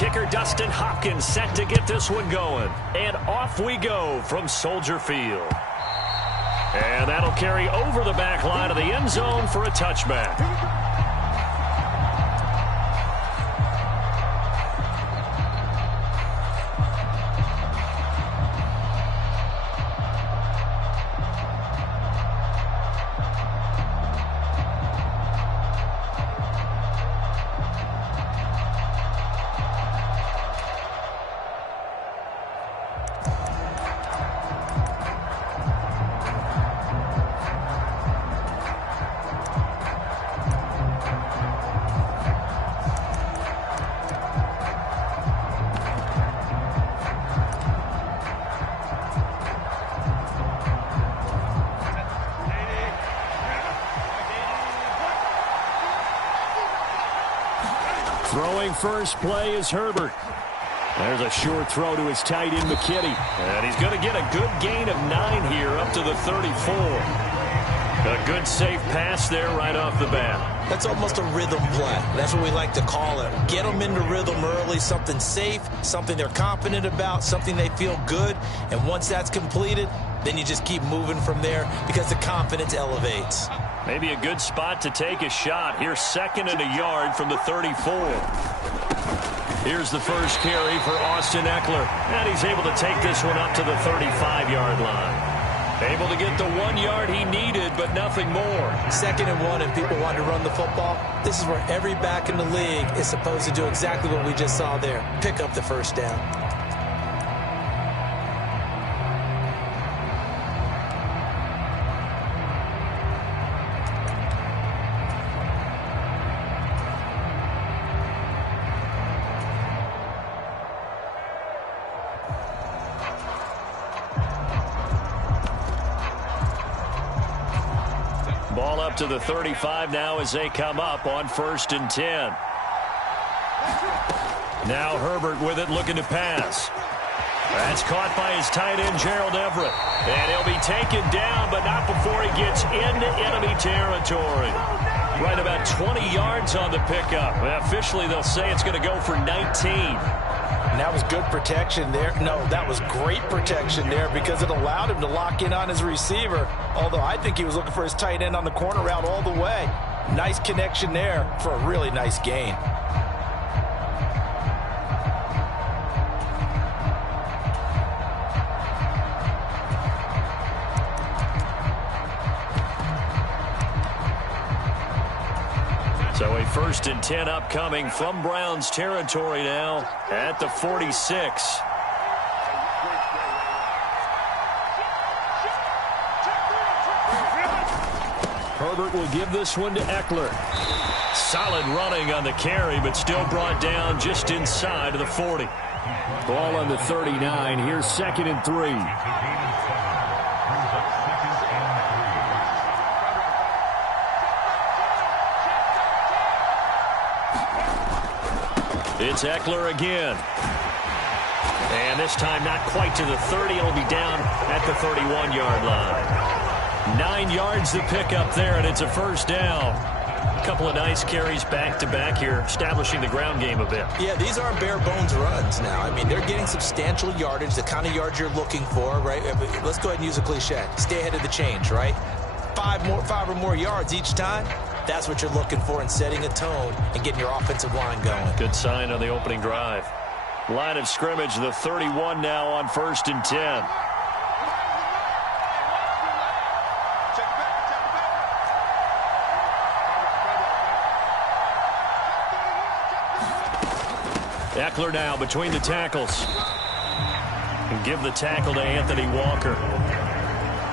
Kicker Dustin Hopkins set to get this one going. And off we go from Soldier Field. And that'll carry over the back line of the end zone for a touchback. Throwing first play is Herbert. There's a short throw to his tight end, McKitty. And he's going to get a good gain of 9 here up to the 34. A good safe pass there right off the bat. That's almost a rhythm play. That's what we like to call it. Get them into rhythm early, something safe, something they're confident about, something they feel good. And once that's completed, then you just keep moving from there because the confidence elevates. Maybe a good spot to take a shot. Here's 2nd and a yard from the 34. Here's the first carry for Austin Ekeler. And he's able to take this one up to the 35-yard line. Able to get the 1 yard he needed, but nothing more. 2nd and 1, and people want to run the football. This is where every back in the league is supposed to do exactly what we just saw there. Pick up the first down. Ball up to the 35 now as they come up on 1st and 10. Now Herbert with it, looking to pass. That's caught by his tight end, Gerald Everett. And he'll be taken down, but not before he gets into enemy territory. Right about 20 yards on the pickup. Officially, they'll say it's going to go for 19. And that was good protection there. No, that was great protection there because it allowed him to lock in on his receiver. Although I think he was looking for his tight end on the corner route all the way. Nice connection there for a really nice gain. So a 1st and 10 upcoming from Browns territory now at the 46. Herbert will give this one to Ekeler. Solid running on the carry, but still brought down just inside of the 40. Ball on the 39. Here's 2nd and 3. It's Ekeler again. And this time not quite to the 30. It'll be down at the 31-yard line. 9 yards to pick up there, and it's a first down. A couple of nice carries back-to-back here, establishing the ground game a bit. Yeah, these aren't bare-bones runs now. I mean, they're getting substantial yardage, the kind of yards you're looking for, right? Let's go ahead and use a cliche. Stay ahead of the change, right? 5 or more yards each time. That's what you're looking for in setting a tone and getting your offensive line going. Good sign on the opening drive. Line of scrimmage, the 31 now on 1st and 10. Ekeler now between the tackles. And give the tackle to Anthony Walker.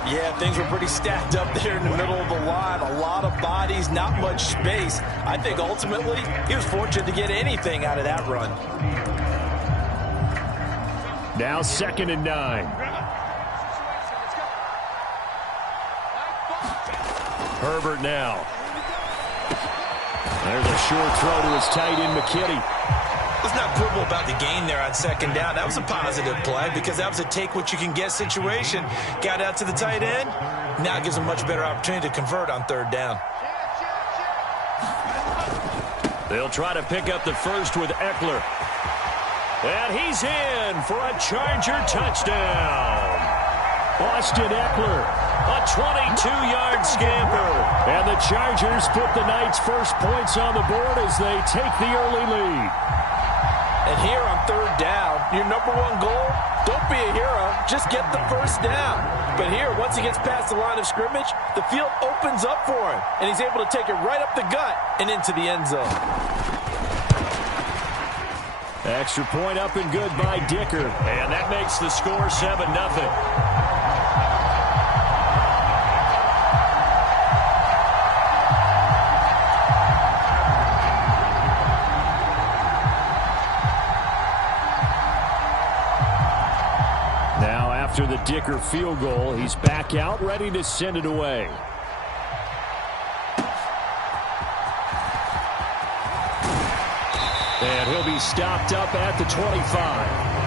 Yeah, things were pretty stacked up there in the middle of the line. A lot of bodies, not much space. I think ultimately he was fortunate to get anything out of that run. Now 2nd and 9. Herbert now. There's a short throw to his tight end, McKitty. Let's not quibble about the gain there on 2nd down. That was a positive play because that was a take-what-you-can-get situation. Got out to the tight end. Now it gives a much better opportunity to convert on 3rd down. They'll try to pick up the first with Ekeler. And he's in for a Charger touchdown. Austin Ekeler, a 22-yard scamper. And the Chargers put the Knights' first points on the board as they take the early lead. And here on third down, your number one goal, don't be a hero, just get the first down. But here, once he gets past the line of scrimmage, the field opens up for him, and he's able to take it right up the gut and into the end zone. Extra point up and good by Dicker. And that makes the score 7-0. After the Dicker field goal, he's back out, ready to send it away. And he'll be stopped up at the 25.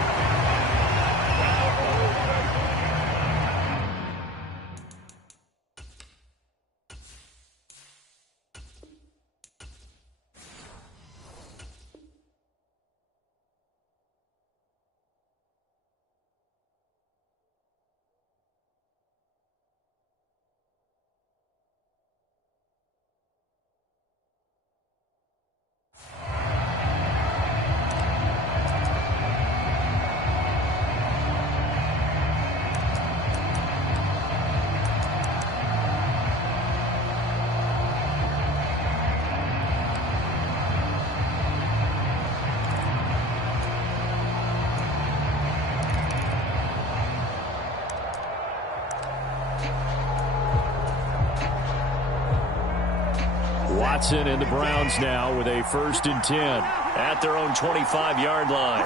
Watson and the Browns now with a 1st and 10 at their own 25-yard line.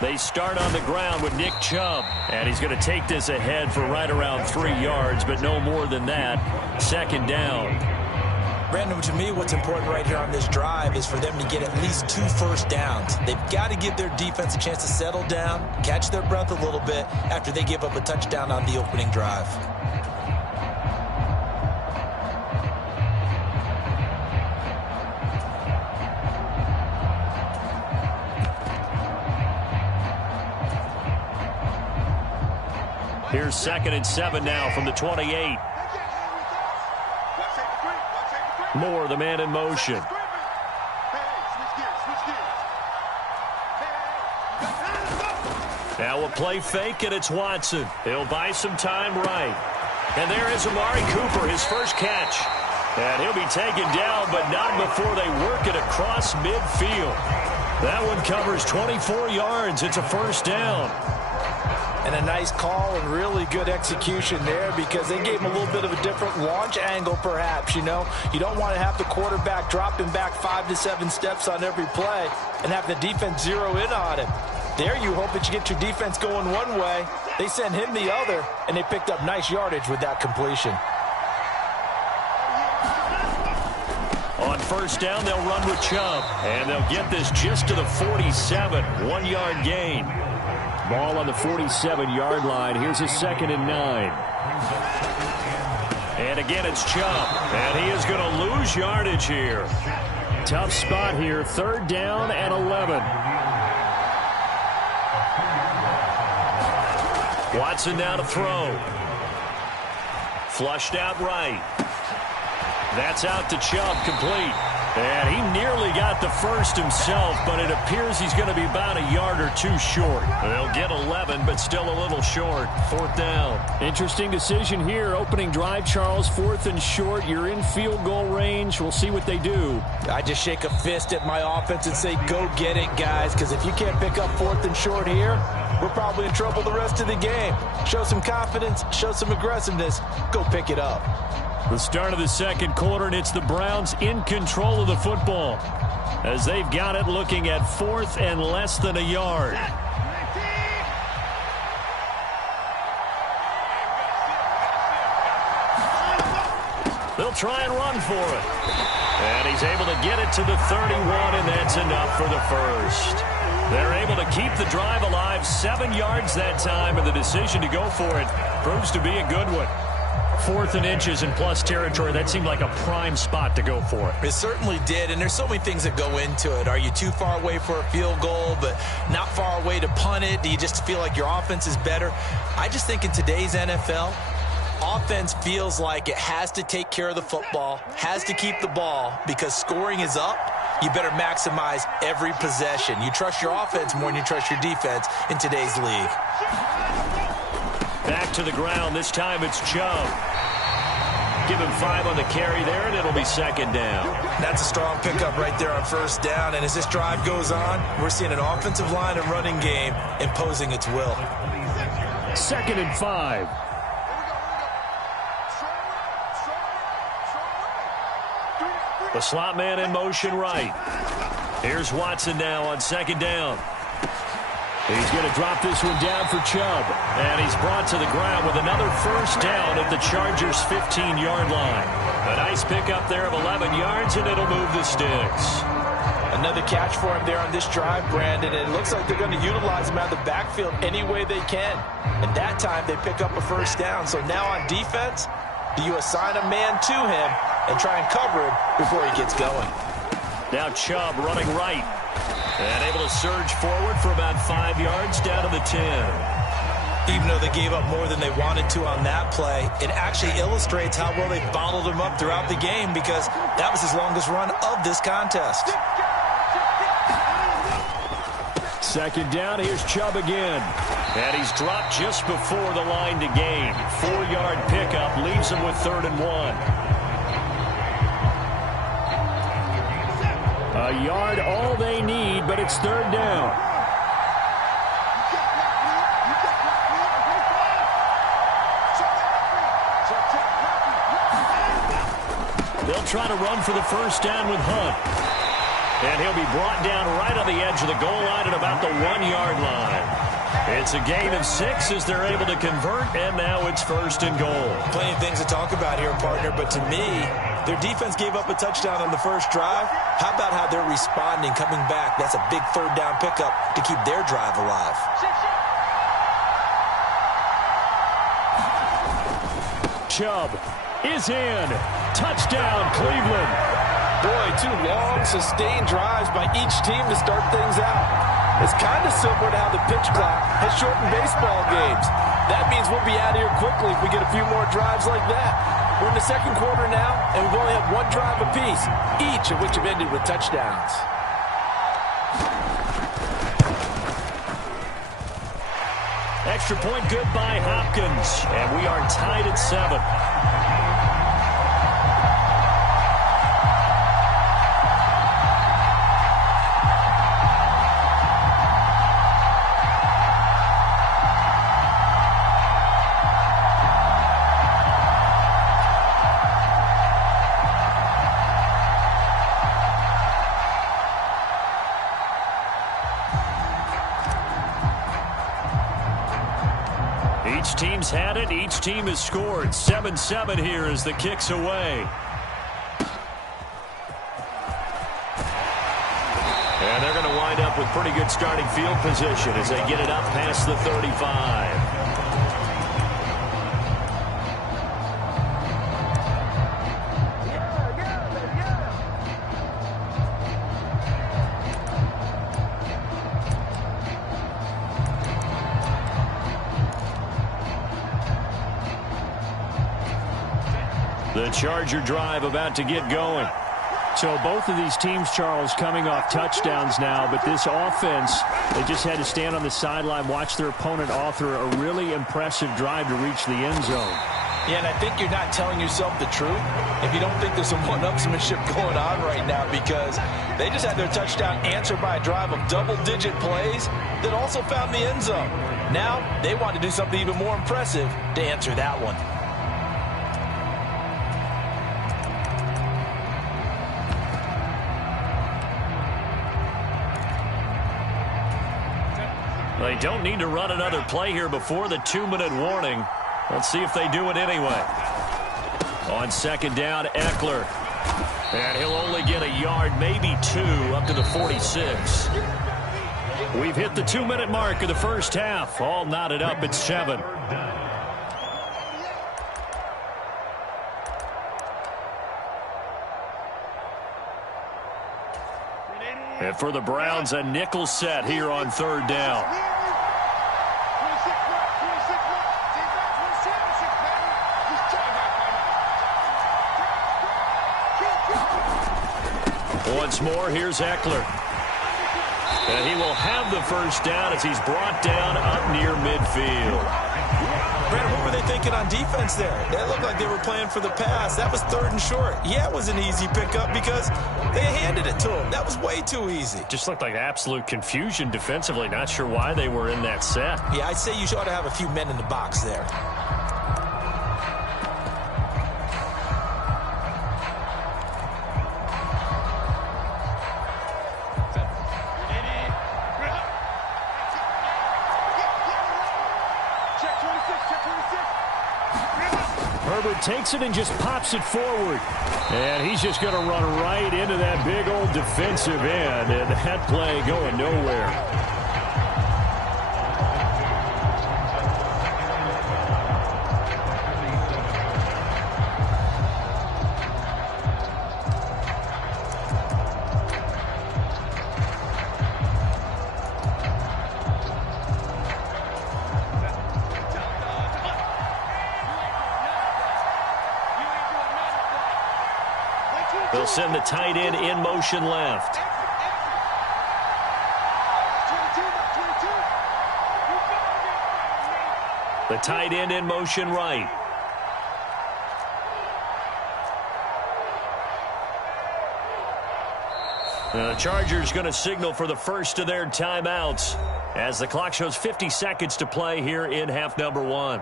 They start on the ground with Nick Chubb, and he's going to take this ahead for right around 3 yards, but no more than that. 2nd down. Brandon, to me, what's important right here on this drive is for them to get at least 2 first downs. They've got to give their defense a chance to settle down, catch their breath a little bit after they give up a touchdown on the opening drive. Here's 2nd and 7 now from the 28. Moore, the man in motion. Now a play fake, and it's Watson. He'll buy some time right. And there is Amari Cooper, his first catch. And he'll be taken down, but not before they work it across midfield. That one covers 24 yards. It's a 1st down. And a nice call and really good execution there because they gave him a little bit of a different launch angle perhaps, you know. You don't want to have the quarterback dropping back 5 to 7 steps on every play and have the defense zero in on him. There you hope that you get your defense going one way. They sent him the other, and they picked up nice yardage with that completion. On 1st down, they'll run with Chubb, and they'll get this just to the 47, 1-yard gain. Ball on the 47-yard line. Here's a 2nd and 9. And again, it's Chubb. And he is going to lose yardage here. Tough spot here. 3rd down and 11. Watson now to throw. Flushed out right. That's out to Chubb, complete. And he nearly got the first himself, but it appears he's going to be about a yard or 2 short. They'll get 11, but still a little short. 4th down. Interesting decision here. Opening drive, Charles, 4th and short. You're in field goal range. We'll see what they do. I just shake a fist at my offense and say, go get it, guys, because if you can't pick up 4th and short here, we're probably in trouble the rest of the game. Show some confidence, show some aggressiveness, go pick it up. The start of the 2nd quarter, and it's the Browns in control of the football as they've got it looking at 4th and less than a yard. They'll try and run for it. And he's able to get it to the 31, and that's enough for the first. They're able to keep the drive alive, 7 yards that time, and the decision to go for it proves to be a good one. 4th and inches in plus territory. That seemed like a prime spot to go for it. It certainly did, and there's so many things that go into it. Are you too far away for a field goal, but not far away to punt it? Do you just feel like your offense is better? I just think in today's NFL, offense feels like it has to take care of the football, has to keep the ball, because scoring is up. You better maximize every possession. You trust your offense more than you trust your defense in today's league. Back to the ground. This time it's Chubb. Give him 5 on the carry there, and it'll be 2nd down. That's a strong pickup right there on 1st down. And as this drive goes on, we're seeing an offensive line and running game imposing its will. 2nd and 5. The slot man in motion right. Here's Watson now on 2nd down. He's going to drop this one down for Chubb. And he's brought to the ground with another 1st down at the Chargers' 15-yard line. A nice pickup there of 11 yards, and it'll move the sticks. Another catch for him there on this drive, Brandon. And it looks like they're going to utilize him out of the backfield any way they can. And that time they pick up a 1st down. So now on defense, do you assign a man to him and try and cover him before he gets going? Now Chubb running right. And able to surge forward for about 5 yards down to the 10. Even though they gave up more than they wanted to on that play, it actually illustrates how well they bottled him up throughout the game, because that was his longest run of this contest. 2nd down, here's Chubb again. And he's dropped just before the line to gain. 4-yard pickup leaves him with 3rd and 1. A yard all they need, but it's 3rd down. They'll try to run for the 1st down with Hunt. And he'll be brought down right on the edge of the goal line at about the 1-yard line. It's a gain of 6 as they're able to convert, and now it's 1st and goal. Plenty of things to talk about here, partner, but to me, their defense gave up a touchdown on the 1st drive. How about how they're responding, coming back? That's a big 3rd down pickup to keep their drive alive. Chubb is in. Touchdown, Cleveland. Boy, 2 long, sustained drives by each team to start things out. It's kind of similar to how the pitch clock has shortened baseball games. That means we'll be out of here quickly if we get a few more drives like that. We're in the 2nd quarter now, and we've only had 1 drive apiece, each of which have ended with touchdowns. Extra point good by Hopkins, and we are tied at 7. Each team's had it. Each team has scored. 7-7 here as the kick's away. And they're going to wind up with pretty good starting field position as they get it up past the 35. The Charger drive about to get going. So both of these teams, Charles, coming off touchdowns now, but this offense, they just had to stand on the sideline, watch their opponent author a really impressive drive to reach the end zone. Yeah, and I think you're not telling yourself the truth if you don't think there's some one-upsmanship going on right now, because they just had their touchdown answered by a drive of double-digit plays that also found the end zone. Now they want to do something even more impressive to answer that one. They don't need to run another play here before the 2-minute warning. Let's see if they do it anyway. On 2nd down, Eckler. And he'll only get a yard, maybe 2, up to the 46. We've hit the 2-minute mark of the first half. All knotted up at 7. And for the Browns, a nickel set here on third down. Once more, here's Eckler. And he will have the first down as he's brought down up near midfield. Brandon, what were they thinking on defense there? It looked like they were playing for the pass. That was 3rd and short. Yeah, it was an easy pickup because they handed it to him. That was way too easy. Just looked like absolute confusion defensively. Not sure why they were in that set. Yeah, I'd say you ought to have a few men in the box there. Herbert takes it and just pops it forward. And he's just going to run right into that big old defensive end. And that play going nowhere. They'll send the tight end in motion left. The tight end in motion right. The Chargers going to signal for the first of their timeouts as the clock shows 50 seconds to play here in half number 1.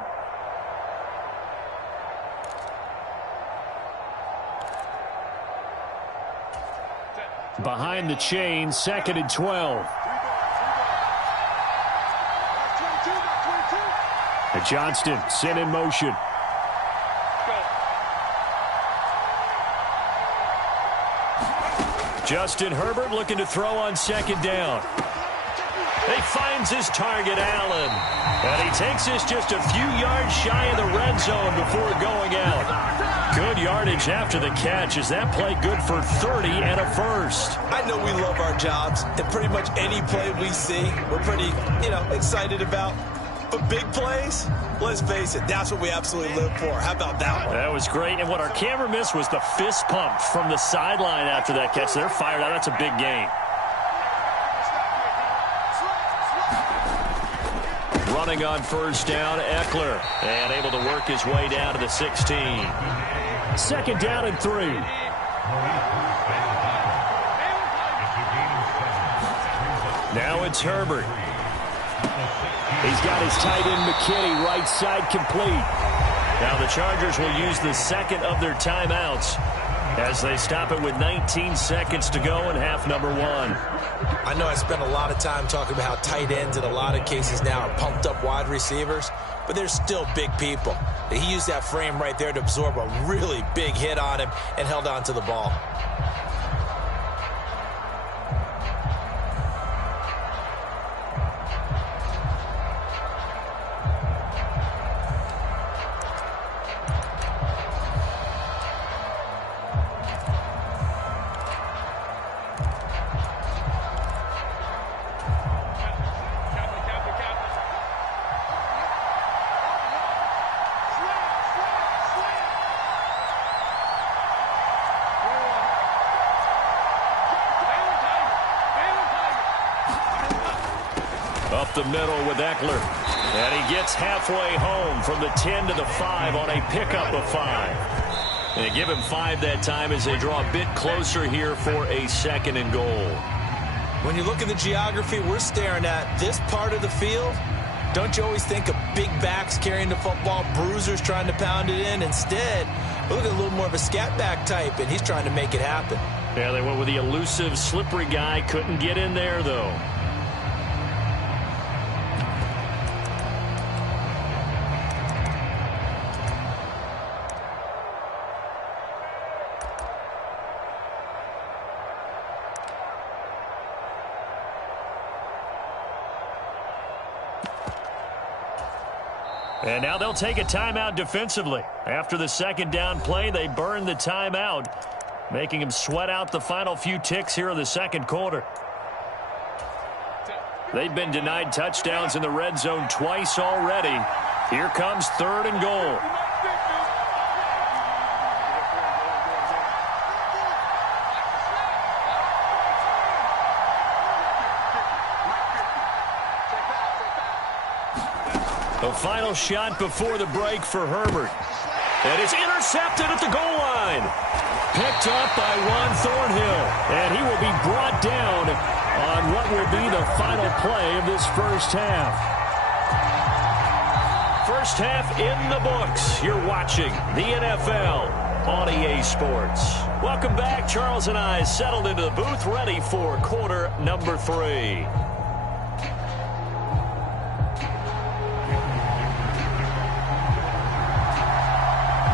Behind the chain, 2nd and 12. And Johnston sent in motion. Justin Herbert looking to throw on 2nd down. He finds his target, Allen. And he takes this just a few yards shy of the red zone before going out. Good yardage after the catch. Is that play good for 30 and a first? I know we love our jobs, and pretty much any play we see, we're pretty, excited about. But big plays, let's face it, that's what we absolutely live for. How about that one? That was great. And what our camera missed was the fist pump from the sideline after that catch. They're fired out. That's a big gain. Running on first down, Eckler. And able to work his way down to the 16. 2nd down and 3. Now it's Herbert. He's got his tight end McKinney right side complete. Now the Chargers will use the 2nd of their timeouts as they stop it with 19 seconds to go in half number 1. I know I spent a lot of time talking about how tight ends in a lot of cases now are pumped up wide receivers, but they're still big people. He used that frame right there to absorb a really big hit on him and held on to the ball. Up the middle with Eckler. And he gets halfway home from the 10 to the 5 on a pickup of 5. And they give him 5 that time as they draw a bit closer here for a 2nd and goal. When you look at the geography we're staring at, this part of the field, don't you always think of big backs carrying the football, bruisers trying to pound it in? Instead, we're looking at a little more of a scat back type, and he's trying to make it happen. Yeah, they went with the elusive, slippery guy. Couldn't get in there, though. And now they'll take a timeout defensively. After the 2nd down play, they burn the timeout, making him sweat out the final few ticks here in the 2nd quarter. They've been denied touchdowns in the red zone twice already. Here comes 3rd and goal. A final shot before the break for Herbert. And it's intercepted at the goal line. Picked up by Juan Thornhill. And he will be brought down on what will be the final play of this first half. First half in the books. You're watching the NFL on EA Sports. Welcome back. Charles and I settled into the booth, ready for quarter number 3.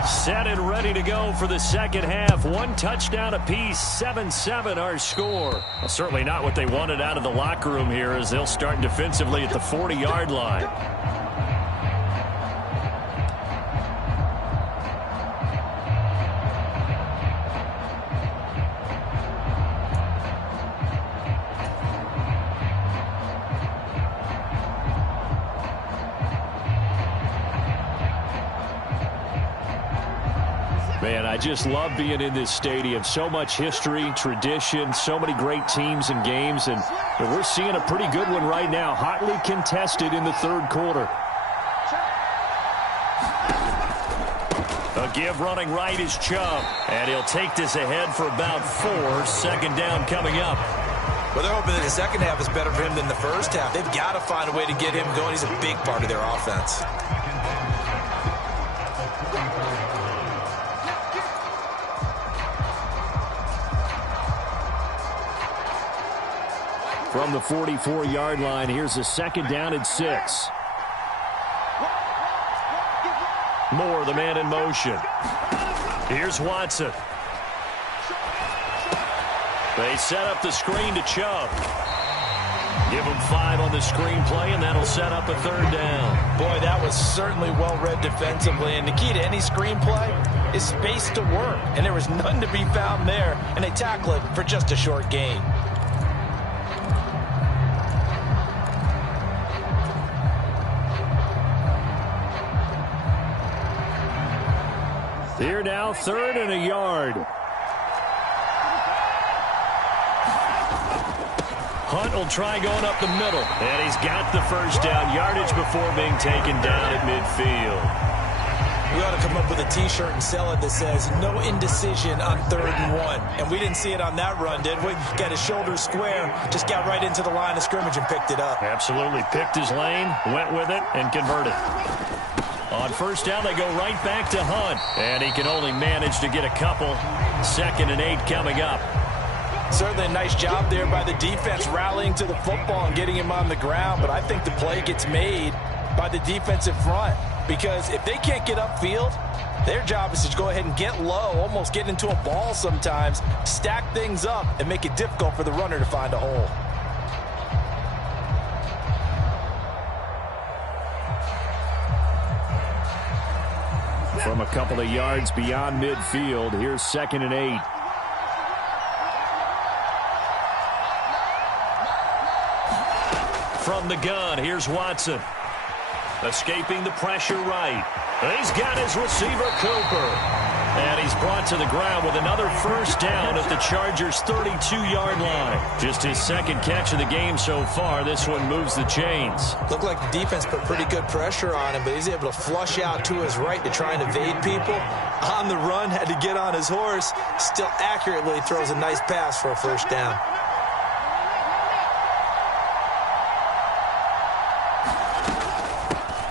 Set and ready to go for the second half. 1 touchdown apiece, 7-7 our score. Well, certainly not what they wanted out of the locker room here as they'll start defensively at the 40-yard line. Man, I just love being in this stadium. So much history, tradition, so many great teams and games, and we're seeing a pretty good one right now. Hotly contested in the 3rd quarter. A give running right is Chubb, and he'll take this ahead for about 4. 2nd down coming up. Well, they're hoping that the second half is better for him than the first half. They've got to find a way to get him going. He's a big part of their offense. From the 44-yard line, here's a 2nd down and 6. Moore, the man in motion. Here's Watson. They set up the screen to Chubb. Give him 5 on the screen play, and that'll set up a 3rd down. Boy, that was certainly well-read defensively, and the key to any screenplay is space to work, and there was none to be found there, and they tackle it for just a short gain. Here now, 3rd and a yard. Hunt will try going up the middle. And he's got the first down. Yardage before being taken down at midfield. We ought to come up with a T-shirt and sell it that says, no indecision on 3rd and 1. And we didn't see it on that run, did we? Got his shoulders square, just got right into the line of scrimmage and picked it up. Absolutely. Picked his lane, went with it, and converted. On first down, they go right back to Hunt. And he can only manage to get a couple. 2nd and 8 coming up. Certainly a nice job there by the defense rallying to the football and getting him on the ground. But I think the play gets made by the defensive front. Because if they can't get upfield, their job is to go ahead and get low, almost get into a ball sometimes, stack things up, and make it difficult for the runner to find a hole. From a couple of yards beyond midfield, here's 2nd and 8. From the gun, here's Watson. Escaping the pressure right. He's got his receiver, Cooper. And he's brought to the ground with another first down at the Chargers' 32-yard line. Just his 2nd catch of the game so far. This one moves the chains. Looked like the defense put pretty good pressure on him, but he's able to flush out to his right to try and evade people. On the run, had to get on his horse. Still accurately throws a nice pass for a first down.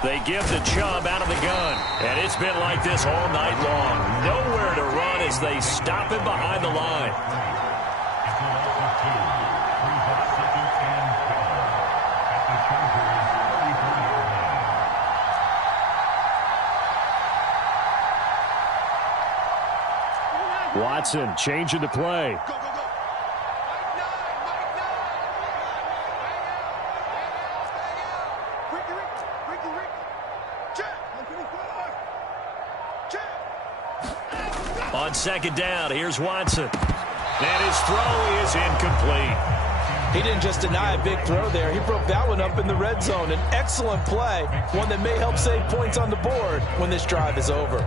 They give the Chubb out of the gun. And it's been like this all night long. Nowhere to run as they stop him behind the line. Watson changing the play. On 2nd down, here's Watson. And his throw is incomplete. He didn't just deny a big throw there. He broke that one up in the red zone. An excellent play, one that may help save points on the board when this drive is over.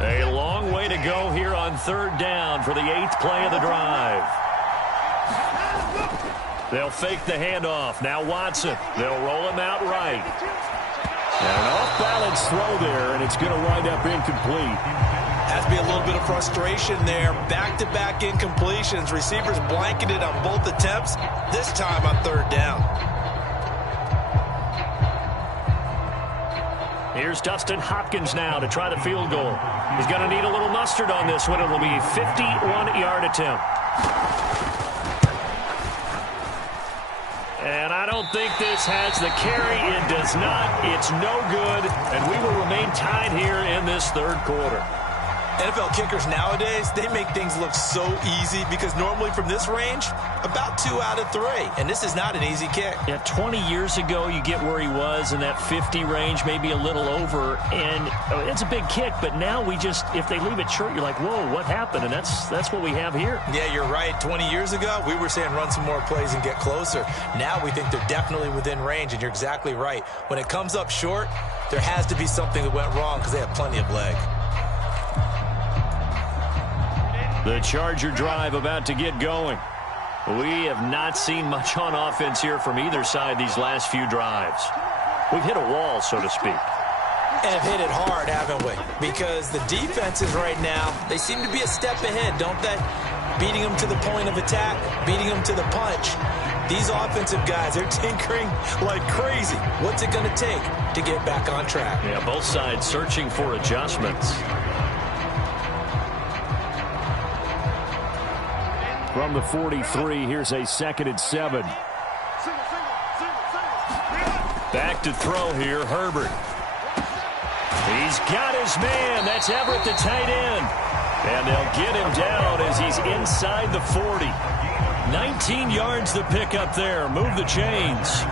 A long way to go here on third down for the 8th play of the drive. They'll fake the handoff. Now Watson. They'll roll him out right. And an off-balance throw there, and it's going to wind up incomplete. Has to be a little bit of frustration there. Back-to-back incompletions. Receivers blanketed on both attempts, this time on third down. Here's Dustin Hopkins now to try the field goal. He's going to need a little mustard on this one. It'll be a 51-yard attempt. And I don't think this has the carry. It does not. It's no good. And we will remain tied here in this third quarter. NFL kickers nowadays, they make things look so easy because normally from this range, about 2 out of 3. And this is not an easy kick. Yeah, 20 years ago, you get where he was in that 50 range, maybe a little over. And it's a big kick, but now we just, if they leave it short, you're like, whoa, what happened? And that's what we have here. Yeah, you're right. 20 years ago, we were saying run some more plays and get closer. Now we think they're definitely within range, and you're exactly right. When it comes up short, there has to be something that went wrong because they have plenty of leg. The Charger drive about to get going. We have not seen much on offense here from either side these last few drives. We've hit a wall, so to speak. And have hit it hard, haven't we? Because the defenses right now, they seem to be a step ahead, don't they? Beating them to the point of attack, beating them to the punch. These offensive guys are tinkering like crazy. What's it going to take to get back on track? Yeah, both sides searching for adjustments. From the 43, here's a 2nd and 7. Back to throw here, Herbert. He's got his man. That's Everett, the tight end. And they'll get him down as he's inside the 40. 19 yards to pick up there. Move the chains.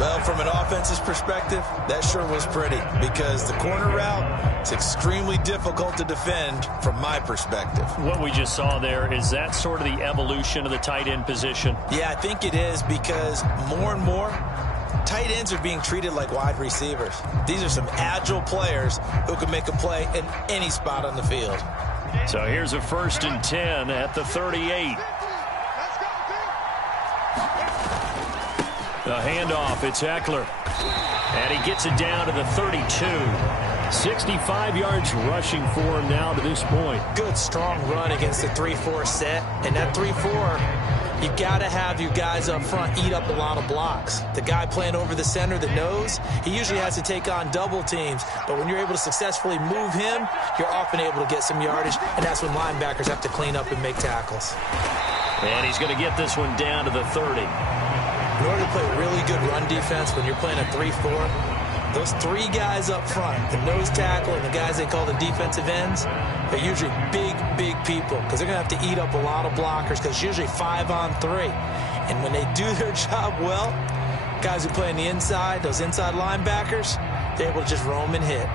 Well, from an offense's perspective, that sure was pretty because the corner route is extremely difficult to defend from my perspective. What we just saw there, is that sort of the evolution of the tight end position? Yeah, I think it is because more and more tight ends are being treated like wide receivers. These are some agile players who can make a play in any spot on the field. So here's a 1st and 10 at the 38. The handoff, it's Eckler. And he gets it down to the 32. 65 yards rushing for him now to this point. Good, strong run against the 3-4 set. And that 3-4, you got to have your guys up front eat up a lot of blocks. The guy playing over the center that knows, he usually has to take on double teams. But when you're able to successfully move him, you're often able to get some yardage. And that's when linebackers have to clean up and make tackles. And he's going to get this one down to the 30. In order to play really good run defense when you're playing a 3-4, those 3 guys up front, the nose tackle and the guys they call the defensive ends, they're usually big, big people because they're going to have to eat up a lot of blockers because it's usually 5 on 3. And when they do their job well, guys who play on the inside, those inside linebackers, they're able to just roam and hit.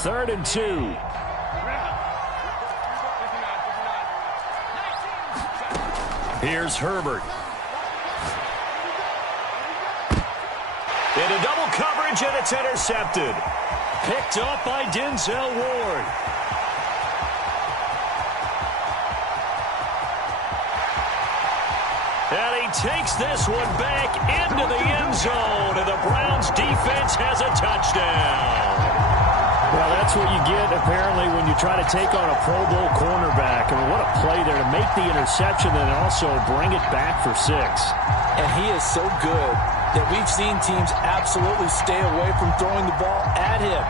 Third and 2. Here's Herbert. Into double coverage, and it's intercepted. Picked up by Denzel Ward. And he takes this one back into the end zone, and the Browns defense has a touchdown. Well, that's what you get, apparently, when you try to take on a Pro Bowl cornerback. I mean, what a play there to make the interception and also bring it back for 6. And he is so good that we've seen teams absolutely stay away from throwing the ball at him.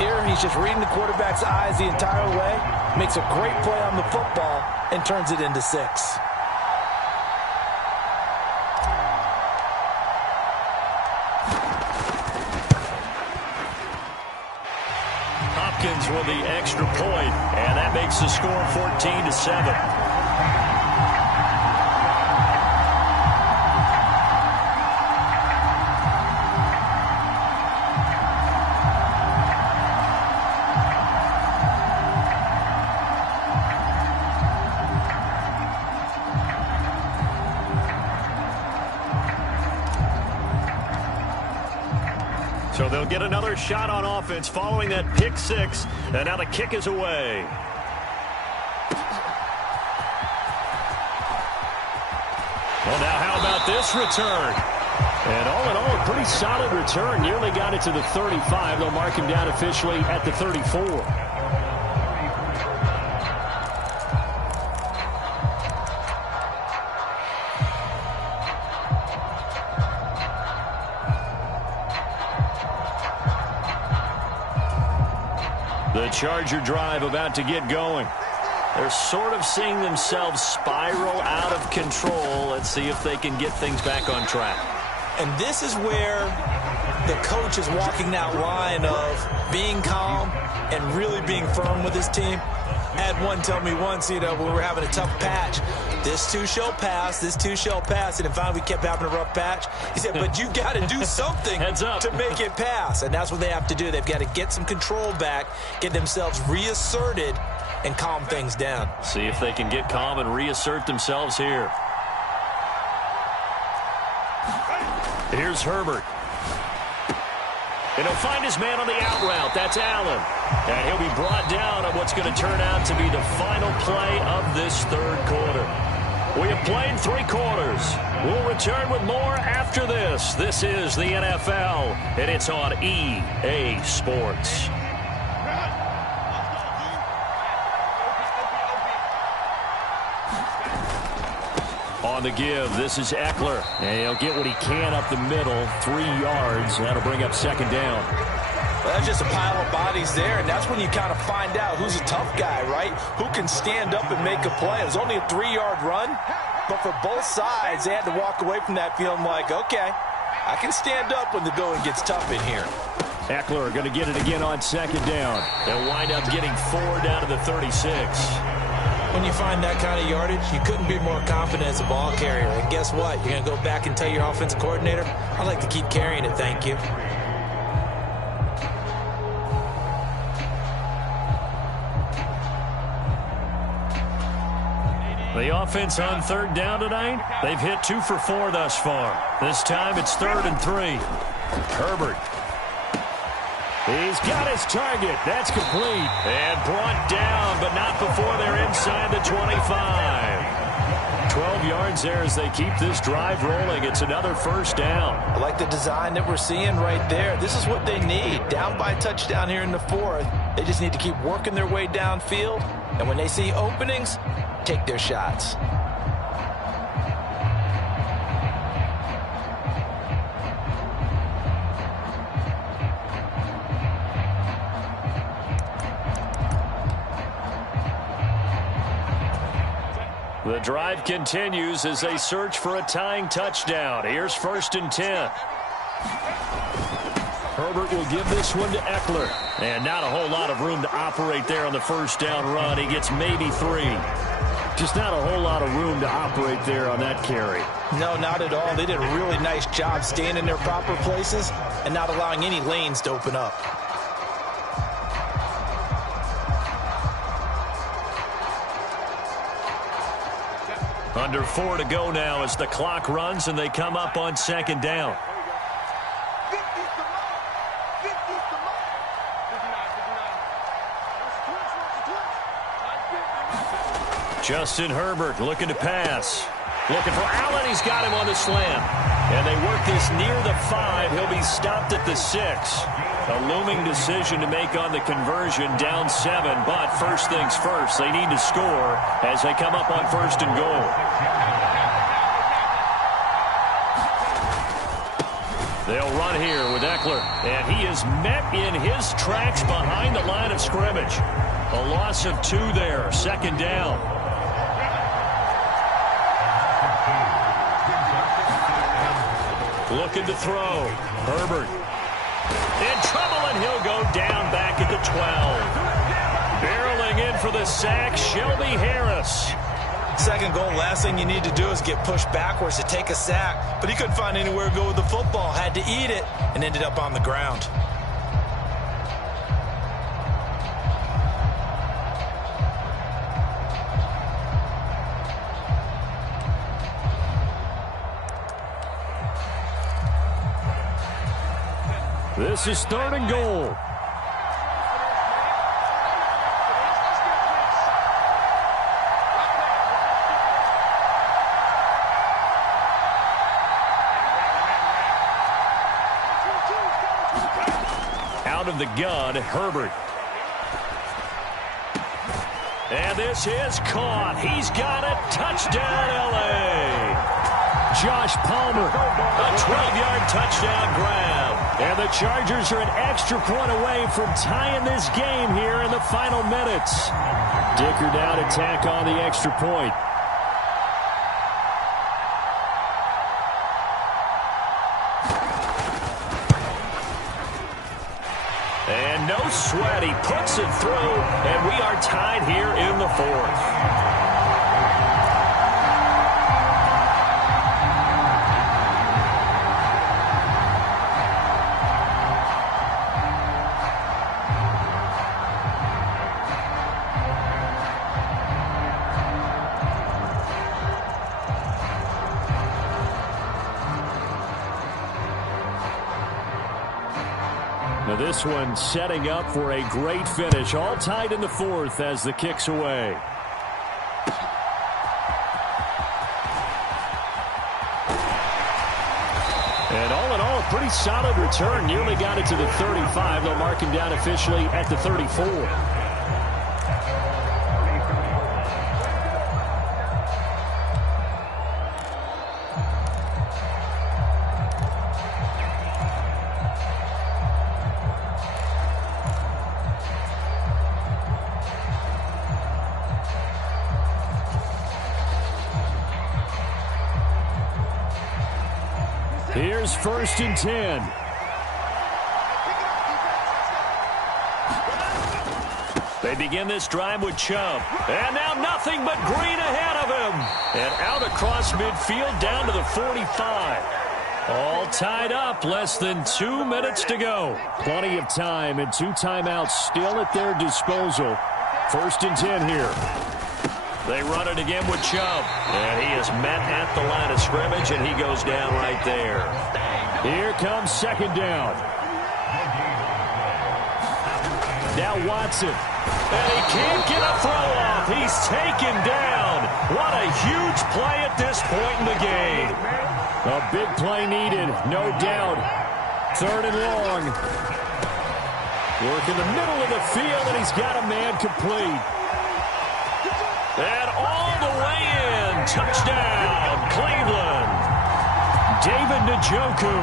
Here, he's just reading the quarterback's eyes the entire way, makes a great play on the football, and turns it into 6. Hopkins with the extra point, and that makes the score 14-7. So they'll get another shot on offense following that pick 6, and now the kick is away. Well, now how about this return? And all in all, a pretty solid return. Nearly got it to the 35. They'll mark him down officially at the 34. The Charger drive about to get going. They're sort of seeing themselves spiral out of control. Let's see if they can get things back on track. And this is where the coach is walking that line of being calm and really being firm with his team. I had one tell me once, when we were having a tough patch, this too shall pass, this too shall pass. And then finally we kept having a rough patch. He said, but you got to do something to make it pass. And that's what they have to do. They've got to get some control back, get themselves reasserted, and calm things down. See if they can get calm and reassert themselves here. Here's Herbert. And he'll find his man on the out route. That's Allen. And he'll be brought down on what's going to turn out to be the final play of this third quarter. We have played 3 quarters. We'll return with more after this. This is the NFL, and it's on EA Sports. On the give, this is Eckler. And he'll get what he can up the middle, 3 yards. That'll bring up second down. Well, that's just a pile of bodies there, and that's when you kind of find out who's a tough guy, right? Who can stand up and make a play. It was only a 3-yard run, but for both sides, they had to walk away from that feeling like, okay, I can stand up when the going gets tough in here. Eckler going to get it again on second down. They'll wind up getting 4 down to the 36. When you find that kind of yardage, you couldn't be more confident as a ball carrier. And guess what? You're going to go back and tell your offensive coordinator, I'd like to keep carrying it, thank you. The offense on third down tonight, they've hit 2 for 4 thus far. This time it's 3rd and 3. Herbert. He's got his target. That's complete. And brought down, but not before they're inside the 25. 12 yards there as they keep this drive rolling. It's another first down. I like the design that we're seeing right there. This is what they need. Down by a touchdown here in the 4th. They just need to keep working their way downfield. And when they see openings, take their shots. The drive continues as they search for a tying touchdown. Here's 1st and 10. Herbert will give this one to Eckler. And not a whole lot of room to operate there on the first down run. He gets maybe 3. Just not a whole lot of room to operate there on that carry. No, not at all. They did a really nice job staying in their proper places and not allowing any lanes to open up. Under 4 to go now as the clock runs and they come up on second down. Justin Herbert looking to pass. Looking for Allen. He's got him on the slant. And they work this near the 5. He'll be stopped at the 6. A looming decision to make on the conversion, down 7. But first things first, they need to score as they come up on 1st and goal. They'll run here with Ekeler, and he is met in his tracks behind the line of scrimmage. A loss of 2 there, 2nd down. Looking to throw. Herbert in trouble, and he'll go down back at the 12. Barreling in for the sack, Shelby Harris. 2nd goal, last thing you need to do is get pushed backwards to take a sack. But he couldn't find anywhere to go with the football, had to eat it, and ended up on the ground. This is 3rd and goal. Out of the gun, Herbert. And this is caught. He's got it. Touchdown, L.A. Josh Palmer. A 12-yard touchdown grab. And the Chargers are an extra point away from tying this game here in the final minutes. Dicker down to tack on the extra point. And no sweat. He puts it through, and we are tied here in the 4th. Now this one setting up for a great finish. All tied in the 4th as the kick's away. And all in all, a pretty solid return. Nearly got it to the 35. They'll mark him down officially at the 34. Here's 1st and 10. They begin this drive with Chubb. And now nothing but green ahead of him. And out across midfield down to the 45. All tied up. Less than 2 minutes to go. Plenty of time and 2 timeouts still at their disposal. 1st and 10 here. They run it again with Chubb. And he is met at the line of scrimmage, and he goes down right there. Here comes 2nd down. Now Watson. And he can't get a throw off. He's taken down. What a huge play at this point in the game. A big play needed, no doubt. 3rd and long. Work in the middle of the field, and he's got a man complete. And all the way in. Touchdown, Cleveland. David Njoku,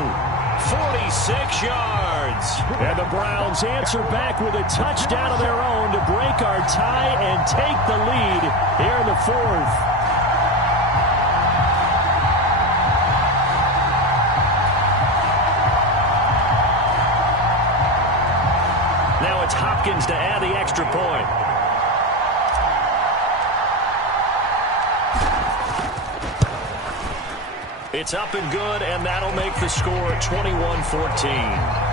46 yards. And the Browns answer back with a touchdown of their own to break our tie and take the lead here in the 4th. Now it's Hopkins to add the extra point. It's up and good, and that'll make the score 21-14.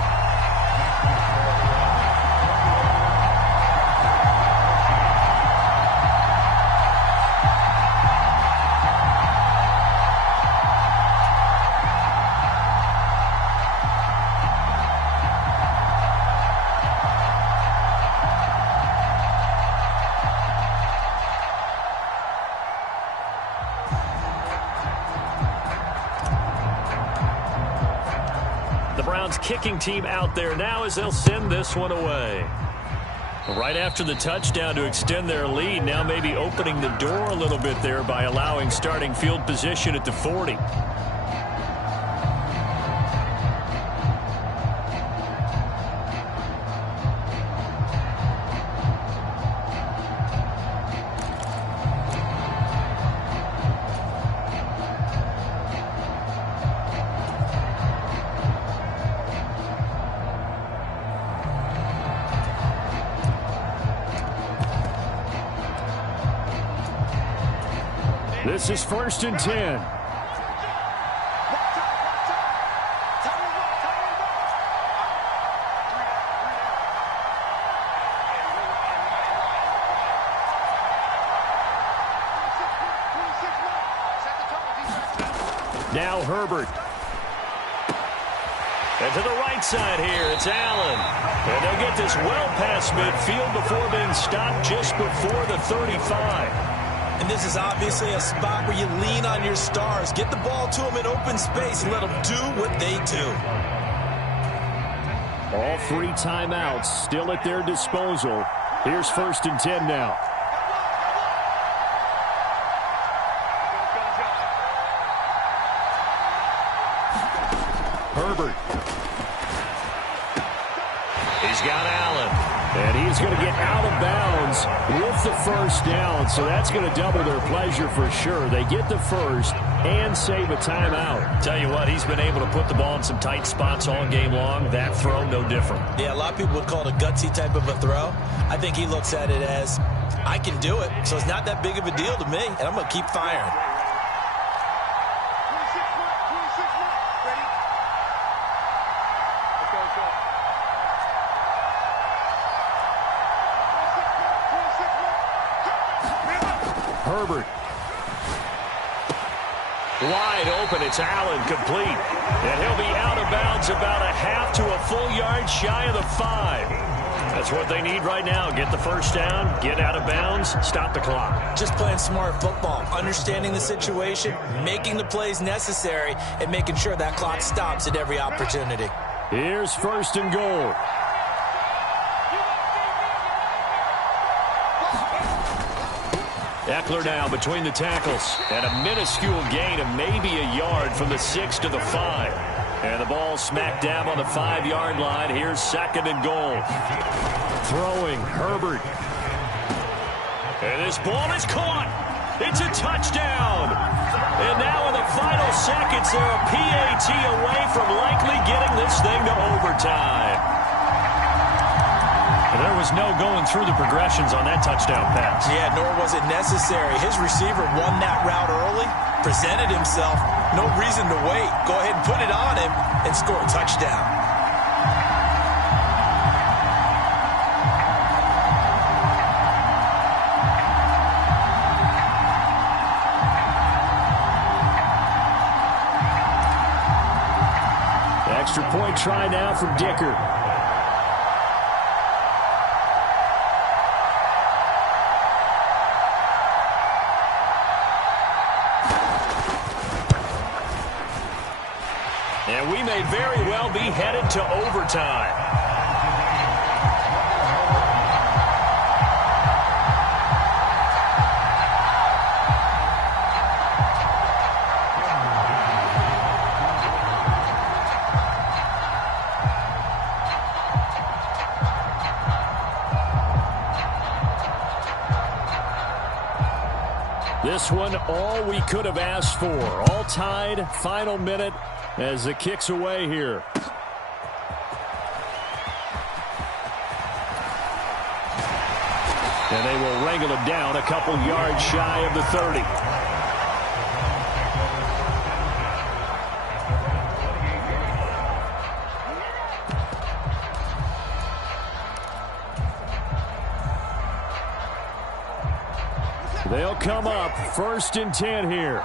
Kicking team out there now as they'll send this one away. Right after the touchdown to extend their lead, now maybe opening the door a little bit there by allowing starting field position at the 40. This is 1st and 10. Now Herbert. And to the right side here, it's Allen. And they'll get this well past midfield before being stopped just before the 35. And this is obviously a spot where you lean on your stars. Get the ball to them in open space and let them do what they do. All 3 timeouts still at their disposal. Here's 1st and 10 now. Herbert. He's got Allen. And he's going to get out of bounds with the first down, so that's going to double their pleasure for sure. They get the first and save a timeout. Tell you what, he's been able to put the ball in some tight spots all game long. That throw, no different. Yeah, a lot of people would call it a gutsy type of a throw. I think he looks at it as, I can do it, so it's not that big of a deal to me, and I'm going to keep firing. Herbert. Wide open, it's Allen, complete. And he'll be out of bounds about a half to a full yard shy of the 5. That's what they need right now. Get the first down, get out of bounds, stop the clock. Just playing smart football, understanding the situation, making the plays necessary, and making sure that clock stops at every opportunity. Here's 1st and goal. Eckler now between the tackles. And a minuscule gain of maybe a yard from the 6 to the 5. And the ball smack dab on the 5-yard line. Here's 2nd and goal. Throwing, Herbert. And this ball is caught. It's a touchdown. And now in the final seconds, they're a PAT away from likely getting this thing to overtime. There was no going through the progressions on that touchdown pass. Yeah, nor was it necessary. His receiver won that route early, presented himself. No reason to wait. Go ahead and put it on him and score a touchdown. Extra point try now from Dicker. And we may very well be headed to overtime. This one, all we could have asked for. All tied, final minute as the kick's away here. And they will wrangle it down a couple yards shy of the 30. They'll come up 1st and 10 here.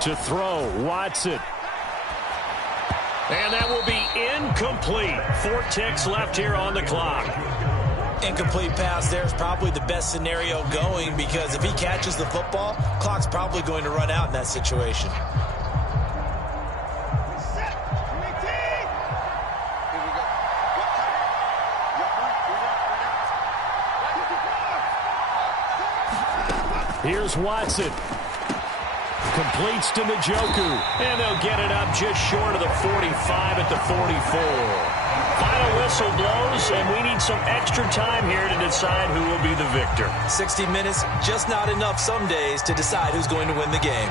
To throw, Watson. And that will be incomplete. 4 ticks left here on the clock. Incomplete pass there is probably the best scenario going, because if he catches the football, clock's probably going to run out in that situation. Here's Watson. Completes to Njoku. And they'll get it up just short of the 45 at the 44. final whistle blows, and we need some extra time here to decide who will be the victor. 60 minutes, just not enough some days to decide who's going to win the game.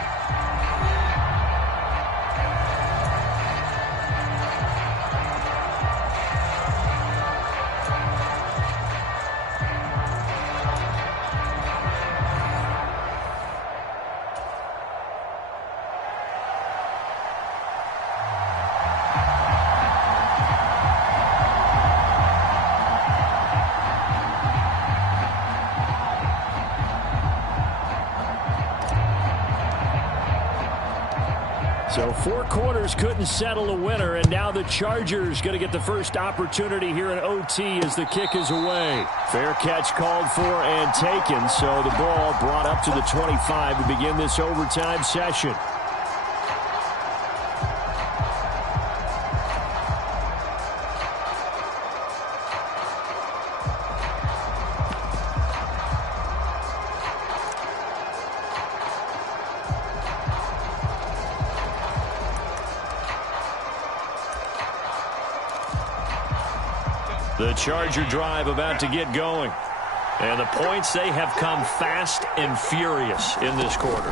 So 4 quarters couldn't settle a winner, and now the Chargers going to get the first opportunity here in OT as the kick is away. Fair catch called for and taken, so the ball brought up to the 25 to begin this overtime session. The Charger drive about to get going. And the points, they have come fast and furious in this quarter.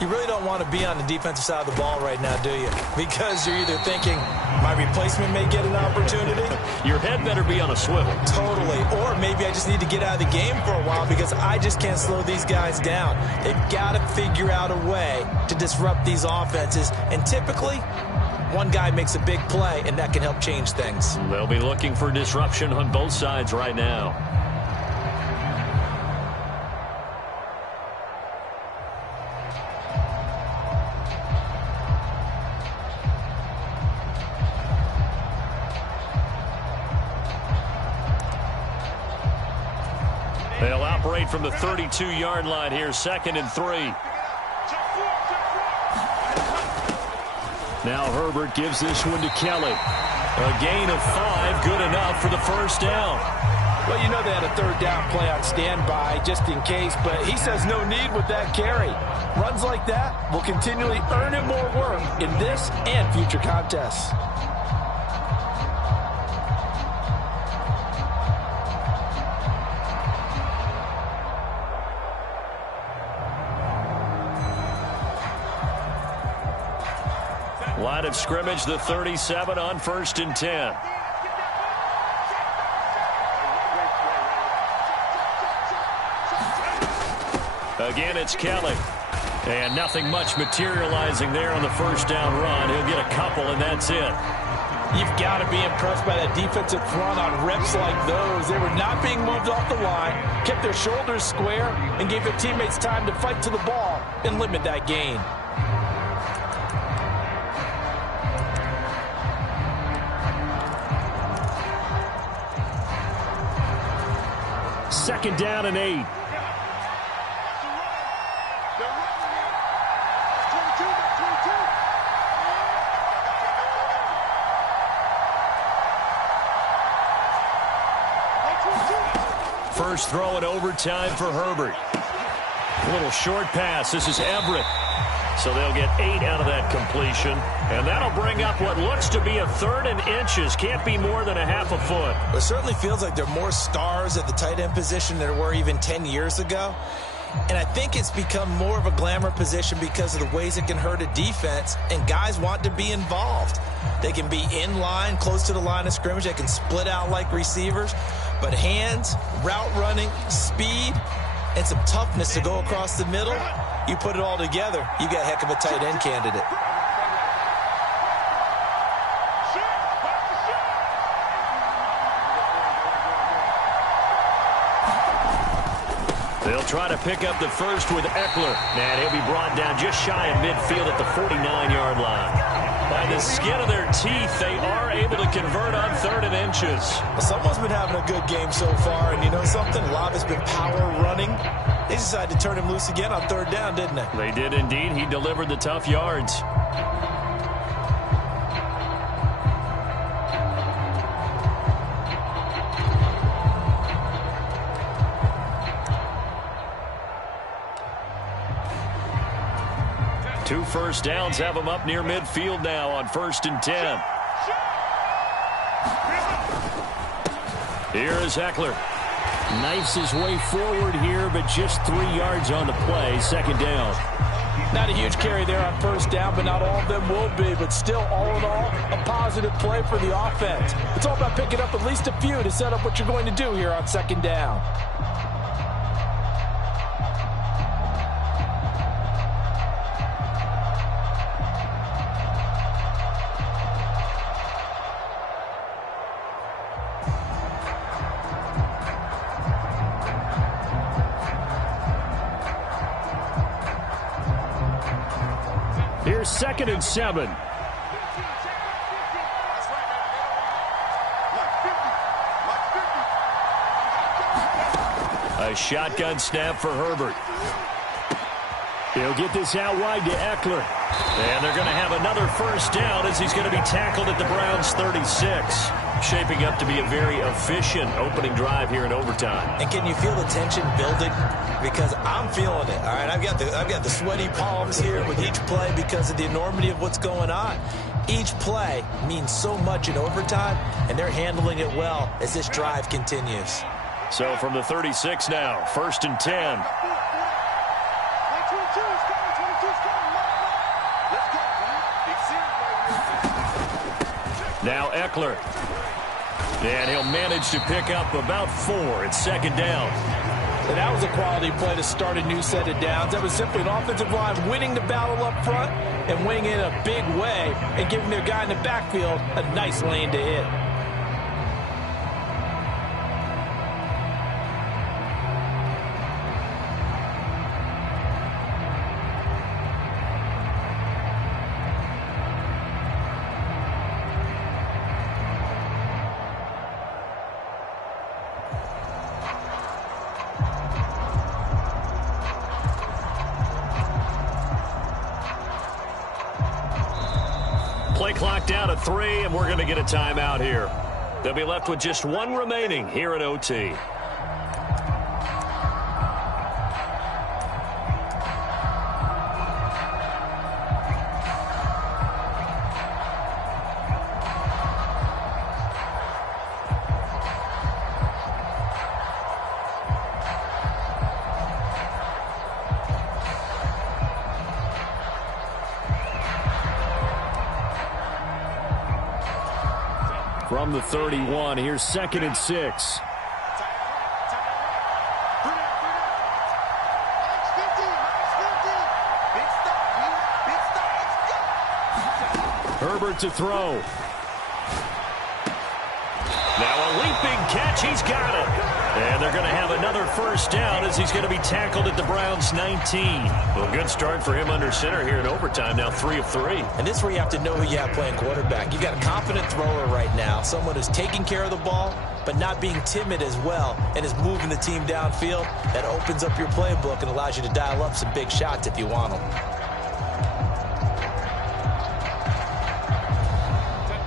You really don't want to be on the defensive side of the ball right now, do you? Because you're either thinking, my replacement may get an opportunity. Your head better be on a swivel. Totally. Or maybe I just need to get out of the game for a while because I just can't slow these guys down. They've got to figure out a way to disrupt these offenses. And typically, one guy makes a big play, and that can help change things. They'll be looking for disruption on both sides right now. They'll operate from the 32-yard line here, 2nd and 3. Now Herbert gives this one to Kelly. A gain of 5, good enough for the first down. Well, you know they had a 3rd down play on standby just in case, but he says no need with that carry. Runs like that will continually earn him more work in this and future contests. Line of scrimmage, the 37 on 1st and 10. Again, it's Kelly. And nothing much materializing there on the first down run. He'll get a couple, and that's it. You've got to be impressed by that defensive front on reps like those. They were not being moved off the line, kept their shoulders square, and gave their teammates time to fight to the ball and limit that gain. Second down and 8. First throw in overtime for Herbert. A little short pass. This is Everett. So they'll get 8 out of that completion. And that'll bring up what looks to be a 3rd and inches. Can't be more than a half a foot. It certainly feels like there are more stars at the tight end position than there were even 10 years ago. And I think it's become more of a glamour position because of the ways it can hurt a defense. And guys want to be involved. They can be in line, close to the line of scrimmage. They can split out like receivers. But hands, route running, speed, and some toughness to go across the middle, you put it all together, you got a heck of a tight end candidate. They'll try to pick up the first with Eckler. And he'll be brought down just shy of midfield at the 49-yard line. By the skin of their teeth, they are able to convert on 3rd and inches. Well, someone's been having a good game so far, and you know something? A lot has been power running. They decided to turn him loose again on 3rd down, didn't they? They did indeed. He delivered the tough yards. Two first downs have him up near midfield now on 1st and 10. Here is Ekeler. Knifes his way forward here, but just 3 yards on the play. Second down. Not a huge carry there on first down, but not all of them will be. But still, all in all, a positive play for the offense. It's all about picking up at least a few to set up what you're going to do here on second down. Here's 2nd and 7. A shotgun snap for Herbert. He'll get this out wide to Ekeler. And they're going to have another first down as he's going to be tackled at the Browns' 36. Shaping up to be a very efficient opening drive here in overtime. And can you feel the tension building? Because I'm feeling it. All right, I've got the sweaty palms here with each play because of the enormity of what's going on. Each play means so much in overtime, and they're handling it well as this drive continues. So from the 36 now, 1st and 10. Now Ekeler. And he'll manage to pick up about 4. It's 2nd down. And that was a quality play to start a new set of downs. That was simply an offensive line winning the battle up front and winning in a big way and giving their guy in the backfield a nice lane to hit. Play clock down to 3, and we're going to get a timeout here. They'll be left with just 1 remaining here at OT. From the 31, here's 2nd and 6. Herbert to throw. Now a leaping catch. He's got it. And they're going to have another first down as he's going to be tackled at the Browns' 19. Well, good start for him under center here in overtime. Now 3 of 3. And this is where you have to know who you have playing quarterback. You've got a confident thrower right now, someone who's taking care of the ball, but not being timid as well, and is moving the team downfield. That opens up your playbook and allows you to dial up some big shots if you want them.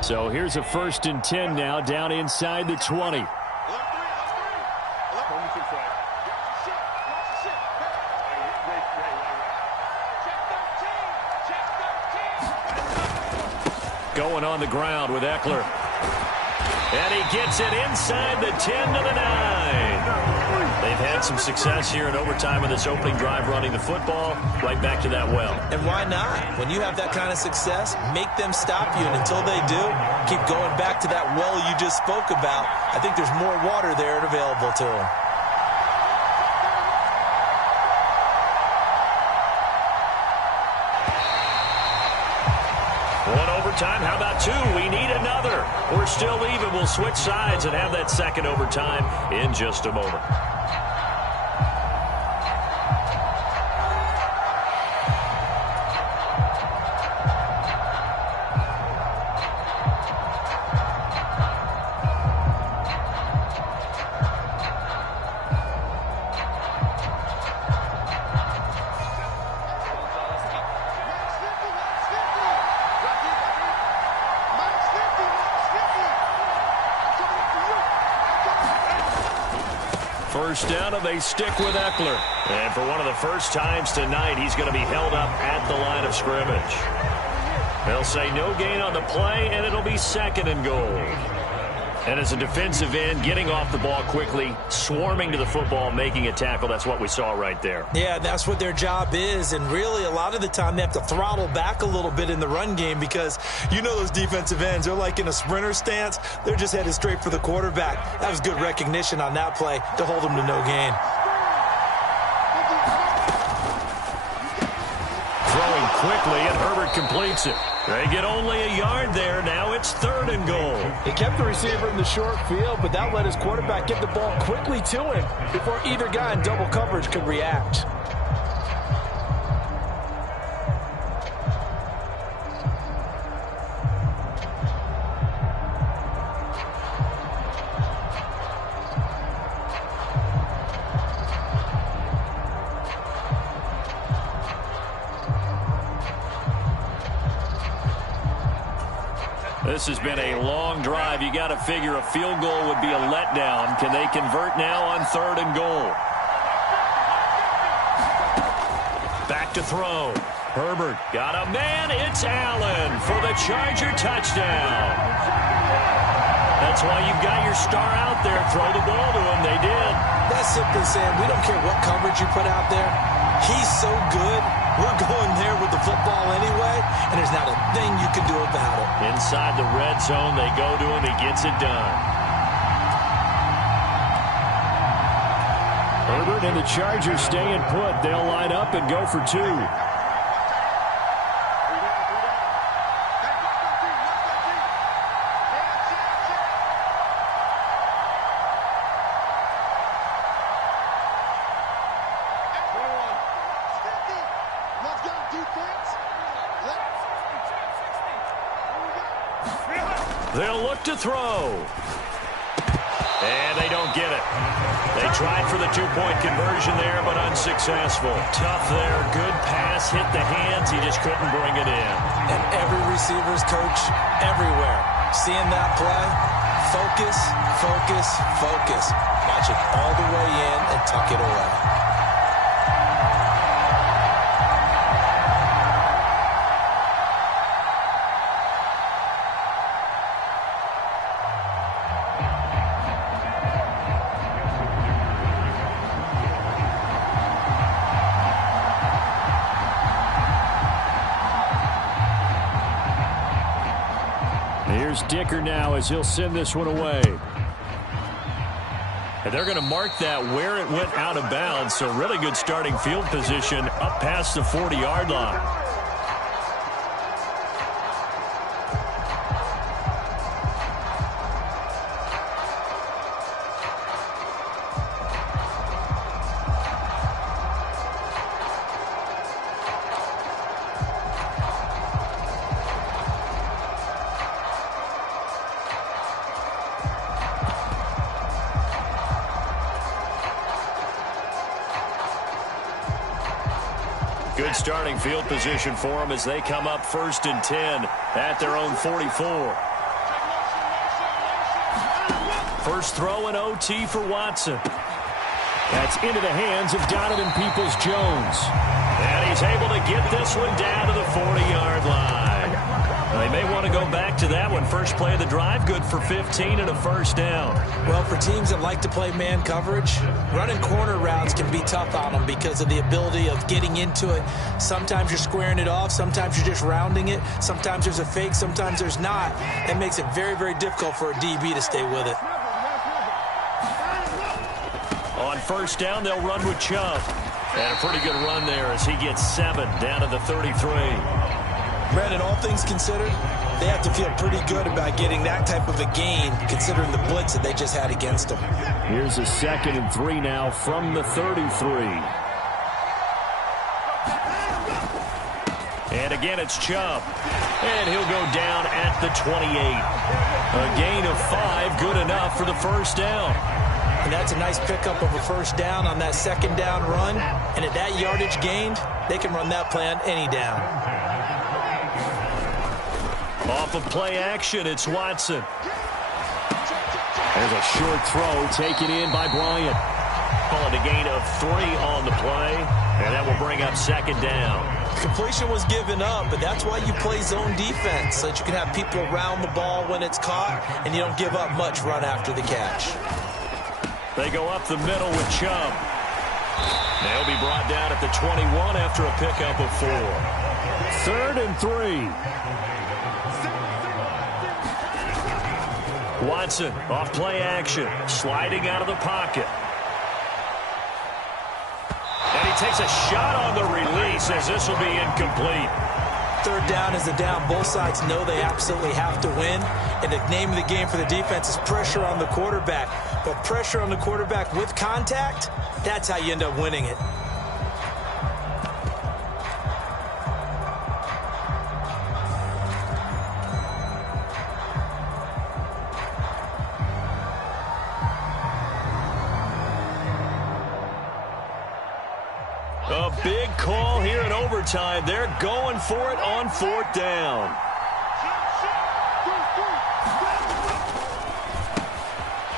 So here's a 1st and 10 now, down inside the 20. Going on the ground with Ekeler. And he gets it inside the 10 to the 9. They've had some success here in overtime in this opening drive running the football right back to that well. And why not? When you have that kind of success, make them stop you. And until they do, keep going back to that well you just spoke about. I think there's more water there and available to them. One overtime. How about 2? We need another. We're still even. We'll switch sides and have that second overtime in just a moment. First down, and they stick with Ekeler. And for one of the first times tonight, he's going to be held up at the line of scrimmage. They'll say no gain on the play, and it'll be 2nd and goal. And as a defensive end, getting off the ball quickly, swarming to the football, making a tackle, that's what we saw right there. Yeah, that's what their job is. And really, a lot of the time, they have to throttle back a little bit in the run game because you know those defensive ends, they're like in a sprinter stance. They're just headed straight for the quarterback. That was good recognition on that play to hold them to no gain. Throwing quickly, and Herbert completes it. They get only a yard there. Now it's 3rd and goal. He kept the receiver in the short field, but that let his quarterback get the ball quickly to him before either guy in double coverage could react. This has been a long drive. You got to figure a field goal would be a letdown. Can they convert now on 3rd and goal? Back to throw. Herbert got a man. It's Allen for the Charger touchdown. That's why you've got your star out there. Throw the ball to him. They did. That's simply saying we don't care what coverage you put out there. He's so good. We're going there with the football anyway, and there's not a thing you can do about it. Inside the red zone, they go to him. He gets it done. Herbert and the Chargers staying put. They'll line up and go for 2. They'll look to throw. And they don't get it. They tried for the 2-point conversion there, but unsuccessful. Tough there. Good pass. Hit the hands. He just couldn't bring it in. And every receiver's coach everywhere. Seeing that play, focus, focus, focus. Watch it all the way in and tuck it away. Here's Dicker now as he'll send this one away. And they're going to mark that where it went out of bounds. So really good starting field position up past the 40-yard line. Good starting field position for them as they come up 1st and 10 at their own 44. First throw in OT for Watson. That's into the hands of Donovan Peoples-Jones. And he's able to get this one down to the 40-yard line. They may want to go back to that one. First play of the drive, good for 15 and a first down. Well, for teams that like to play man coverage, running corner routes can be tough on them because of the ability of getting into it. Sometimes you're squaring it off. Sometimes you're just rounding it. Sometimes there's a fake. Sometimes there's not. It makes it very, very difficult for a DB to stay with it. On first down, they'll run with Chubb. And a pretty good run there as he gets 7 down to the 33. Brandon, all things considered, they have to feel pretty good about getting that type of a gain considering the blitz that they just had against them. Here's a 2nd and 3 now from the 33. And again, it's Chubb. And he'll go down at the 28. A gain of 5, good enough for the first down. And that's a nice pickup of a first down on that 2nd down run. And at that yardage gained, they can run that play on any down. Off of play action, it's Watson. There's a short throw taken in by Bryant. call it a gain of 3 on the play, and that will bring up second down. Completion was given up, but that's why you play zone defense, so that you can have people around the ball when it's caught, and you don't give up much run after the catch. They go up the middle with Chubb. They'll be brought down at the 21 after a pickup of 4. 3rd and 3. Watson off play action, sliding out of the pocket. And he takes a shot on the release as this will be incomplete. 3rd down is a down. Both sides know they absolutely have to win. And the name of the game for the defense is pressure on the quarterback. But pressure on the quarterback with contact, that's how you end up winning it. A big call here in overtime. They're going for it on 4th down.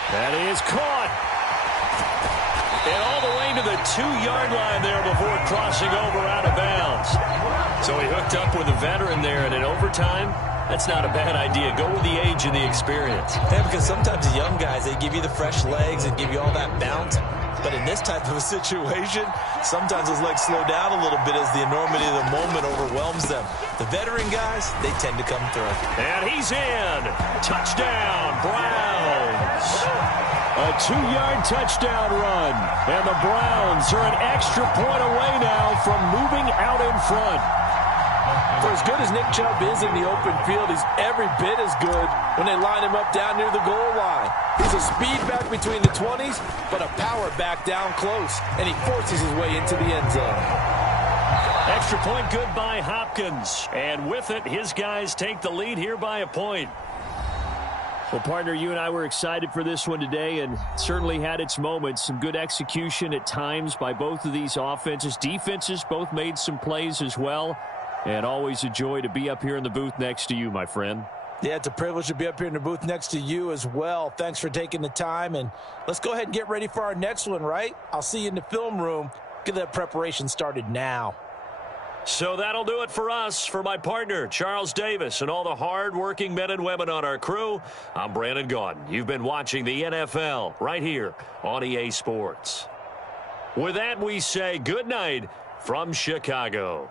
That is caught. And all the way to the 2-yard line there before crossing over out of bounds. So he hooked up with a veteran there, and in overtime, that's not a bad idea. Go with the age and the experience. Yeah, because sometimes the young guys, they give you the fresh legs and give you all that bounce. But in this type of a situation, sometimes those legs slow down a little bit as the enormity of the moment overwhelms them. The veteran guys, they tend to come through. And he's in. Touchdown, Browns. A 2-yard touchdown run. And the Browns are an extra point away now from moving out in front. For as good as Nick Chubb is in the open field, he's every bit as good when they line him up down near the goal line. He's a speed back between the 20s, but a power back down close, and he forces his way into the end zone. Extra point good by Hopkins. And with it, his guys take the lead here by a point. Well, partner, you and I were excited for this one today, and certainly had its moments. Some good execution at times by both of these offenses. Defenses both made some plays as well. And always a joy to be up here in the booth next to you, my friend. Yeah, it's a privilege to be up here in the booth next to you as well. Thanks for taking the time, and let's go ahead and get ready for our next one, right? I'll see you in the film room. Get that preparation started now. So that'll do it for us. For my partner, Charles Davis, and all the hard-working men and women on our crew, I'm Brandon Gaudin. You've been watching the NFL right here on EA Sports. With that, we say good night from Chicago.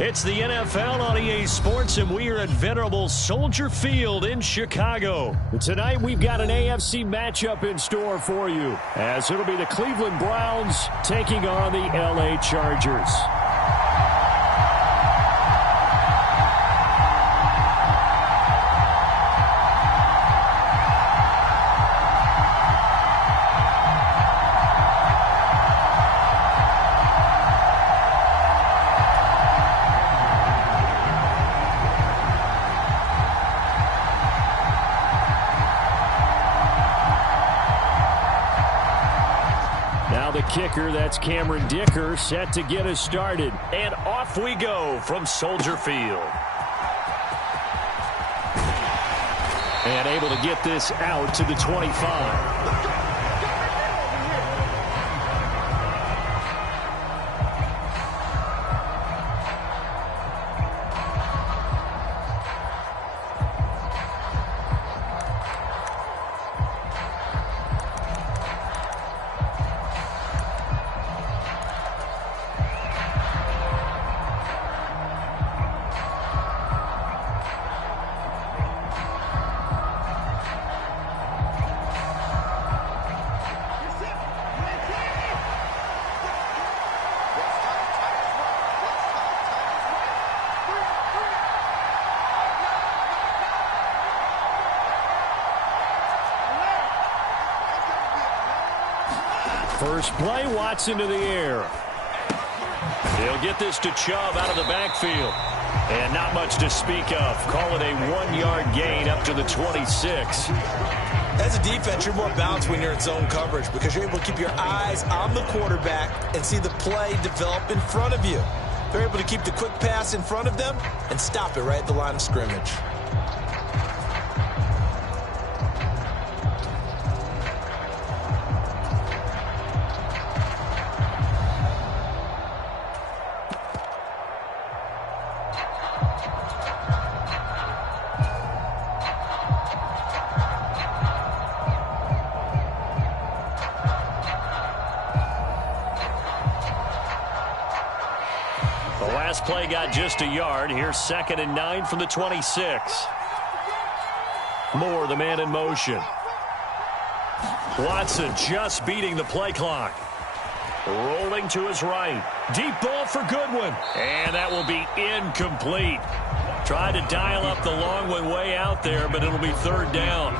It's the NFL on EA Sports, and we are at venerable Soldier Field in Chicago. Tonight, we've got an AFC matchup in store for you, as it'll be the Cleveland Browns taking on the LA Chargers. Kicker, that's Cameron Dicker, set to get us started. And off we go from Soldier Field. And able to get this out to the 25. First play, Watson to the air. He'll get this to Chubb out of the backfield. And not much to speak of. Call it a 1-yard gain up to the 26. As a defense, you're more balanced when you're in zone coverage because you're able to keep your eyes on the quarterback and see the play develop in front of you. They're able to keep the quick pass in front of them and stop it right at the line of scrimmage. Play got just a yard. Here's 2nd and 9 from the 26. Moore, the man in motion. Watson just beating the play clock. Rolling to his right. Deep ball for Goodwin. And that will be incomplete. Tried to dial up the long one way out there, but it'll be 3rd down.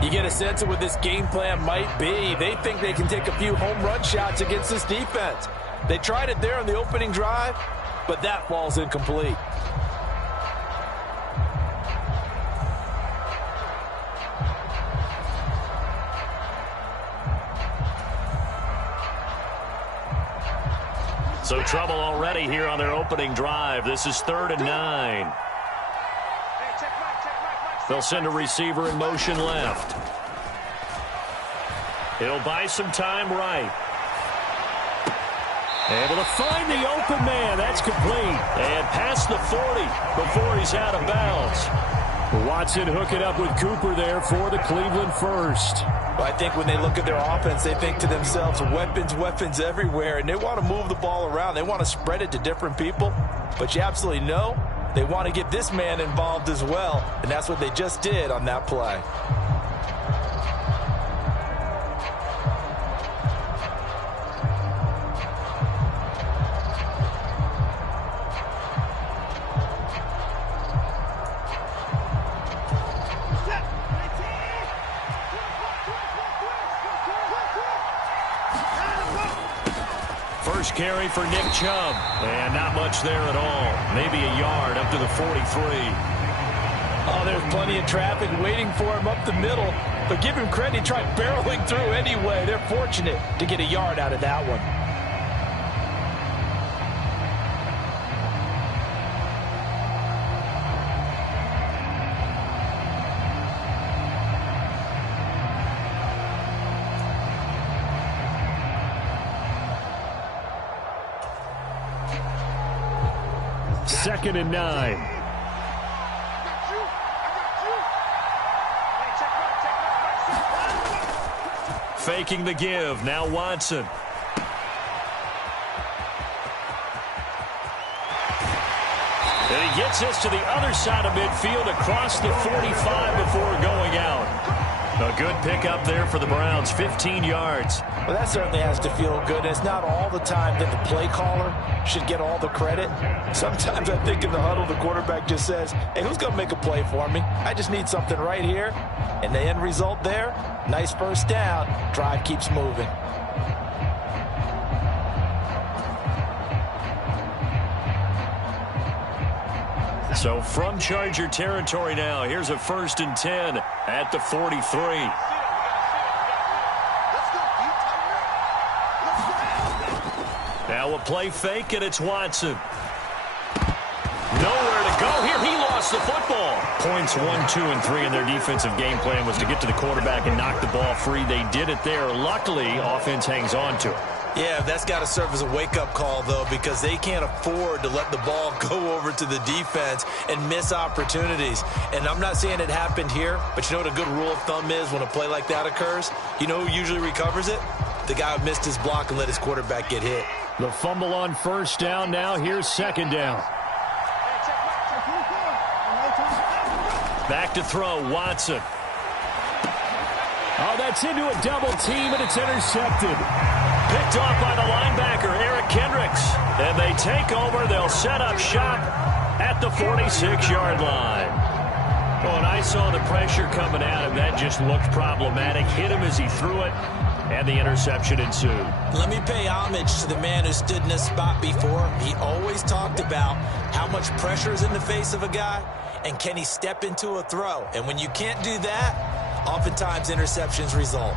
You get a sense of what this game plan might be. They think they can take a few home run shots against this defense. They tried it there on the opening drive, but that falls incomplete. So trouble already here on their opening drive. This is 3rd and 9. They'll send a receiver in motion left. He'll buy some time right. Able to find the open man. That's complete. And past the 40 before he's out of bounds. Watson hooking up with Cooper there for the Cleveland first. Well, I think when they look at their offense, they think to themselves, weapons, weapons everywhere, and they want to move the ball around. They want to spread it to different people. But you absolutely know they want to get this man involved as well, and that's what they just did on that play. Carry for Nick Chubb. And not much there at all. Maybe a yard up to the 43. Oh, there's plenty of traffic waiting for him up the middle. But give him credit, he tried barreling through anyway. They're fortunate to get a yard out of that one. Second and 9. Faking the give. Now Watson. And he gets this to the other side of midfield across the 45 before going out. A good pickup there for the Browns, 15 yards. Well, that certainly has to feel good. It's not all the time that the play caller should get all the credit. Sometimes I think in the huddle, the quarterback just says, hey, who's going to make a play for me? I just need something right here. And the end result there, nice first down. Drive keeps moving. So from Charger territory now, here's a 1st and 10 at the 43. Now a play fake, and it's Watson. Nowhere to go here. He lost the football. Points 1, 2, and 3 in their defensive game plan was to get to the quarterback and knock the ball free. They did it there. Luckily, offense hangs on to it. Yeah, that's got to serve as a wake-up call, though, because they can't afford to let the ball go over to the defense and miss opportunities. And I'm not saying it happened here, but you know what a good rule of thumb is when a play like that occurs? You know who usually recovers it? The guy who missed his block and let his quarterback get hit. The fumble on 1st down. Now here's 2nd down. Back to throw, Watson. Oh, that's into a double team, and it's intercepted. Picked off by the linebacker, Eric Kendricks. And they take over. They'll set up shop at the 46-yard line. Oh, and I saw the pressure coming at him. That just looked problematic. Hit him as he threw it, and the interception ensued. Let me pay homage to the man who stood in this spot before. He always talked about how much pressure is in the face of a guy, and can he step into a throw. And when you can't do that, oftentimes interceptions result.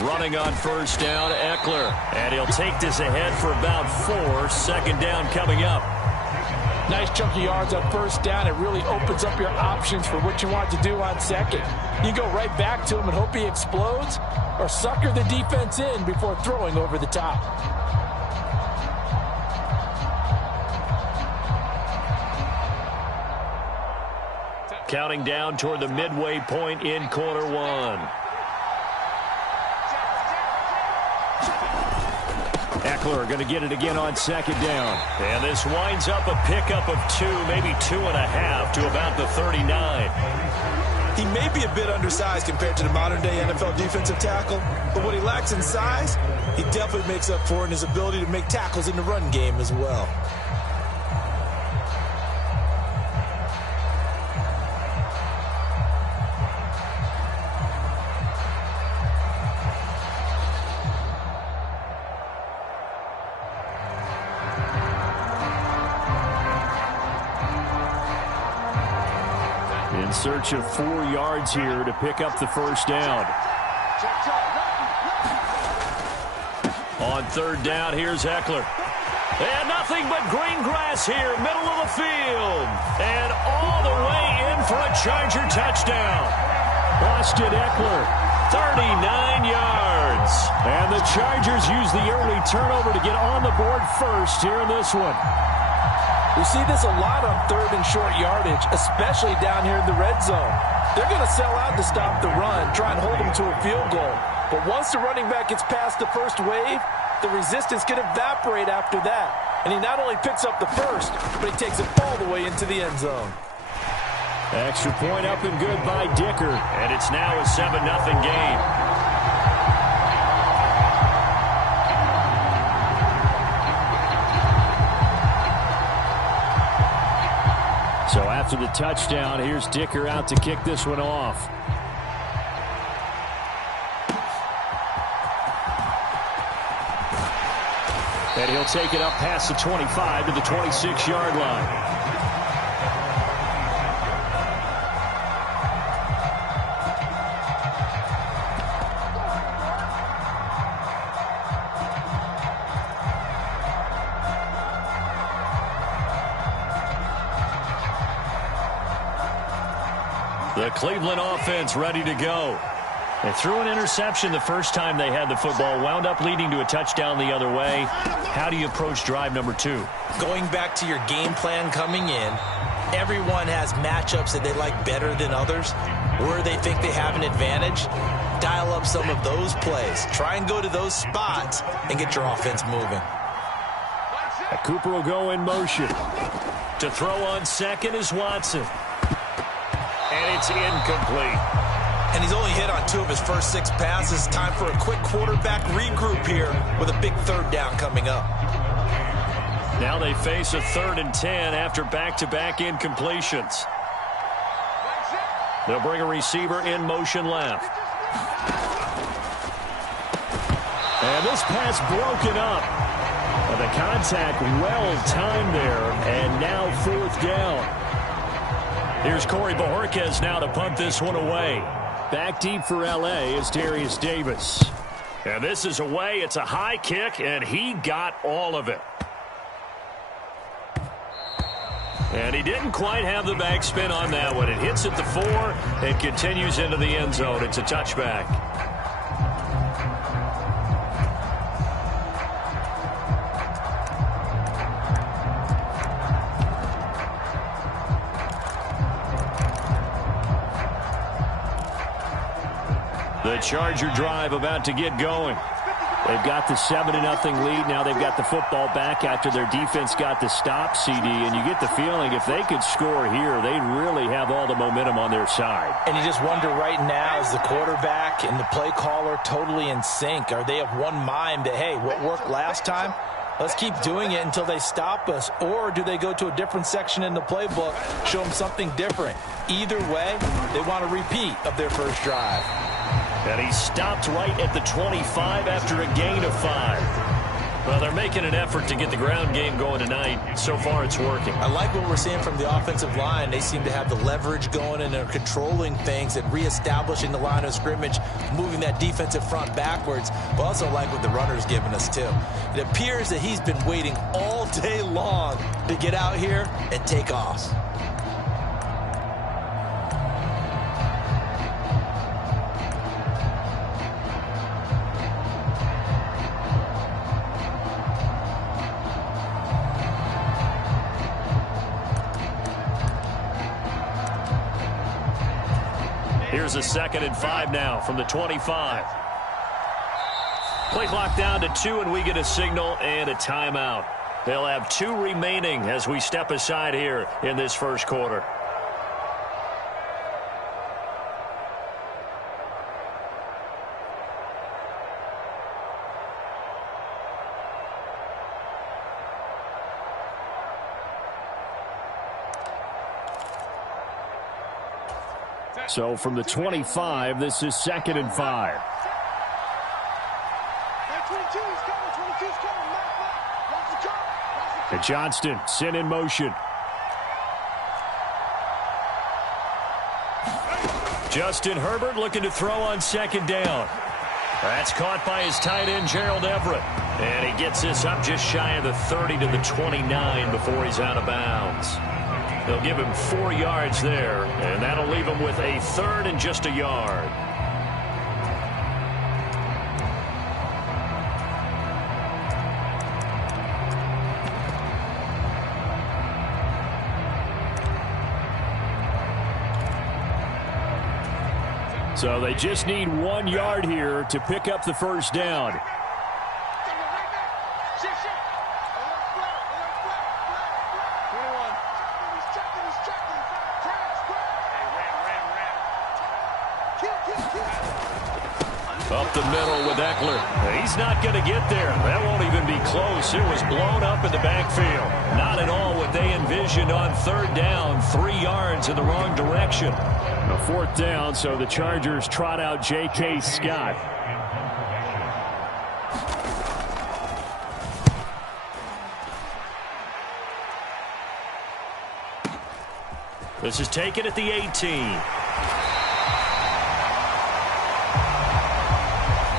Running on 1st down, Eckler. And he'll take this ahead for about 4. 2nd down coming up. Nice chunky yards on 1st down. It really opens up your options for what you want to do on 2nd. You go right back to him and hope he explodes, or sucker the defense in before throwing over the top. Counting down toward the midway point in quarter 1. Eckler going to get it again on 2nd down. And this winds up a pickup of 2, maybe 2.5 to about the 39. He may be a bit undersized compared to the modern-day NFL defensive tackle, but what he lacks in size, he definitely makes up for in his ability to make tackles in the run game as well. In search of 4 yards here to pick up the 1st down. On 3rd down, here's Eckler. And nothing but green grass here, middle of the field. And all the way in for a Charger touchdown. Austin Eckler, 39 yards. And the Chargers use the early turnover to get on the board first here in this one. We see this a lot on 3rd and short yardage, especially down here in the red zone. They're going to sell out to stop the run, try and hold them to a field goal. But once the running back gets past the first wave, the resistance can evaporate after that. And he not only picks up the first, but he takes it all the way into the end zone. Extra point up and good by Dicker. And it's now a 7-0 game. So after the touchdown, here's Dicker out to kick this one off. And he'll take it up past the 25 to the 26-yard line. The Cleveland offense ready to go. They threw an interception the first time they had the football, wound up leading to a touchdown the other way. How do you approach drive number 2? Going back to your game plan coming in, everyone has matchups that they like better than others, where they think they have an advantage. Dial up some of those plays. Try and go to those spots and get your offense moving. Cooper will go in motion. To throw on second is Watson. And it's incomplete. And he's only hit on 2 of his first 6 passes. Time for a quick quarterback regroup here with a big 3rd down coming up. Now they face a 3rd and 10 after back-to-back incompletions. They'll bring a receiver in motion left. And this pass broken up. The contact well timed there, and now 4th down. Here's Corey Bojorquez now to punt this one away. Back deep for L.A. is Darius Davis. And this is away. It's a high kick, and he got all of it. And he didn't quite have the backspin on that one. It hits at the 4 and continues into the end zone. It's a touchback. The Charger drive about to get going. They've got the 7-0 lead. Now they've got the football back after their defense got the stop, CD. And you get the feeling if they could score here, they'd really have all the momentum on their side. And you just wonder right now, is the quarterback and the play caller totally in sync? Are they of one mind that, hey, what worked last time? Let's keep doing it until they stop us. Or do they go to a different section in the playbook, show them something different? Either way, they want a repeat of their first drive. And he stopped right at the 25 after a gain of 5. Well, they're making an effort to get the ground game going tonight. So far, it's working. I like what we're seeing from the offensive line. They seem to have the leverage going, and they're controlling things and reestablishing the line of scrimmage, moving that defensive front backwards. But also like what the runner's giving us, too. It appears that he's been waiting all day long to get out here and take off. Here's a 2nd and 5 now from the 25. Play clock down to 2, and we get a signal and a timeout. They'll have 2 remaining as we step aside here in this first quarter. So from the 25, this is 2nd and 5. And Johnston sent in motion. Justin Herbert looking to throw on 2nd down. That's caught by his tight end, Gerald Everett. And he gets this up just shy of the 30 to the 29 before he's out of bounds. They'll give him 4 yards there, and that'll leave him with a 3rd and just a yard. So they just need 1 yard here to pick up the first down. Up the middle with Eckler. He's not going to get there. That won't even be close. It was blown up in the backfield. Not at all what they envisioned on 3rd down. 3 yards in the wrong direction. A 4th down, so the Chargers trot out J.K. Scott. This is taken at the 18.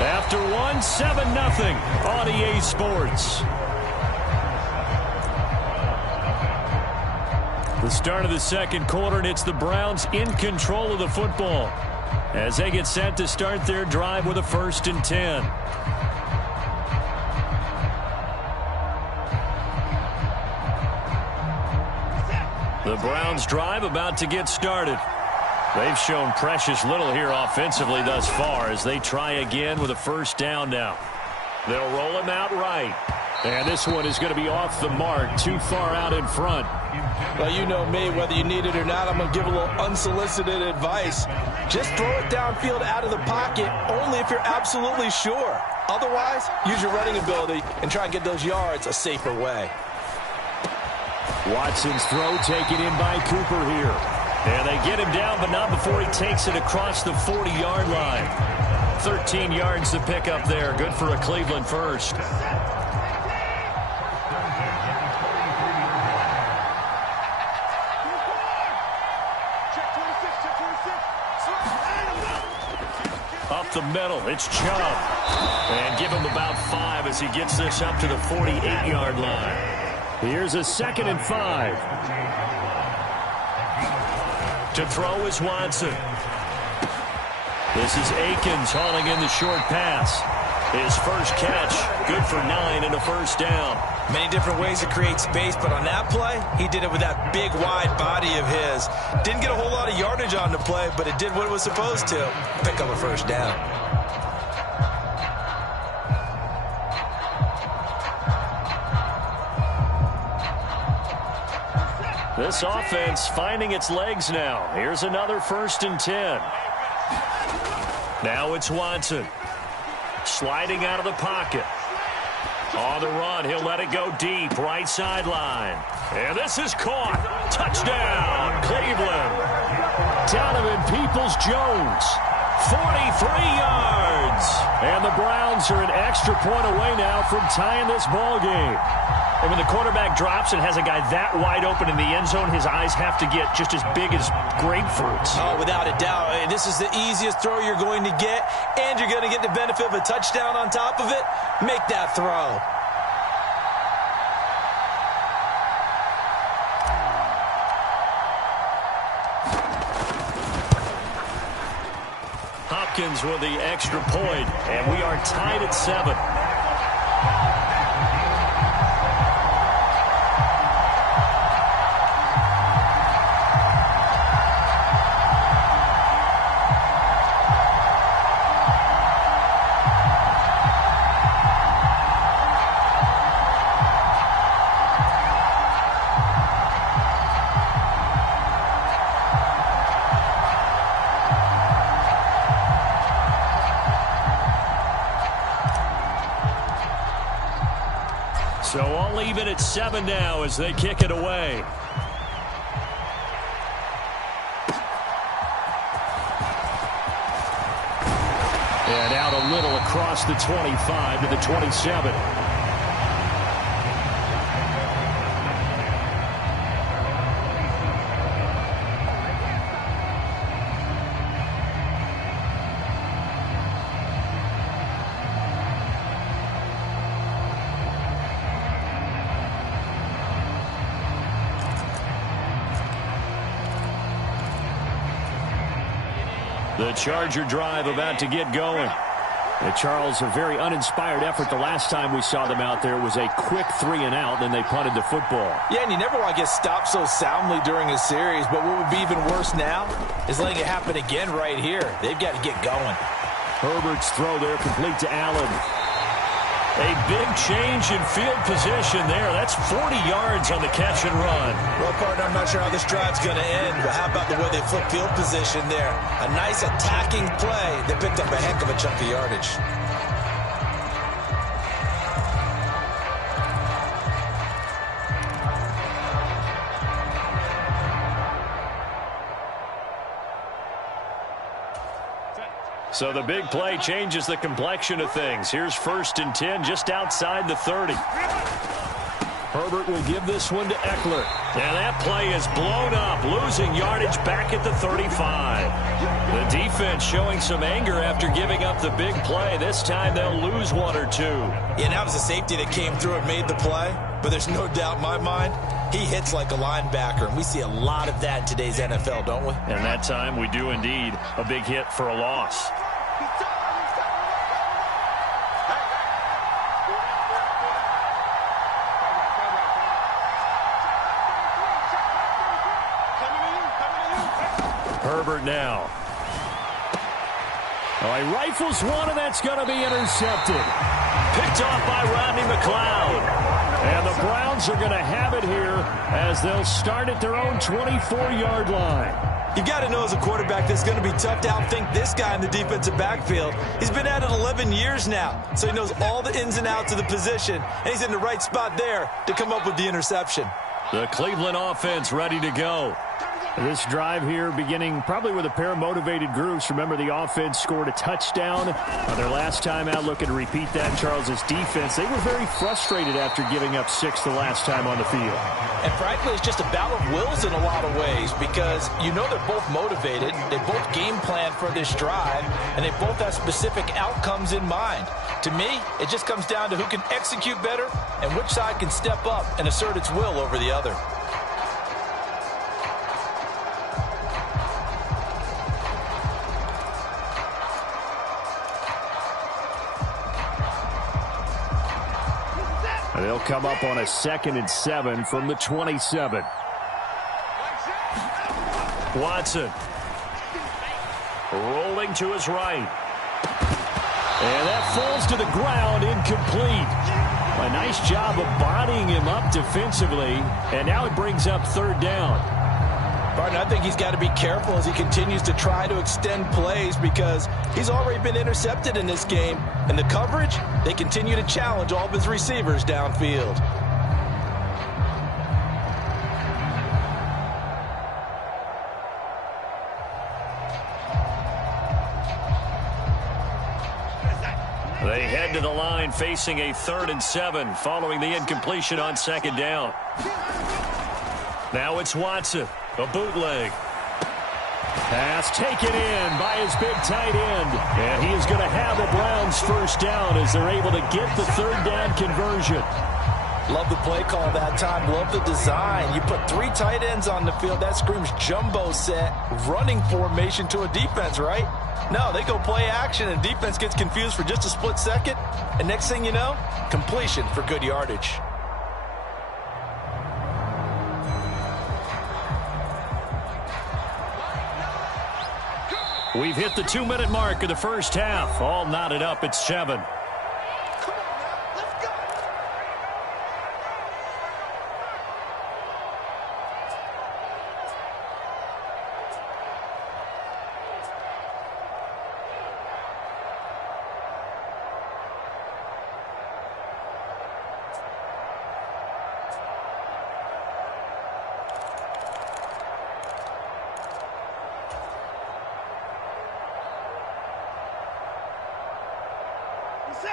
After 7-0 on EA Sports. The start of the second quarter, and it's the Browns in control of the football. as they get set to start their drive with a 1st and 10. The Browns drive about to get started. They've shown precious little here offensively thus far as they try again with a 1st down now. They'll roll him out right. And this one is going to be off the mark, too far out in front. Well, you know me, whether you need it or not, I'm going to give a little unsolicited advice. Just throw it downfield out of the pocket, only if you're absolutely sure. Otherwise, use your running ability and try and get those yards a safer way. Watson's throw taken in by Cooper here. And they get him down, but not before he takes it across the 40-yard line. 13 yards to pick up there. Good for a Cleveland first. Up the middle, it's Chubb. And give him about 5 as he gets this up to the 48-yard line. Here's a 2nd and 5. To throw is Watson. This is Akins hauling in the short pass. His first catch, good for 9 and a 1st down. Many different ways to create space, but on that play, he did it with that big, wide body of his. Didn't get a whole lot of yardage on the play, but it did what it was supposed to. Pick up a 1st down. This offense finding its legs now. Here's another 1st and 10. Now it's Watson. Sliding out of the pocket. On the run, he'll let it go deep, right sideline. And this is caught. Touchdown, Cleveland. Donovan Peoples-Jones, 43 yards. And the Browns are an extra point away now from tying this ball game. And when the quarterback drops and has a guy that wide open in the end zone, his eyes have to get just as big as grapefruits. Oh, without a doubt. This is the easiest throw you're going to get, and you're going to get the benefit of a touchdown on top of it. Make that throw. Hopkins with the extra point, and we are tied at 7. So all even at 7 now as they kick it away. And out a little across the 25 to the 27. The Charger drive about to get going. And Charles, a very uninspired effort the last time we saw them out there. It was a quick 3 and out, then they punted the football. Yeah, and you never want to get stopped so soundly during a series, but what would be even worse now is letting it happen again right here. They've got to get going. Herbert's throw there complete to Allen. A big change in field position there. That's 40 yards on the catch and run. Well, partner, I'm not sure how this drive's going to end, but how about the way they flip field position there? A nice attacking play. They picked up a heck of a chunk of yardage. So the big play changes the complexion of things. Here's 1st and 10 just outside the 30. Herbert will give this one to Eckler. And that play is blown up, losing yardage back at the 35. The defense showing some anger after giving up the big play. This time they'll lose 1 or 2. Yeah, that was a safety that came through and made the play. But there's no doubt in my mind, He hits like a linebacker, and we see a lot of that in today's NFL, don't we? And that time we do indeed a big hit for a loss. Herbert now. Oh, he rifles one, and that's going to be intercepted. Picked off by Rodney McLeod. And the Browns are going to have it here as they'll start at their own 24-yard line. You got to know as a quarterback that it's going to be tough to outthink this guy in the defensive backfield. He's been at it 11 years now, so he knows all the ins and outs of the position, and he's in the right spot there to come up with the interception. The Cleveland offense ready to go. This drive here beginning probably with a pair of motivated groups. Remember, the offense scored a touchdown on their last time out. Looking to repeat that in Charles' defense. They were very frustrated after giving up 6 the last time on the field. And frankly, it's just a battle of wills in a lot of ways because you know they're both motivated. They both game plan for this drive, and they both have specific outcomes in mind. To me, it just comes down to who can execute better and which side can step up and assert its will over the other. They'll come up on a 2nd and 7 from the 27. Watson. Rolling to his right. And that falls to the ground, incomplete. A nice job of bodying him up defensively. And now it brings up 3rd down. Barton, I think he's got to be careful as he continues to try to extend plays because he's already been intercepted in this game. And the coverage, they continue to challenge all of his receivers downfield. They head to the line facing a 3rd and 7 following the incompletion on 2nd down. Now it's Watson. A bootleg. Pass taken in by his big tight end. And he is going to have the Browns 1st down as they're able to get the 3rd down conversion. Love the play call that time. Love the design. You put 3 tight ends on the field. That screams jumbo set, running formation to a defense, right? No, they go play action and defense gets confused for just a split second. And next thing you know, completion for good yardage. We've hit the 2-minute mark of the first half. All knotted up at 7.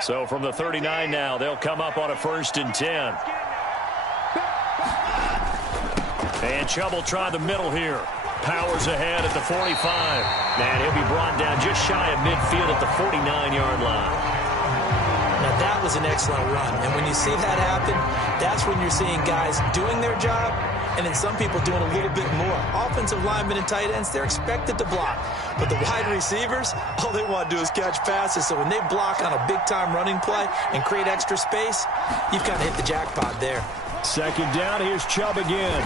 So from the 39 now, they'll come up on a 1st and 10. And Chubb will try the middle here. Powers ahead at the 45. And he'll be brought down just shy of midfield at the 49-yard line. Now that was an excellent run. And when you see that happen, that's when you're seeing guys doing their job and then some people doing a little bit more. Offensive linemen and tight ends, they're expected to block. But the wide receivers, all they want to do is catch passes. So when they block on a big-time running play and create extra space, you've kind of hit the jackpot there. 2nd down, here's Chubb again.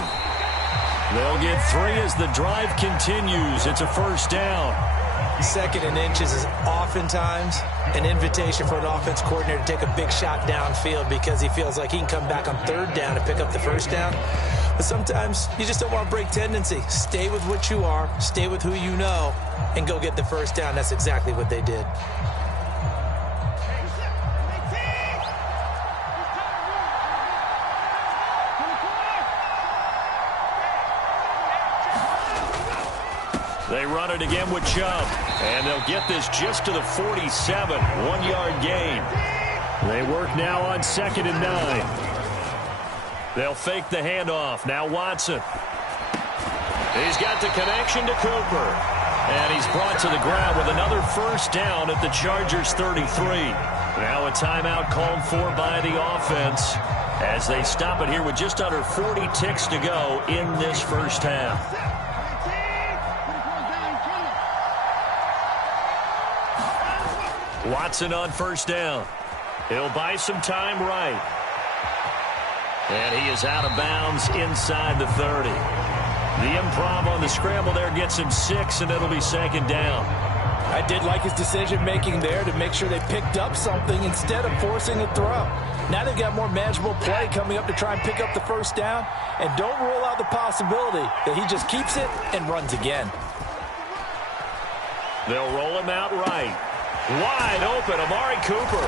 They'll get 3 as the drive continues. It's a 1st down. 2nd and inches is oftentimes an invitation for an offense coordinator to take a big shot downfield because he feels like he can come back on 3rd down and pick up the 1st down. But sometimes you just don't want to break tendency. Stay with what you are, stay with who you know, and go get the 1st down. That's exactly what they did. They run it again with Chubb. And they'll get this just to the 47. 1-yard gain. They work now on 2nd and 9. They'll fake the handoff. Now Watson. He's got the connection to Cooper. And he's brought to the ground with another 1st down at the Chargers 33. Now a timeout called for by the offense. as they stop it here with just under 40 ticks to go in this first half. Watson on first down. He'll buy some time right. And he is out of bounds inside the 30. The improv on the scramble there gets him 6, and it'll be second down. I did like his decision-making there to make sure they picked up something instead of forcing a throw. Now they've got more manageable play coming up to try and pick up the first down, and don't rule out the possibility that he just keeps it and runs again. They'll roll him out right. Wide open, Amari Cooper.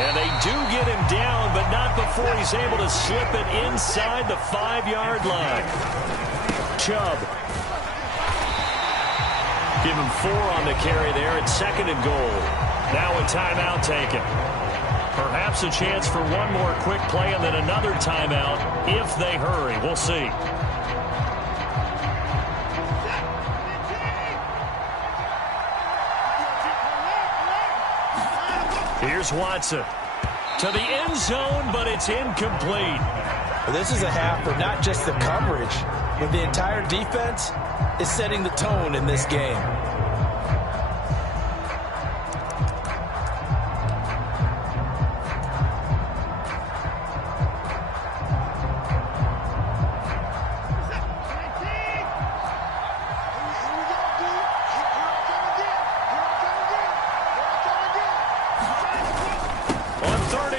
And they do get him down, but not before he's able to slip it inside the 5-yard line. Chubb. Give him 4 on the carry there at 2nd and goal. Now a timeout taken. Perhaps a chance for one more quick play and then another timeout if they hurry. We'll see. Here's Watson to the end zone, but it's incomplete. Well, this is a half for not just the coverage, but the entire defense is setting the tone in this game.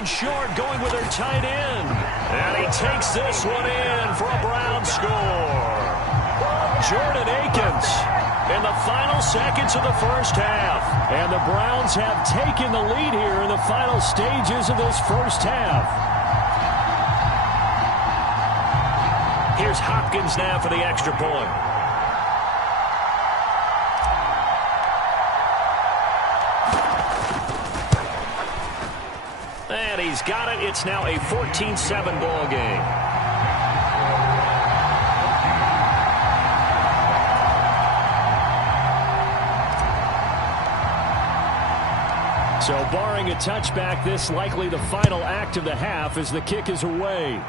Short going with their tight end. And he takes this one in for a Brown score. Jordan Akins in the final seconds of the first half. And the Browns have taken the lead here in the final stages of this first half. Here's Hopkins now for the extra point. And he's got it. It's now a 14-7 ball game. So barring a touchback, this likely the final act of the half as the kick is away.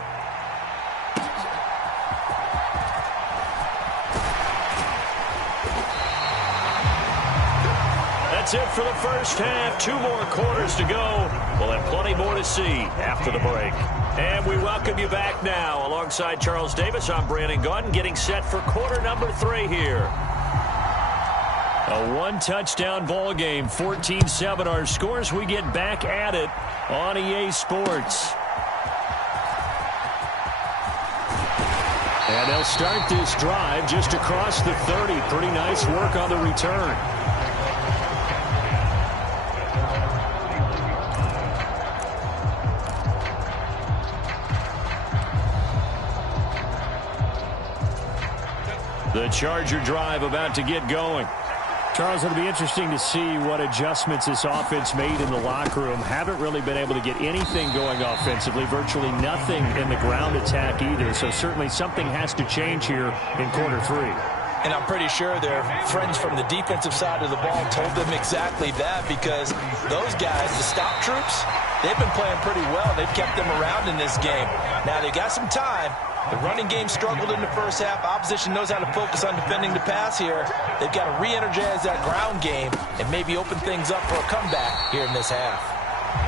That's it for the first half. 2 more quarters to go. We'll have plenty more to see after the break. And we welcome you back now. Alongside Charles Davis, I'm Brandon Gaudin, getting set for quarter number 3 here. A 1-touchdown ball game, 14-7 our scores. We get back at it on EA Sports. And they'll start this drive just across the 30. Pretty nice work on the return. The Charger drive about to get going. Charles, it'll be interesting to see what adjustments this offense made in the locker room. Haven't really been able to get anything going offensively. Virtually nothing in the ground attack either. So certainly something has to change here in quarter 3. And I'm pretty sure their friends from the defensive side of the ball told them exactly that, because those guys, the stop troops, they've been playing pretty well. They've kept them around in this game. Now they got some time. The running game struggled in the first half. Opposition knows how to focus on defending the pass here. They've got to re-energize that ground game and maybe open things up for a comeback here in this half.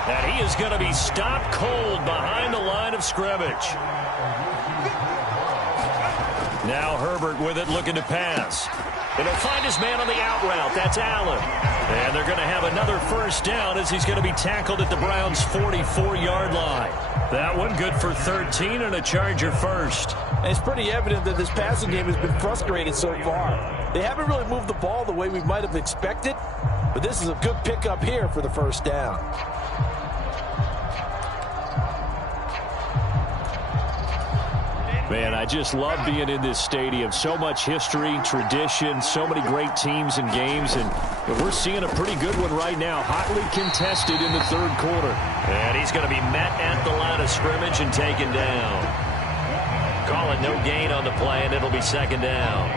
And he is going to be stopped cold behind the line of scrimmage. Now Herbert with it, looking to pass. And he'll find his man on the out route. That's Allen. And they're going to have another first down as he's going to be tackled at the Browns' 44-yard line. That one good for 13 and a Charger first. And it's pretty evident that this passing game has been frustrated so far. They haven't really moved the ball the way we might have expected, but this is a good pickup here for the first down. Man, I just love being in this stadium. So much history, tradition, so many great teams and games, and we're seeing a pretty good one right now. Hotly contested in the third quarter. And he's going to be met at the line of scrimmage and taken down. Call it no gain on the play, and it'll be second down.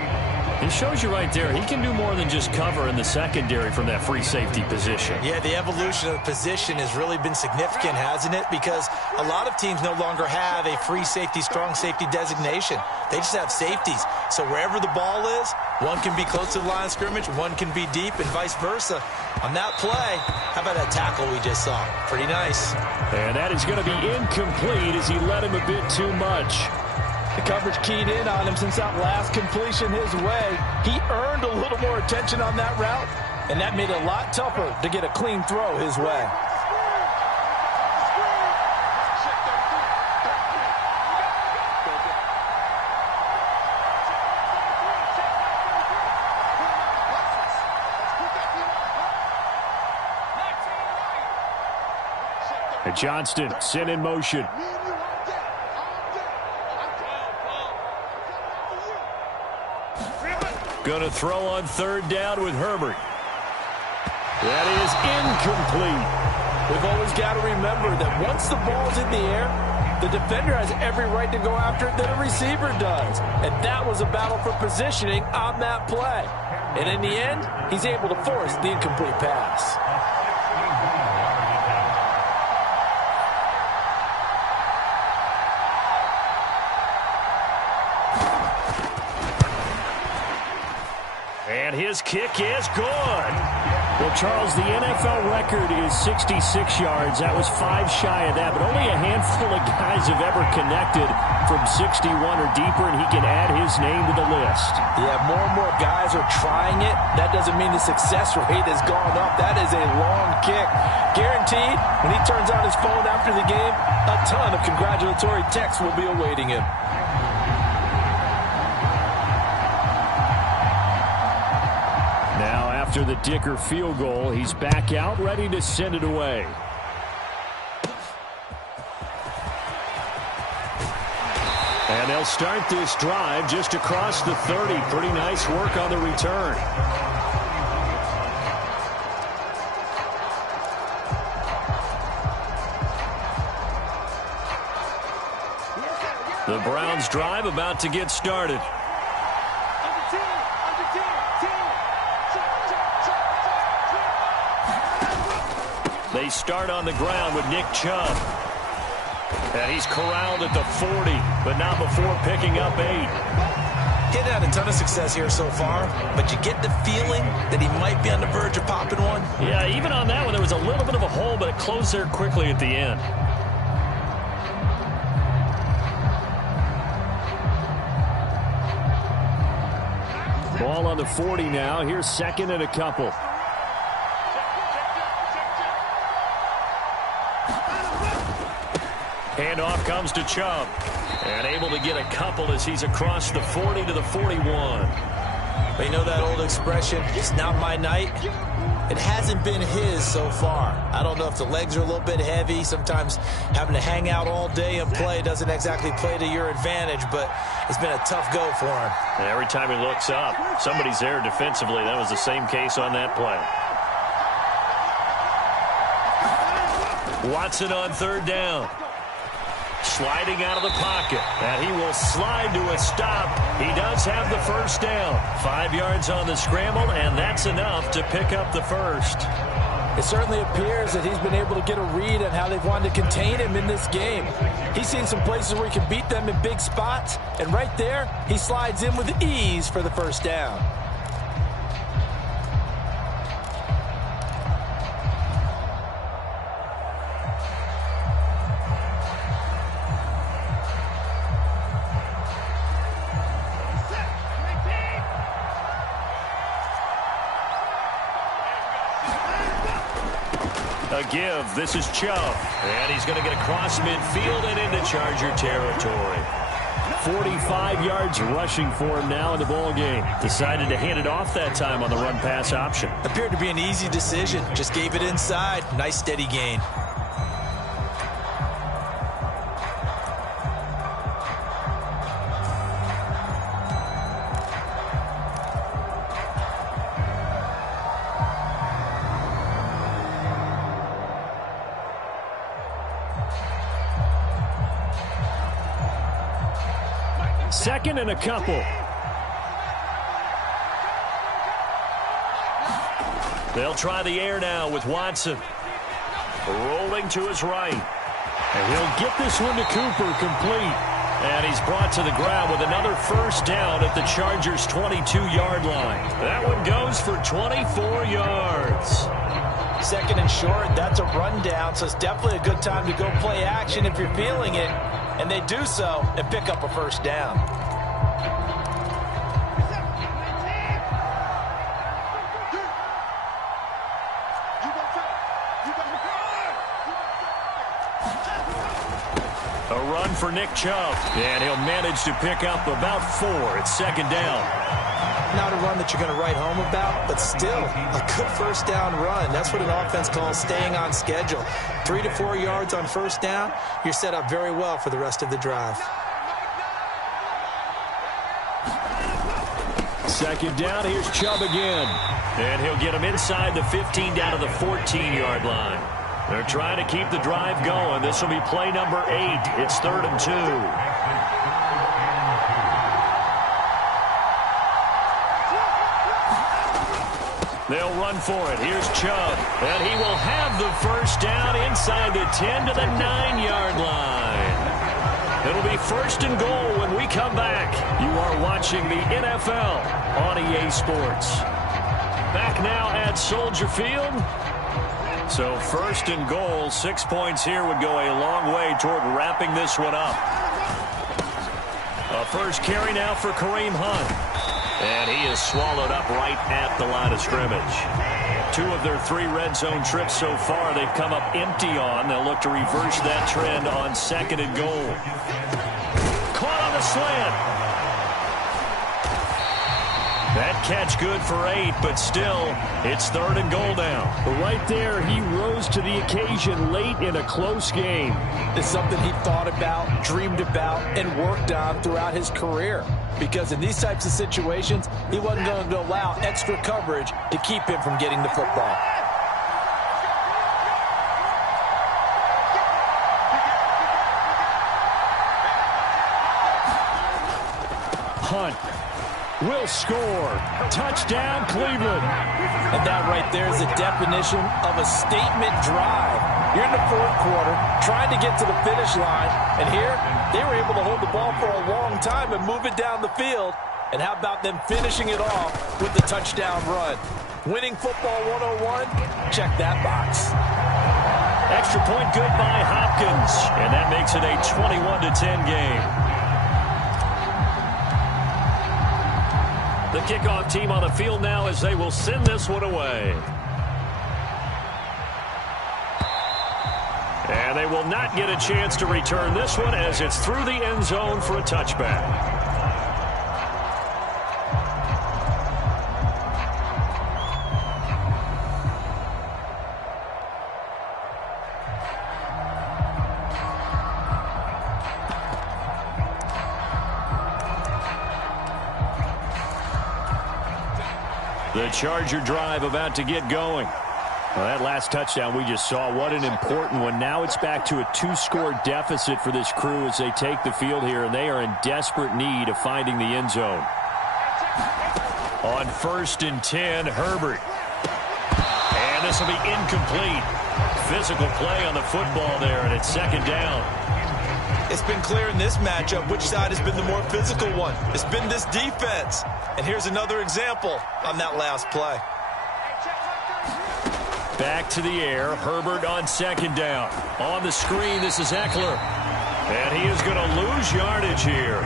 It shows you right there, he can do more than just cover in the secondary from that free safety position. Yeah, the evolution of the position has really been significant, hasn't it? Because a lot of teams no longer have a free safety, strong safety designation. They just have safeties. So wherever the ball is, one can be close to the line of scrimmage, one can be deep, and vice versa. On that play, how about that tackle we just saw? Pretty nice. And that is going to be incomplete as he led him a bit too much. The coverage keyed in on him since that last completion his way. He earned a little more attention on that route, and that made it a lot tougher to get a clean throw his way. And Johnston sent in motion. Going to throw on third down with Herbert. That is incomplete. We've always got to remember that once the ball's in the air, the defender has every right to go after it that a receiver does. And that was a battle for positioning on that play. And in the end, he's able to force the incomplete pass. And his kick is good. Well, Charles, the NFL record is 66 yards. That was 5 shy of that, but only a handful of guys have ever connected from 61 or deeper, and he can add his name to the list. Yeah, more and more guys are trying it. That doesn't mean the success rate has gone up. That is a long kick. Guaranteed, when he turns on his phone after the game, a ton of congratulatory texts will be awaiting him. After the Dicker field goal, he's back out, ready to send it away. And they'll start this drive just across the 30. Pretty nice work on the return. The Browns drive about to get started. They start on the ground with Nick Chubb. And he's corralled at the 40, but not before picking up 8. He's had a ton of success here so far, but you get the feeling that he might be on the verge of popping one. Yeah, even on that one, there was a little bit of a hole, but it closed there quickly at the end. Ball on the 40 now. Here's second and a couple. Handoff comes to Chubb. And able to get a couple as he's across the 40 to the 41. But you know that old expression, it's not my night? It hasn't been his so far. I don't know if the legs are a little bit heavy. Sometimes having to hang out all day and play doesn't exactly play to your advantage, but it's been a tough go for him. And every time he looks up, somebody's there defensively. That was the same case on that play. Watson on third down. Sliding out of the pocket. And he will slide to a stop. He does have the first down. 5 yards on the scramble, and that's enough to pick up the first. It certainly appears that he's been able to get a read on how they've wanted to contain him in this game. He's seen some places where he can beat them in big spots, and right there, he slides in with ease for the first down. A give. This is Chubb. And he's going to get across midfield and into Charger territory. 45 yards rushing for him now in the ball game. Decided to hand it off that time on the run-pass option. Appeared to be an easy decision. Just gave it inside. Nice steady gain. Second and a couple. They'll try the air now with Watson. Rolling to his right. And he'll get this one to Cooper, complete. And he's brought to the ground with another first down at the Chargers' 22-yard line. That one goes for 24 yards. Second and short, that's a rundown, so it's definitely a good time to go play action if you're feeling it. And they do so and pick up a first down. A run for Nick Chubb, and he'll manage to pick up about 4 at second down. Not a run that you're going to write home about, but still a good first down run. That's what an offense calls staying on schedule. 3 to 4 yards on first down, you're set up very well for the rest of the drive. Second down, here's Chubb again. And he'll get him inside the 15 down to the 14-yard line. They're trying to keep the drive going. This will be play number 8. It's 3rd and 2. They'll run for it. Here's Chubb. And he will have the first down inside the 10 to the 9-yard line. It'll be 1st and goal when we come back. You are watching the NFL on EA Sports. Back now at Soldier Field. So 1st and goal, 6 points here would go a long way toward wrapping this one up. A first carry now for Kareem Hunt. And he is swallowed up right at the line of scrimmage. 2 of their 3 red zone trips so far they've come up empty on. They'll look to reverse that trend on 2nd and goal. Caught on the slant. That catch good for 8, but still, it's 3rd and goal now. But right there, he rose to the occasion late in a close game. It's something he thought about, dreamed about, and worked on throughout his career. Because in these types of situations, he wasn't going to allow extra coverage to keep him from getting the football. Hunt will score. Touchdown, Cleveland. And that right there is the definition of a statement drive. You're in the 4th quarter, trying to get to the finish line, and here, they were able to hold the ball for a long time and move it down the field. And how about them finishing it off with the touchdown run? Winning football 101? Check that box. Extra point good by Hopkins, and that makes it a 21-10 game. The kickoff team on the field now as they will send this one away. And they will not get a chance to return this one as it's through the end zone for a touchback. The Charger drive about to get going. Well, that last touchdown we just saw, what an important one. Now it's back to a 2-score deficit for this crew as they take the field here, and they are in desperate need of finding the end zone. On 1st and 10, Herbert. And this will be incomplete. Physical play on the football there, and it's 2nd down. It's been clear in this matchup which side has been the more physical one. It's been this defense. And here's another example on that last play. Back to the air. Herbert on 2nd down. On the screen, this is Eckler. And he is going to lose yardage here.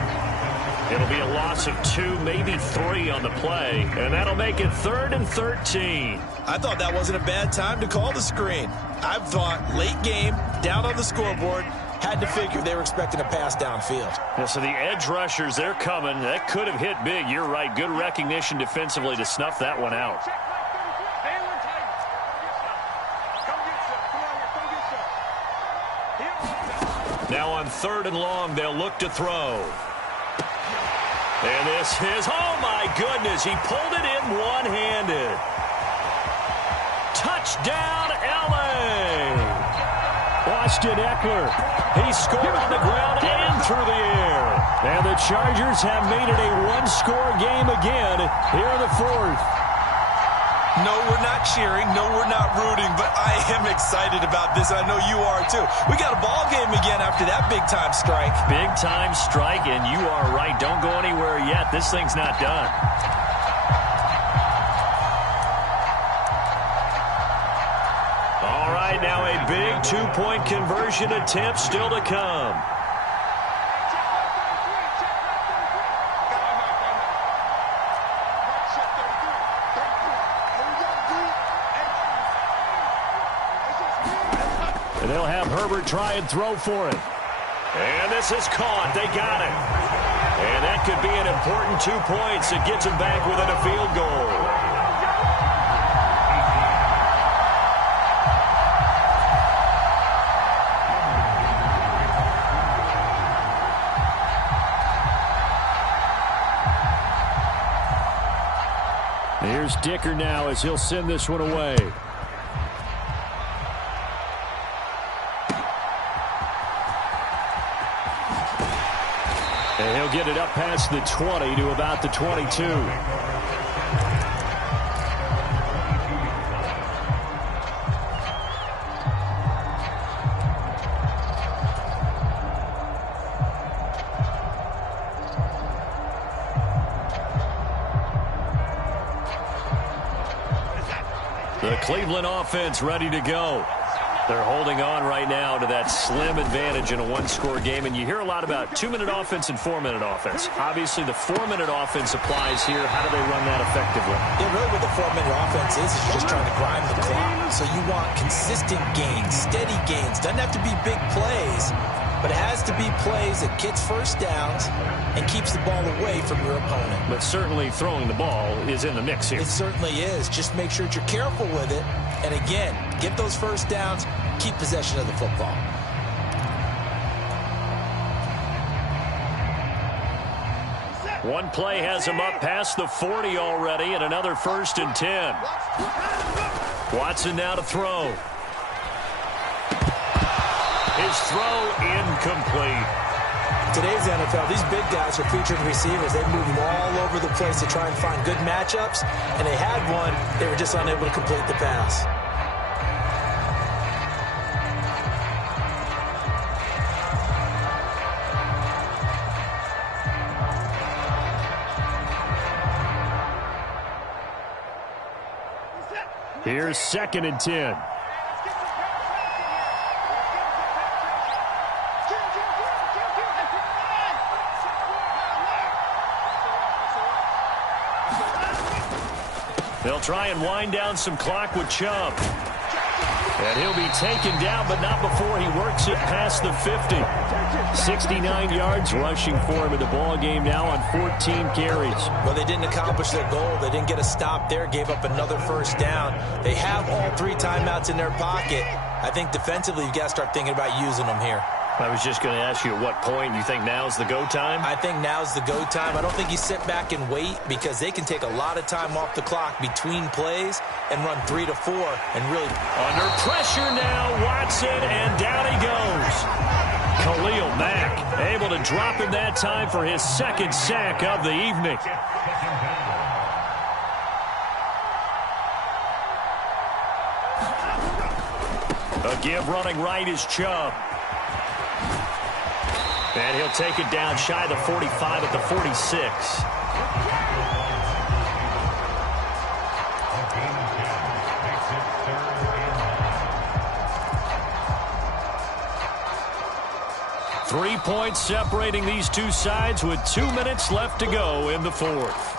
It'll be a loss of 2, maybe 3 on the play. And that'll make it 3rd and 13. I thought that wasn't a bad time to call the screen. I thought late game, down on the scoreboard, had to figure they were expecting a pass downfield. Yeah, so the edge rushers, they're coming. That could have hit big. You're right. Good recognition defensively to snuff that one out. Now on 3rd and long, they'll look to throw. And this is, oh my goodness, he pulled it in one-handed. Touchdown, LA! Austin Eckler. He scored on the ground and through the air. And the Chargers have made it a 1-score game again here in the 4th. No, we're not cheering. No, we're not rooting, but I am excited about this. I know you are too. We got a ball game again after that big-time strike. Big-time strike, and you are right. Don't go anywhere yet. This thing's not done. All right, now a big two-point conversion attempt still to come. And they'll have Herbert try and throw for it. And this is caught. They got it. And that could be an important 2 points. It gets them back within a field goal. Here's Dicker now as he'll send this one away. And he'll get it up past the 20 to about the 22. The Cleveland offense ready to go. They're holding on right now to that slim advantage in a one-score game. And you hear a lot about 2-minute offense and 4-minute offense. Obviously, the 4-minute offense applies here. How do they run that effectively? Yeah, really what the 4-minute offense is you're just trying to grind the clock. So you want consistent gains, steady gains. Doesn't have to be big plays, but it has to be plays that gets first downs and keeps the ball away from your opponent. But certainly throwing the ball is in the mix here. It certainly is. Just make sure that you're careful with it. And again, get those first downs, keep possession of the football. One play has him up past the 40 already, and another 1st and 10. Watson now to throw. His throw incomplete. Today's NFL, these big guys are featured receivers. They move all over the place to try and find good matchups, and they had one. They were just unable to complete the pass. Here's 2nd and 10. They'll try and wind down some clock with Chubb. And he'll be taken down, but not before he works it past the 50. 69 yards rushing for him in the ball game now on 14 carries. Well, they didn't accomplish their goal. They didn't get a stop there, gave up another first down. They have all 3 timeouts in their pocket. I think defensively you've got to start thinking about using them here. I was just going to ask you at what point you think now's the go time? I think now's the go time. I don't think you sit back and wait because they can take a lot of time off the clock between plays and run 3 to 4 and really... Under pressure now, Watson, and down he goes. Khalil Mack able to drop him that time for his 2nd sack of the evening. A give running right is Chubb. And he'll take it down shy of the 45 at the 46. Three points separating these two sides with 2 minutes left to go in the 4th.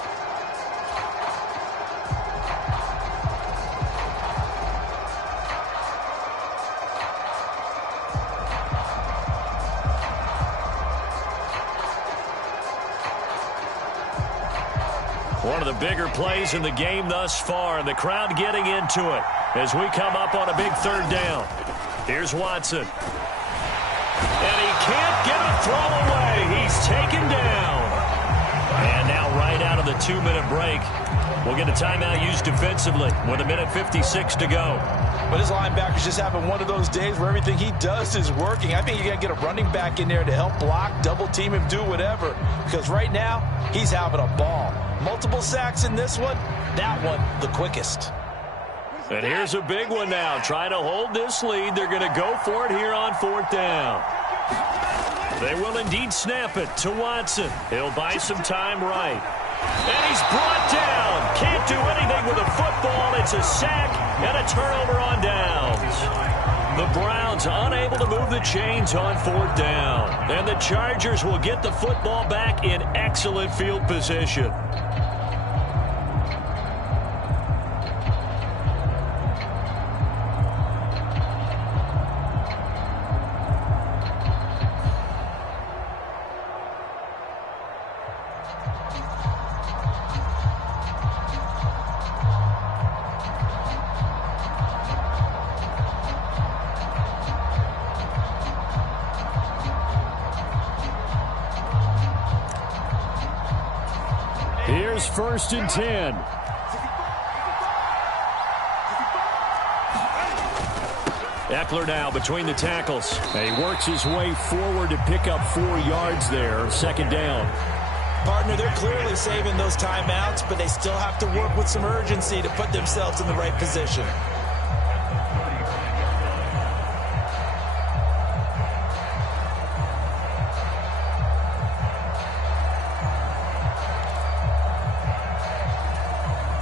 One of the bigger plays in the game thus far, and the crowd getting into it as we come up on a big 3rd down. Here's Watson. And he can't get a throw away. He's taken down. And now right out of the 2-minute break, we'll get a timeout used defensively with 1:56 to go. But his linebackers just having one of those days where everything he does is working. I think you got to get a running back in there to help block, double team him, do whatever. Because right now, he's having a ball. Multiple sacks in this one, that one the quickest. And here's a big one now. Trying to hold this lead. They're going to go for it here on 4th down. They will indeed snap it to Watson. He'll buy some time right. And he's brought down. Can't do anything with a football. It's a sack and a turnover on downs. The Browns unable to move the chains on 4th down. And the Chargers will get the football back in excellent field position. Here's 1st and 10. Eckler now between the tackles. And he works his way forward to pick up 4 yards there. 2nd down. Partner, they're clearly saving those timeouts, but they still have to work with some urgency to put themselves in the right position.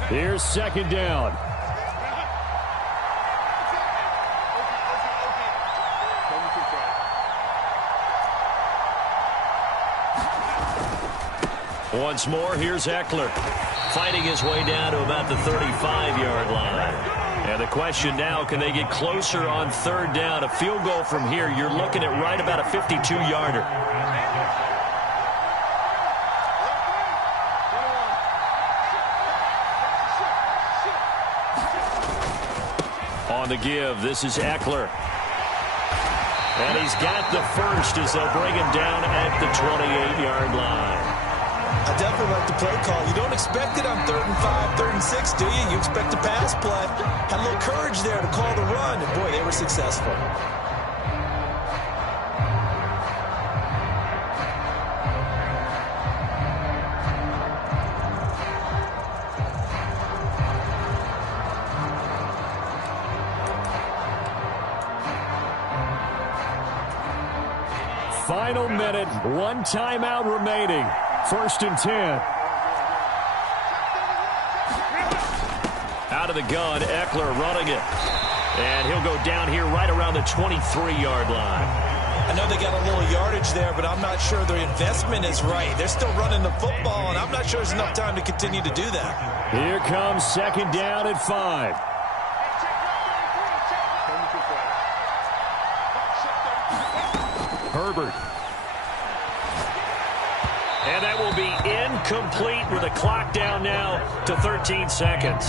Here's 2nd down. Once more, here's Eckler. Fighting his way down to about the 35-yard line. And the question now, can they get closer on 3rd down? A field goal from here, you're looking at right about a 52-yarder. On the give, this is Eckler. And he's got the first as they'll bring him down at the 28-yard line. I definitely like the play call. You don't expect it on 3rd and 5, 3rd and 6, do you? You expect a pass play. Had a little courage there to call the run, and boy, they were successful. Final minute, 1 timeout remaining. 1st and 10. Out of the gun, Eckler running it. And he'll go down here right around the 23-yard line. I know they got a little yardage there, but I'm not sure their investment is right. They're still running the football, and I'm not sure there's enough time to continue to do that. Here comes 2nd down at 5. Herbert. And that will be incomplete with the clock down now to 13 seconds.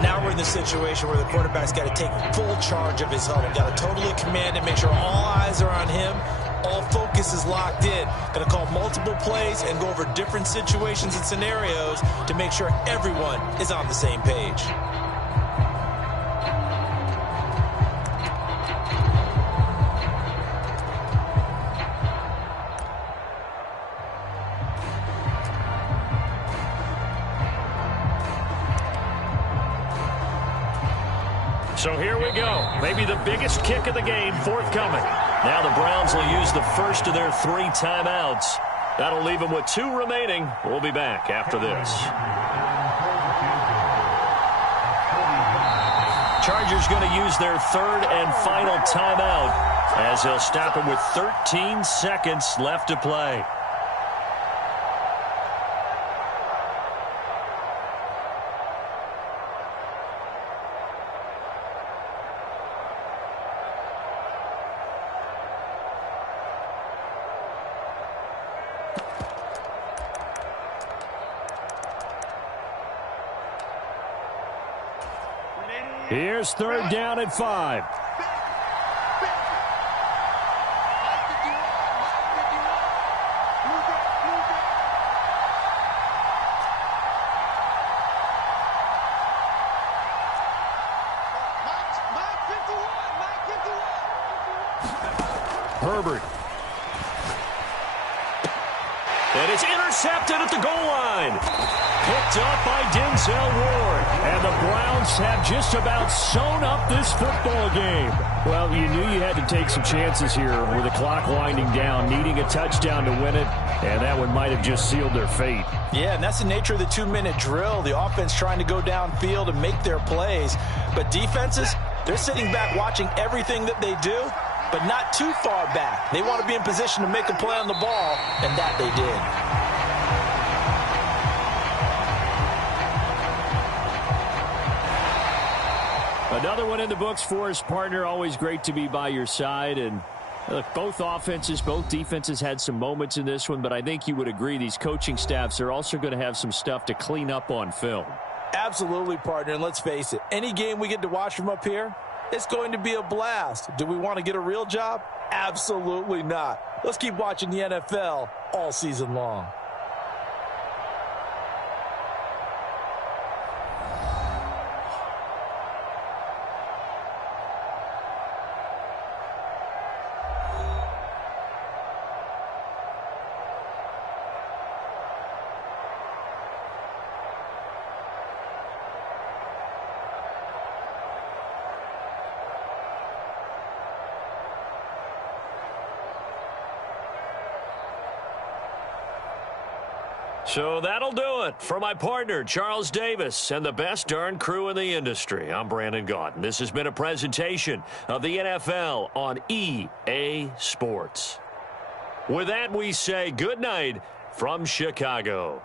Now we're in the situation where the quarterback's got to take full charge of his huddle. Got to totally command it, make sure all eyes are on him. All focus is locked in. Going to call multiple plays and go over different situations and scenarios to make sure everyone is on the same page. So here we go. Maybe the biggest kick of the game forthcoming. Now the Browns will use the first of their 3 timeouts. That'll leave them with 2 remaining. We'll be back after this. Chargers going to use their 3rd and final timeout as they'll stop them with 13 seconds left to play. Here's 3rd down at 5. Herbert. And it's intercepted at the goal line. Picked up by Denzel Ward. And the Browns have just about sewn up this football game. Well, you knew you had to take some chances here with the clock winding down, needing a touchdown to win it, and that one might have just sealed their fate. Yeah, and that's the nature of the 2-minute drill. The offense trying to go downfield and make their plays. But defenses, they're sitting back watching everything that they do, but not too far back. They want to be in position to make a play on the ball, and that they did. Another one in the books for his partner. Always great to be by your side. And look, both offenses, both defenses had some moments in this one, but I think you would agree these coaching staffs are also going to have some stuff to clean up on film. Absolutely, partner. And let's face it, any game we get to watch from up here, it's going to be a blast. Do we want to get a real job? Absolutely not. Let's keep watching the NFL all season long. So that'll do it for my partner, Charles Davis, and the best darn crew in the industry. I'm Brandon Gaudin. This has been a presentation of the NFL on EA Sports. With that, we say good night from Chicago.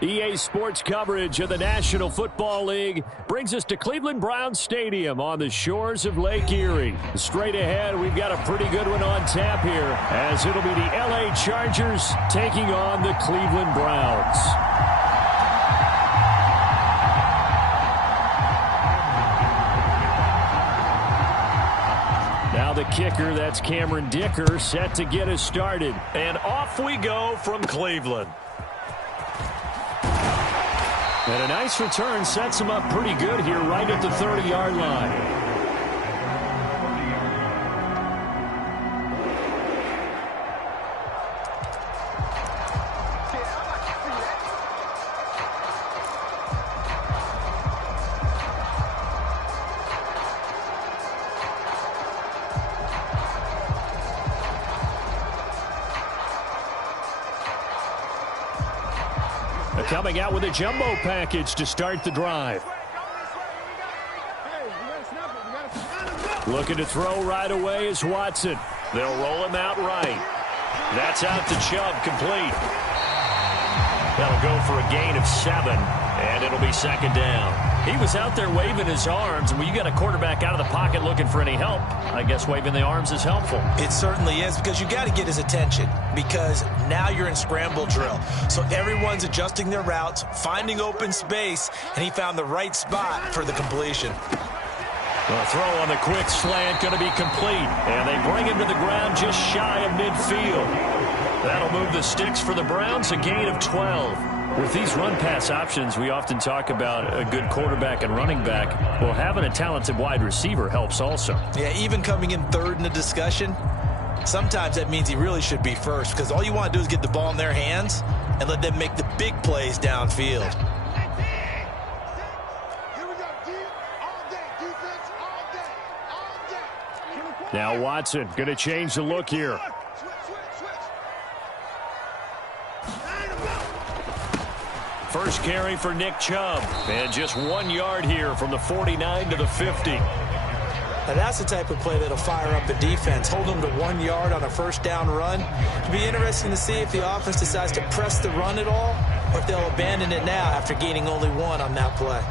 EA Sports coverage of the National Football League brings us to Cleveland Browns Stadium on the shores of Lake Erie. Straight ahead, we've got a pretty good one on tap here, as it'll be the LA Chargers taking on the Cleveland Browns. Now the kicker, that's Cameron Dicker, set to get us started. And off we go from Cleveland. And a nice return sets him up pretty good here right at the 30-yard line. Coming out with a jumbo package to start the drive. Looking to throw right away is Watson. They'll roll him out right. That's out to Chubb, complete. That'll go for a gain of 7, and it'll be second down. He was out there waving his arms, and when you got a quarterback out of the pocket looking for any help, I guess waving the arms is helpful. It certainly is, because you got to get his attention, because now you're in scramble drill. So everyone's adjusting their routes, finding open space, and he found the right spot for the completion. The throw on the quick slant going to be complete, and they bring him to the ground just shy of midfield. That'll move the sticks for the Browns, a gain of 12. With these run-pass options, we often talk about a good quarterback and running back. Well, having a talented wide receiver helps also. Yeah, even coming in third in the discussion, sometimes that means he really should be first, because all you want to do is get the ball in their hands and let them make the big plays downfield. Now Watson going to change the look here. First carry for Nick Chubb. And just 1 yard here from the 49 to the 50. Now that's the type of play that'll fire up the defense. Hold them to 1 yard on a first down run. It'll be interesting to see if the offense decides to press the run at all, or if they'll abandon it now after gaining only 1 on that play.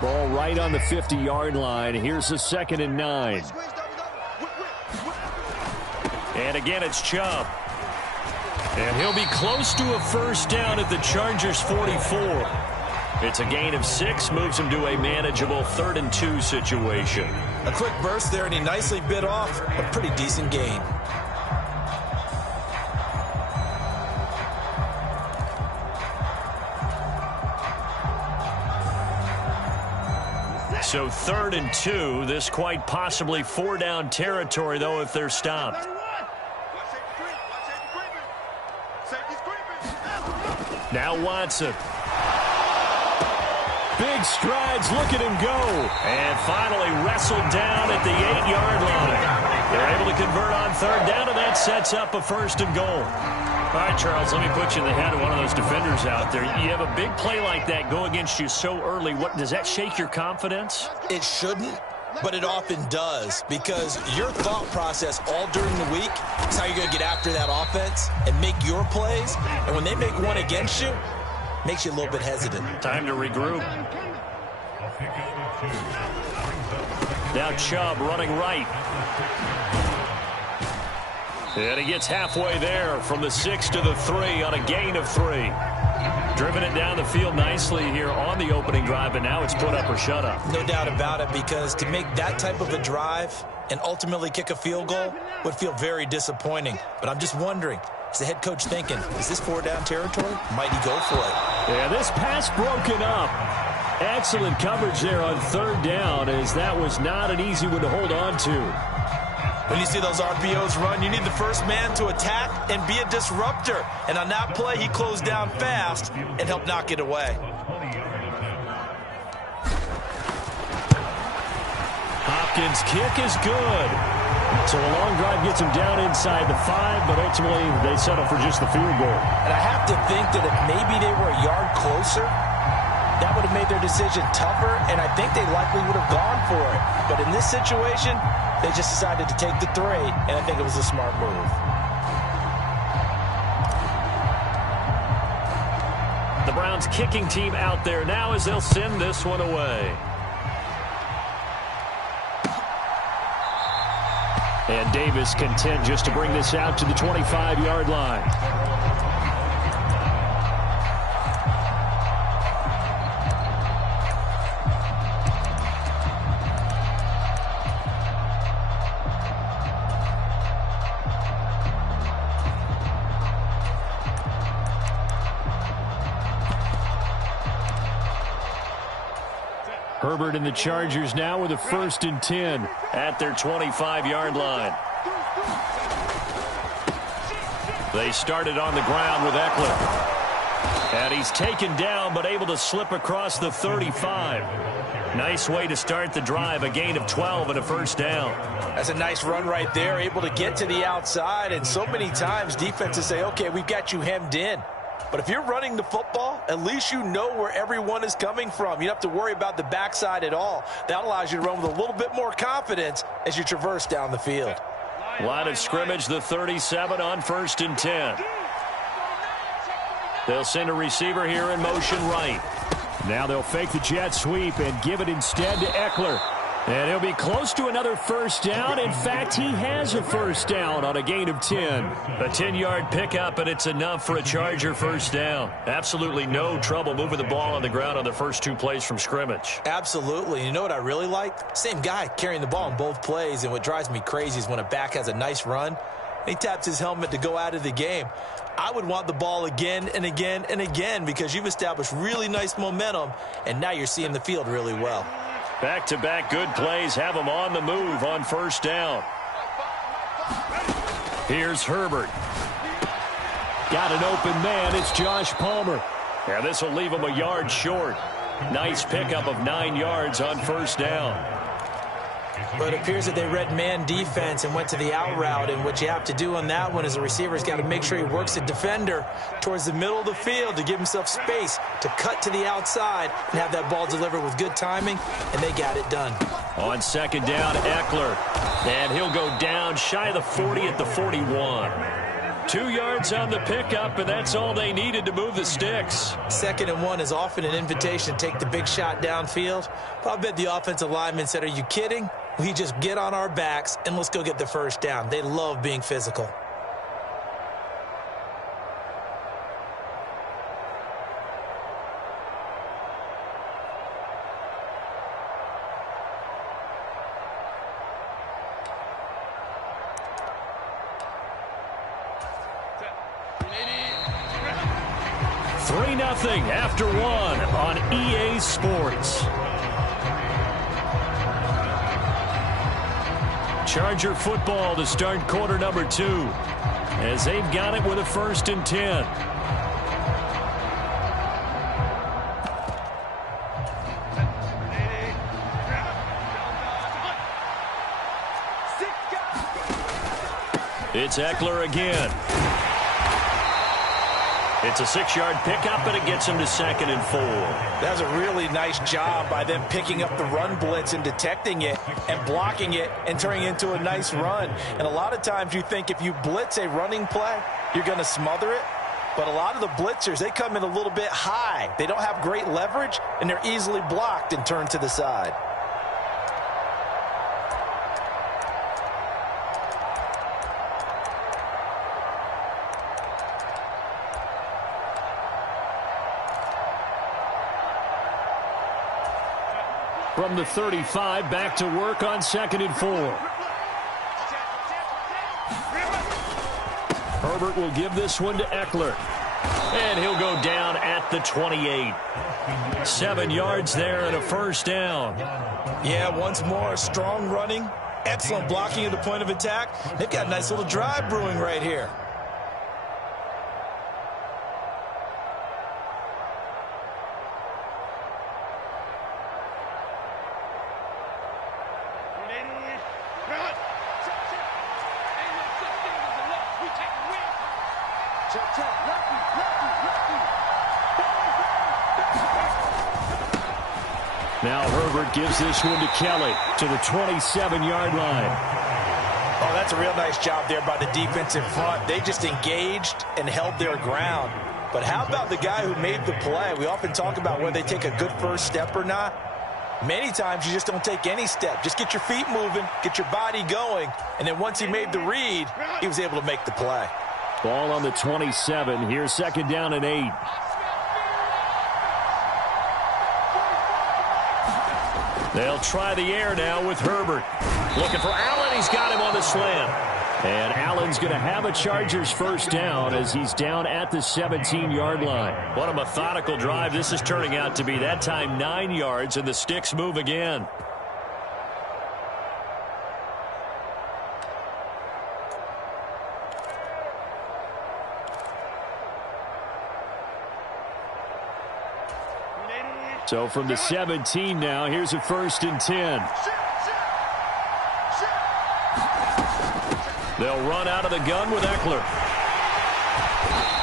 Ball right on the 50-yard line. Here's the 2nd and 9. And again, it's Chubb. And he'll be close to a first down at the Chargers' 44. It's a gain of 6, moves him to a manageable 3rd and 2 situation. A quick burst there, and he nicely bit off a pretty decent gain. So 3rd and 2, this quite possibly 4-down territory, though, if they're stopped. Now Watson. Big strides, look at him go. And finally wrestled down at the 8-yard line. They're able to convert on 3rd down, and that sets up a 1st and goal. All right, Charles, let me put you in the head of one of those defenders out there. You have a big play like that go against you so early. What does that shake your confidence? It shouldn't, but it often does, because your thought process all during the week is how you're going to get after that offense and make your plays. And when they make one against you, it makes you a little bit hesitant. Time to regroup. Now Chubb running right. And he gets halfway there from the 6 to the 3 on a gain of 3. Driven it down the field nicely here on the opening drive, and now it's put up or shut up. No doubt about it, because to make that type of a drive and ultimately kick a field goal would feel very disappointing. But I'm just wondering, is the head coach thinking, is this 4-down territory? Might he go for it? Yeah, this pass broken up. Excellent coverage there on 3rd down, as that was not an easy one to hold on to. When you see those RPOs run, you need the first man to attack and be a disruptor. And on that play, he closed down fast and helped knock it away. Hopkins' kick is good. So a long drive gets him down inside the 5, but ultimately they settle for just the field goal. And I have to think that if maybe they were a yard closer, that would have made their decision tougher, and I think they likely would have gone for it. But in this situation, they just decided to take the 3, and I think it was a smart move. The Browns kicking team out there now as they'll send this one away. And Davis content just to bring this out to the 25-yard line. Herbert and the Chargers now with a 1st and 10 at their 25-yard line. They started on the ground with Eckler. And he's taken down but able to slip across the 35. Nice way to start the drive, a gain of 12 and a 1st down. That's a nice run right there, able to get to the outside. And so many times defenses say, okay, we've got you hemmed in. But if you're running the football, at least you know where everyone is coming from. You don't have to worry about the backside at all. That allows you to run with a little bit more confidence as you traverse down the field. Line of scrimmage, the 37 on 1st and 10. They'll send a receiver here in motion right. Now they'll fake the jet sweep and give it instead to Eckler. And he'll be close to another 1st down. In fact, he has a 1st down on a gain of 10. A 10-yard pickup, and it's enough for a Charger 1st down. Absolutely no trouble moving the ball on the ground on the first 2 plays from scrimmage. Absolutely. You know what I really like? Same guy carrying the ball in both plays, and what drives me crazy is when a back has a nice run, he taps his helmet to go out of the game. I would want the ball again and again and again because you've established really nice momentum, and now you're seeing the field really well. Back-to-back good plays have them on the move on 1st down. Here's Herbert. Got an open man. It's Josh Palmer. Yeah, this will leave him a yard short. Nice pickup of 9 yards on 1st down. But it appears that they read man defense and went to the out route, and what you have to do on that one is the receiver's got to make sure he works the defender towards the middle of the field to give himself space to cut to the outside and have that ball delivered with good timing, and they got it done. On 2nd down, Eckler. And he'll go down shy of the 40 at the 41. 2 yards on the pickup, and that's all they needed to move the sticks. 2nd and 1 is often an invitation to take the big shot downfield. But I bet the offensive lineman said, are you kidding? We just get on our backs and let's go get the 1st down. They love being physical. Nothing after 1 on EA Sports. Charger football to start quarter number 2 as they've got it with a 1st and 10. It's Eckler again. It's a 6-yard pickup, and it gets him to 2nd and 4. That was a really nice job by them picking up the run blitz and detecting it and blocking it and turning it into a nice run. And a lot of times you think if you blitz a running play, you're going to smother it. But a lot of the blitzers, they come in a little bit high. They don't have great leverage, and they're easily blocked and turned to the side. From the 35, back to work on 2nd and 4. Herbert will give this one to Eckler. And he'll go down at the 28. 7 yards there and a 1st down. Yeah, once more, strong running, excellent blocking at the point of attack. They've got a nice little drive brewing right here. Now Herbert gives this one to Kelly to the 27-yard line. Oh, that's a real nice job there by the defensive front. They just engaged and held their ground. But how about the guy who made the play? We often talk about whether they take a good first step or not. Many times you just don't take any step. Just get your feet moving, get your body going, and then once he made the read, he was able to make the play. Ball on the 27. Here's second down and 8. They'll try the air now with Herbert. Looking for Allen. He's got him on the slant. And Allen's going to have a Chargers first down as he's down at the 17-yard line. What a methodical drive this is turning out to be. That time 9 yards, and the sticks move again. So from the 17 now, here's a 1st and 10. They'll run out of the gun with Eckler.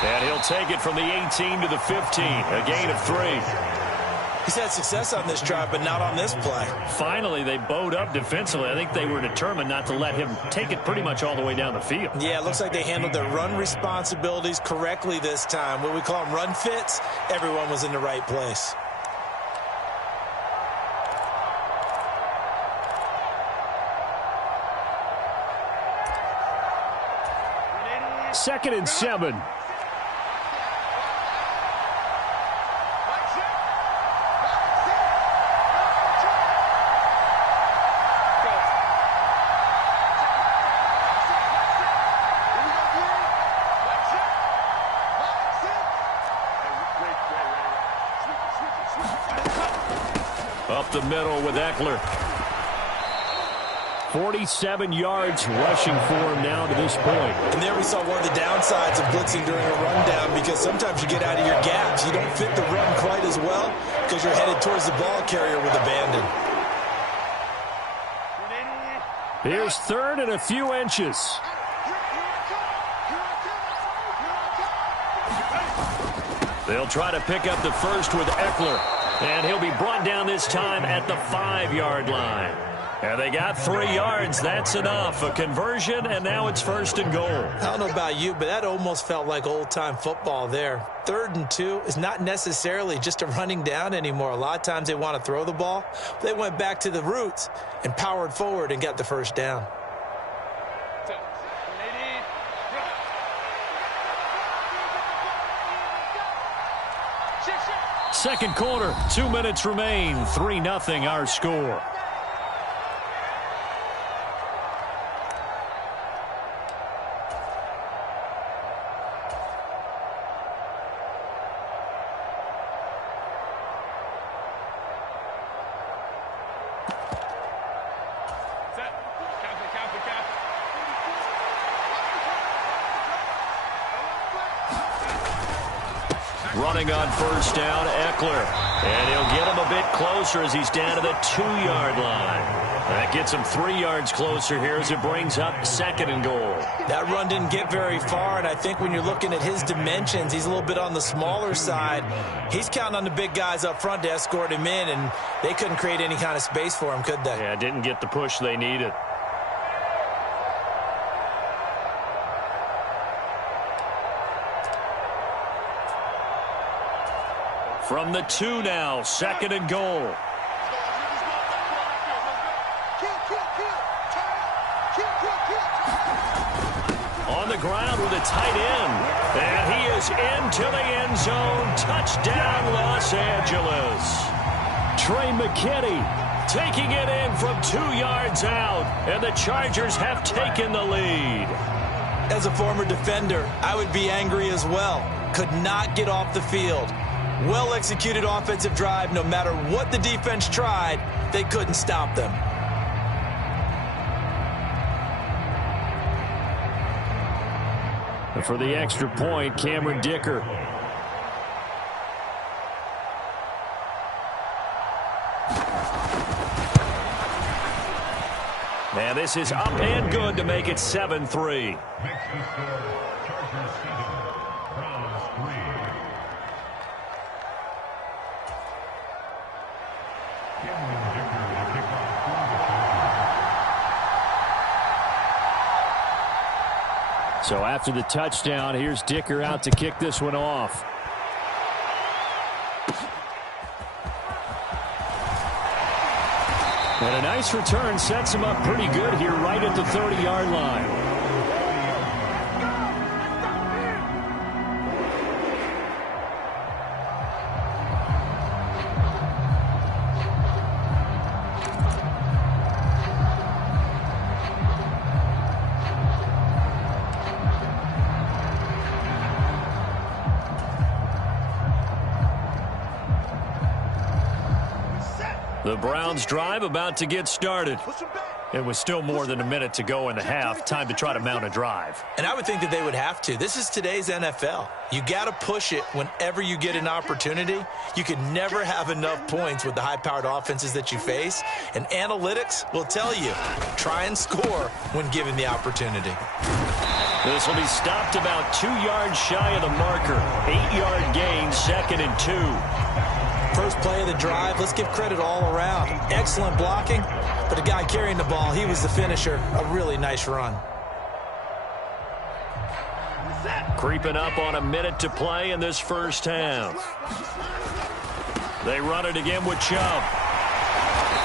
And he'll take it from the 18 to the 15. A gain of 3. He's had success on this drive, but not on this play. Finally, they bowed up defensively. I think they were determined not to let him take it pretty much all the way down the field. Yeah, it looks like they handled their run responsibilities correctly this time. What we call them run fits, everyone was in the right place. Second and 7. Up the middle with Eckler. 47 yards rushing for him now to this point. And there we saw one of the downsides of blitzing during a rundown, because sometimes you get out of your gaps. You don't fit the run quite as well because you're headed towards the ball carrier with abandon. Here's 3rd and a few inches. They'll try to pick up the first with Eckler. And he'll be brought down this time at the 5-yard line. And they got 3 yards. That's enough. A conversion, and now it's 1st and goal. I don't know about you, but that almost felt like old-time football there. 3rd and 2 is not necessarily just a running down anymore. A lot of times they want to throw the ball. They went back to the roots and powered forward and got the first down. Second quarter, 2 minutes remain. 3-0 our score. Running on first down, Eckler. And he'll get him a bit closer as he's down to the 2-yard line. That gets him 3 yards closer here as it brings up 2nd and goal. That run didn't get very far, and I think when you're looking at his dimensions, he's a little bit on the smaller side. He's counting on the big guys up front to escort him in, and they couldn't create any kind of space for him, could they? Yeah, didn't get the push they needed. From the 2 now, 2nd and goal. On the ground with a tight end. And he is into the end zone. Touchdown, Los Angeles. Trey McKinney taking it in from 2 yards out. And the Chargers have taken the lead. As a former defender, I would be angry as well. Could not get off the field. Well-executed offensive drive. No matter what the defense tried, they couldn't stop them. For the extra point, Cameron Dicker. And this is up and good to make it 7-3. So after the touchdown, here's Dicker out to kick this one off. And a nice return sets him up pretty good here right at the 30-yard line. The Browns drive about to get started. It was still more than a minute to go in the half. Time to try to mount a drive. And I would think that they would have to. This is today's NFL. You got to push it whenever you get an opportunity. You can never have enough points with the high-powered offenses that you face. And analytics will tell you, try and score when given the opportunity. This will be stopped about 2 yards shy of the marker. 8-yard gain, 2nd and 2. First play of the drive, let's give credit all around. Excellent blocking, but the guy carrying the ball, he was the finisher. A really nice run. Creeping up on a minute to play in this first half. They run it again with Chubb.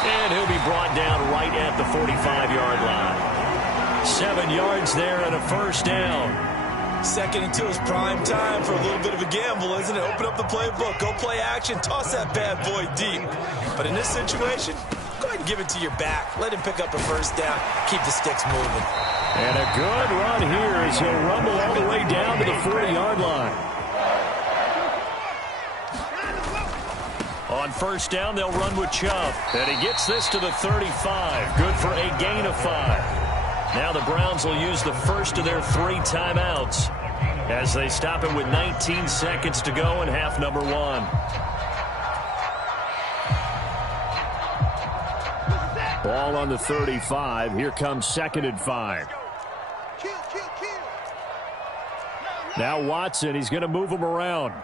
And he'll be brought down right at the 45-yard line. 7 yards there and a first down. 2nd and 2 is prime time for a little bit of a gamble, isn't it? Open up the playbook, go play action, toss that bad boy deep. But in this situation, go ahead and give it to your back. Let him pick up a first down. Keep the sticks moving. And a good run here as he'll rumble all the way down to the 40-yard line. On first down, they'll run with Chubb. And he gets this to the 35. Good for a gain of 5. Now the Browns will use the first of their 3 timeouts as they stop it with 19 seconds to go in half number 1. Ball on the 35. Here comes 2nd and 5. Now Watson, he's going to move him around.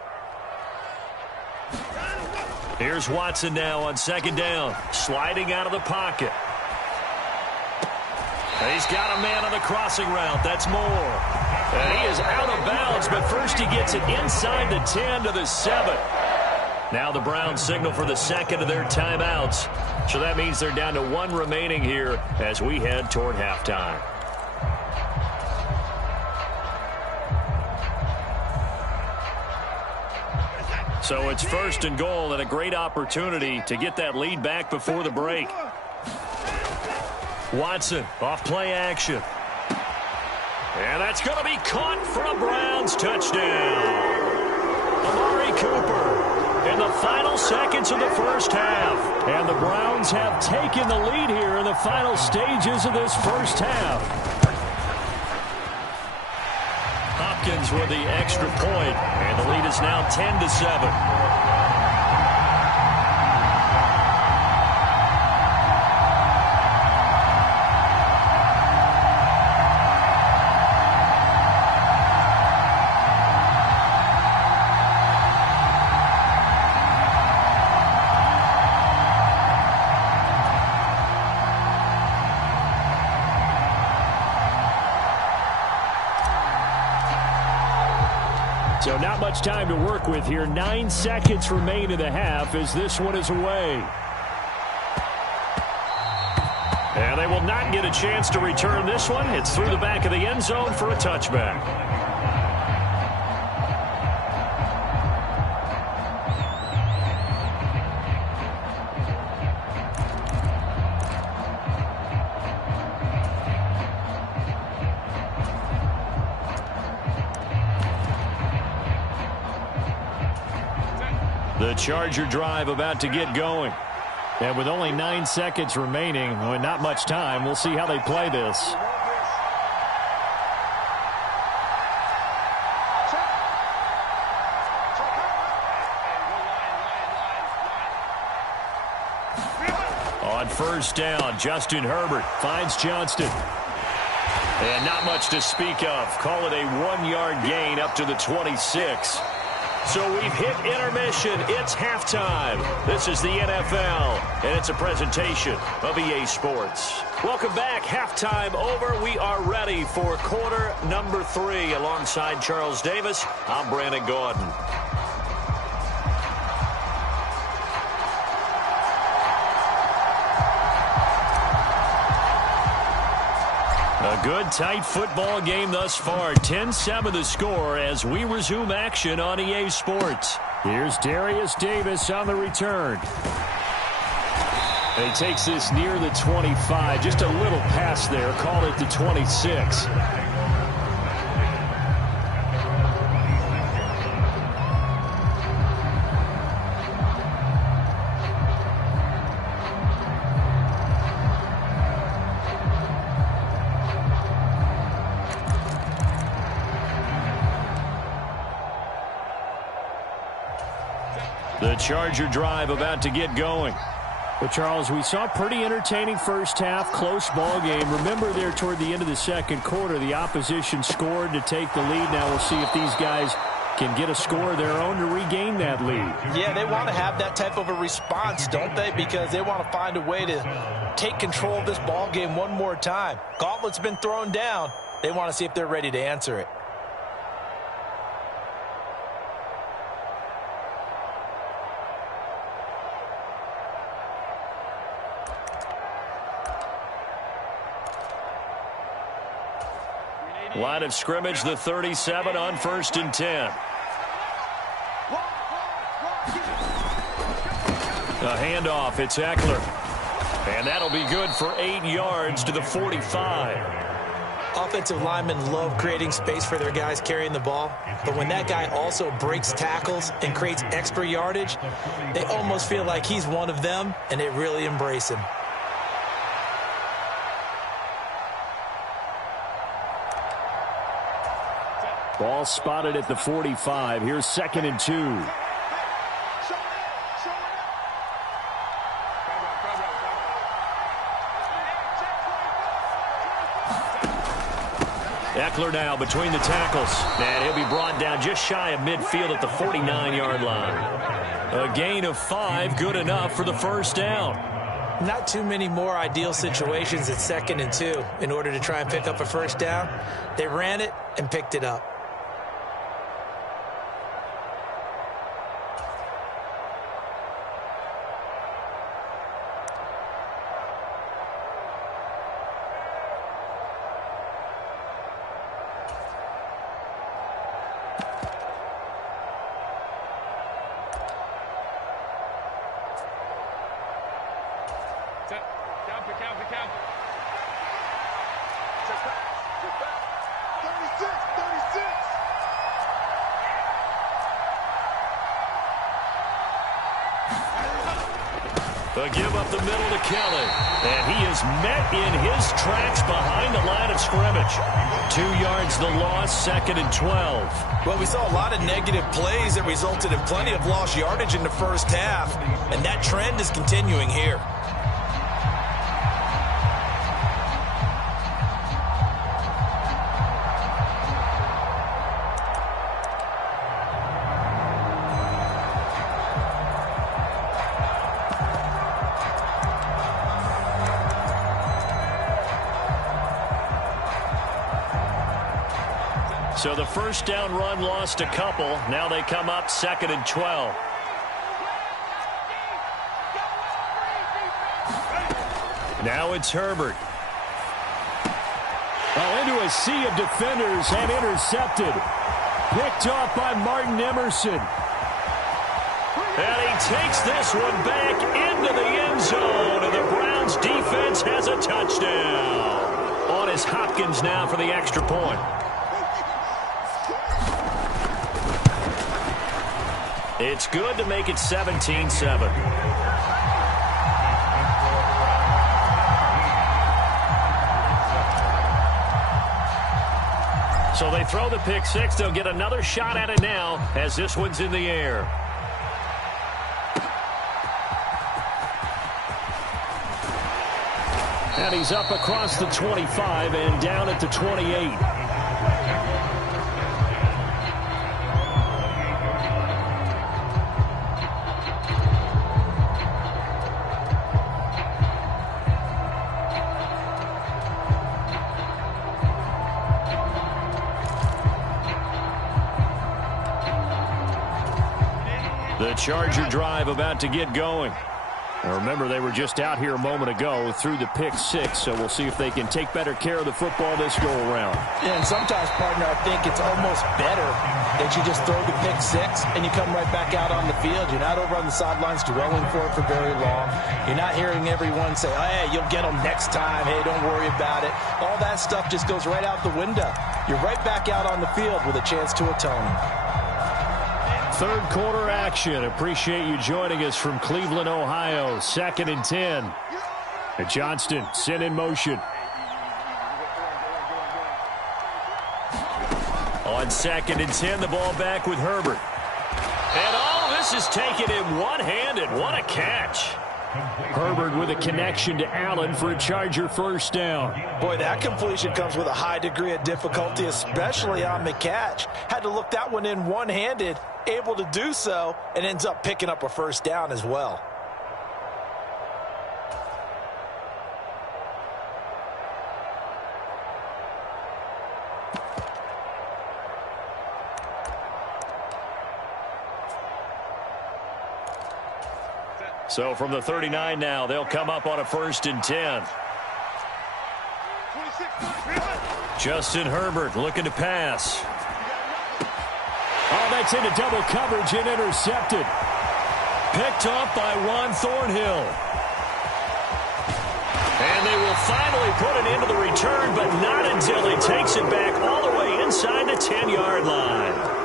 Here's Watson now on 2nd down, sliding out of the pocket. He's got a man on the crossing route. That's Moore. And he is out of bounds, but first he gets it inside the 10 to the 7. Now the Browns signal for the 2nd of their timeouts. So that means they're down to 1 remaining here as we head toward halftime. So it's 1st and goal and a great opportunity to get that lead back before the break. Watson off play action. And that's going to be caught for a Browns touchdown. Amari Cooper in the final seconds of the first half. And the Browns have taken the lead here in the final stages of this first half. Hopkins with the extra point, and the lead is now 10-7. So not much time to work with here. 9 seconds remain in the half as this one is away. And they will not get a chance to return this one. It's through the back of the end zone for a touchback. The Charger drive about to get going. And with only 9 seconds remaining, not much time, we'll see how they play this. On first down, Justin Herbert finds Johnston. And not much to speak of. Call it a 1-yard gain up to the 26. So we've hit intermission. It's halftime. This is the NFL, and it's a presentation of EA Sports. Welcome back. Halftime over. We are ready for quarter number 3. Alongside Charles Davis, I'm Brandon Gaudin. A good, tight football game thus far. 10-7 the score as we resume action on EA Sports. Here's Darius Davis on the return. And he takes this near the 25. Just a little pass there. Call it the 26. The Charger drive about to get going. Well, Charles, we saw a pretty entertaining first half, close ball game. Remember there toward the end of the second quarter, the opposition scored to take the lead. Now we'll see if these guys can get a score of their own to regain that lead. Yeah, they want to have that type of a response, don't they? Because they want to find a way to take control of this ball game one more time. Gauntlet's been thrown down. They want to see if they're ready to answer it. Line of scrimmage, the 37 on 1st and 10. A handoff, it's Eckler. And that'll be good for 8 yards to the 45. Offensive linemen love creating space for their guys carrying the ball. But when that guy also breaks tackles and creates extra yardage, they almost feel like he's one of them, and they really embrace him. Ball spotted at the 45. Here's 2nd and 2. Eckler now between the tackles. And he'll be brought down just shy of midfield at the 49-yard line. A gain of 5, good enough for the first down. Not too many more ideal situations at 2nd and 2 in order to try and pick up a first down. They ran it and picked it up. A give up the middle to Kelly. And he is met in his tracks behind the line of scrimmage. 2 yards the loss, 2nd and 12. Well, we saw a lot of negative plays that resulted in plenty of lost yardage in the first half. And that trend is continuing here. So the first down run lost a couple. Now they come up 2nd and 12. Now it's Herbert. Into a sea of defenders and intercepted. Picked off by Martin Emerson. And he takes this one back into the end zone. And the Browns defense has a touchdown. On is Hopkins now for the extra point. It's good to make it 17-7. So they throw the pick six. They'll get another shot at it now as this one's in the air. And he's up across the 25 and down at the 28. The Charger drive about to get going. Now remember, they were just out here a moment ago through the pick six, so we'll see if they can take better care of the football this go-around. Yeah, and sometimes, partner, I think it's almost better that you just throw the pick six and you come right back out on the field. You're not over on the sidelines dwelling for it for very long. You're not hearing everyone say, oh, hey, you'll get them next time. Hey, don't worry about it. All that stuff just goes right out the window. You're right back out on the field with a chance to atone. Third quarter action. Appreciate you joining us from Cleveland, Ohio. 2nd and 10. And Johnston sent in motion. On 2nd and 10, the ball back with Herbert. And all this is taken in one-handed. What a catch. Herbert with a connection to Allen for a Charger first down. Boy, that completion comes with a high degree of difficulty, especially on the catch. Had to look that one in one-handed, able to do so, and ends up picking up a first down as well. So from the 39 now, they'll come up on a 1st and 10. Justin Herbert looking to pass. Oh, that's into double coverage and intercepted. Picked off by Juan Thornhill. And they will finally put it into the return, but not until he takes it back all the way inside the 10-yard line.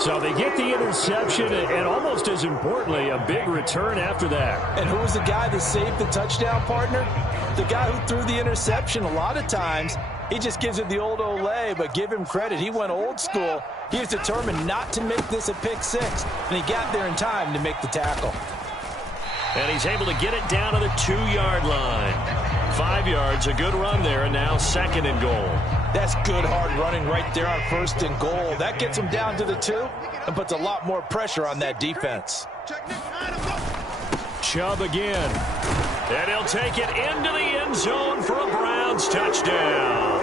So they get the interception, and almost as importantly, a big return after that. And who was the guy that saved the touchdown, partner? The guy who threw the interception. A lot of times, he just gives it the old Olay, but give him credit. He went old school. He was determined not to make this a pick six, and he got there in time to make the tackle. And he's able to get it down to the 2-yard line. 5 yards, a good run there, and now 2nd and goal. That's good hard running right there on 1st and goal. That gets him down to the 2 and puts a lot more pressure on that defense. Chubb again. And he'll take it into the end zone for a Browns touchdown.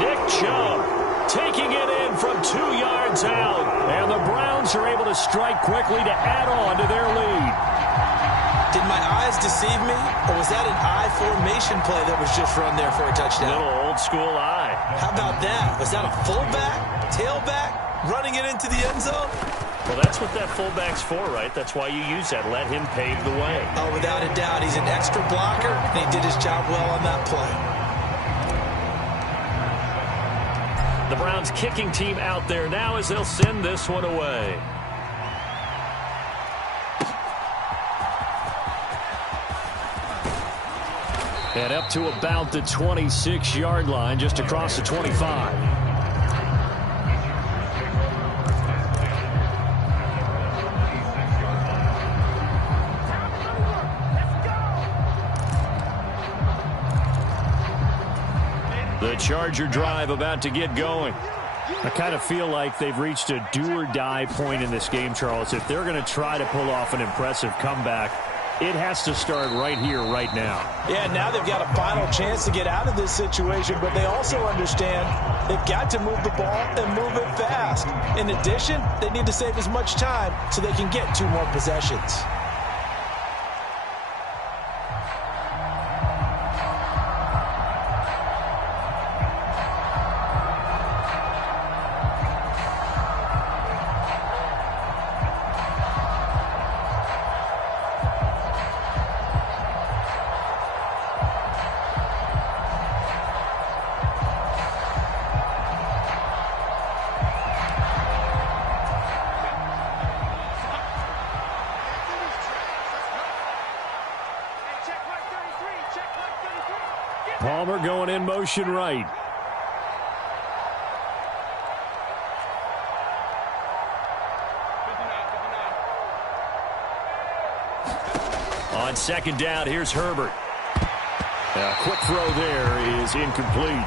Nick Chubb taking it in from 2 yards out. And the Browns are able to strike quickly to add on to their lead. Did my eyes deceive me, or was that an I formation play that was just run there for a touchdown? Little old school I. How about that? Was that a fullback, tailback, running it into the end zone? Well, that's what that fullback's for, right? That's why you use that. Let him pave the way. Oh, without a doubt. He's an extra blocker, and he did his job well on that play. The Browns kicking team out there now as they'll send this one away. And up to about the 26-yard line, just across the 25. The Charger drive about to get going. I kind of feel like they've reached a do-or-die point in this game, Charles. If they're going to try to pull off an impressive comeback, it has to start right here, right now. Yeah, now they've got a final chance to get out of this situation, but they also understand they've got to move the ball and move it fast. In addition, they need to save as much time so they can get 2 more possessions. Palmer going in motion right. On 2nd down, here's Herbert. A quick throw there is incomplete.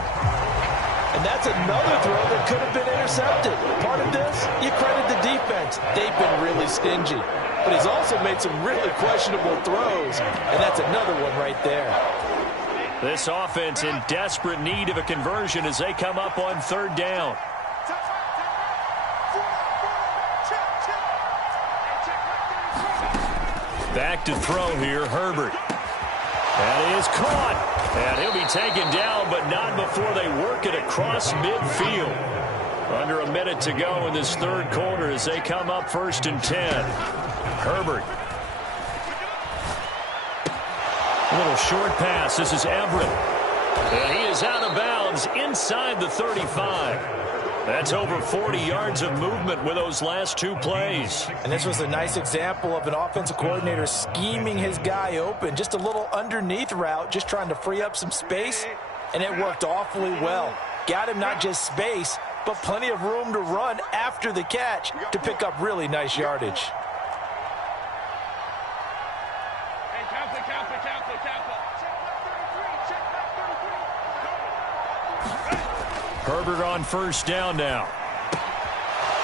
And that's another throw that could have been intercepted. Part of this, you credit the defense. They've been really stingy. But he's also made some really questionable throws. And that's another one right there. This offense in desperate need of a conversion as they come up on third down. Back to throw here, Herbert. That is caught. And he'll be taken down, but not before they work it across midfield. Under a minute to go in this third quarter as they come up 1st and 10. Herbert. A little short pass. This is Everett. And he is out of bounds inside the 35. That's over 40 yards of movement with those last two plays. And this was a nice example of an offensive coordinator scheming his guy open. Just a little underneath route, just trying to free up some space, and it worked awfully well. Got him not just space, but plenty of room to run after the catch to pick up really nice yardage. Herbert on first down now.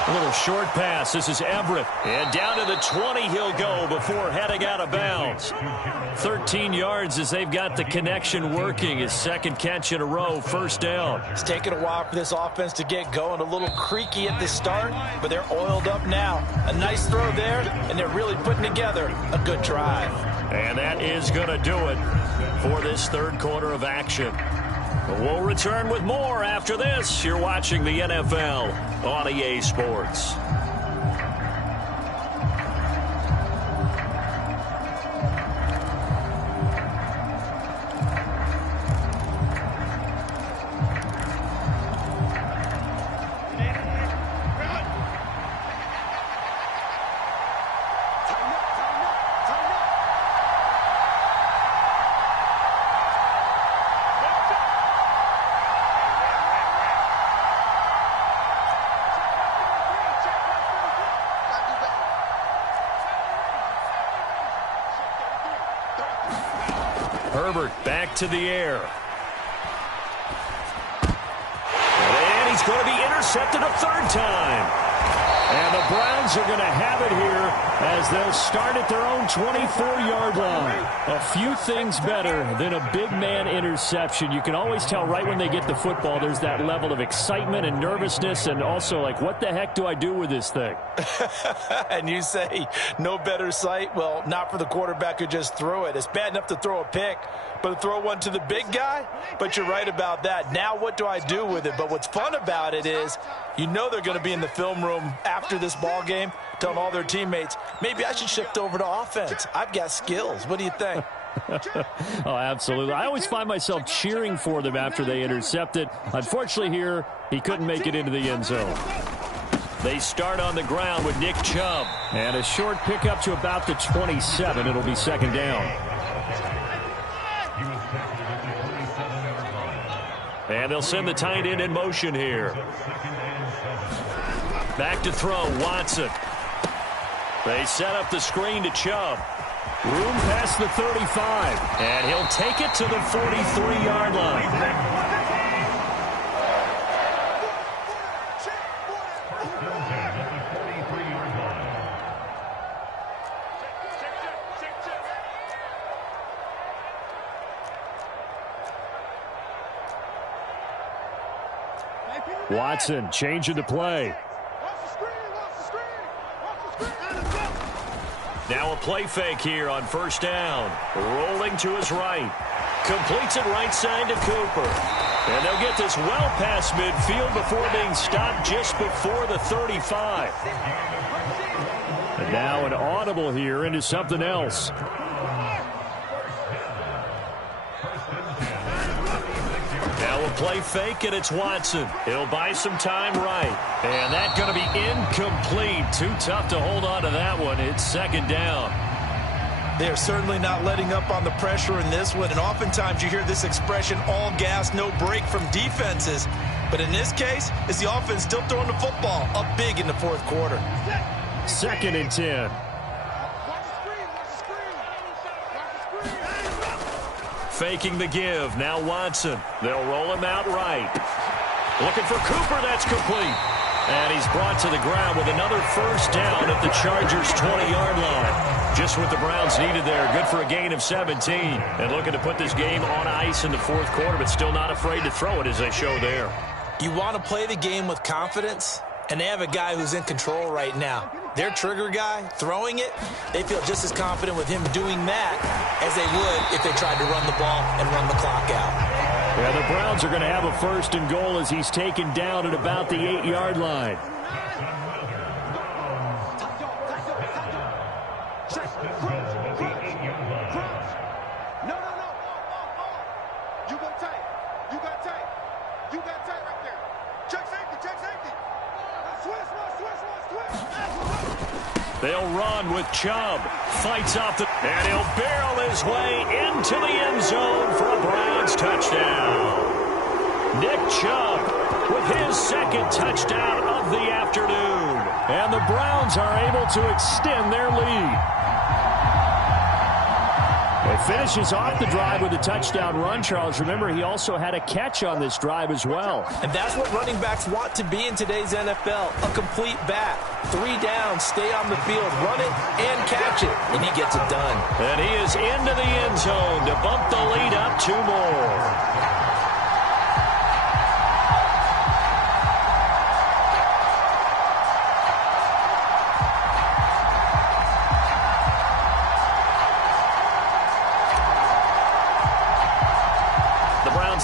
A little short pass. This is Everett. And down to the 20 he'll go before heading out of bounds. 13 yards as they've got the connection working. His second catch in a row, first down. It's taken a while for this offense to get going. A little creaky at the start, but they're oiled up now. A nice throw there, and they're really putting together a good drive. And that is going to do it for this third quarter of action. We'll return with more after this. You're watching the NFL on EA Sports. Herbert back to the air. And he's going to be intercepted a third time. And the Browns are going to have it here as they'll start at their own 24-yard line. A few things better than a big man interception. You can always tell right when they get the football, there's that level of excitement and nervousness and also like, what the heck do I do with this thing? And you say no better sight? Well, not for the quarterback who just threw it. It's bad enough to throw a pick, but to throw one to the big guy? But you're right about that. Now what do I do with it? But what's fun about it is you know they're going to be in the film room after this ball game telling all their teammates, maybe I should shift over to offense. I've got skills. What do you think? Oh, absolutely. I always find myself cheering for them after they intercept it. Unfortunately here, he couldn't make it into the end zone. They start on the ground with Nick Chubb. And a short pickup to about the 27. It'll be second down. And they'll send the tight end in motion here. Back to throw, Watson. They set up the screen to Chubb. Room past the 35. And he'll take it to the 43-yard line. Watson changing the play. Now a play fake here on first down. Rolling to his right. Completes it right side to Cooper. And they'll get this well past midfield before being stopped just before the 35. And now an audible here into something else. Now a play fake, and it's Watson. He'll buy some time right. And that's going to be incomplete. Too tough to hold on to that one. It's second down. They're certainly not letting up on the pressure in this one. And oftentimes you hear this expression, all gas, no break from defenses. But in this case, it's the offense still throwing the football up big in the fourth quarter. Second and 10. faking the give. Now Watson. They'll roll him out right. Looking for Cooper. That's complete. And he's brought to the ground with another first down at the Chargers' 20-yard line. Just what the Browns needed there. Good for a gain of 17. And looking to put this game on ice in the fourth quarter, but still not afraid to throw it as they show there. You want to play the game with confidence, and they have a guy who's in control right now. Their trigger guy, throwing it, they feel just as confident with him doing that as they would if they tried to run the ball and run the clock out. Yeah, the Browns are going to have a first and goal as he's taken down at about the 8-yard line. They'll run with Chubb. Fights off the... And he'll barrel his way into the end zone for a Browns touchdown. Nick Chubb with his second touchdown of the afternoon. And the Browns are able to extend their lead. It finishes off the drive with a touchdown run, Charles. Remember, he also had a catch on this drive as well. And that's what running backs want to be in today's NFL, a complete back. 3 downs, stay on the field, run it, and catch it. And he gets it done. And he is into the end zone to bump the lead up 2 more.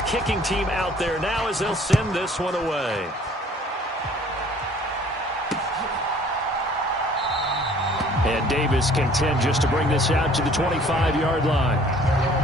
Kicking team out there now as they'll send this one away. And Davis content just to bring this out to the 25-yard line.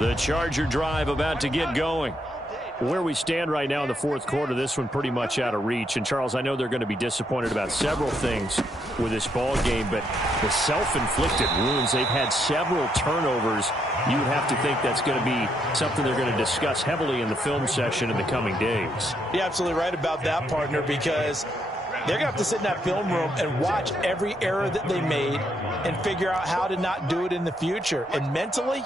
The Charger drive about to get going. Where we stand right now in the fourth quarter, this one pretty much out of reach. And, Charles, I know they're going to be disappointed about several things with this ball game, but the self-inflicted wounds, they've had several turnovers. You would have to think that's going to be something they're going to discuss heavily in the film session in the coming days. You're absolutely right about that, partner, because they're going to have to sit in that film room and watch every error that they made and figure out how to not do it in the future. And mentally,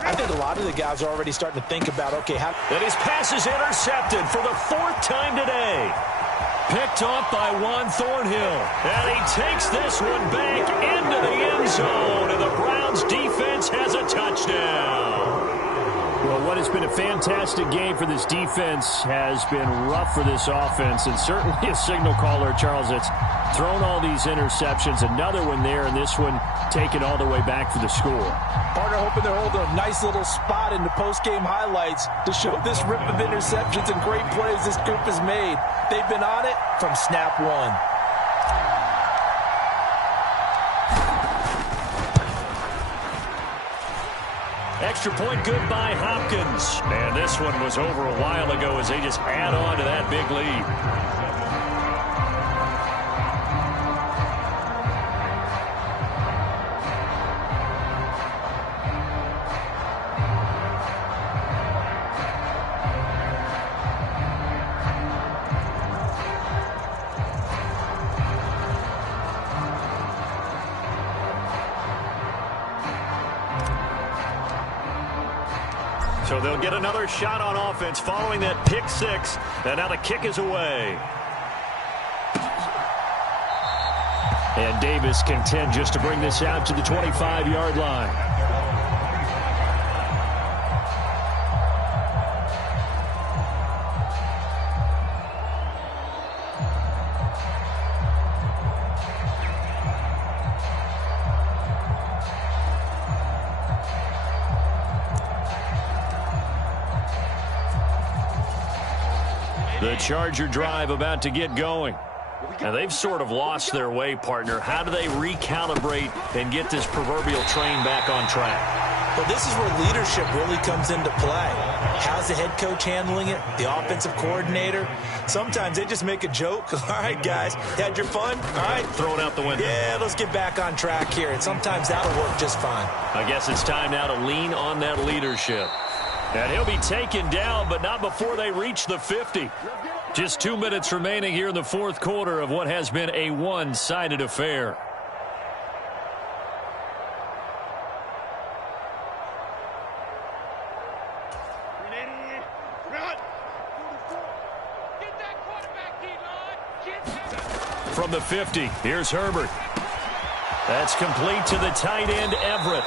I think a lot of the guys are already starting to think about, okay, how... And his pass is intercepted for the 4th time today. Picked off by Juan Thornhill. And he takes this one back into the end zone. And the Browns defense has a touchdown. Well, what has been a fantastic game for this defense has been rough for this offense. And certainly a signal caller, Charles, that's thrown all these interceptions. Another one there, and this one taken all the way back for the score. Partner hoping they're holding a nice little spot in the post-game highlights to show this rip of interceptions and great plays this group has made. They've been on it from snap one. Extra point good by Hopkins. And this one was over a while ago as they just add on to that big lead. So they'll get another shot on offense following that pick 6. And now the kick is away. And Davis content just to bring this out to the 25-yard line. The Charger drive about to get going. And they've sort of lost their way, partner. How do they recalibrate and get this proverbial train back on track? Well, this is where leadership really comes into play. How's the head coach handling it? The offensive coordinator? Sometimes they just make a joke. All right, guys, had your fun? All right. Throw it out the window. Yeah, let's get back on track here. And sometimes that'll work just fine. I guess it's time now to lean on that leadership. And he'll be taken down, but not before they reach the 50. Just 2 minutes remaining here in the fourth quarter of what has been a one-sided affair. From the 50, here's Herbert. That's complete to the tight end, Everett.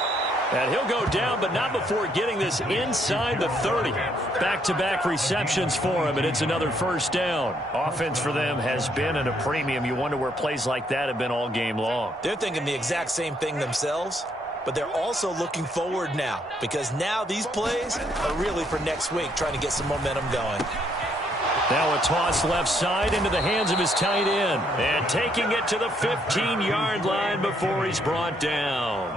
And he'll go down, but not before getting this inside the 30. Back-to-back receptions for him, and it's another first down. Offense for them has been at a premium. You wonder where plays like that have been all game long. They're thinking the exact same thing themselves, but they're also looking forward now, because now these plays are really for next week, trying to get some momentum going. Now a toss left side into the hands of his tight end. And taking it to the 15-yard line before he's brought down.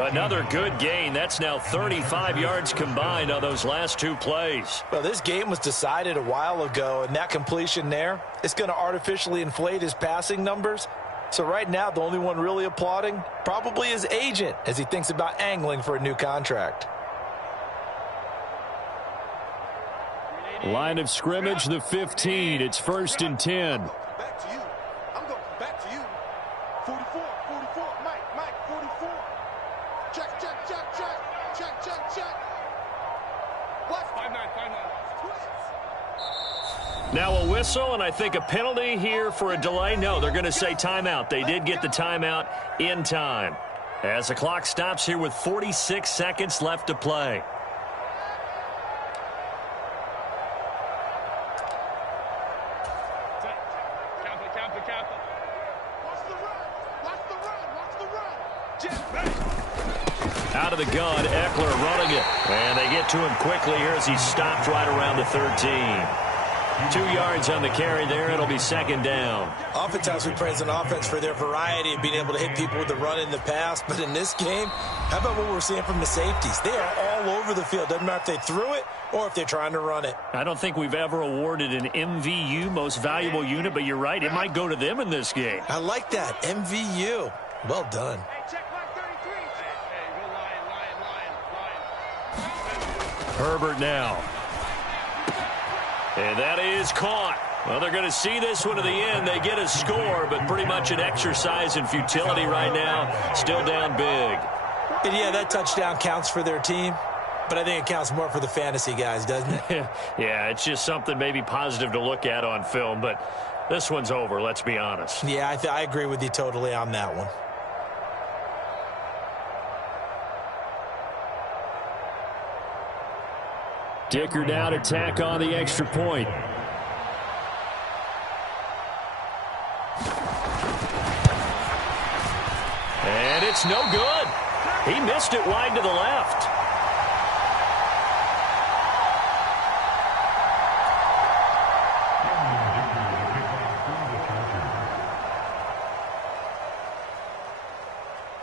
Another good gain. That's now 35 yards combined on those last two plays. Well, this game was decided a while ago, and that completion there is going to artificially inflate his passing numbers. So right now, the only one really applauding probably his agent as he thinks about angling for a new contract. Line of scrimmage, the 15. It's 1st and 10. Back to you. I'm going back to you. 44, Mike, 44. Check. Left. 5-9. Now a whistle, and I think a penalty here for a delay. No, they're going to say timeout. They did get the timeout in time. As the clock stops here with 46 seconds left to play. Out of the gun, Eckler running it. And they get to him quickly here as he stopped right around the 13. 2 yards on the carry there. It'll be second down. Oftentimes we praise an offense for their variety of being able to hit people with the run in the pass. But in this game, how about what we're seeing from the safeties? They are all over the field. Doesn't matter if they threw it or if they're trying to run it. I don't think we've ever awarded an MVU, most valuable unit, but you're right. It might go to them in this game. I like that. MVU. Well done. Herbert now. And that is caught. Well, they're going to see this one to the end. They get a score, but pretty much an exercise in futility right now. Still down big. And yeah, that touchdown counts for their team, but I think it counts more for the fantasy guys, doesn't it? Yeah, it's just something maybe positive to look at on film, but this one's over, let's be honest. Yeah, I agree with you totally on that one. Dicker now to tack on the extra point. And it's no good. He missed it wide to the left.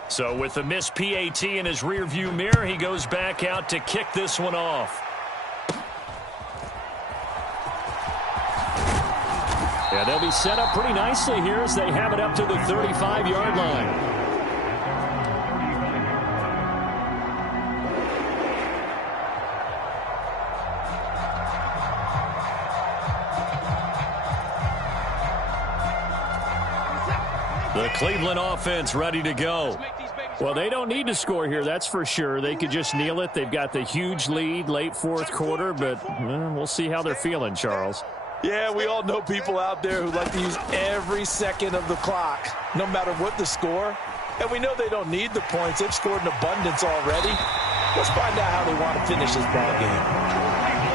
So with the missed PAT in his rearview mirror, he goes back out to kick this one off. Yeah, they'll be set up pretty nicely here as they have it up to the 35-yard line. The Cleveland offense ready to go. Well, they don't need to score here, that's for sure. They could just kneel it. They've got the huge lead late fourth quarter, but we'll see how they're feeling, Charles. Yeah, we all know people out there who like to use every second of the clock, no matter what the score. And we know they don't need the points. They've scored in abundance already. Let's find out how they want to finish this ball game.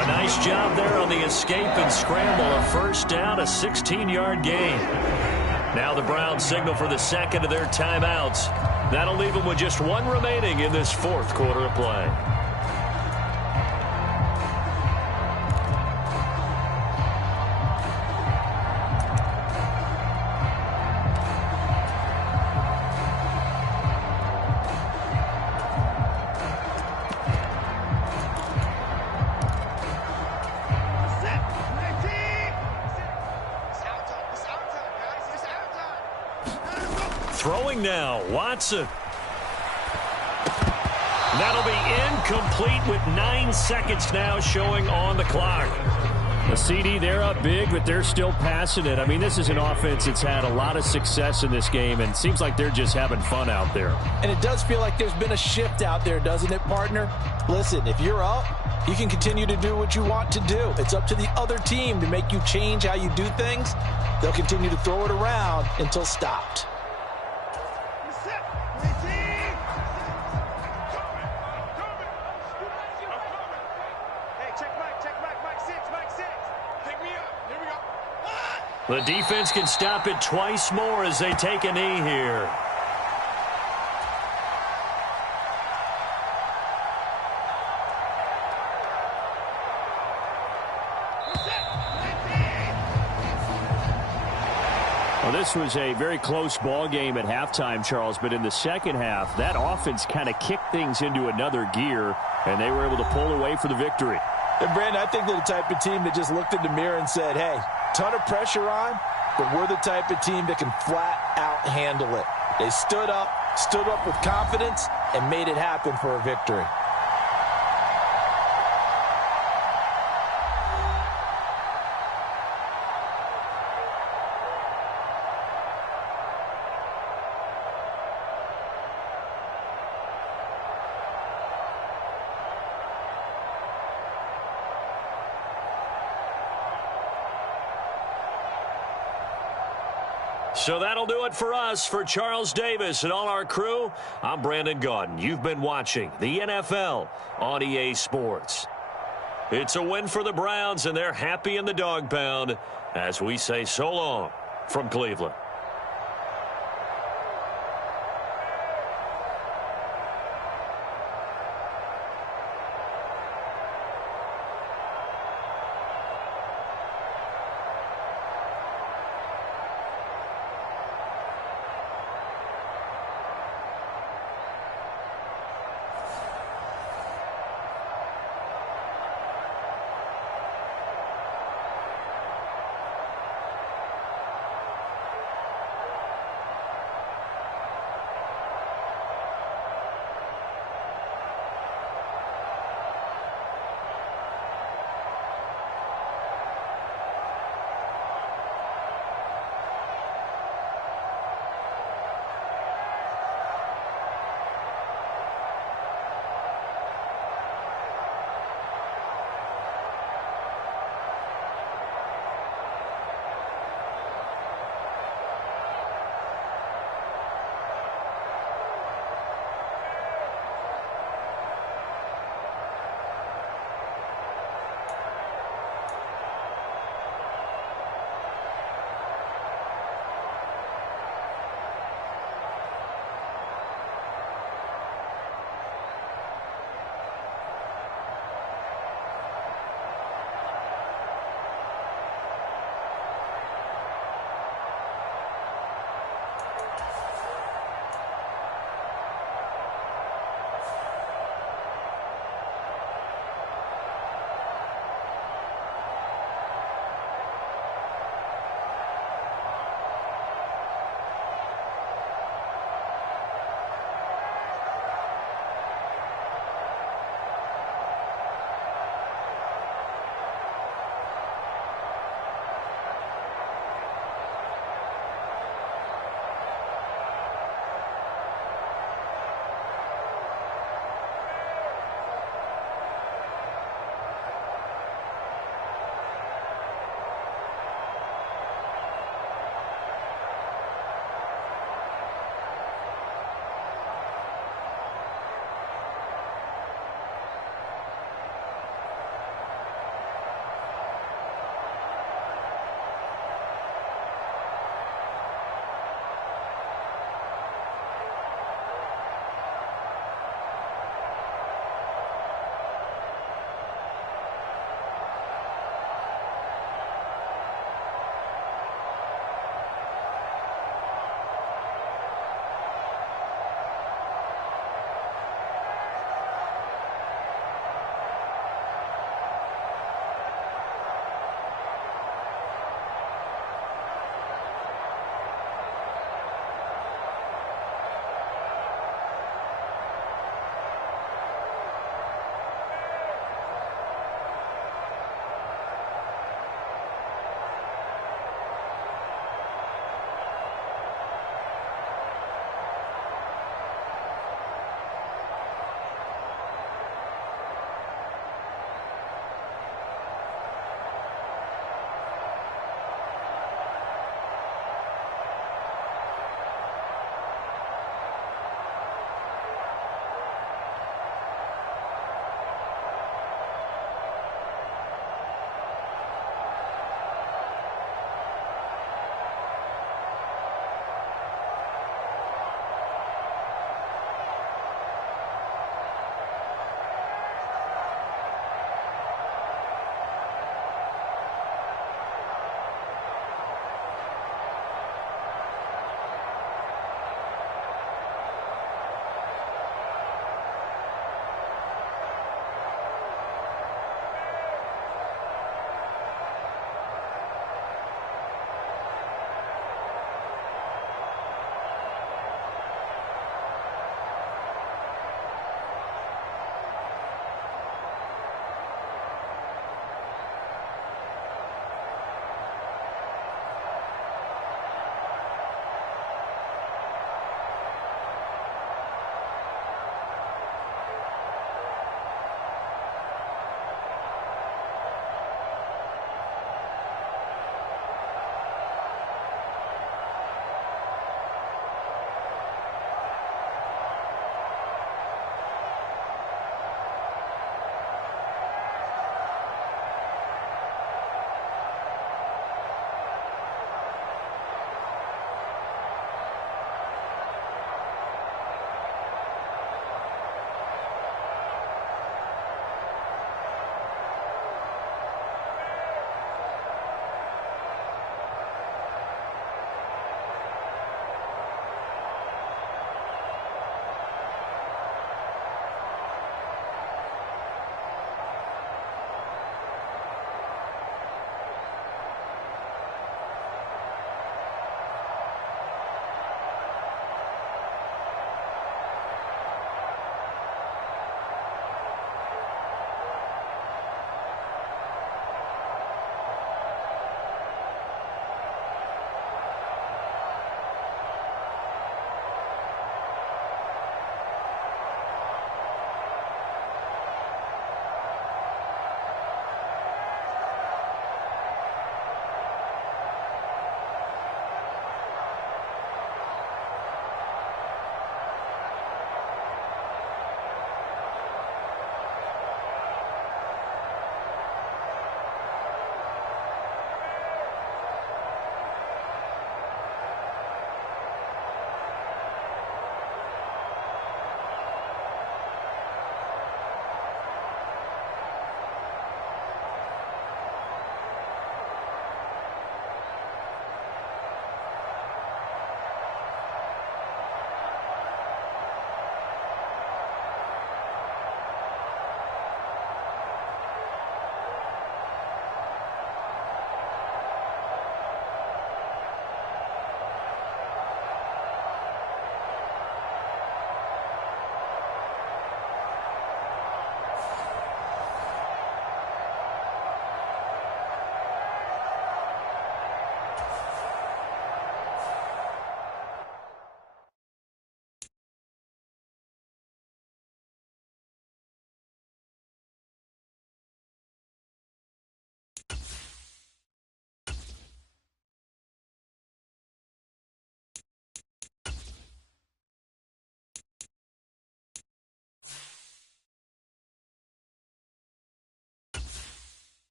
A nice job there on the escape and scramble. A first down, a 16-yard gain. Now the Browns signal for the second of their timeouts. That'll leave them with just one remaining in this fourth quarter of play. Throwing now, Watson. That'll be incomplete with 9 seconds now showing on the clock. The CD, they're up big, but they're still passing it. I mean, this is an offense that's had a lot of success in this game, and it seems like they're just having fun out there. And it does feel like there's been a shift out there, doesn't it, partner? Listen, if you're up, you can continue to do what you want to do. It's up to the other team to make you change how you do things. They'll continue to throw it around until stopped. The defense can stop it twice more as they take a knee here. Well, this was a very close ball game at halftime, Charles, but in the second half, that offense kind of kicked things into another gear, and they were able to pull away for the victory. And Brandon, I think they're the type of team that just looked in the mirror and said, hey, ton of pressure on, but we're the type of team that can flat out handle it. They stood up with confidence, and made it happen for a victory. So that'll do it for us. For Charles Davis and all our crew, I'm Brandon Gaudin. You've been watching the NFL on EA Sports. It's a win for the Browns, and they're happy in the dog pound as we say so long from Cleveland.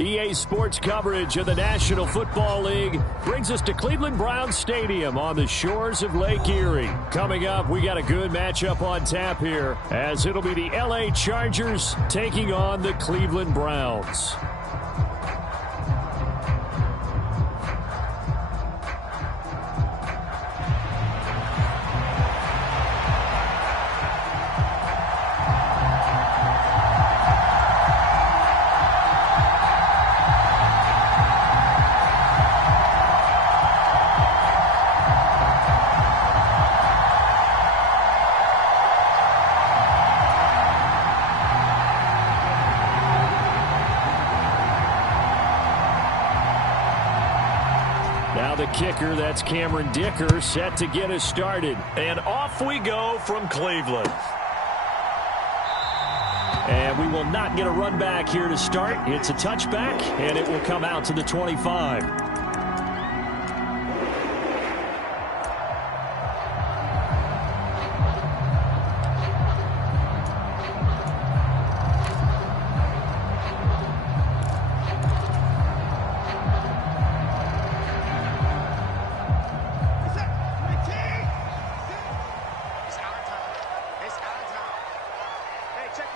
EA Sports coverage of the National Football League brings us to Cleveland Browns Stadium on the shores of Lake Erie. Coming up, we got a good matchup on tap here, as it'll be the LA Chargers taking on the Cleveland Browns. Now the kicker, that's Cameron Dicker, set to get us started. And off we go from Cleveland. And we will not get a run back here to start. It's a touchback, and it will come out to the 25.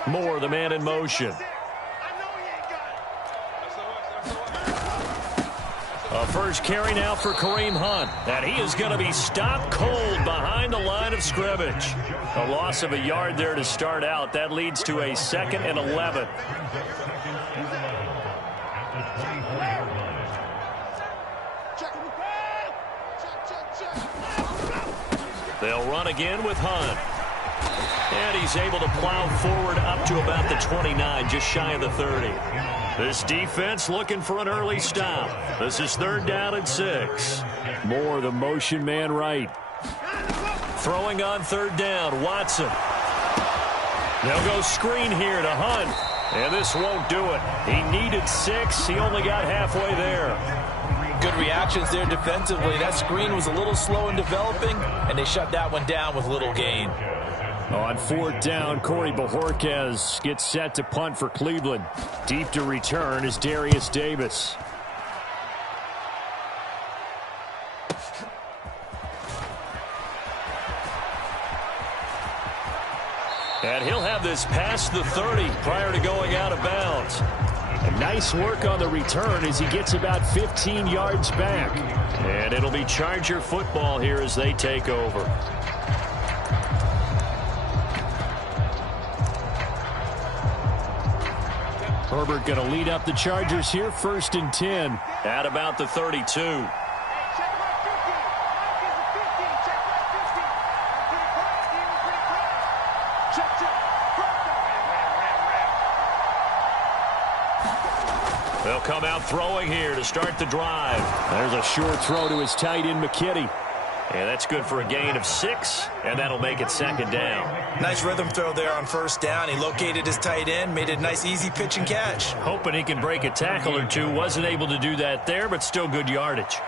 Moore, the man in motion. A first carry now for Kareem Hunt. And he is going to be stopped cold behind the line of scrimmage. A loss of a yard there to start out. That leads to a 2nd and 11. They'll run again with Hunt. And he's able to plow forward up to about the 29, just shy of the 30. This defense looking for an early stop. This is 3rd down and 6. Moore, the motion man right. Throwing on 3rd down, Watson. They'll go screen here to Hunt. And this won't do it. He needed 6. He only got halfway there. Good reactions there defensively. That screen was a little slow in developing, and they shut that one down with little gain. On 4th down, Corey Bojorquez gets set to punt for Cleveland. Deep to return is Darius Davis. And he'll have this past the 30 prior to going out of bounds. And nice work on the return as he gets about 15 yards back. And it'll be Charger football here as they take over. Herbert going to lead up the Chargers here, 1st and 10. At about the 32. They'll come out throwing here to start the drive. There's a short throw to his tight end, McKitty. And that's good for a gain of 6, and that'll make it 2nd down. Nice rhythm throw there on 1st down. He located his tight end, made a nice easy pitch and catch. Hoping he can break a tackle or two. Wasn't able to do that there, but still good yardage.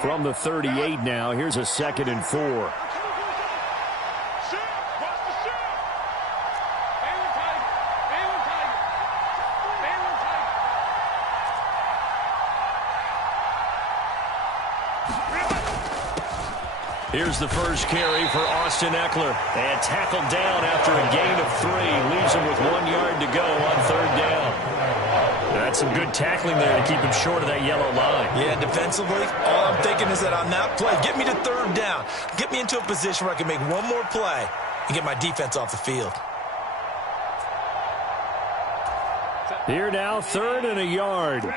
From the 38 now, here's a 2nd and 4. Here's the first carry for Austin Eckler. And tackled down after a gain of 3. Leaves him with 1 yard to go on 3rd down. That's some good tackling there to keep him short of that yellow line. Yeah, defensively, all I'm thinking is that on that play, get me to 3rd down. Get me into a position where I can make one more play and get my defense off the field. Here now, 3rd and a yard.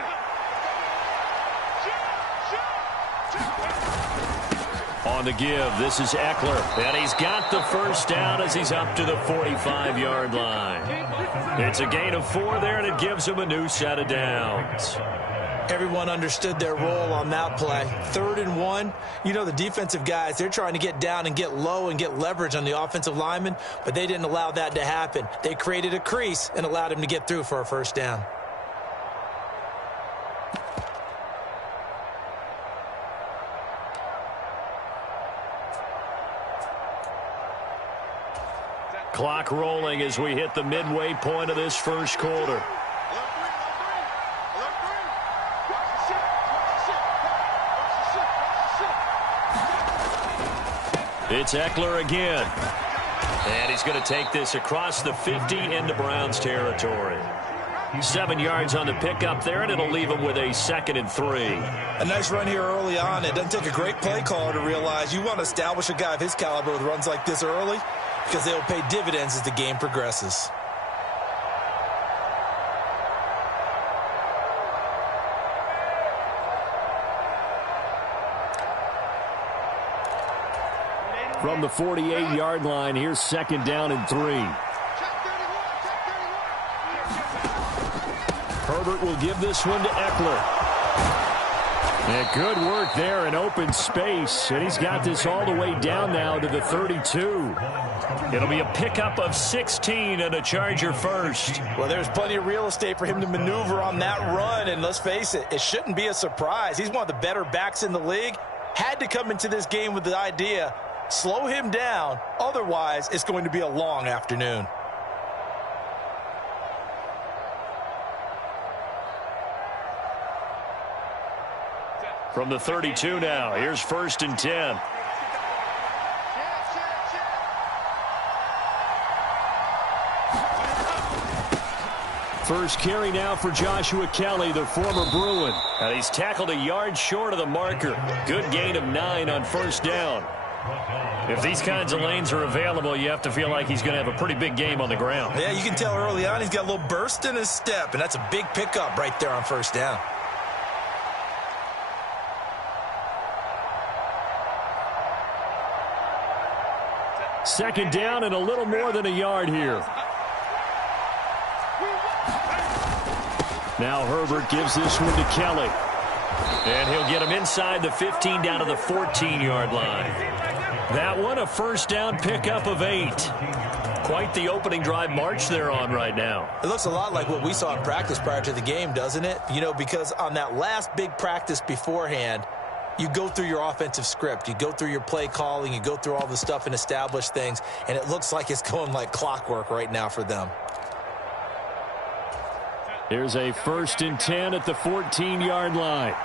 On the give, this is Eckler. And he's got the 1st down as he's up to the 45-yard line. It's a gain of 4 there, and it gives him a new set of downs. Everyone understood their role on that play. 3rd and 1. You know, the defensive guys, they're trying to get down and get low and get leverage on the offensive lineman, but they didn't allow that to happen. They created a crease and allowed him to get through for a first down. Clock rolling as we hit the midway point of this first quarter. It's Ekeler again. And he's going to take this across the 50 into Browns territory. 7 yards on the pickup there, and it'll leave him with a 2nd and 3. A nice run here early on. It doesn't take a great play caller to realize you want to establish a guy of his caliber with runs like this early, because they will pay dividends as the game progresses. From the 48-yard line, here's 2nd down and 3. Herbert will give this one to Ekeler. And good work there in open space. And he's got this all the way down now to the 32. It'll be a pickup of 16 and a Charger first. Well, there's plenty of real estate for him to maneuver on that run. And let's face it, it shouldn't be a surprise. He's one of the better backs in the league. Had to come into this game with the idea, slow him down. Otherwise, it's going to be a long afternoon. From the 32 now, here's 1st and 10. First carry now for Joshua Kelly, the former Bruin. And he's tackled a yard short of the marker. Good gain of 9 on 1st down. If these kinds of lanes are available, you have to feel like he's going to have a pretty big game on the ground. Yeah, you can tell early on he's got a little burst in his step, and that's a big pickup right there on 1st down. Second down and a little more than a yard here. Now Herbert gives this one to Kelly. And he'll get him inside the 15 down to the 14-yard line. That one, a 1st down pickup of 8. Quite the opening drive march they're on right now. It looks a lot like what we saw in practice prior to the game, doesn't it? You know, because on that last big practice beforehand, you go through your offensive script. You go through your play calling. You go through all the stuff and establish things. And it looks like it's going like clockwork right now for them. Here's a 1st and 10 at the 14-yard line.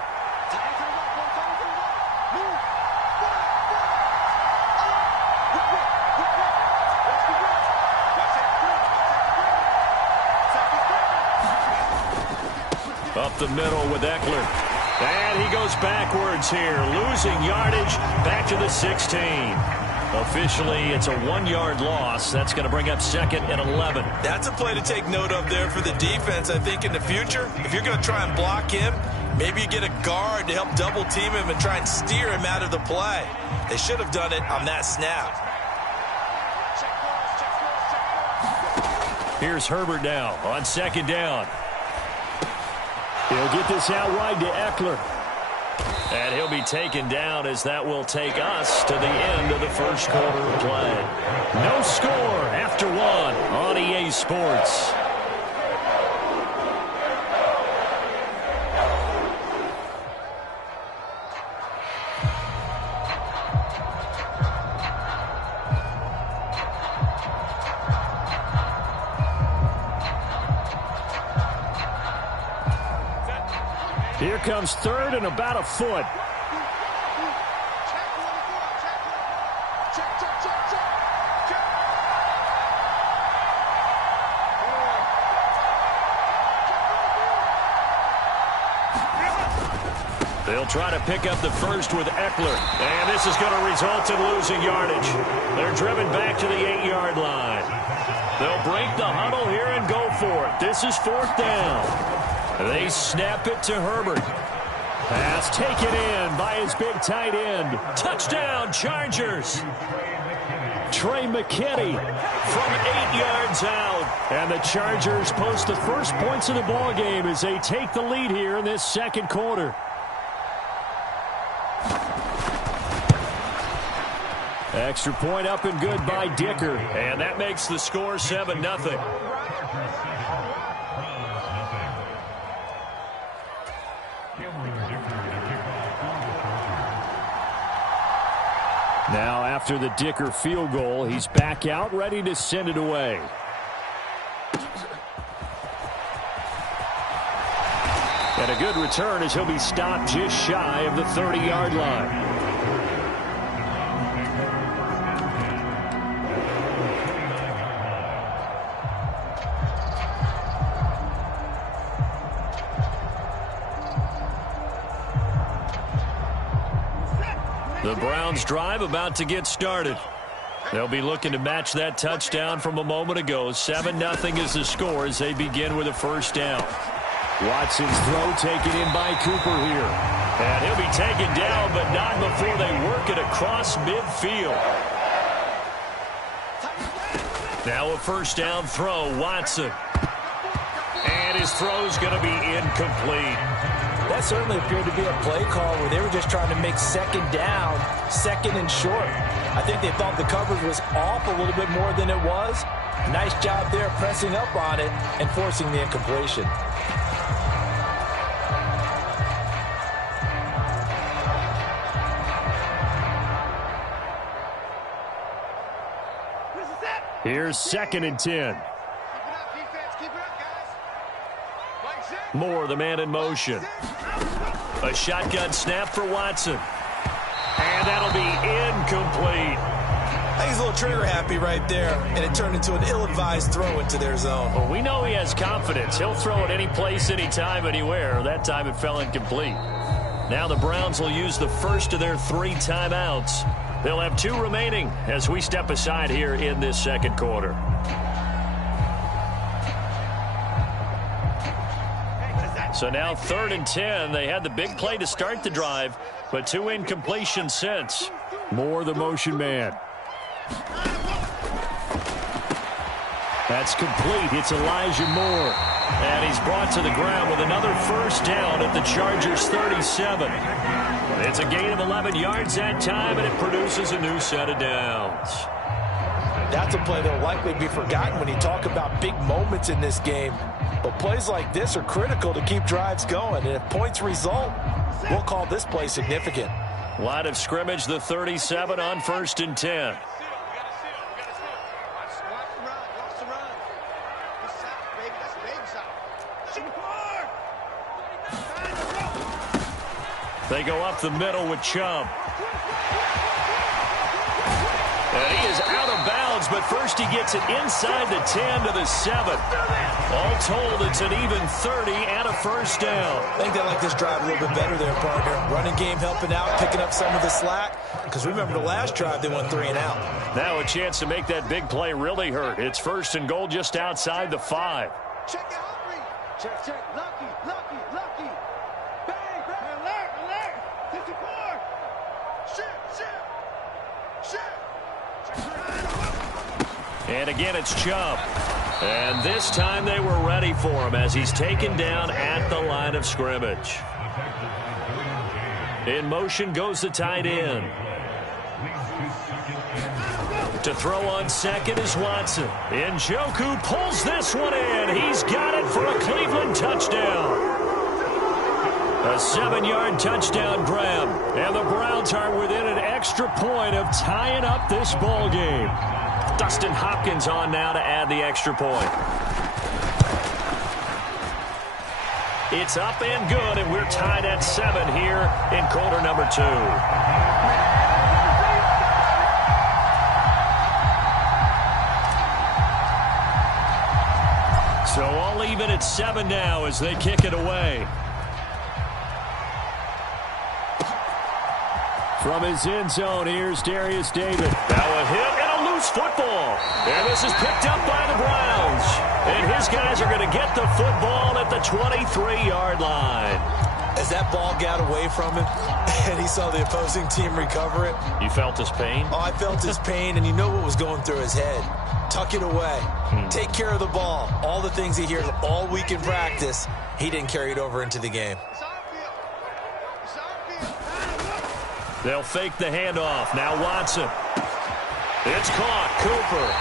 Up the middle with Ekeler. And he goes backwards here, losing yardage back to the 16. Officially, it's a 1-yard loss. That's going to bring up 2nd and 11. That's a play to take note of there for the defense, I think, in the future. If you're going to try and block him, maybe you get a guard to help double team him and try and steer him out of the play. They should have done it on that snap. Here's Herbert now on 2nd down. He'll get this out wide to Ekeler. And he'll be taken down as that will take us to the end of the first quarter of play. No score after 1 on EA Sports. Here comes 3rd and about a foot. They'll try to pick up the first with Ekeler. And this is going to result in losing yardage. They're driven back to the 8-yard line. They'll break the huddle here and go for it. This is 4th down. They snap it to Herbert. Pass taken in by his big tight end. Touchdown, Chargers. Trey McKinney from 8 yards out. And the Chargers post the first points of the ball game as they take the lead here in this second quarter. Extra point up and good by Dicker. And that makes the score 7-0. Now after the Dicker field goal, he's back out ready to send it away. And a good return as he'll be stopped just shy of the 30-yard line. The Browns drive about to get started. They'll be looking to match that touchdown from a moment ago. 7-0 is the score as they begin with a first down. Watson's throw taken in by Cooper here. And he'll be taken down, but not before they work it across midfield. Now a first down throw, Watson. And his throw's going to be incomplete. That certainly appeared to be a play call where they were just trying to make second down, second and short. I think they thought the coverage was off a little bit more than it was. Nice job there pressing up on it and forcing the incompletion. Here's 2nd and 10. Moore, the man in motion. A shotgun snap for Watson. And that'll be incomplete. I think he's a little trigger happy right there, and it turned into an ill-advised throw into their zone. Well, we know he has confidence. He'll throw it any place, anytime, anywhere. That time it fell incomplete. Now the Browns will use the first of their 3 timeouts. They'll have 2 remaining as we step aside here in this second quarter. So now 3rd and 10. They had the big play to start the drive, but 2 incompletions since. Moore, the motion man. That's complete. It's Elijah Moore. And he's brought to the ground with another first down at the Chargers' 37. It's a gain of 11 yards that time, and it produces a new set of downs. That's a play that will likely be forgotten when you talk about big moments in this game. But plays like this are critical to keep drives going. And if points result, we'll call this play significant. Line of scrimmage, the 37 on 1st and 10. They go up the middle with Chubb. And he is out of bounds, but first he gets it inside the 10 to the 7. All told, it's an even 30 and a first down. I think they like this drive a little bit better there, partner. Running game helping out, picking up some of the slack. Because remember the last drive, they went 3 and out. Now a chance to make that big play really hurt. It's 1st and goal just outside the 5. Check it out, Reed. Check, check. Lucky, lucky, lucky. Bang, bang. Alert, alert. 54. Shit. And again, it's Chubb. And this time they were ready for him as he's taken down at the line of scrimmage. In motion goes the tight end. To throw on second is Watson. Njoku pulls this one in. He's got it for a Cleveland touchdown. A 7-yard touchdown grab. And the Browns are within an extra point of tying up this ball game. Dustin Hopkins on now to add the extra point. It's up and good, and we're tied at 7 here in quarter number 2. So all even at 7 now as they kick it away. From his end zone, here's Darius David. Now a hit and a loose football. And this is picked up by the Browns. And his guys are going to get the football at the 23-yard line. As that ball got away from him and he saw the opposing team recover it. You felt his pain? Oh, I felt his pain, and you know what was going through his head. Tuck it away. Take care of the ball. All the things he hears all week in practice, he didn't carry it over into the game. They'll fake the handoff. Now Watson. It's caught. Cooper.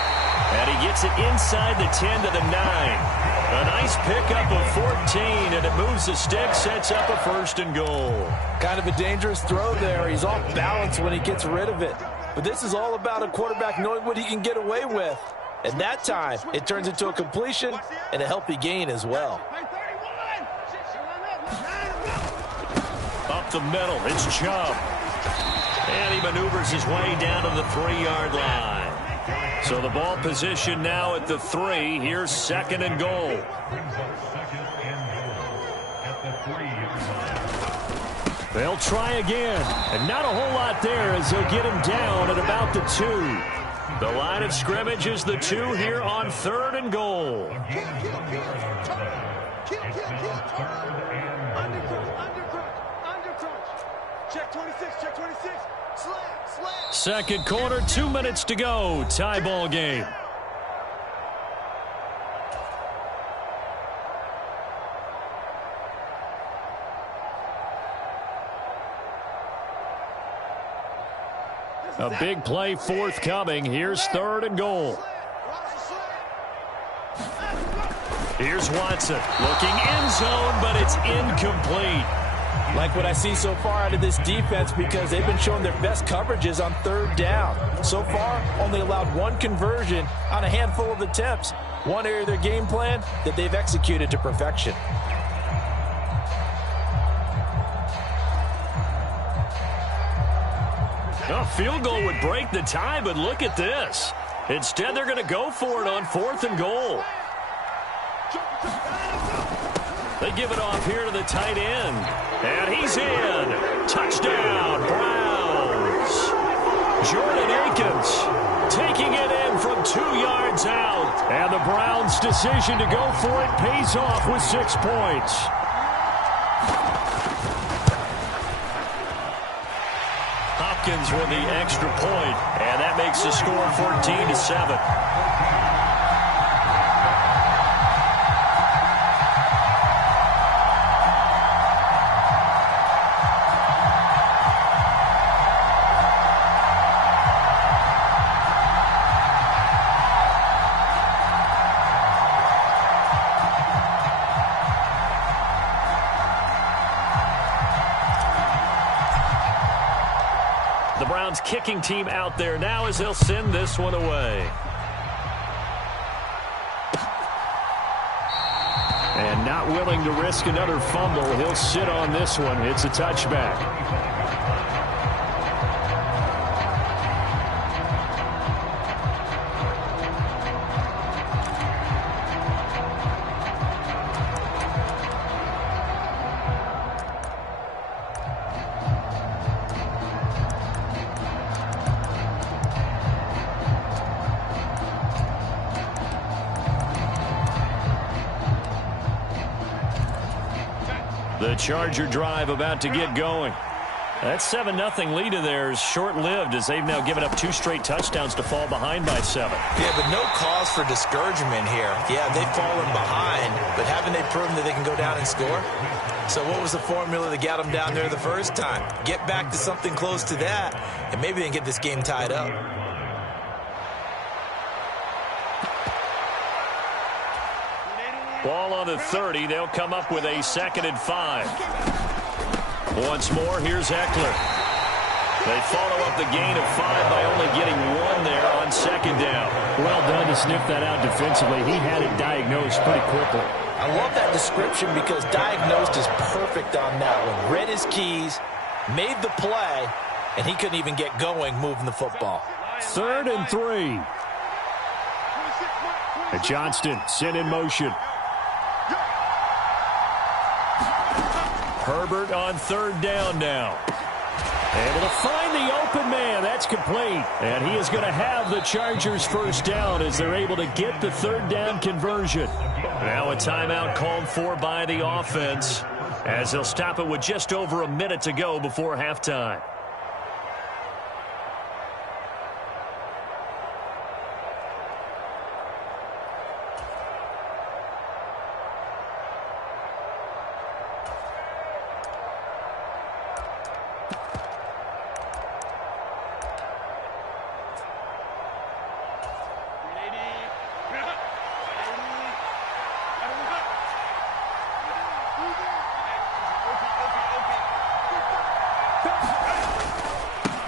And he gets it inside the 10 to the 9. A nice pickup of 14, and it moves the stick, sets up a 1st and goal. Kind of a dangerous throw there. He's off balance when he gets rid of it. But this is all about a quarterback knowing what he can get away with. And that time, it turns into a completion and a healthy gain as well. Up the middle, it's Chubb. And he maneuvers his way down to the 3-yard line. So the ball position now at the 3. Here's 2nd and goal. They'll try again. And not a whole lot there as they'll get him down at about the 2. The line of scrimmage is the 2 here on 3rd and goal. Check 26, check 26. Slam. 2nd quarter, 2 minutes to go. Tie ball game. A big play forthcoming. Here's 3rd and goal. Here's Watson looking end zone, but it's incomplete. Like what I see so far out of this defense because they've been showing their best coverages on 3rd down. So far, only allowed 1 conversion on a handful of attempts. One area of their game plan that they've executed to perfection. A field goal would break the tie, but look at this. Instead, they're going to go for it on 4th and goal. They give it off here to the tight end. And he's in. Touchdown, Browns. Jordan Akins taking it in from 2 yards out. And the Browns' decision to go for it pays off with 6 points. Hopkins with the extra point. And that makes the score 14-7. The Browns kicking team out there now as they'll send this one away. And not willing to risk another fumble. He'll sit on this one. It's a touchback. The Charger drive about to get going. That 7-0 lead of theirs short-lived as they've now given up 2 straight touchdowns to fall behind by 7. Yeah, but no cause for discouragement here. Yeah, they've fallen behind, but haven't they proven that they can go down and score? So what was the formula that got them down there the first time? Get back to something close to that, and maybe they can get this game tied up. Ball on the 30. They'll come up with a 2nd and 5. Once more, here's Eckler. They follow up the gain of 5 by only getting 1 there on 2nd down. Well done to sniff that out defensively. He had it diagnosed pretty quickly. I love that description because diagnosed is perfect on that one. Read his keys, made the play, and he couldn't even get going moving the football. 3rd and 3. And Johnston sent in motion. Herbert on 3rd down now. Able to find the open man. That's complete. And he is going to have the Chargers' 1st down as they're able to get the 3rd down conversion. Now a timeout called for by the offense as they'll stop it with just over a minute to go before halftime.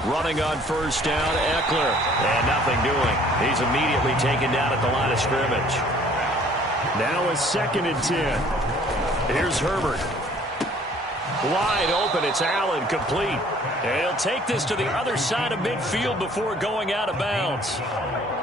Running on first down, Ekeler. And nothing doing. He's immediately taken down at the line of scrimmage. Now a 2nd and 10. Here's Herbert. Wide open. It's Allen, complete. And he'll take this to the other side of midfield before going out of bounds.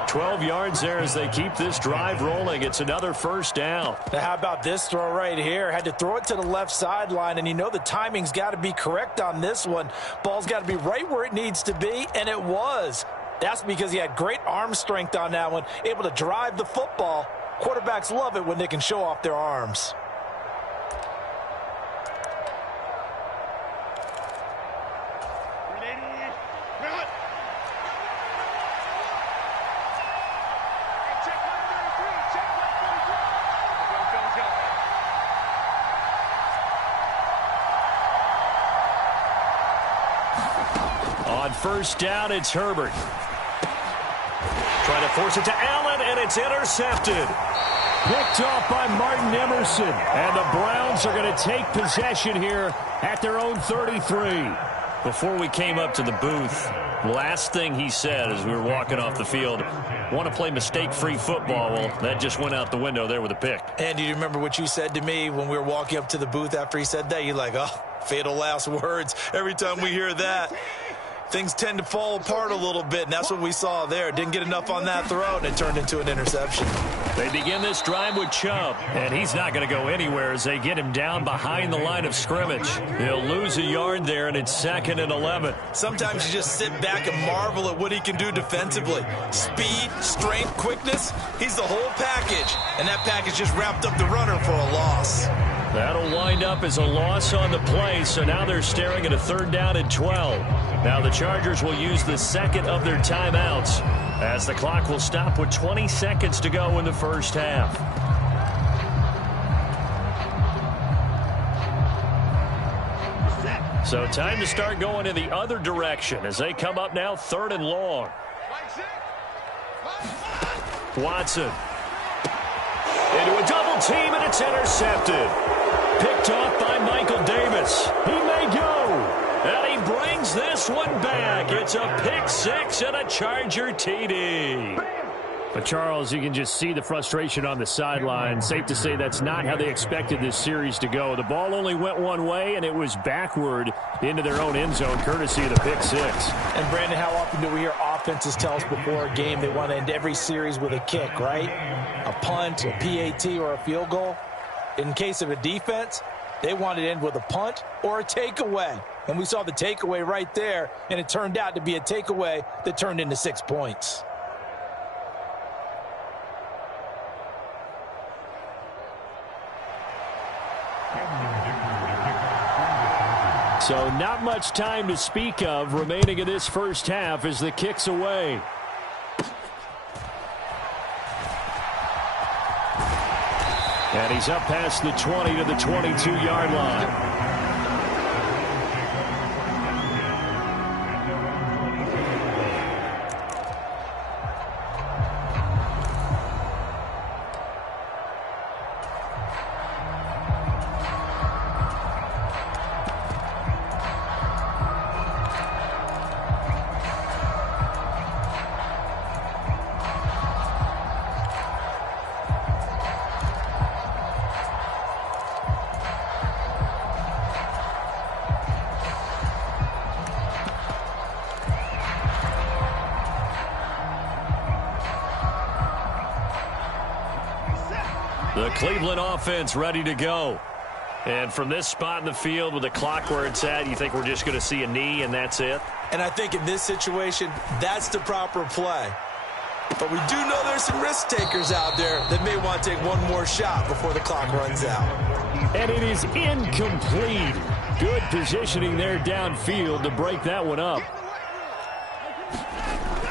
12 yards there as they keep this drive rolling. It's another first down. Now, how about this throw right here? Had to throw it to the left sideline, and you know the timing's got to be correct on this one. Ball's got to be right where it needs to be, and it was. That's because he had great arm strength on that one, able to drive the football. Quarterbacks love it when they can show off their arms. On first down, it's Herbert. Trying to force it to Allen, and it's intercepted. Picked off by Martin Emerson. And the Browns are going to take possession here at their own 33. Before we came up to the booth, last thing he said as we were walking off the field, want to play mistake-free football. Well, that just went out the window there with a pick. And do you remember what you said to me when we were walking up to the booth after he said that? You're like, oh, fatal last words. Every time we hear that, things tend to fall apart a little bit, and that's what we saw there. Didn't get enough on that throw, and it turned into an interception. They begin this drive with Chubb, and he's not going to go anywhere as they get him down behind the line of scrimmage. He'll lose a yard there, and it's 2nd and 11. Sometimes you just sit back and marvel at what he can do defensively. Speed, strength, quickness, he's the whole package, and that package just wrapped up the runner for a loss. That'll wind up as a loss on the play, so now they're staring at a 3rd down and 12. Now the Chargers will use the 2nd of their timeouts as the clock will stop with 20 seconds to go in the first half. So time to start going in the other direction as they come up now 3rd and long. Watson. Into a double team, and it's intercepted. Picked off by Michael Davis. He may go. And he brings this one back. It's a pick 6 and a Charger TD. But, Charles, you can just see the frustration on the sideline. Safe to say that's not how they expected this series to go. The ball only went one way, and it was backward into their own end zone, courtesy of the pick 6. And, Brandon, how often do we hear offenses tell us before a game they want to end every series with a kick, right? A punt, a PAT, or a field goal. In case of a defense, they want to end with a punt or a takeaway. And we saw the takeaway right there, and it turned out to be a takeaway that turned into 6 points. So not much time to speak of remaining in this first half as the kick's away. And he's up past the 20 to the 22-yard line. The Cleveland offense ready to go. And from this spot in the field with the clock where it's at, you think we're just going to see a knee and that's it? And I think in this situation, that's the proper play. But we do know there's some risk takers out there that may want to take one more shot before the clock runs out. And it is incomplete. Good positioning there downfield to break that one up.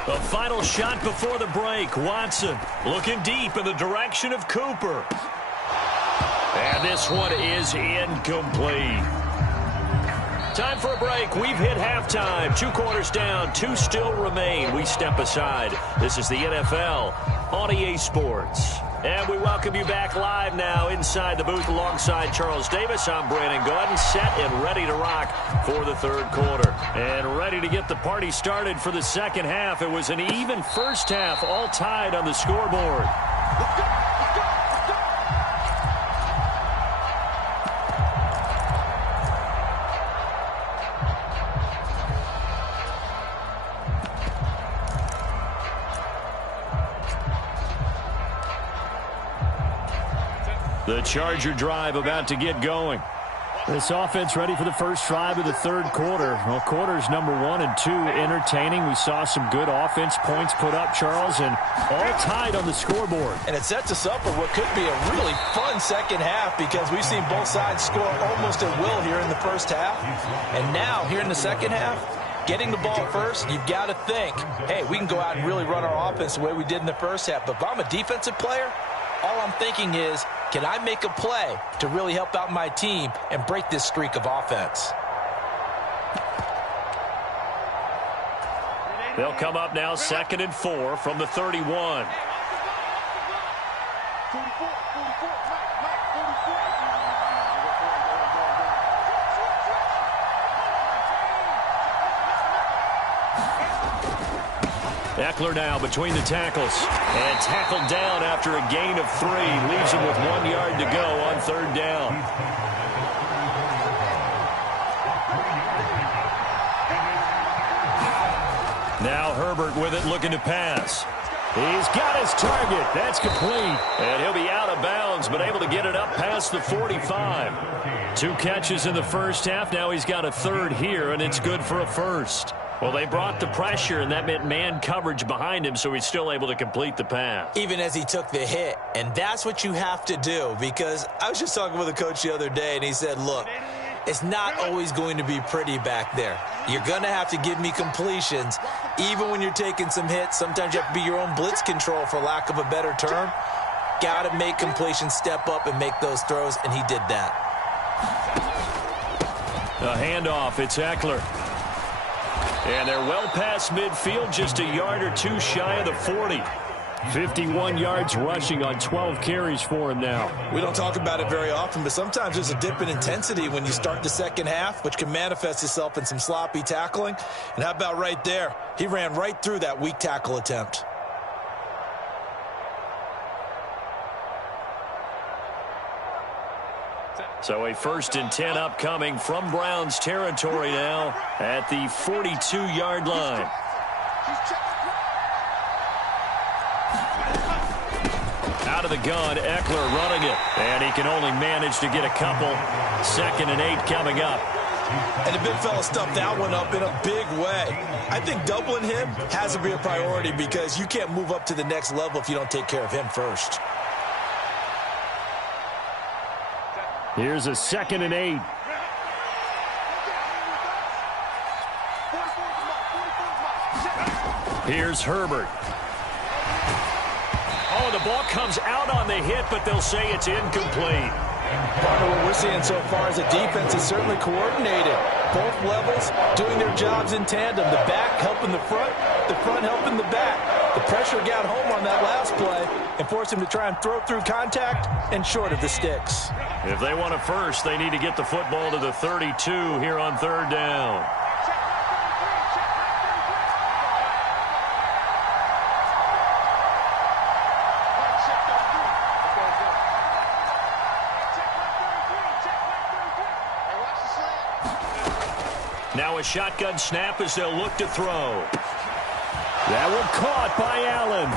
The final shot before the break. Watson looking deep in the direction of Cooper. And this one is incomplete. Time for a break. We've hit halftime. 2 quarters down. 2 still remain. We step aside. This is the NFL on EA Sports. And we welcome you back live now inside the booth alongside Charles Davis. I'm Brandon Gaudin, set and ready to rock for the third quarter. And ready to get the party started for the second half. It was an even first half, all tied on the scoreboard. Let's go. Let's go. Let's go. The Charger drive about to get going. This offense ready for the first drive of the third quarter. Well, quarters number 1 and 2 entertaining. We saw some good offense points put up, Charles, and all tied on the scoreboard. And it sets us up for what could be a really fun second half because we've seen both sides score almost at will here in the first half. And now, here in the second half, getting the ball first, you've got to think, hey, we can go out and really run our offense the way we did in the first half. But if I'm a defensive player, all I'm thinking is, can I make a play to really help out my team and break this streak of offense? They'll come up now 2nd and 4 from the 31. 44, 44, Mike, 44. Eckler now between the tackles. And tackled down after a gain of 3. Leaves him with 1 yard to go on third down. Now Herbert with it, looking to pass. He's got his target. That's complete. And he'll be out of bounds, but able to get it up past the 45. 2 catches in the first half. Now he's got a third here, and it's good for a first. Well, they brought the pressure, and that meant man coverage behind him, so he's still able to complete the pass. Even as he took the hit. And that's what you have to do, because I was just talking with a coach the other day, and he said, look, it's not always going to be pretty back there. You're going to have to give me completions. Even when you're taking some hits, sometimes you have to be your own blitz control, for lack of a better term. Got to make completions, step up, and make those throws, and he did that. A handoff, it's Eckler. And they're well past midfield, just a yard or 2 shy of the 40. 51 yards rushing on 12 carries for him now. We don't talk about it very often, but sometimes there's a dip in intensity when you start the second half, which can manifest itself in some sloppy tackling. And how about right there? He ran right through that weak tackle attempt. So a 1st and 10 upcoming from Browns territory now at the 42-yard line. Out of the gun, Eckler running it. And he can only manage to get a couple. 2nd and 8 coming up. And the big fella stuffed that one up in a big way. I think doubling him has to be a priority because you can't move up to the next level if you don't take care of him first. Here's a 2nd and 8. Here's Herbert. Oh, the ball comes out on the hit, but they'll say it's incomplete. Partner, what we're seeing so far is a defense is certainly coordinated. Both levels doing their jobs in tandem. The back helping the front helping the back. The pressure got home on that last play and forced him to try and throw through contact and short of the sticks. If they want a first, they need to get the football to the 32 here on third down. Now a shotgun snap as they'll look to throw. That one caught by Allen.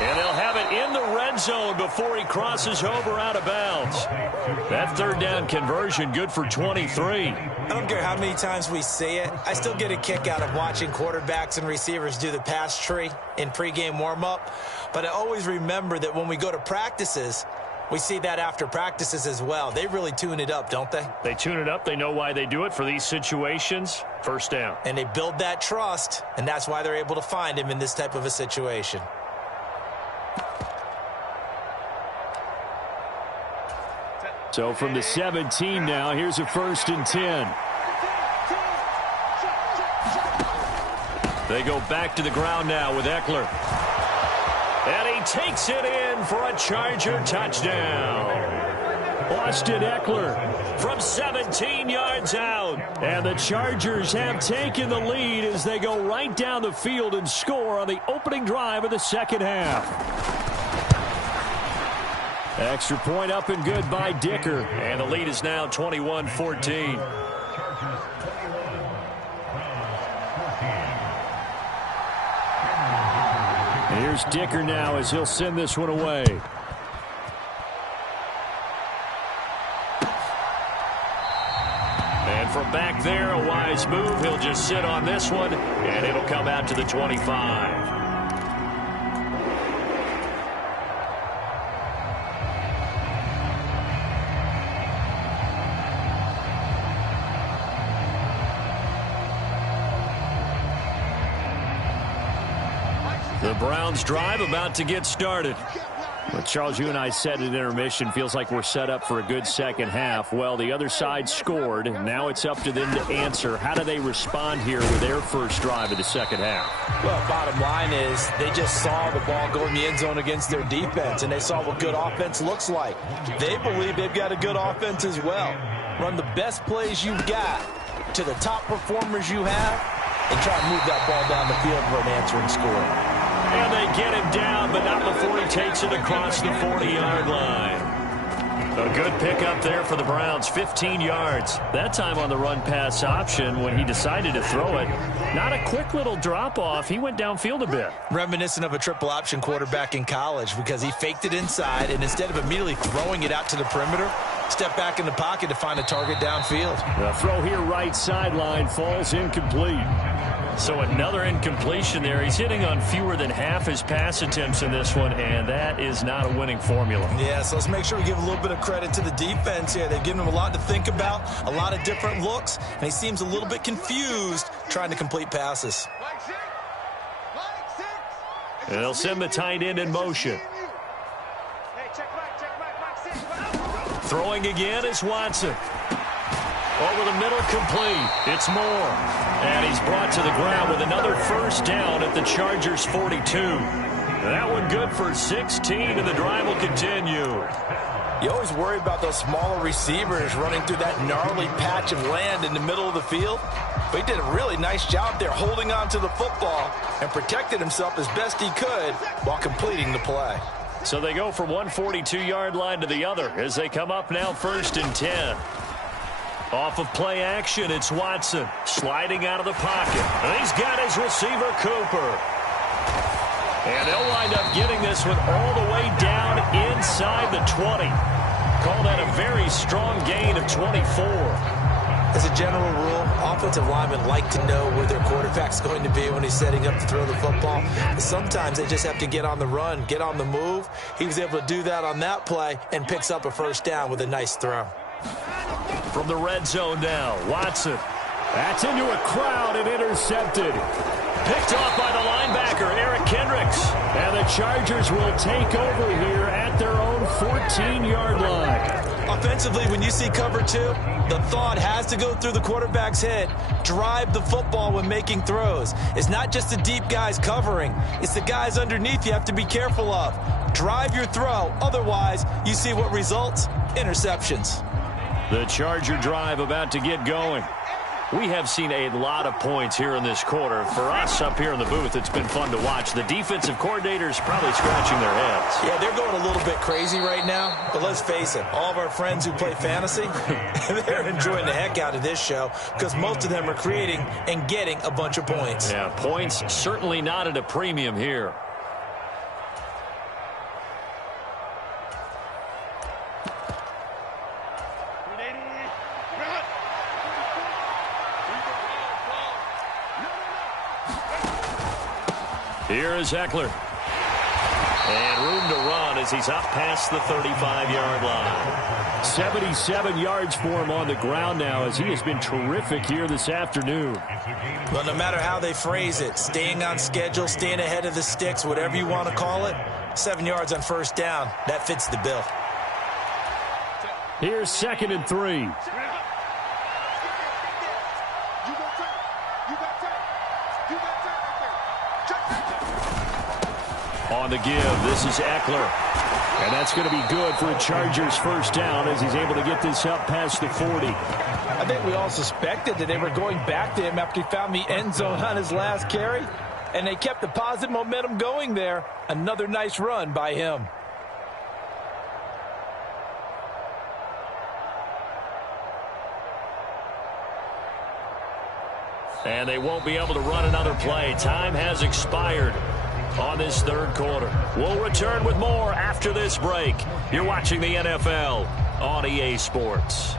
And they'll have it in the red zone before he crosses over out of bounds. That third down conversion good for 23. I don't care how many times we say it. I still get a kick out of watching quarterbacks and receivers do the pass tree in pregame warm-up. But I always remember that when we go to practices, We see that after practices as well. They really tune it up, don't they? They tune it up. They know why they do it for these situations. First down. And they build that trust, and that's why they're able to find him in this type of a situation. So from the 17 now, here's a 1st and 10. They go back to the ground now with Eckler. And he takes it in for a Charger touchdown. Austin Eckler From 17 yards out. And the Chargers have taken the lead as they go right down the field and score on the opening drive of the second half. Extra point up and good by Dicker. And the lead is now 21-14. And here's Dicker now as he'll send this one away. And from back there, a wise move. He'll just sit on this one, and it'll come out to the 25. The Browns drive about to get started. Well, Charles, you and I said at intermission, feels like we're set up for a good second half. Well, the other side scored. Now it's up to them to answer. How do they respond here with their first drive of the second half? Well, bottom line is they just saw the ball go in the end zone against their defense, and they saw what good offense looks like. They believe they've got a good offense as well. Run the best plays you've got to the top performers you have, and try to move that ball down the field for an answering score. And they get him down, but not before he takes it across the 40-yard line. A good pickup there for the Browns, 15 yards. That time on the run-pass option when he decided to throw it. Not a quick little drop-off. He went downfield a bit. Reminiscent of a triple option quarterback in college because he faked it inside, and instead of immediately throwing it out to the perimeter, stepped back in the pocket to find a target downfield. The throw here right sideline falls incomplete. So another incompletion there. He's hitting on fewer than half his pass attempts in this one, and that is not a winning formula. Yeah, so let's make sure we give a little bit of credit to the defense here. They've given him a lot to think about, a lot of different looks, and he seems a little bit confused trying to complete passes. And they'll send the tight end in motion. Throwing again is Watson. Over the middle, complete. It's Moore. And he's brought to the ground with another first down at the Chargers' 42. That one good for 16, and the drive will continue. You always worry about those smaller receivers running through that gnarly patch of land in the middle of the field. But he did a really nice job there holding on to the football and protected himself as best he could while completing the play. So they go from one 42-yard line to the other as they come up now 1st and 10. Off of play action, it's Watson sliding out of the pocket. And he's got his receiver, Cooper. And they'll wind up getting this one all the way down inside the 20. Call that a very strong gain of 24. As a general rule, offensive linemen like to know where their quarterback's going to be when he's setting up to throw the football. But sometimes they just have to get on the run, get on the move. He was able to do that on that play and picks up a first down with a nice throw. From the red zone now, Watson. That's into a crowd and intercepted. Picked off by the linebacker, Eric Kendricks. And the Chargers will take over here at their own 14-yard line. Offensively, when you see cover two, the thought has to go through the quarterback's head. Drive the football when making throws. It's not just the deep guys covering. It's the guys underneath you have to be careful of. Drive your throw. Otherwise, you see what results? Interceptions. The Charger drive about to get going. We have seen a lot of points here in this quarter. For us up here in the booth, it's been fun to watch. The defensive coordinators probably scratching their heads. Yeah, they're going a little bit crazy right now. But let's face it, all of our friends who play fantasy, they're enjoying the heck out of this show because most of them are creating and getting a bunch of points. Yeah, points certainly not at a premium here. Here is Eckler. And room to run as he's up past the 35-yard line. 77 yards for him on the ground now as he has been terrific here this afternoon. Well, no matter how they phrase it, staying on schedule, staying ahead of the sticks, whatever you want to call it, 7 yards on first down, that fits the bill. Here's 2nd and 3. On the give, this is Eckler. And that's going to be good for a Chargers first down as he's able to get this up past the 40. I think we all suspected that they were going back to him after he found the end zone on his last carry. And they kept the positive momentum going there. Another nice run by him. And they won't be able to run another play. Time has expired on this third quarter. We'll return with more after this break. You're watching the NFL on EA Sports.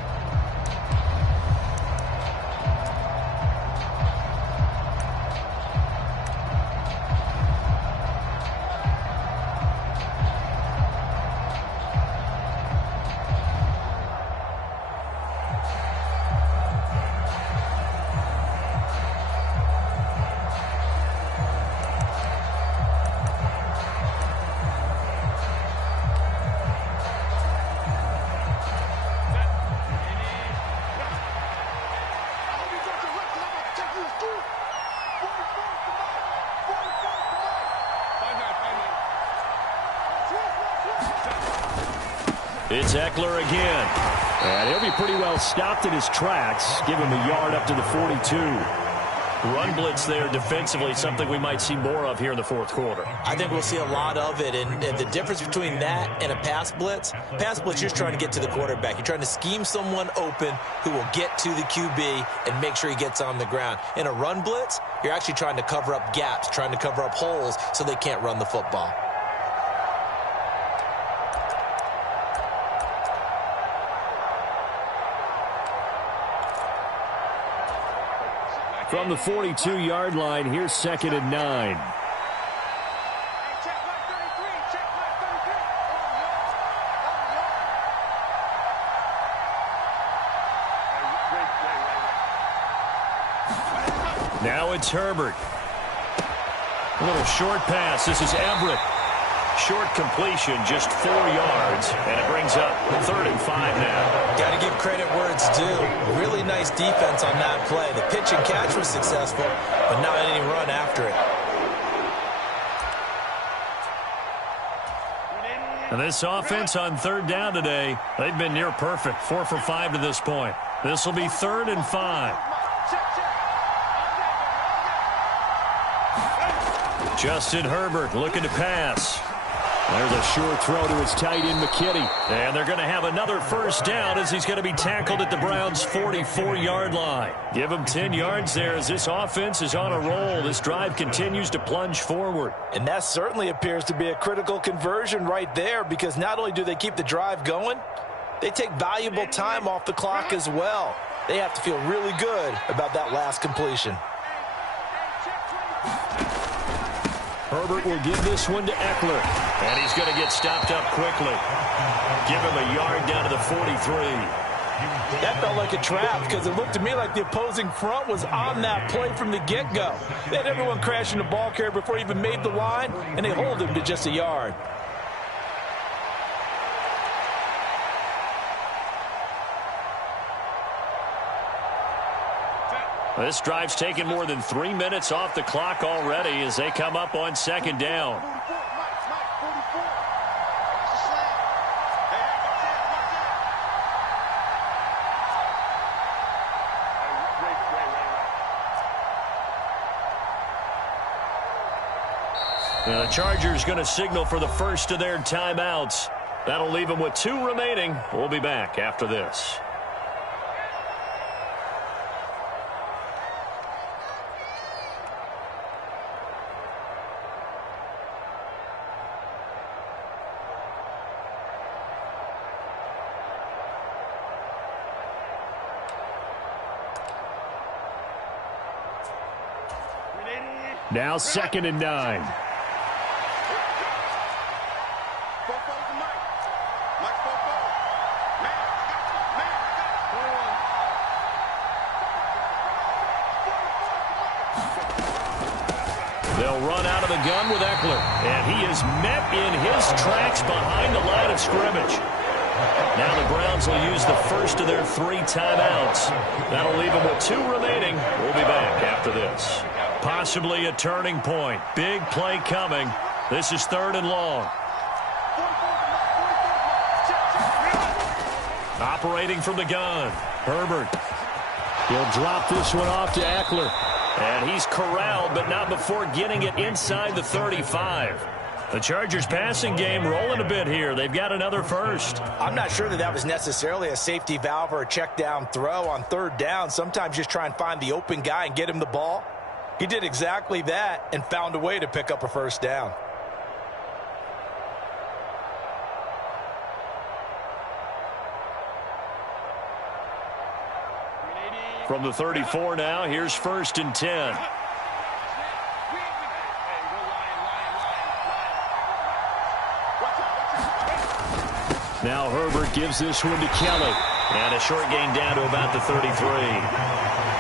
It's Eckler again. And he'll be pretty well stopped in his tracks. Give him a yard up to the 42. Run blitz there defensively, something we might see more of here in the fourth quarter. I think we'll see a lot of it, and the difference between that and a pass blitz, you're just trying to get to the quarterback. You're trying to scheme someone open who will get to the QB and make sure he gets on the ground. In a run blitz, you're actually trying to cover up gaps, trying to cover up holes so they can't run the football. From the 42-yard line, here's 2nd and 9. Now it's Herbert. A little short pass. This is Everett. Short completion, just 4 yards, and it brings up 3rd and 5 now. Got to give credit where it's due. Really nice defense on that play. The pitch and catch was successful, but not any run after it. And this offense on 3rd down today, they've been near perfect. 4 for 5 to this point. This will be 3rd and 5. Justin Herbert looking to pass. There's a short throw to his tight end, McKinney. And they're going to have another first down as he's going to be tackled at the Browns' 44-yard line. Give him 10 yards there as this offense is on a roll. This drive continues to plunge forward. And that certainly appears to be a critical conversion right there, because not only do they keep the drive going, they take valuable time off the clock as well. They have to feel really good about that last completion. Herbert will give this one to Eckler. And he's going to get stopped up quickly. Give him a yard down to the 43. That felt like a trap, because it looked to me like the opposing front was on that play from the get-go. They had everyone crashing the ball carrier before he even made the line, and they hold him to just a yard. This drive's taken more than 3 minutes off the clock already as they come up on 2nd down. Now the Chargers going to signal for the first of their timeouts. That'll leave them with 2 remaining. We'll be back after this. Now 2nd and 9. They'll run out of the gun with Eckler. And he is met in his tracks behind the line of scrimmage. Now the Browns will use the first of their 3 timeouts. That'll leave them with 2 remaining. We'll be back after this. Possibly a turning point. Big play coming. This is 3rd and long. Operating from the gun. Herbert. He'll drop this one off to Eckler. And he's corralled, but not before getting it inside the 35. The Chargers passing game rolling a bit here. They've got another first. I'm not sure that was necessarily a safety valve or a check down throw on 3rd down. Sometimes just try and find the open guy and get him the ball. He did exactly that and found a way to pick up a first down. From the 34 now, here's 1st and 10. Now Herbert gives this one to Kelly. And a short gain down to about the 33.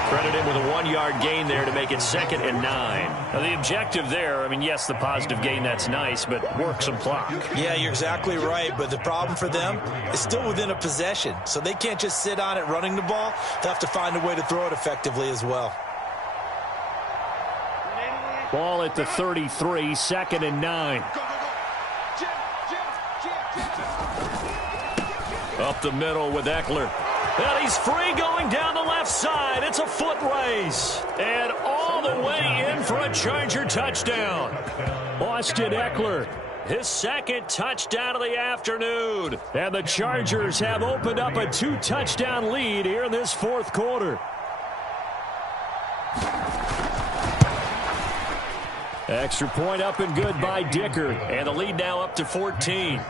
Credit him with a 1-yard gain there to make it 2nd and 9. Now the objective there, I mean, yes, the positive gain, that's nice, but work some clock. Yeah, you're exactly right, but the problem for them is still within a possession. So they can't just sit on it running the ball. They'll have to find a way to throw it effectively as well. Ball at the 33, 2nd and 9. Up the middle with Eckler. And he's free going down the left side. It's a foot race. And all the way in for a Charger touchdown. Austin Eckler, his 2nd touchdown of the afternoon. And the Chargers have opened up a 2-touchdown lead here in this 4th quarter. Extra point up and good by Dicker. And the lead now up to 14.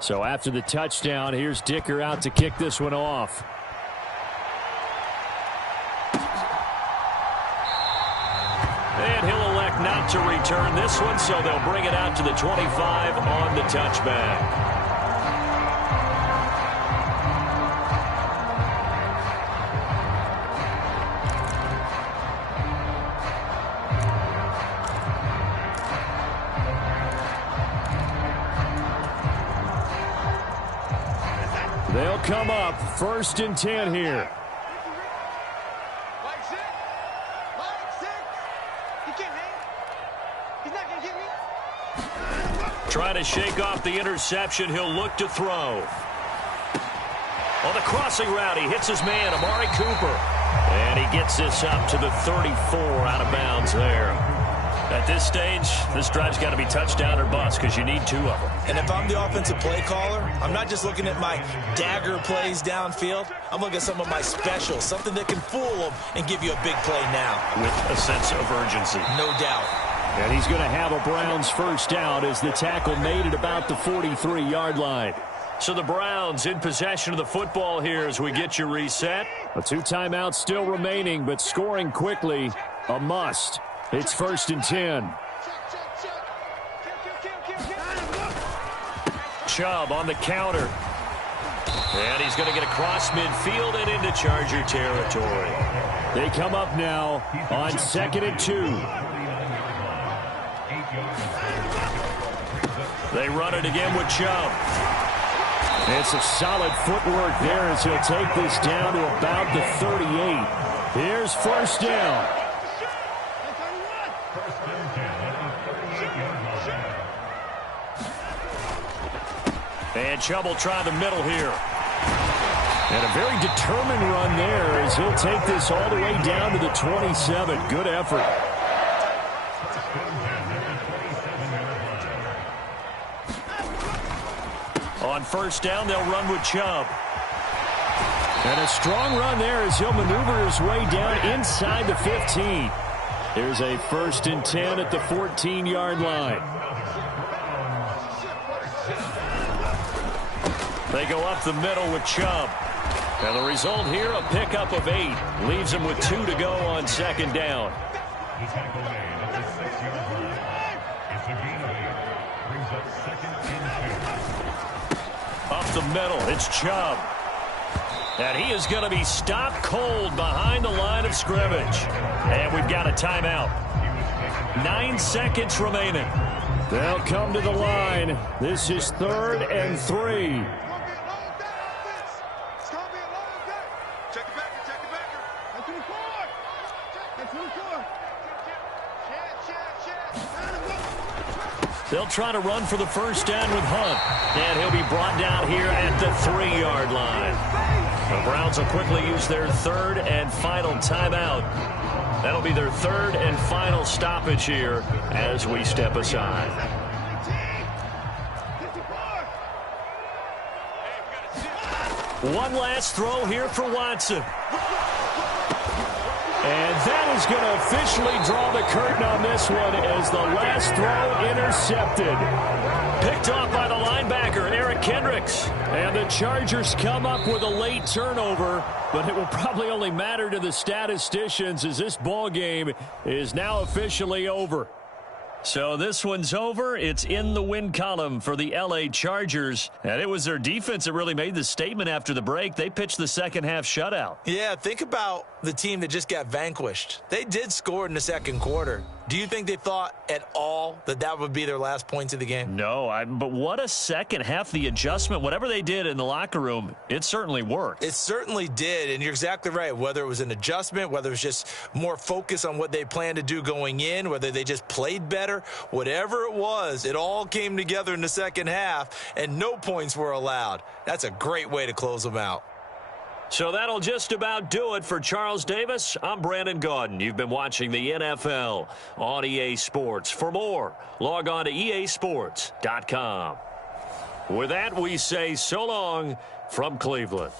So after the touchdown, here's Dicker out to kick this one off. And he'll elect not to return this one, so they'll bring it out to the 25 on the touchback. They'll come up 1st and 10 here. Trying to shake off the interception. He'll look to throw. On the crossing route, he hits his man, Amari Cooper. And he gets this up to the 34 out of bounds there. At this stage, this drive's got to be touchdown or bust because you need 2 of them. And if I'm the offensive play caller, I'm not just looking at my dagger plays downfield. I'm looking at some of my specials, something that can fool them and give you a big play now. With a sense of urgency. No doubt. And he's going to have a Browns first down as the tackle made at about the 43-yard line. So the Browns in possession of the football here as we get you reset. A 2 timeouts still remaining, but scoring quickly, a must. It's 1st and 10. Chubb on the counter. And he's going to get across midfield and into Charger territory. They come up now on 2nd and 2. They run it again with Chubb. It's a solid footwork there as he'll take this down to about the 38. Here's 1st down. And Chubb will try the middle here. And a very determined run there as he'll take this all the way down to the 27. Good effort. On 1st down, they'll run with Chubb. And a strong run there as he'll maneuver his way down inside the 15. There's a 1st and 10 at the 14-yard line. They go up the middle with Chubb. And the result here, a pickup of 8. Leaves him with 2 to go on second down. The tackle made at the 6-yard line. It's a gain of 8. Brings up 2nd and 2. Up the middle, it's Chubb. And he is going to be stopped cold behind the line of scrimmage. And we've got a timeout. 9 seconds remaining. They'll come to the line. This is 3rd and 3. They'll try to run for the first down with Hunt. And he'll be brought down here at the 3-yard line. The Browns will quickly use their 3rd and final timeout. That'll be their 3rd and final stoppage here as we step aside. One last throw here for Watson. And that is going to officially draw the curtain on this one as the last throw intercepted. Picked off by the linebacker, Eric Kendricks. And the Chargers come up with a late turnover, but it will probably only matter to the statisticians as this ball game is now officially over. So this one's over. It's in the win column for the L.A. Chargers. And it was their defense that really made the statement after the break. They pitched the second half shutout. Yeah, think about the team that just got vanquished. They did score in the second quarter. Do you think they thought at all that that would be their last points of the game? No, but what a second half. The adjustment, whatever they did in the locker room, it certainly worked. It certainly did, and you're exactly right. Whether it was an adjustment, whether it was just more focus on what they planned to do going in, whether they just played better, whatever it was, it all came together in the second half, and no points were allowed. That's a great way to close them out. So that'll just about do it for Charles Davis. I'm Brandon Gaudin. You've been watching the NFL on EA Sports. For more, log on to easports.com. With that, we say so long from Cleveland.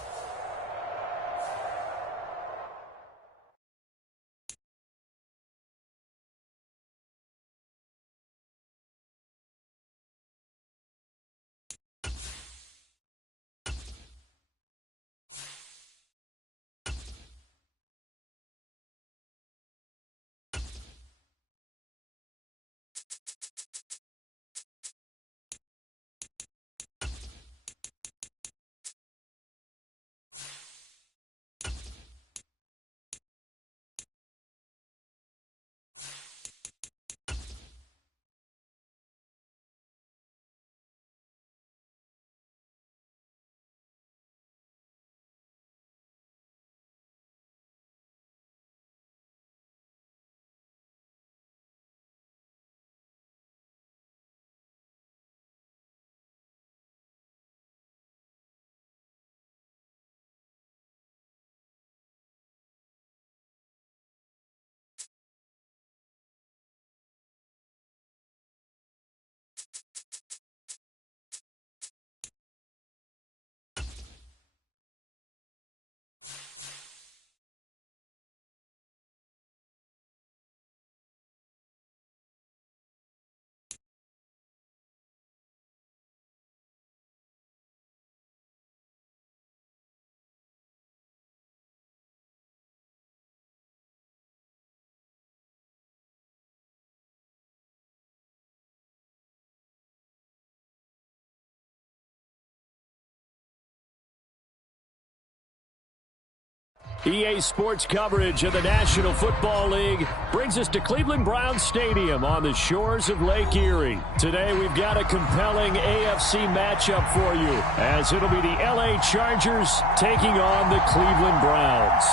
EA Sports coverage of the National Football League brings us to Cleveland Browns Stadium on the shores of Lake Erie. Today we've got a compelling AFC matchup for you as it'll be the LA Chargers taking on the Cleveland Browns.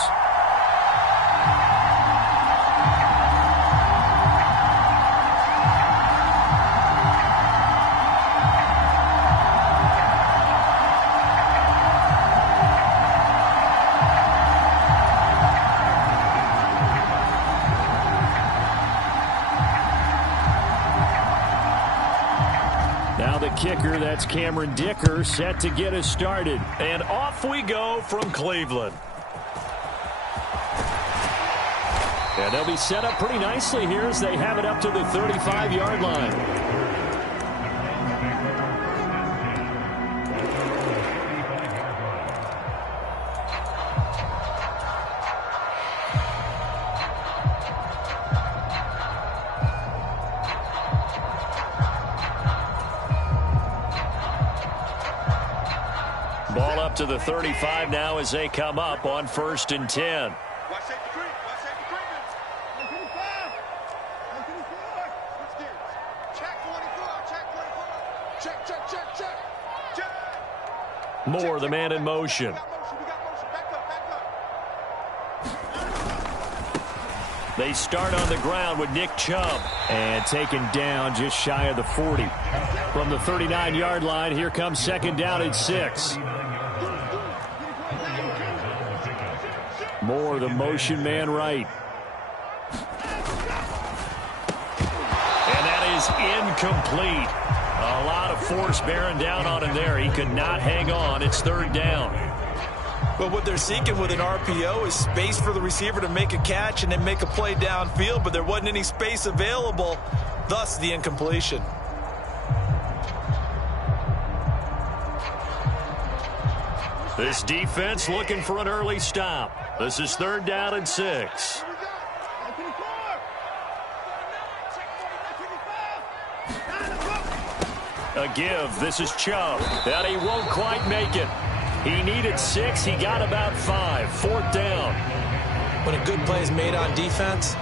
Kicker, that's Cameron Dicker, set to get us started. And off we go from Cleveland. And they'll be set up pretty nicely here as they have it up to the 35-yard line. up to the 35 now as they come up on 1st and 10. Watch safety creep. Watch safety creeping. 125. 124. Switch gears. Check 44. Check 44. Check, check, check, check. Check. Moore, the man in motion. We got motion. We got motion. Back up, back up. They start on the ground with Nick Chubb. And taken down just shy of the 40. From the 39-yard line, here comes 2nd down and 6. Moore, the motion man right. And that is incomplete. A lot of force bearing down on him there. He could not hang on. It's 3rd down. But what they're seeking with an RPO is space for the receiver to make a catch and then make a play downfield, but there wasn't any space available, thus the incompletion. This defense looking for an early stop. This is 3rd down and 6. Here we go. 124. 125. A give. This is Chubb. And he won't quite make it. He needed 6. He got about 5. 4th down. When a good play is made on defense,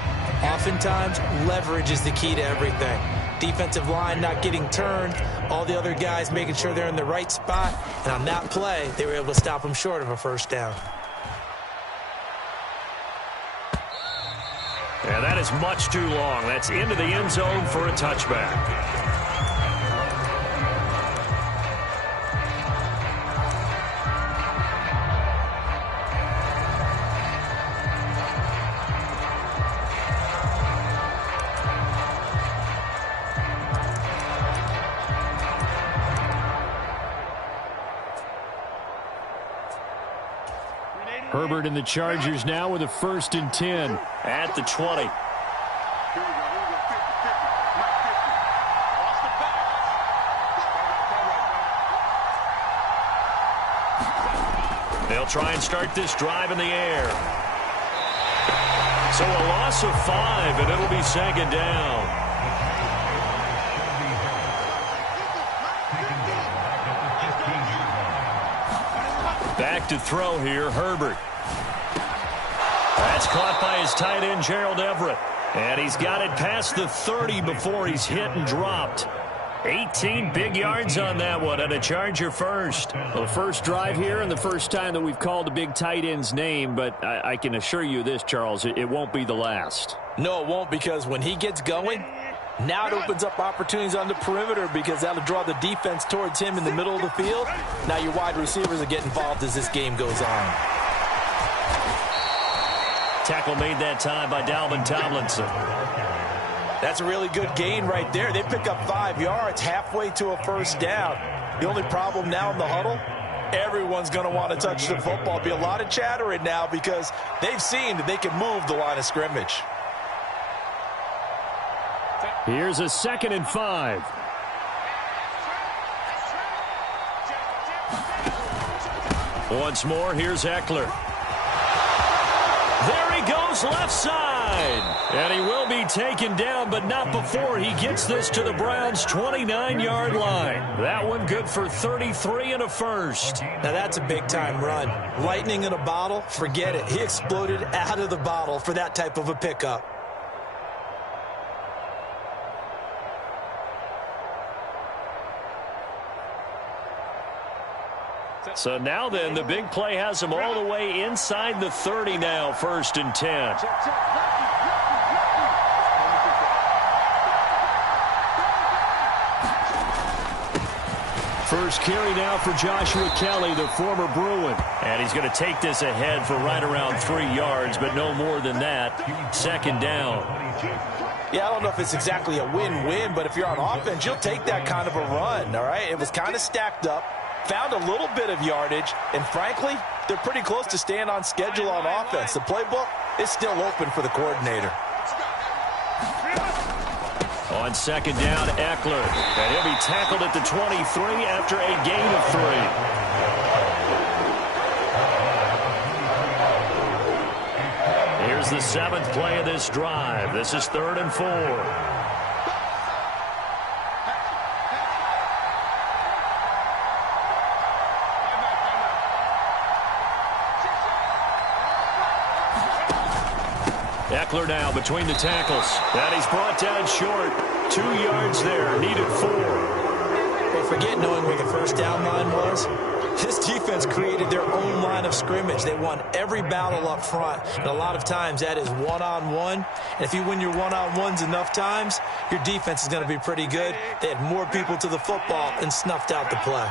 oftentimes leverage is the key to everything. Defensive line not getting turned, all the other guys making sure they're in the right spot, and on that play, they were able to stop them short of a 1st down. And that is much too long. That's into the end zone for a touchback. Herbert and the Chargers now with a 1st and 10. At the 20. Here we go. 50, 50. Mike 50. Lost the pass. They'll try and start this drive in the air. So a loss of 5, and it'll be 2nd down. Back to throw here, Herbert. That's caught by his tight end, Gerald Everett. And he's got it past the 30 before he's hit and dropped. 18 big yards on that one, and a Charger first. Well, the first drive here and the first time that we've called a big tight end's name, but I can assure you this, Charles, it won't be the last. No, it won't, because when he gets going, now it opens up opportunities on the perimeter because that'll draw the defense towards him in the middle of the field. Now your wide receivers will get involved as this game goes on. Tackle made that time by Dalvin Tomlinson. That's a really good gain right there. They pick up 5 yards halfway to a 1st down. The only problem now in the huddle, everyone's going to want to touch the football. There'll be a lot of chattering now because they've seen that they can move the line of scrimmage. Here's a 2nd and 5. Once more, here's Eckler. There he goes left side. And he will be taken down, but not before he gets this to the Browns' 29-yard line. That one good for 33 and a first. Now that's a big-time run. Lightning in a bottle, forget it. He exploded out of the bottle for that type of a pickup. So now then, the big play has him all the way inside the 30 now, 1st and 10. First carry now for Joshua Kelly, the former Bruin. And he's going to take this ahead for right around 3 yards, but no more than that. 2nd down. Yeah, I don't know if it's exactly a win-win, but if you're on offense, you'll take that kind of a run, all right? It was kind of stacked up. Found a little bit of yardage, and frankly, they're pretty close to staying on schedule on offense. The playbook is still open for the coordinator. On 2nd down, Eckler. And he'll be tackled at the 23 after a gain of 3. Here's the 7th play of this drive. This is 3rd and 4. Eckler now between the tackles. And he's brought down short. 2 yards there. Needed 4. Well, forget knowing where the first down line was. This defense created their own line of scrimmage. They won every battle up front. And a lot of times that is one-on-one. And if you win your one-on-ones enough times, your defense is going to be pretty good. They had more people to the football and snuffed out the play.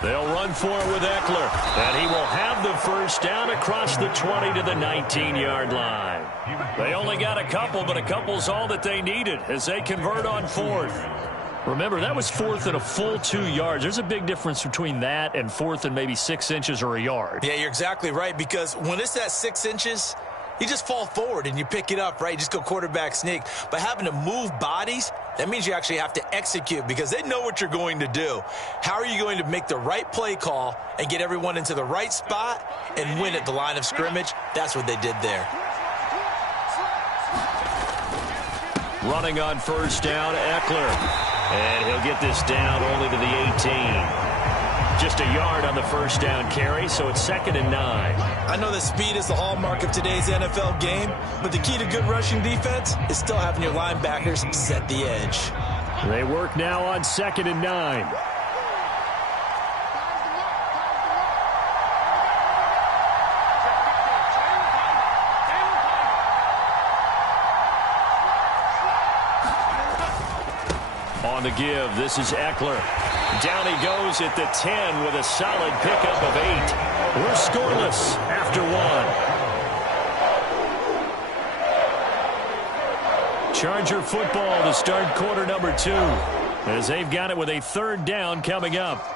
They'll run for it with Eckler. And he will have the first down across the 20 to the 19-yard line. They only got a couple, but a couple's all that they needed as they convert on 4th. Remember, that was 4th and a full 2 yards. There's a big difference between that and 4th and maybe 6 inches or a yard. Yeah, you're exactly right, because when it's at 6 inches, you just fall forward and you pick it up, right? You just go quarterback sneak. But having to move bodies, that means you actually have to execute because they know what you're going to do. How are you going to make the right play call and get everyone into the right spot and win at the line of scrimmage? That's what they did there. Running on first down, Eckler. And he'll get this down only to the 18. Just a yard on the first down carry, so it's 2nd and 9. I know that speed is the hallmark of today's NFL game, but the key to good rushing defense is still having your linebackers set the edge. They work now on 2nd and 9. On the give, this is Eckler. Down he goes at the 10 with a solid pickup of 8. We're scoreless after 1. Charger football to start quarter number 2 as they've got it with a 3rd down coming up.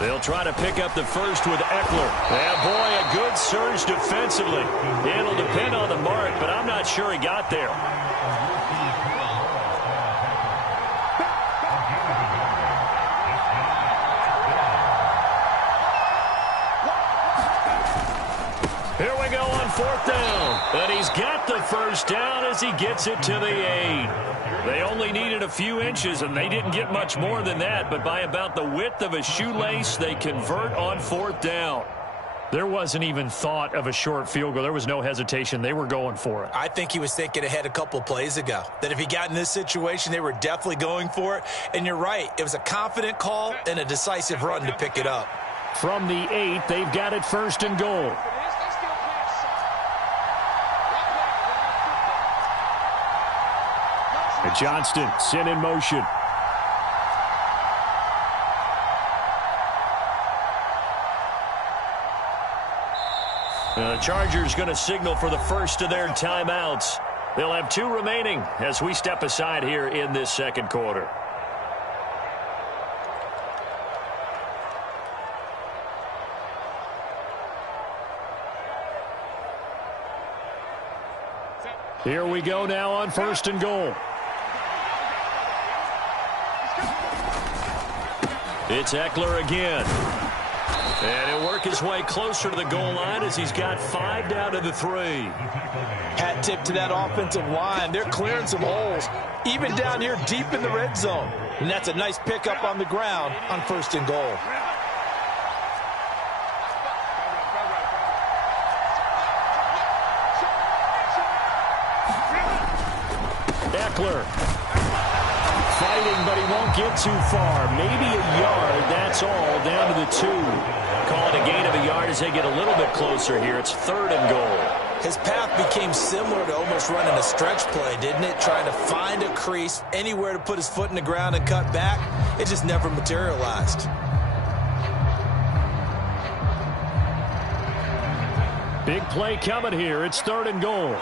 They'll try to pick up the first with Eckler. And boy, a good surge defensively. It'll depend on the mark, but I'm not sure he got there. Here we go on 4th down. And he's got the first down as he gets it to the 8. They only needed a few inches, and they didn't get much more than that. But by about the width of a shoelace, they convert on 4th down. There wasn't even thought of a short field goal. There was no hesitation. They were going for it. I think he was thinking ahead a couple plays ago, that if he got in this situation, they were definitely going for it. And you're right. It was a confident call and a decisive run to pick it up. From the 8, they've got it 1st and goal. And Johnston sent in motion. The Chargers going to signal for the first of their timeouts. They'll have 2 remaining as we step aside here in this 2nd quarter. Here we go now on 1st and goal. It's Eckler again. And he'll work his way closer to the goal line as he's got 5 down to the 3. Hat tip to that offensive line. They're clearing some holes, even down here deep in the red zone. And that's a nice pickup on the ground on 1st and goal. Eckler fighting, but he won't get too far. Maybe a yard, that's all, down to the 2. Call it a gain of a yard as they get a little bit closer here. It's 3rd and goal. His path became similar to almost running a stretch play, didn't it? Trying to find a crease, anywhere to put his foot in the ground and cut back. It just never materialized. Big play coming here. It's 3rd and goal.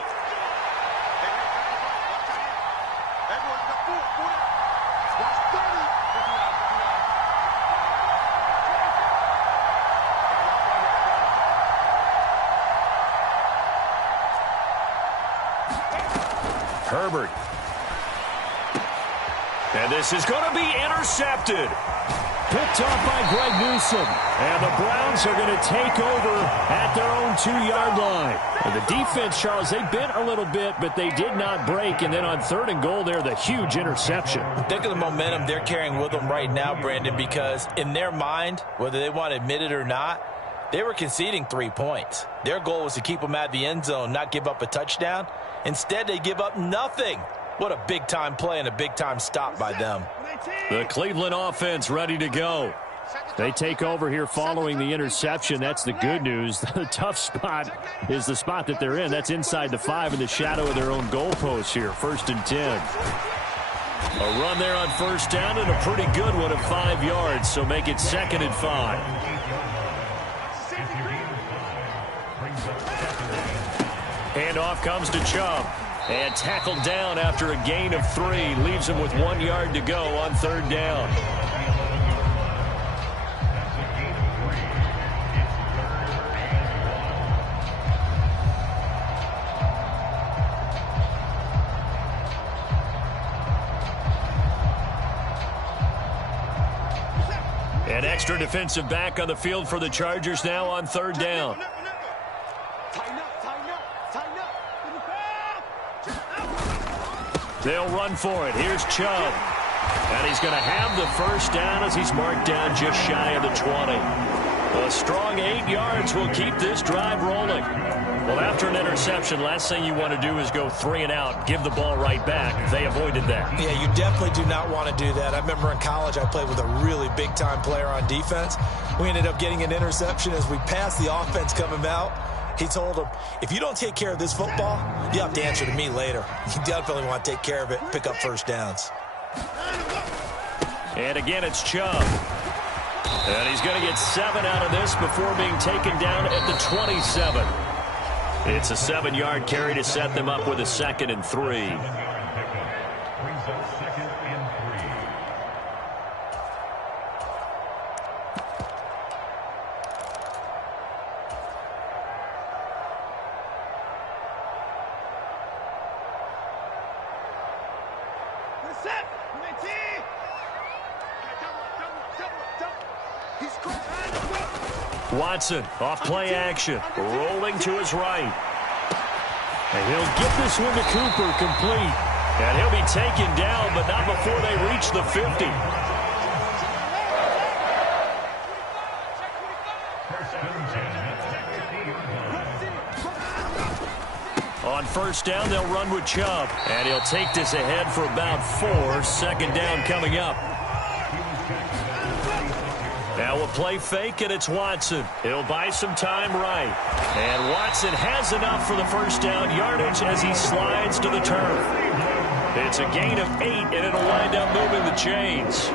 Herbert. And this is going to be intercepted. Picked off by Greg Newsome. And the Browns are going to take over at their own 2-yard line. And the defense, Charles, they bent a little bit, but they did not break. And then on 3rd and goal there, the huge interception. Think of the momentum they're carrying with them right now, Brandon, because in their mind, whether they want to admit it or not, they were conceding 3 points. Their goal was to keep them out of the end zone, not give up a touchdown. Instead, they give up nothing. What a big-time play and a big-time stop by them. The Cleveland offense ready to go. They take over here following the interception. That's the good news. The tough spot is the spot that they're in. That's inside the 5 in the shadow of their own goalpost here. 1st and 10. A run there on 1st down and a pretty good one of 5 yards, so make it 2nd and 5. Handoff comes to Chubb. And tackled down after a gain of 3. Leaves him with 1 yard to go on 3rd down. An extra defensive back on the field for the Chargers now on 3rd down. They'll run for it. Here's Chubb. And he's going to have the 1st down as he's marked down just shy of the 20. A strong 8 yards will keep this drive rolling. Well, after an interception, last thing you want to do is go 3 and out, give the ball right back. They avoided that. Yeah, you definitely do not want to do that. I remember in college I played with a really big-time player on defense. We ended up getting an interception as we passed the offense coming out. He told him, if you don't take care of this football, you have to answer to me later. You definitely want to take care of it, pick up 1st downs. And again, it's Chubb. And he's going to get 7 out of this before being taken down at the 27. It's a 7-yard carry to set them up with a 2nd and 3. Watson off play action, rolling to his right. And he'll get this one to Cooper complete. And he'll be taken down, but not before they reach the 50. On 1st down, they'll run with Chubb. And he'll take this ahead for about 4. 2nd down coming up. Now a play fake, and it's Watson. He'll buy some time right. And Watson has enough for the 1st down yardage as he slides to the turf. It's a gain of 8, and it'll wind up moving the chains.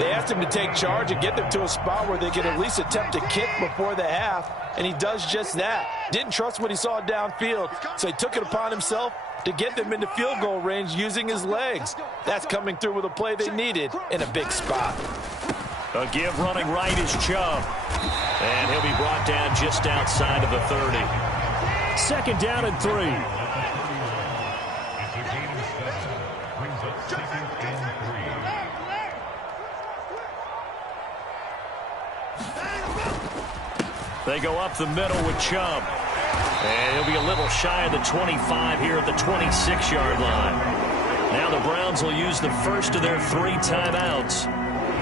They asked him to take charge and get them to a spot where they could at least attempt a kick before the half, and he does just that. Didn't trust what he saw downfield, so he took it upon himself to get them into field goal range using his legs. That's coming through with a play they needed in a big spot. A give running right is Chubb. And he'll be brought down just outside of the 30. 2nd down and 3. They go up the middle with Chubb. And he'll be a little shy of the 25 here at the 26-yard line. Now the Browns will use the first of their 3 timeouts,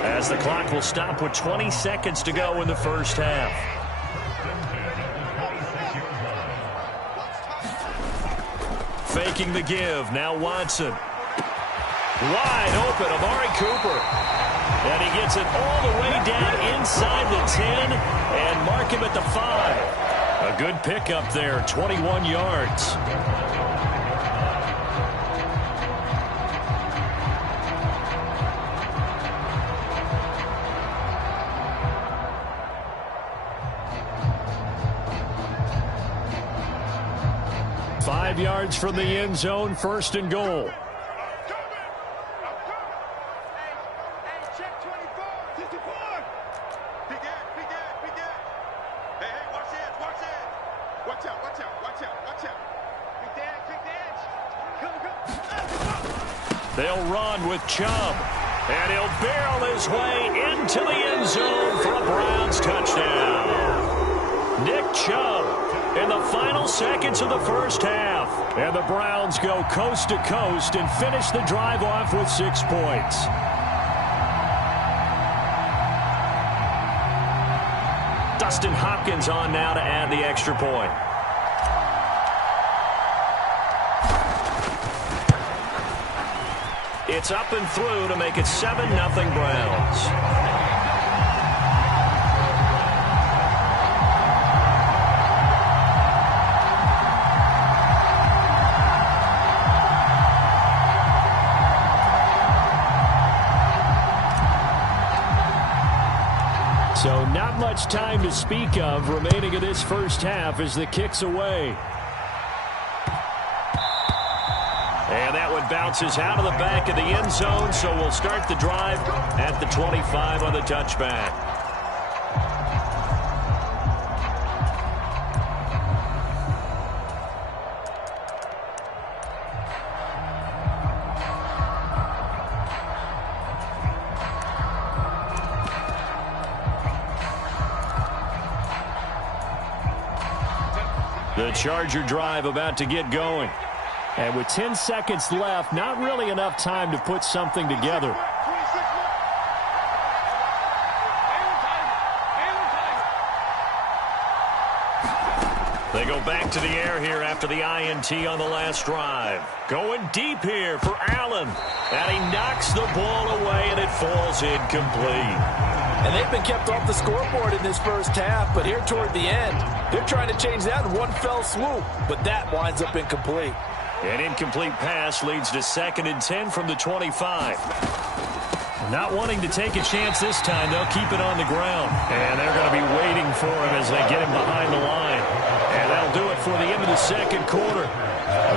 as the clock will stop with 20 seconds to go in the 1st half. Faking the give. Now Watson. Wide open, Amari Cooper. And he gets it all the way down inside the 10 and mark him at the 5. A good pickup there, 21 yards. Five yards from the end zone, 1st and goal. They'll run with Chubb. And he'll barrel his way into the end zone for a Browns touchdown. Nick Chubb in the final seconds of the first half. And the Browns go coast to coast and finish the drive off with 6 points. Dustin Hopkins on now to add the extra point. It's up and through to make it 7-0 Browns. So not much time to speak of remaining in this first half as the kick's away. And that one bounces out of the back of the end zone, so we'll start the drive at the 25 on the touchback. The Charger drive about to get going. And with 10 seconds left, not really enough time to put something together. They go back to the air here after the INT on the last drive. Going deep here for Allen. And he knocks the ball away, and it falls incomplete. And they've been kept off the scoreboard in this first half, but here toward the end, they're trying to change that in one fell swoop. But that winds up incomplete. An incomplete pass leads to 2nd and 10 from the 25. Not wanting to take a chance this time, they'll keep it on the ground. And they're going to be waiting for him as they get him behind the line. And that'll do it for the end of the second quarter.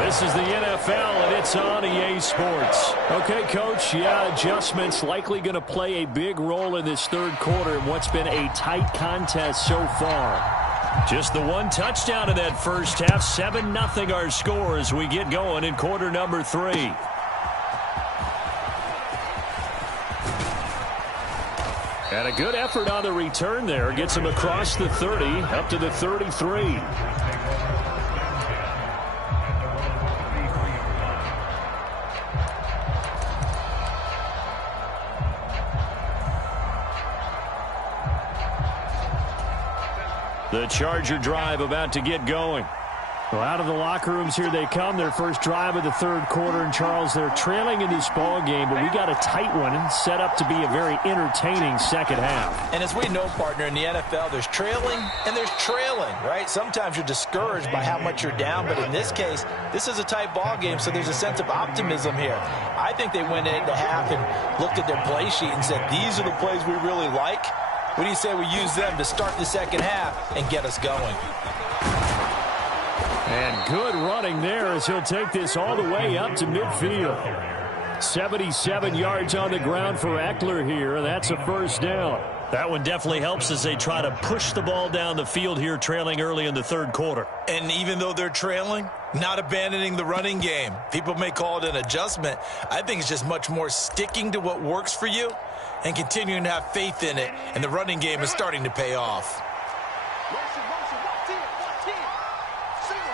This is the NFL, and it's on EA Sports. Okay, Coach, adjustments likely going to play a big role in this third quarter in what's been a tight contest so far. Just the one touchdown in that first half. 7-0 our score as we get going in quarter number 3. And a good effort on the return there. Gets him across the 30 up to the 33. The Charger drive about to get going. Well, out of the locker rooms here they come. Their first drive of the third quarter. And, Charles, they're trailing in this ball game, but we got a tight one set up to be a very entertaining second half. And as we know, partner, in the NFL, there's trailing and there's trailing, right? Sometimes you're discouraged by how much you're down, but in this case, this is a tight ball game, so there's a sense of optimism here. I think they went into half and looked at their play sheet and said, these are the plays we really like. What do you say we use them to start the second half and get us going? And good running there as he'll take this all the way up to midfield. 77 yards on the ground for Eckler here. That's a first down. That one definitely helps as they try to push the ball down the field here, trailing early in the third quarter. And even though they're trailing, not abandoning the running game. People may call it an adjustment. I think it's just much more sticking to what works for you and continuing to have faith in it, and the running game is starting to pay off.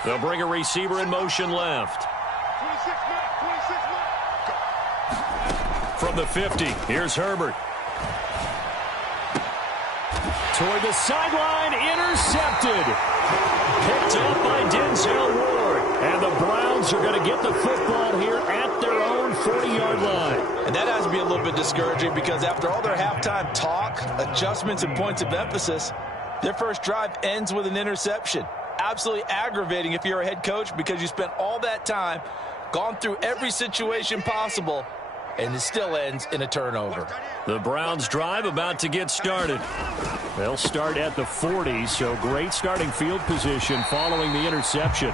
They'll bring a receiver in motion left. From the 50, here's Herbert. Toward the sideline, intercepted. Picked up by Denzel Ward. And the Browns are going to get the football here at their own 40-yard line. And that has to be a little bit discouraging because after all their halftime talk, adjustments, and points of emphasis, their first drive ends with an interception. Absolutely aggravating if you're a head coach because you spent all that time, gone through every situation possible, and it still ends in a turnover. The Browns drive about to get started. They'll start at the 40, so great starting field position following the interception.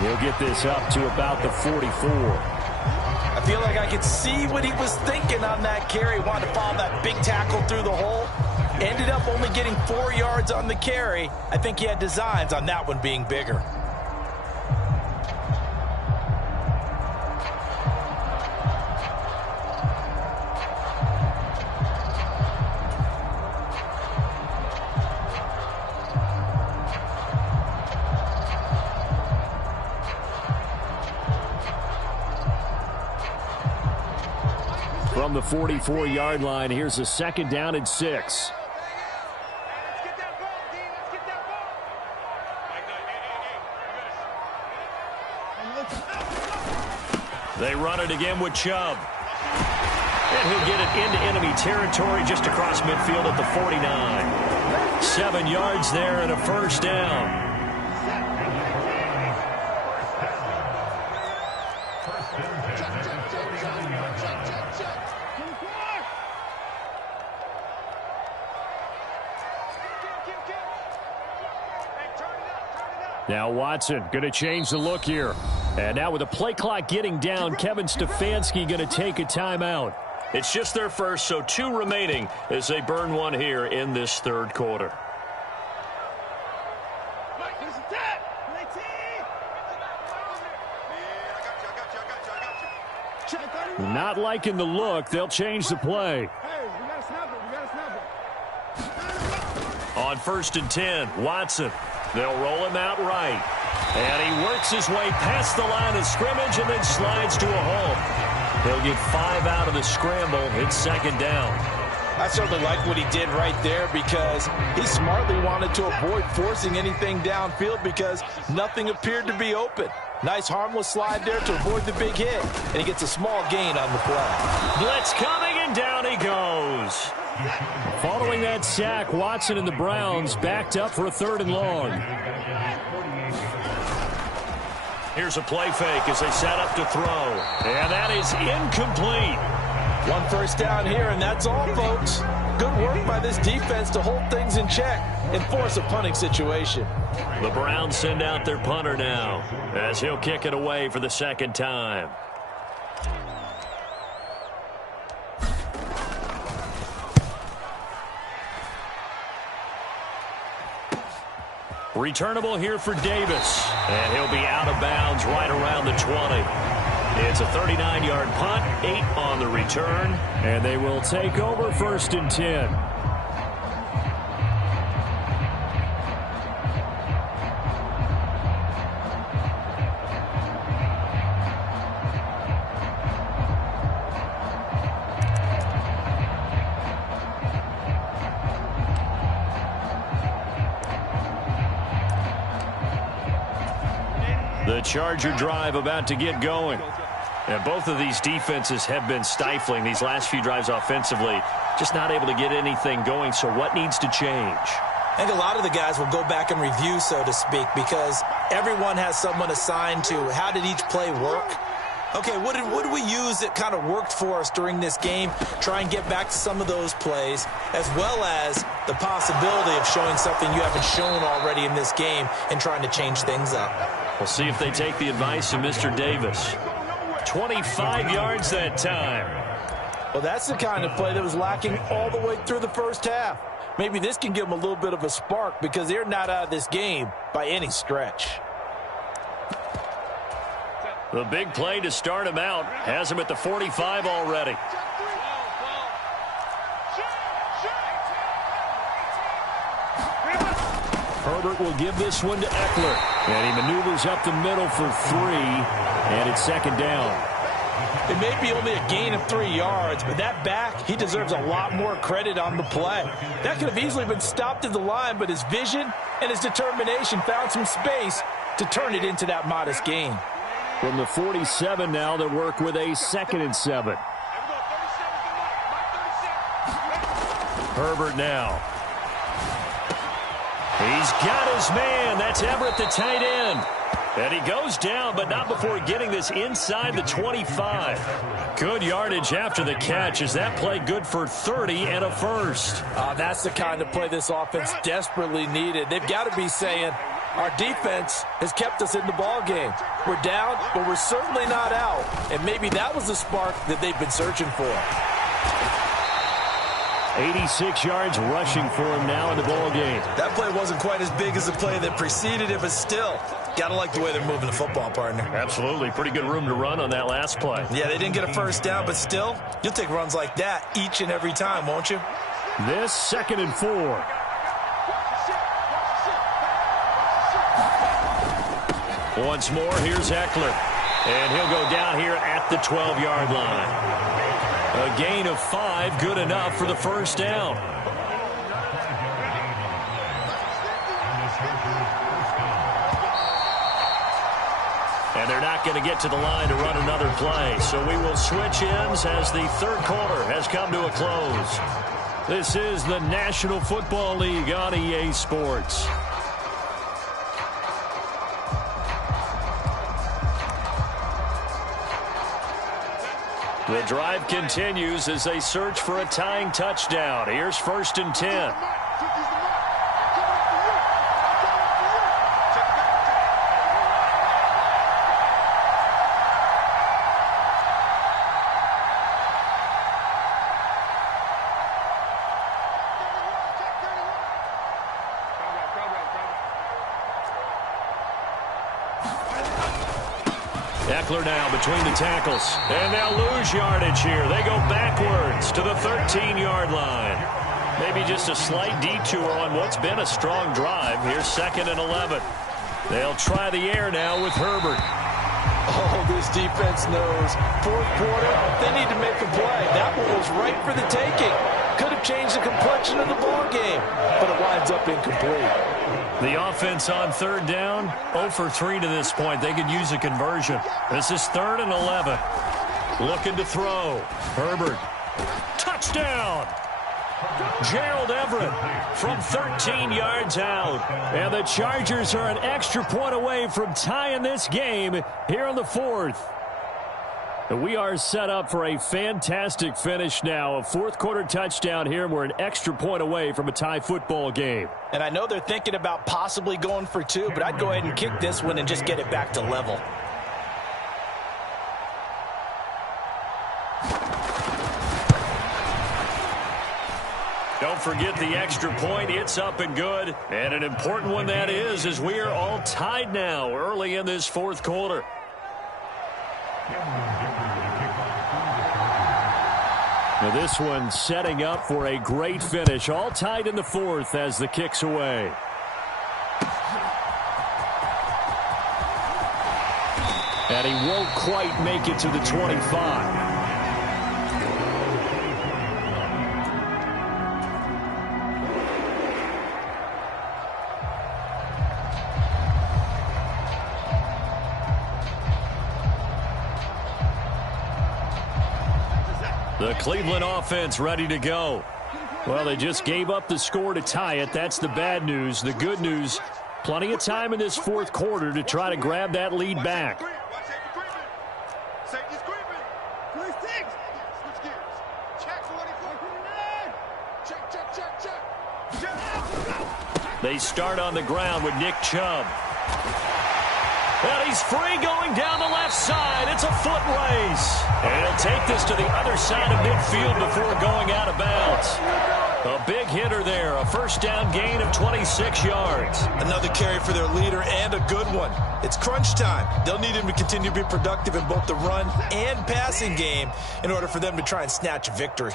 He'll get this up to about the 44. I feel like I could see what he was thinking on that carry. Wanted to follow that big tackle through the hole. Ended up only getting 4 yards on the carry. I think he had designs on that one being bigger. from the 44-yard line. Here's a 2nd down and 6. They run it again with Chubb. And he'll get it into enemy territory just across midfield at the 49. 7 yards there and a 1st down. Now Watson going to change the look here. And now with the play clock getting down, Kevin Stefanski going to take a timeout. It's just their first, so 2 remaining as they burn one here in this 3rd quarter. Not liking the look. They'll change the play. On 1st and 10, Watson. They'll roll him out right. And he works his way past the line of scrimmage and then slides to a hole. He'll get 5 out of the scramble. It's 2nd down. I certainly like what he did right there because he smartly wanted to avoid forcing anything downfield because nothing appeared to be open. Nice harmless slide there to avoid the big hit, and he gets a small gain on the play. Blitz coming, and down he goes. Following that sack, Watson and the Browns backed up for a 3rd and long. Here's a play fake as they set up to throw. And that is incomplete. 1 1st down here, and that's all, folks. Good work by this defense to hold things in check and force a punting situation. The Browns send out their punter now as he'll kick it away for the 2nd time. Returnable here for Davis. And he'll be out of bounds right around the 20. It's a 39-yard punt, 8 on the return. And they will take over 1st and 10. The Charger drive about to get going. And both of these defenses have been stifling these last few drives offensively. Just not able to get anything going, so what needs to change? I think a lot of the guys will go back and review, so to speak, because everyone has someone assigned to how did each play work. Okay, what did we use that kind of worked for us during this game? Try and get back to some of those plays, as well as the possibility of showing something you haven't shown already in this game and trying to change things up. We'll see if they take the advice of Mr. Davis. 25 yards that time. Well, that's the kind of play that was lacking all the way through the 1st half. Maybe this can give them a little bit of a spark because they're not out of this game by any stretch. The big play to start him out has him at the 45 already. Herbert will give this one to Eckler. And he maneuvers up the middle for 3. And it's 2nd down. It may be only a gain of 3 yards, but that back, he deserves a lot more credit on the play. That could have easily been stopped at the line, but his vision and his determination found some space to turn it into that modest gain. From the 47 now, they work with a 2nd and 7. Herbert now. He's got his man. That's Everett, the tight end. And he goes down, but not before getting this inside the 25. Good yardage after the catch. Is that play good for 30 and a 1st? That's the kind of play this offense desperately needed. They've got to be saying, our defense has kept us in the ball game. We're down, but we're certainly not out. And maybe that was the spark that they've been searching for. 86 yards rushing for him now in the ball game. That play wasn't quite as big as the play that preceded it, but still, got to like the way they're moving the football, partner. Absolutely. Pretty good room to run on that last play. Yeah, they didn't get a 1st down, but still, you'll take runs like that each and every time, won't you? This 2nd and 4. Once more, here's Eckler. And he'll go down here at the 12-yard line. A gain of 5, good enough for the first down. And they're not going to get to the line to run another play. So we will switch ends as the third quarter has come to a close. This is the National Football League on EA Sports. The drive continues as they search for a tying touchdown. Here's 1st and 10. Ekeler now between the tackles. And they'll lose yardage here. They go backwards to the 13-yard line. Maybe just a slight detour on what's been a strong drive. Here's 2nd and 11. They'll try the air now with Herbert. Oh, this defense knows. 4th quarter, they need to make a play. That one was right for the taking. Could have changed the complexion of the ball game, but it winds up incomplete. The offense on 3rd down, 0 for 3 to this point. They could use a conversion. This is 3rd and 11. Looking to throw. Herbert. Touchdown! Gerald Everett from 13 yards out. And the Chargers are an extra point away from tying this game here in the 4th. We are set up for a fantastic finish now. A 4th quarter touchdown here. We're an extra point away from a tie football game. And I know they're thinking about possibly going for 2, but I'd go ahead and kick this one and just get it back to level. Don't forget the extra point. It's up and good. And an important one that is, as we are all tied now early in this 4th quarter. Now this one setting up for a great finish. All tied in the 4th as the kick's away. And he won't quite make it to the 25. The Cleveland offense ready to go. Well, they just gave up the score to tie it. That's the bad news. The good news, plenty of time in this 4th quarter to try to grab that lead back. They start on the ground with Nick Chubb. And he's free going down the left side. It's a foot race. And he'll take this to the other side of midfield before going out of bounds. A big hitter there. A 1st down gain of 26 yards. Another carry for their leader and a good one. It's crunch time. They'll need him to continue to be productive in both the run and passing game in order for them to try and snatch a victory.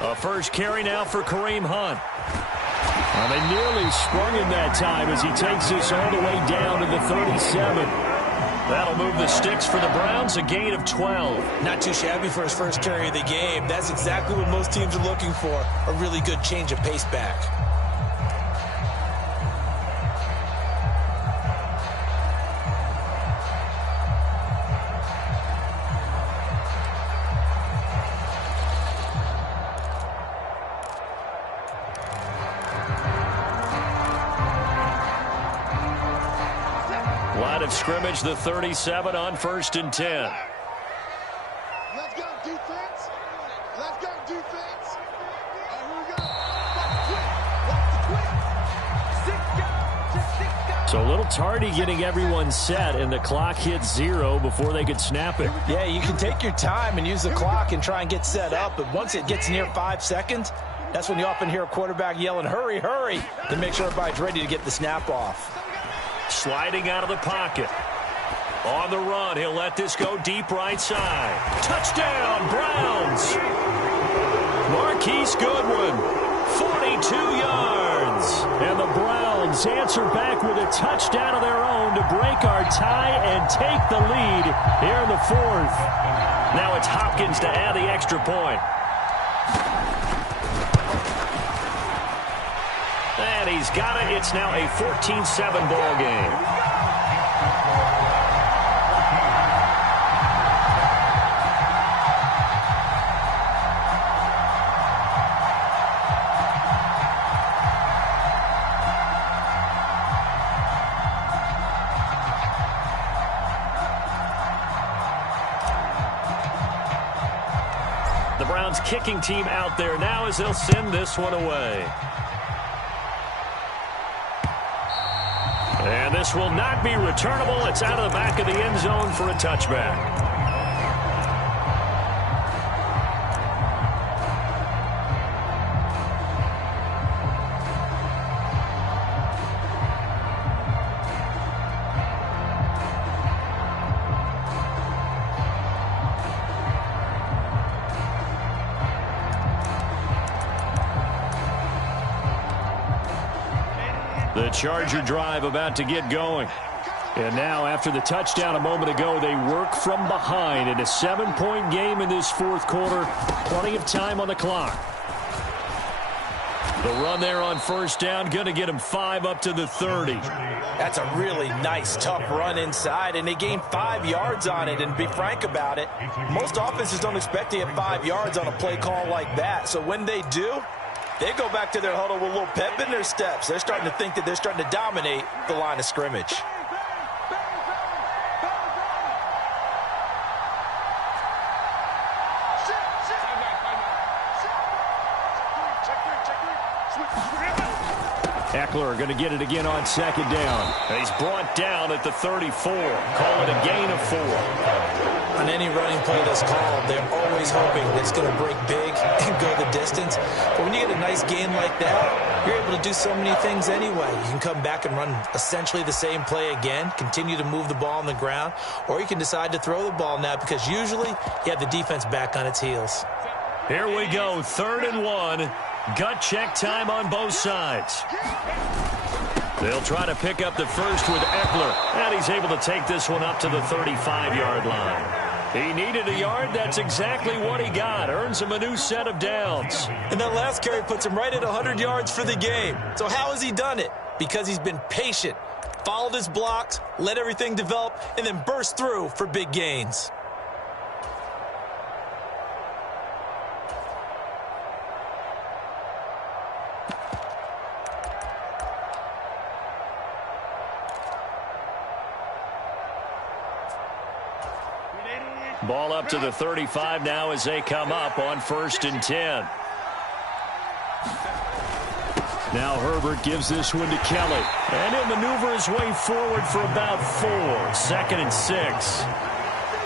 A first carry now for Kareem Hunt. They nearly sprung him that time as he takes this all the way down to the 37. That'll move the sticks for the Browns, a gain of 12. Not too shabby for his first carry of the game. That's exactly what most teams are looking for, a really good change of pace back. Line of scrimmage, the 37 on 1st and 10. Let's go, defense. Let's go, defense. Here we go. So a little tardy getting everyone set, and the clock hits 0 before they could snap it. Yeah, you can take your time and use the clock and try and get set up, but once it gets near 5 seconds, that's when you often hear a quarterback yelling, hurry, hurry, to make sure everybody's ready to get the snap off. Sliding out of the pocket. On the run, he'll let this go deep right side. Touchdown, Browns! Marquise Goodwin, 42 yards. And the Browns answer back with a touchdown of their own to break our tie and take the lead here in the fourth. Now it's Hopkins to add the extra point. And he's got it. It's now a 14-7 ball game. The Browns kicking team out there now as they'll send this one away. And this will not be returnable. It's out of the back of the end zone for a touchback. The Charger drive about to get going. And now, after the touchdown a moment ago, they work from behind in a 7-point game in this fourth quarter. Plenty of time on the clock. The run there on first down, going to get him 5 up to the 30. That's a really nice, tough run inside, and they gained 5 yards on it. And to be frank about it, most offenses don't expect to get 5 yards on a play call like that. So when they do, they go back to their huddle with a little pep in their steps. They're starting to think that they're starting to dominate the line of scrimmage. Eckler going to get it again on second down. He's brought down at the 34. Call it a gain of 4. On any running play that's called, they're always hoping that it's going to break big and go the distance. But when you get a nice gain like that, you're able to do so many things anyway. You can come back and run essentially the same play again, continue to move the ball on the ground, or you can decide to throw the ball now because usually you have the defense back on its heels. Here we go, 3rd and 1. Gut check time on both sides. They'll try to pick up the first with Eckler, and he's able to take this one up to the 35-yard line. He needed a yard. That's exactly what he got. Earns him a new set of downs. And that last carry puts him right at 100 yards for the game. So how has he done it? Because he's been patient, followed his blocks, let everything develop, and then burst through for big gains. Ball up to the 35 now as they come up on 1st and 10. Now Herbert gives this one to Kelly. And he'll maneuver his way forward for about 4. 2nd and 6.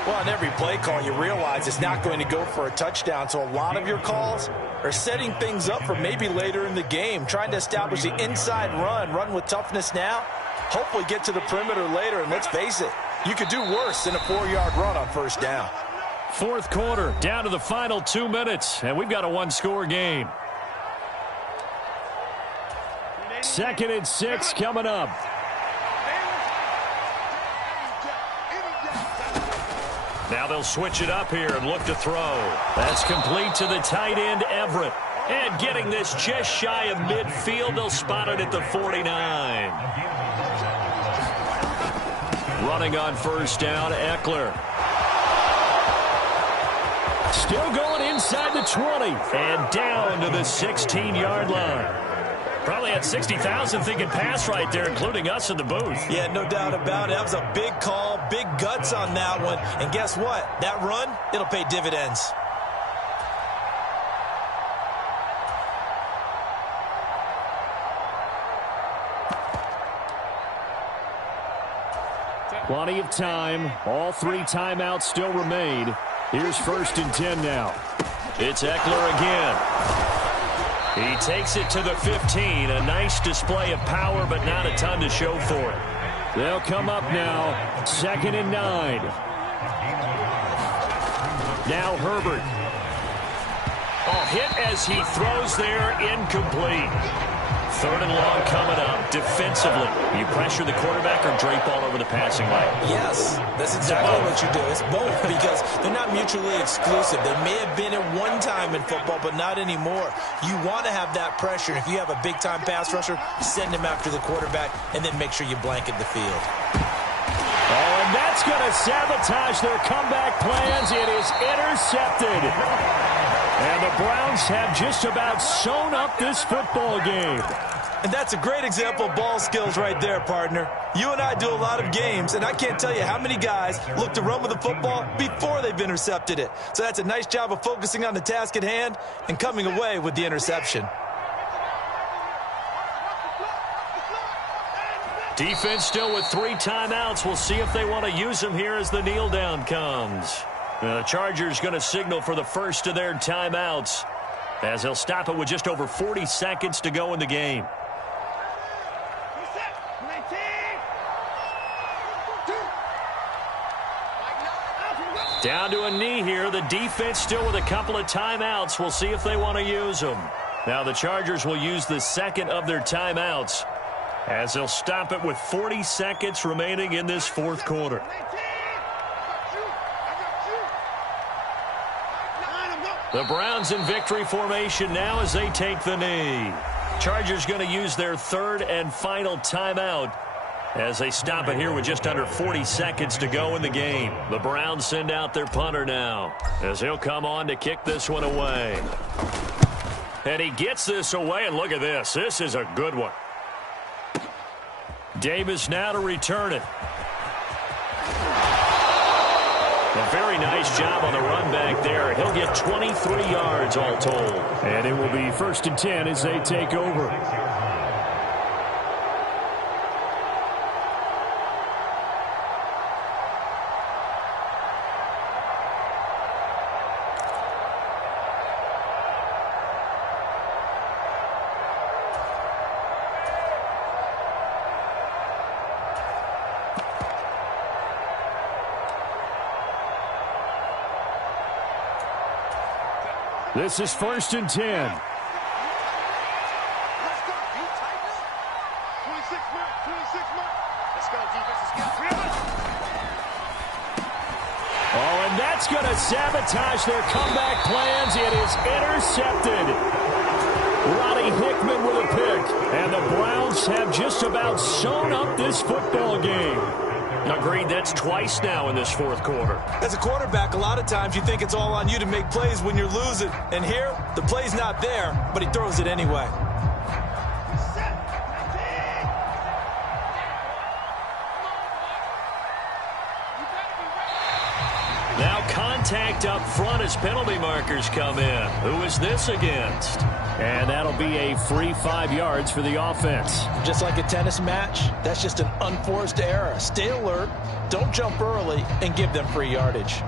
Well, on every play call, you realize it's not going to go for a touchdown. So a lot of your calls are setting things up for maybe later in the game, trying to establish the inside run with toughness now, hopefully get to the perimeter later. And let's face it, you could do worse than a 4-yard run on first down. Fourth quarter, down to the final 2 minutes, and we've got a 1-score game. 2nd and 6 coming up. Now they'll switch it up here and look to throw. That's complete to the tight end, Everett. And getting this just shy of midfield, they'll spot it at the 49. Running on first down, Eckler. Still going inside the 20. And down to the 16-yard line. Probably had 60,000 thinking pass right there, including us in the booth. Yeah, no doubt about it. That was a big call, big guts on that one. And guess what? That run, it'll pay dividends. Plenty of time. All 3 timeouts still remain. Here's 1st and 10 now. It's Eckler again. He takes it to the 15. A nice display of power, but not a ton to show for it. They'll come up now, 2nd and 9. Now Herbert. Oh, hit as he throws there, incomplete. 3rd and long coming up. Defensively, you pressure the quarterback or drape all over the passing lane? Yes, that's exactly what you do. It's both, because they're not mutually exclusive. They may have been at one time in football, but not anymore. You want to have that pressure. If you have a big-time pass rusher, send him after the quarterback, and then make sure you blanket the field. Oh, and that's going to sabotage their comeback plans. It is intercepted. And the Browns have just about sewn up this football game. And that's a great example of ball skills right there, partner. You and I do a lot of games, and I can't tell you how many guys look to run with the football before they've intercepted it. So that's a nice job of focusing on the task at hand and coming away with the interception. Defense still with 3 timeouts. We'll see if they want to use them here as the kneel down comes. The Chargers going to signal for the first of their timeouts, as they'll stop it with just over 40 seconds to go in the game. Down to a knee here. The defense still with a couple of timeouts. We'll see if they want to use them. Now the Chargers will use the second of their timeouts, as they'll stop it with 40 seconds remaining in this 4th quarter. The Browns in victory formation now as they take the knee. Chargers going to use their 3rd and final timeout as they stop it here with just under 40 seconds to go in the game. The Browns send out their punter now, as he'll come on to kick this one away. And he gets this away, and look at this. This is a good one. Davis now to return it. A very nice job on the run back there. He'll get 23 yards all told. And it will be 1st and 10 as they take over. This is 1st and 10. Let's go. You tight now? 26 more. 26 more. Let's go, defense. Let's go. Oh, and that's going to sabotage their comeback plans. It is intercepted. Roddy Hickman with a pick. And the Browns have just about sewn up this football game. Agreed, that's twice now in this 4th quarter. As a quarterback, a lot of times you think it's all on you to make plays when you're losing. And here, the play's not there, but he throws it anyway. Now contact up front as penalty markers come in. Who is this against? And that'll be a free 5 yards for the offense. Just like a tennis match, that's just an unforced error. Stay alert, don't jump early, and give them free yardage.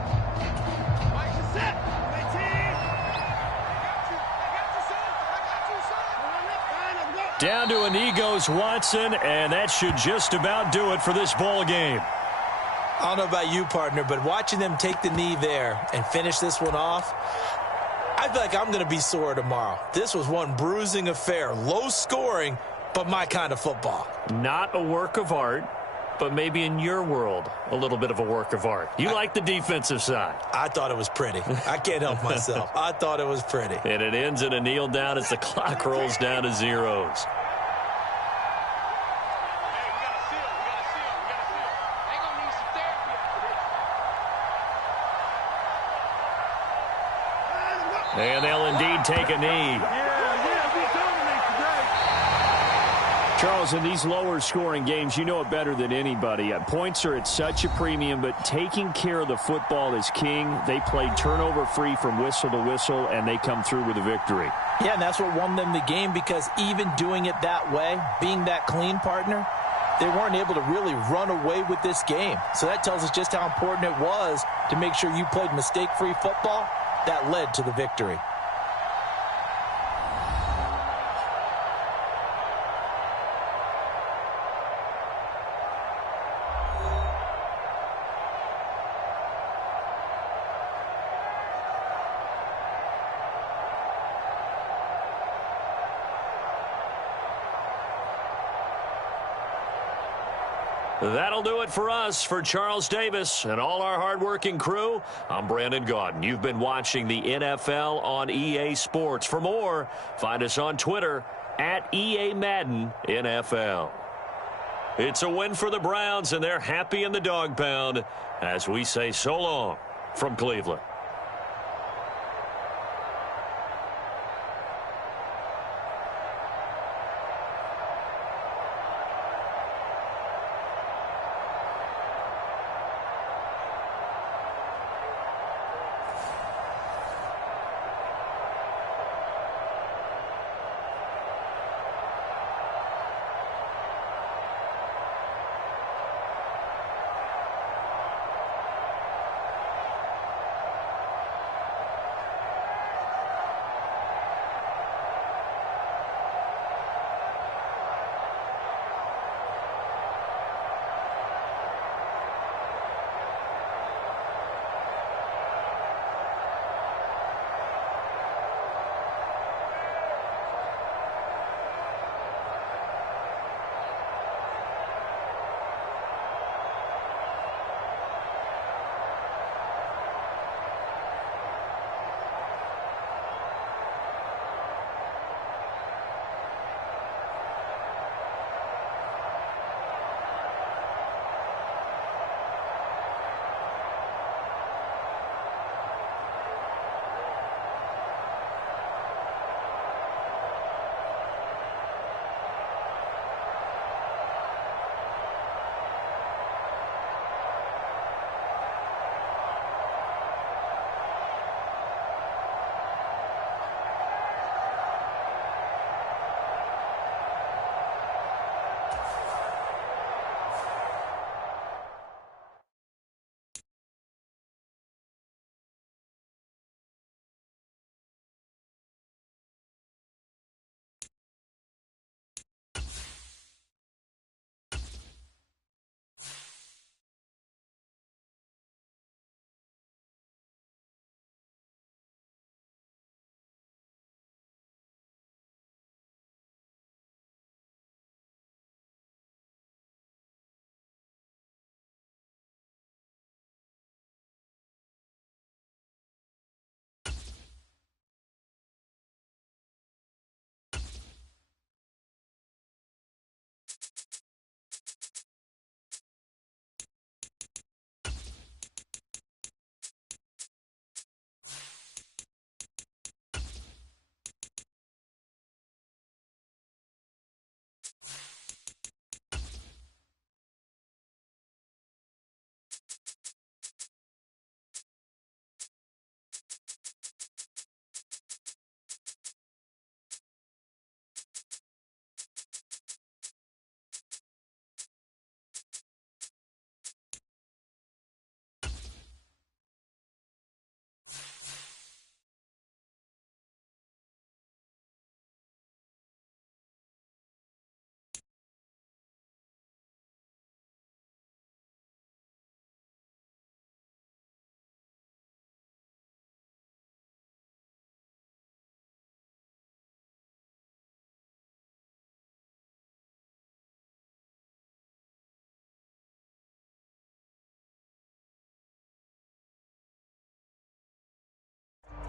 Down to a knee goes Watson, and that should just about do it for this ball game. I don't know about you, partner, but watching them take the knee there and finish this one off, I feel like I'm going to be sore tomorrow. This was one bruising affair. Low scoring, but my kind of football. Not a work of art, but maybe in your world, a little bit of a work of art. You like the defensive side. I thought it was pretty. I can't help myself. I thought it was pretty. And it ends in a kneel down as the clock rolls down to zeros. And they'll indeed take a knee. Charles, in these lower-scoring games, you know it better than anybody. Points are at such a premium, but taking care of the football is king. They played turnover-free from whistle to whistle, and they come through with a victory. Yeah, and that's what won them the game, because even doing it that way, being that clean, partner, they weren't able to really run away with this game. So that tells us just how important it was to make sure you played mistake-free football. That led to the victory. That'll do it for us. For Charles Davis and all our hardworking crew, I'm Brandon Gaudin. You've been watching the NFL on EA Sports. For more, find us on Twitter at EA Madden NFL. It's a win for the Browns, and they're happy in the dog pound as we say so long from Cleveland.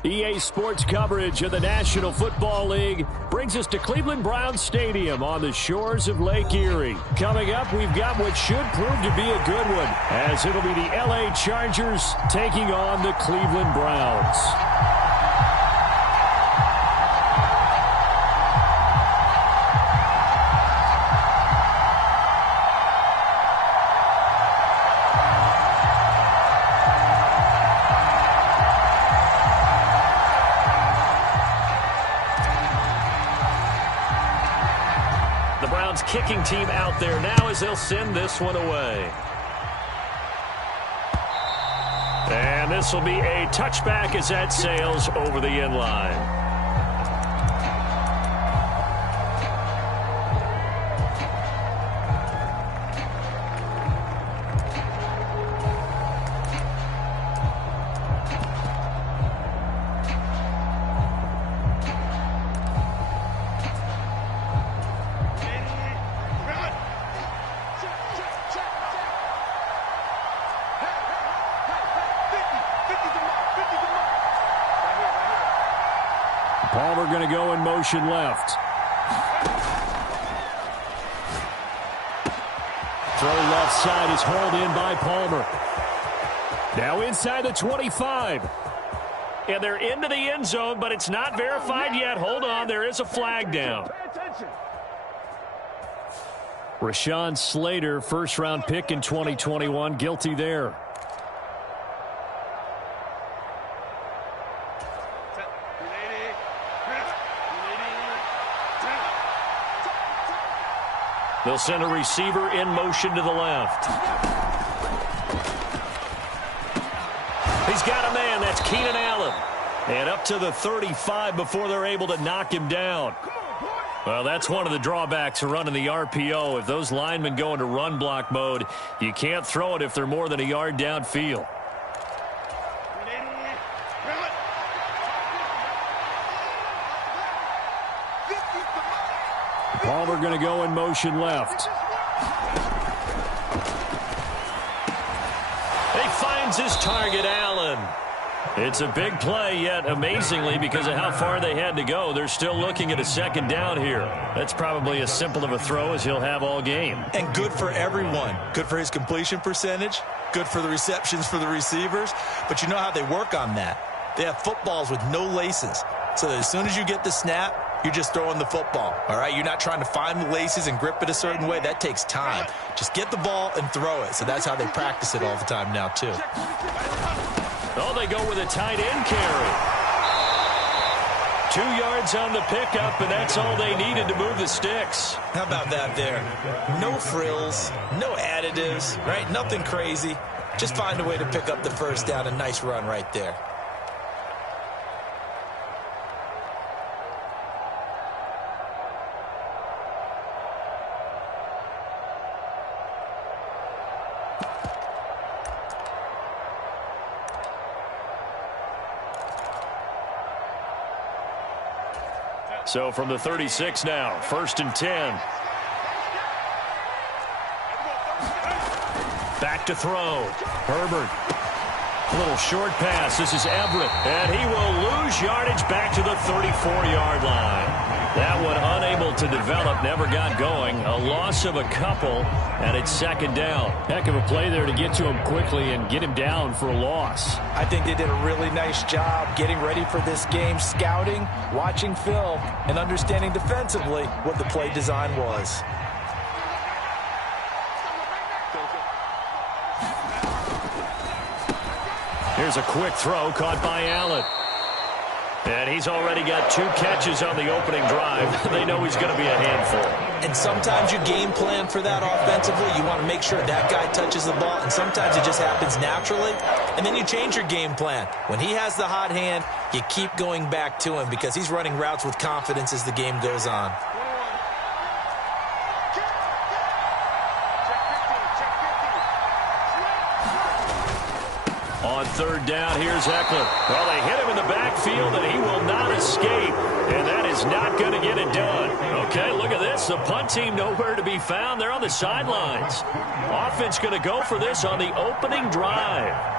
EA Sports coverage of the National Football League brings us to Cleveland Browns Stadium on the shores of Lake Erie. Coming up, we've got what should prove to be a good one, as it'll be the LA Chargers taking on the Cleveland Browns. Kicking team out there now as they'll send this one away. And this will be a touchback as that sails over the end line. Check. Palmer going to go in motion left. Throw left side is hauled in by Palmer. Now inside the 25. And they're into the end zone, but it's not verified yet. Hold on, there is a flag down. Rashawn Slater, first-round pick in 2021, guilty there. They'll send a receiver in motion to the left. He's got a man. That's Keenan Allen. And up to the 35 before they're able to knock him down. Well, that's one of the drawbacks of running the RPO. If those linemen go into run block mode, you can't throw it if they're more than a yard downfield. Palmer going to go in motion left. He finds his target, Allen. It's a big play, yet amazingly, because of how far they had to go, they're still looking at a second down here. That's probably as simple of a throw as he'll have all game. And good for everyone. Good for his completion percentage. Good for the receptions for the receivers. But you know how they work on that. They have footballs with no laces. So that as soon as you get the snap, you're just throwing the football. All right? You're not trying to find the laces and grip it a certain way. That takes time. Just get the ball and throw it. So that's how they practice it all the time now, too. Oh, they go with a tight end carry. 2 yards on the pickup, and that's all they needed to move the sticks. How about that there? No frills, no additives, right? Nothing crazy. Just find a way to pick up the first down. A nice run right there. So from the 36 now, 1st and 10. Back to throw. Herbert. A little short pass. This is Everett. And he will lose yardage back to the 34-yard line. That one unable to develop, never got going. A loss of a couple, and it's 2nd down. Heck of a play there to get to him quickly and get him down for a loss. I think they did a really nice job getting ready for this game, scouting, watching film, and understanding defensively what the play design was. Here's a quick throw caught by Allen. And he's already got 2 catches on the opening drive. They know he's going to be a handful. And sometimes you game plan for that offensively. You want to make sure that guy touches the ball, and sometimes it just happens naturally. And then you change your game plan. When he has the hot hand, you keep going back to him because he's running routes with confidence as the game goes on. On 3rd down, here's Eckler. Well, they hit him in the backfield, and he will not escape. And that is not going to get it done. Okay, look at this. The punt team nowhere to be found. They're on the sidelines. Offense going to go for this on the opening drive.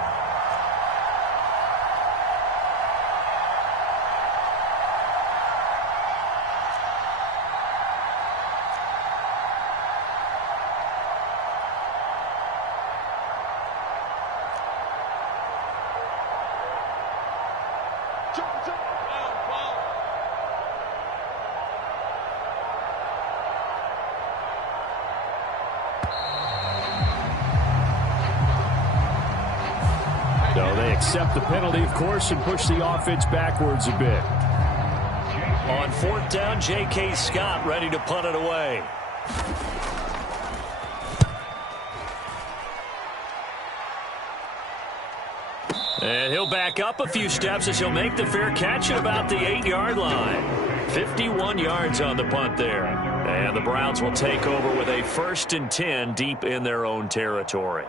So they accept the penalty, of course, and push the offense backwards a bit. On 4th down, J.K. Scott ready to punt it away. And he'll back up a few steps as he'll make the fair catch at about the 8-yard line. 51 yards on the punt there. And the Browns will take over with a 1st and 10 deep in their own territory.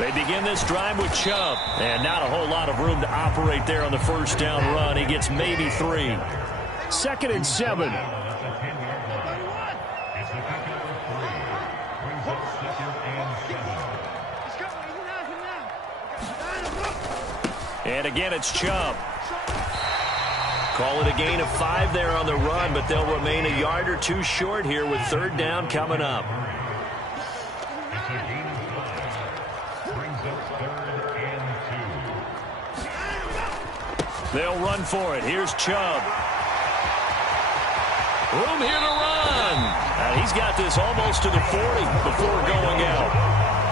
They begin this drive with Chubb. And not a whole lot of room to operate there on the first down run. He gets maybe 3. 2nd and 7. It's the pick number 3. Brings up 2nd and 7. And again, it's Chubb. Call it a gain of 5 there on the run, but they'll remain a yard or 2 short here with 3rd down coming up. It's a gain of 5. Brings up 3rd and 2. They'll run for it. Here's Chubb. Room here to run. And he's got this almost to the 40 before going out.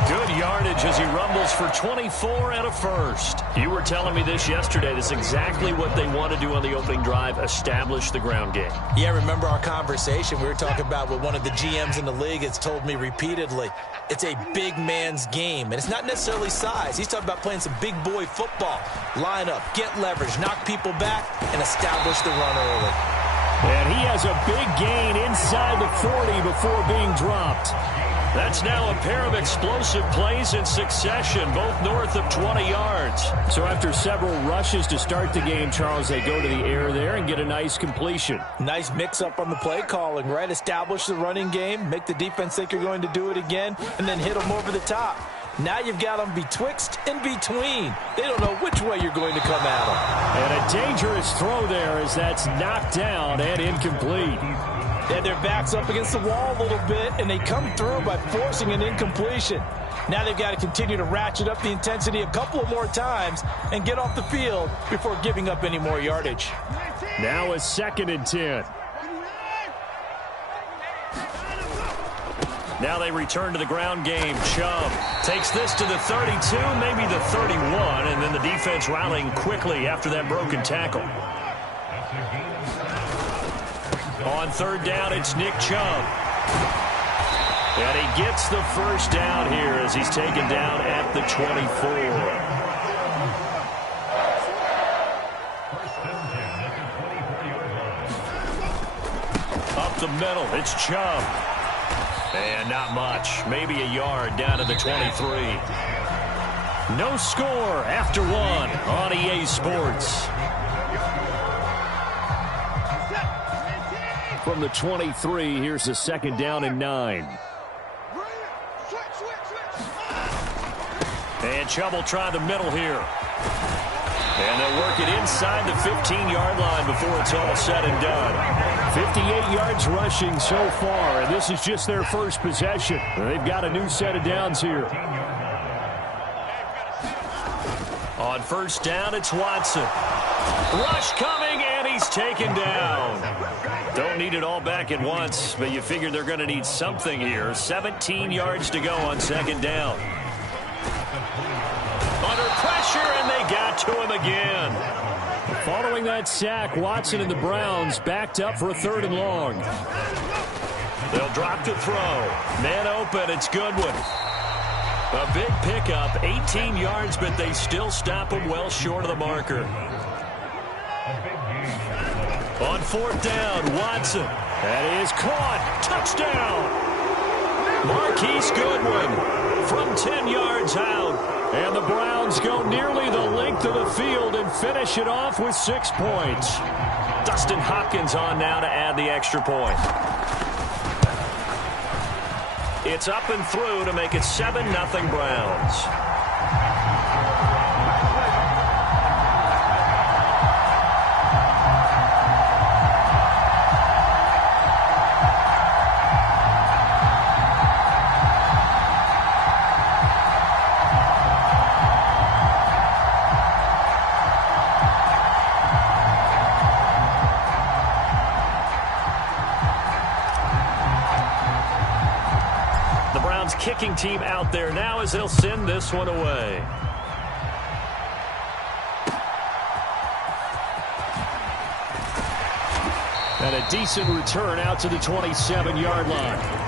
Good yardage as he rumbles for 24 and a first. You were telling me this yesterday. This is exactly what they want to do on the opening drive, establish the ground game. Yeah, remember our conversation? We were talking about what one of the GMs in the league has told me repeatedly. It's a big man's game, and it's not necessarily size. He's talking about playing some big boy football. Line up, get leverage, knock people back, and establish the run early. And he has a big gain inside the 40 before being dropped. That's now a pair of explosive plays in succession, both north of 20 yards. So after several rushes to start the game, Charles, they go to the air there and get a nice completion. Nice mix-up on the play calling, right? Establish the running game, make the defense think you're going to do it again, and then hit them over the top. Now you've got them betwixt and between. They don't know which way you're going to come at them. And a dangerous throw there as that's knocked down and incomplete. And their back's up against the wall a little bit, and they come through by forcing an incompletion. Now they've got to continue to ratchet up the intensity a couple of more times and get off the field before giving up any more yardage. Now a 2nd and 10. Now they return to the ground game. Chubb takes this to the 32, maybe the 31, and then the defense rallying quickly after that broken tackle. On 3rd down, it's Nick Chubb. And he gets the first down here as he's taken down at the 24. Up the middle, it's Chubb. And not much, maybe a yard down to the 23. No score after 1 on EA Sports. From the 23, here's the 2nd down and 9. And Chubb will try the middle here. And they'll work it inside the 15-yard line before it's all said and done. 58 yards rushing so far, and this is just their first possession. They've got a new set of downs here. On 1st down, it's Watson. Rush coming, and he's taken down. Don't need it all back at once, but you figure they're going to need something here. 17 yards to go on 2nd down. Under pressure, and they got to him again. Following that sack, Watson and the Browns backed up for a 3rd and long. They'll drop to throw. Man open, it's Goodwin. A big pickup, 18 yards, but they still stop him well short of the marker. On 4th down, Watson. That is caught. Touchdown! Marquise Goodwin from 10 yards out. And the Browns go nearly the length of the field and finish it off with 6 points. Dustin Hopkins on now to add the extra point. It's up and through to make it 7-0 Browns. Kicking team out there now as they'll send this one away. And a decent return out to the 27-yard line.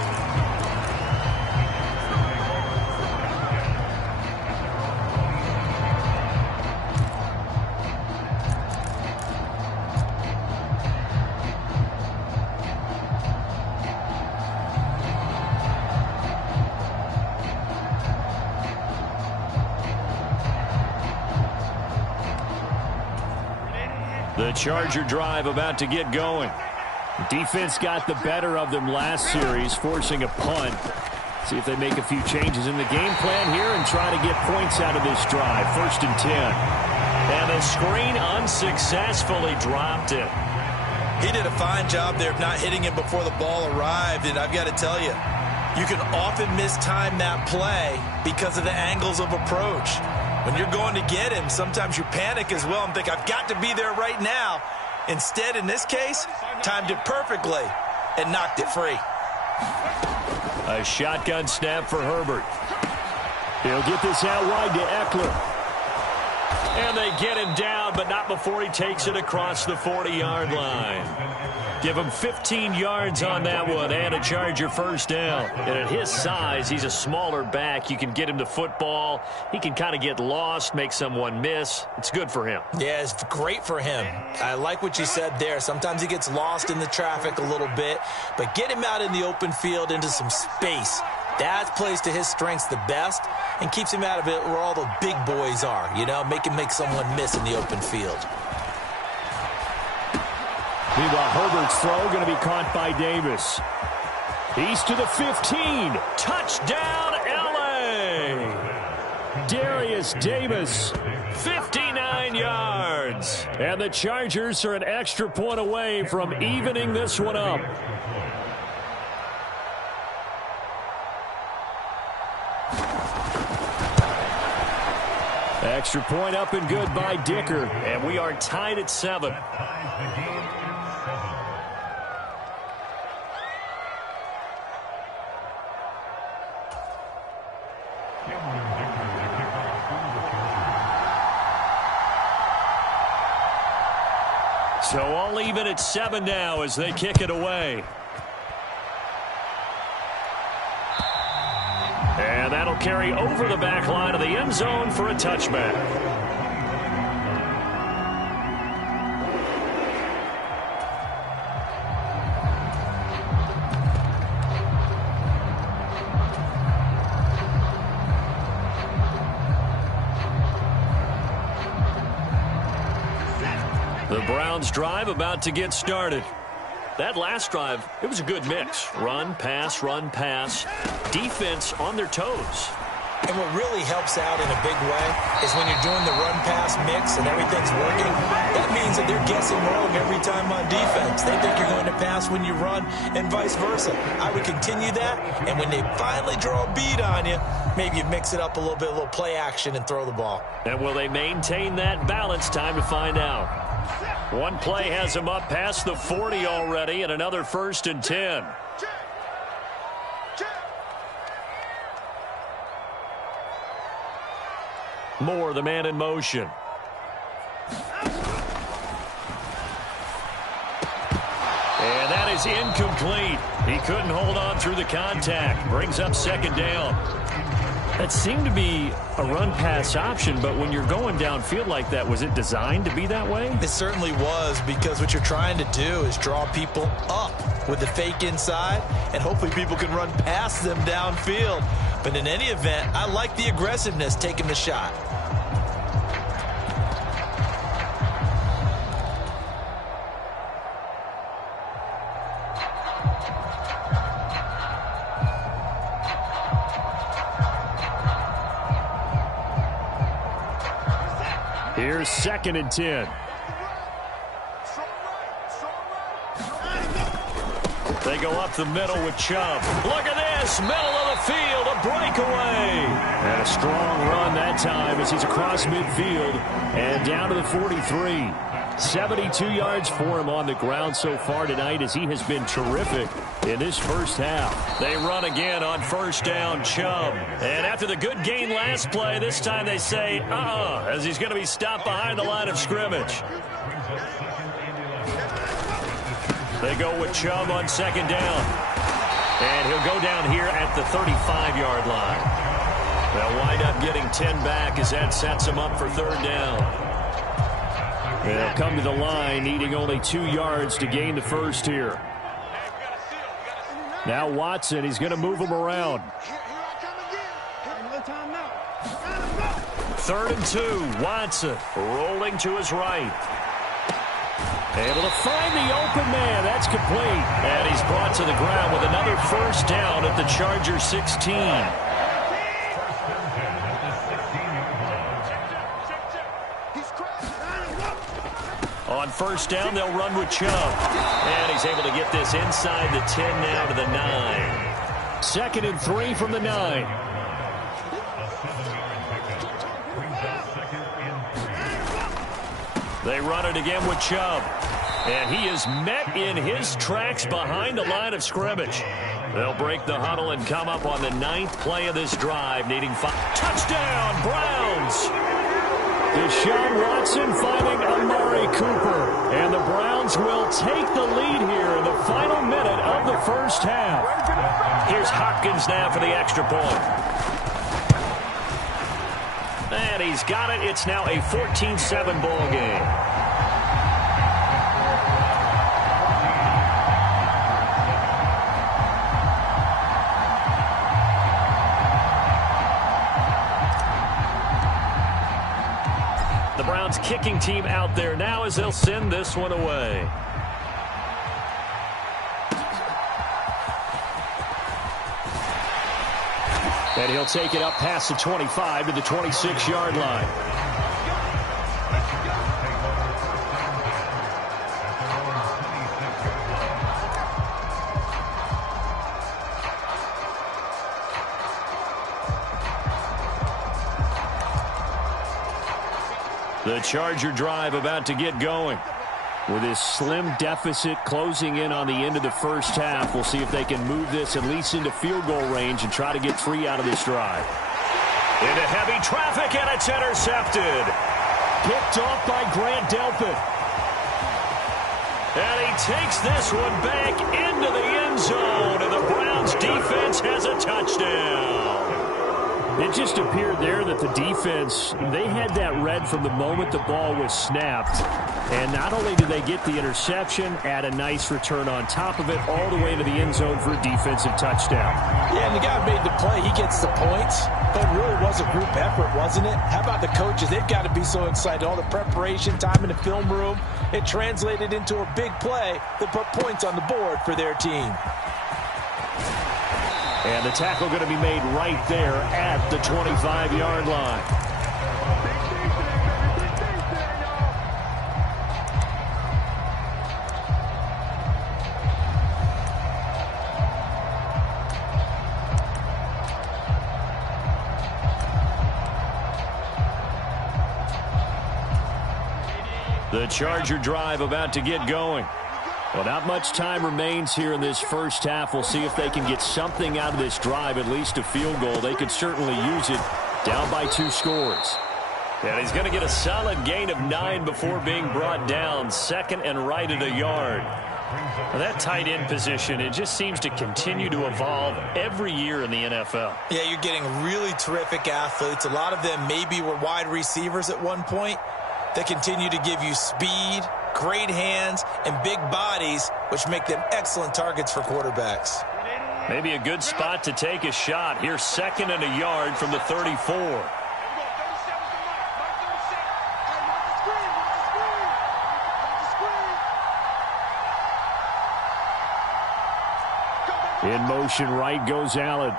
The Charger drive about to get going. Defense got the better of them last series, forcing a punt. See if they make a few changes in the game plan here and try to get points out of this drive. 1st and 10. And the screen unsuccessfully dropped it. He did a fine job there of not hitting him before the ball arrived, and I've got to tell you, you can often mistime that play because of the angles of approach. When you're going to get him, sometimes you panic as well and think, I've got to be there right now. Instead, in this case, timed it perfectly and knocked it free. A shotgun snap for Herbert. He'll get this out wide to Eckler. And they get him down, but not before he takes it across the 40-yard line. Give him 15 yards on that one and a Charger first down. And at his size, he's a smaller back. You can get him to football. He can kind of get lost, make someone miss. It's good for him. Yeah, it's great for him. I like what you said there. Sometimes he gets lost in the traffic a little bit, but get him out in the open field into some space. That plays to his strengths the best and keeps him out of it where all the big boys are, you know, make someone miss in the open field. Meanwhile, Herbert's throw going to be caught by Davis. He's to the 15. Touchdown, L.A. Darius Davis. 59 yards. And the Chargers are an extra point away from evening this one up. Extra point up and good by Dicker. And we are tied at 7. So all even at 7 now as they kick it away. And that'll carry over the back line of the end zone for a touchback. The Browns drive about to get started. That last drive, it was a good mix. Run, pass, defense on their toes. And what really helps out in a big way is when you're doing the run-pass mix and everything's working, that means that they're guessing wrong every time on defense. They think you're going to pass when you run and vice versa. I would continue that, and when they finally draw a bead on you, maybe you mix it up a little bit, a little play action and throw the ball. And will they maintain that balance? Time to find out. One play has them up past the 40 already, and another 1st and 10. Moore, the man in motion. And that is incomplete. He couldn't hold on through the contact. Brings up 2nd down. That seemed to be a run-pass option, but when you're going downfield like that, was it designed to be that way? It certainly was, because what you're trying to do is draw people up with the fake inside, and hopefully people can run past them downfield. But in any event, I like the aggressiveness taking the shot. Here's 2nd and 10. They go up the middle with Chubb. Look at this, middle of the field, a breakaway. And a strong run that time as he's across midfield and down to the 43. 72 yards for him on the ground so far tonight as he has been terrific in this first half. They run again on 1st down, Chubb. And after the good gain last play, this time they say, as he's going to be stopped behind the line of scrimmage. They go with Chubb on 2nd down. And he'll go down here at the 35-yard line. They'll wind up getting 10 back as that sets him up for 3rd down. They'll come to the line, needing only 2 yards to gain the first here. Now Watson, he's going to move him around. 3rd and 2, Watson rolling to his right. Able to find the open man. That's complete. And he's brought to the ground with another first down at the Charger 16. On first down, they'll run with Chubb. And he's able to get this inside the 10 now to the 9. 2nd and 3 from the 9. They run it again with Chubb. And he is met in his tracks behind the line of scrimmage. They'll break the huddle and come up on the 9th play of this drive, needing 5. Touchdown, Browns! Deshaun Watson finding Amari Cooper. And the Browns will take the lead here in the final minute of the first half. Here's Hopkins now for the extra point. And he's got it. It's now a 14-7 ball game. The Browns kicking team out there now as they'll send this one away. And he'll take it up past the 25 to the 26-yard line. The Charger drive about to get going. With this slim deficit closing in on the end of the first half, we'll see if they can move this at least into field goal range and try to get 3 out of this drive. Into heavy traffic, and it's intercepted. Picked off by Grant Delpit. And he takes this one back into the end zone, and the Browns defense has a touchdown. It just appeared there that the defense, they had that read from the moment the ball was snapped. And not only did they get the interception, add a nice return on top of it, all the way to the end zone for a defensive touchdown. Yeah, and the guy who made the play, he gets the points. But it really was a group effort, wasn't it? How about the coaches? They've got to be so excited. All the preparation, time in the film room, it translated into a big play that put points on the board for their team. And the tackle going to be made right there at the 25-yard line. The Charger drive about to get going. Well, not much time remains here in this first half. We'll see if they can get something out of this drive, at least a field goal. They could certainly use it, down by 2 scores. And he's going to get a solid gain of 9 before being brought down. 2nd and right at a yard. Well, that tight end position, it just seems to continue to evolve every year in the NFL. Yeah, you're getting really terrific athletes. A lot of them maybe were wide receivers at one point. They continue to give you speed, great hands, and big bodies, which make them excellent targets for quarterbacks. Maybe a good spot to take a shot. Here's 2nd and a yard from the 34. In motion right goes Allen.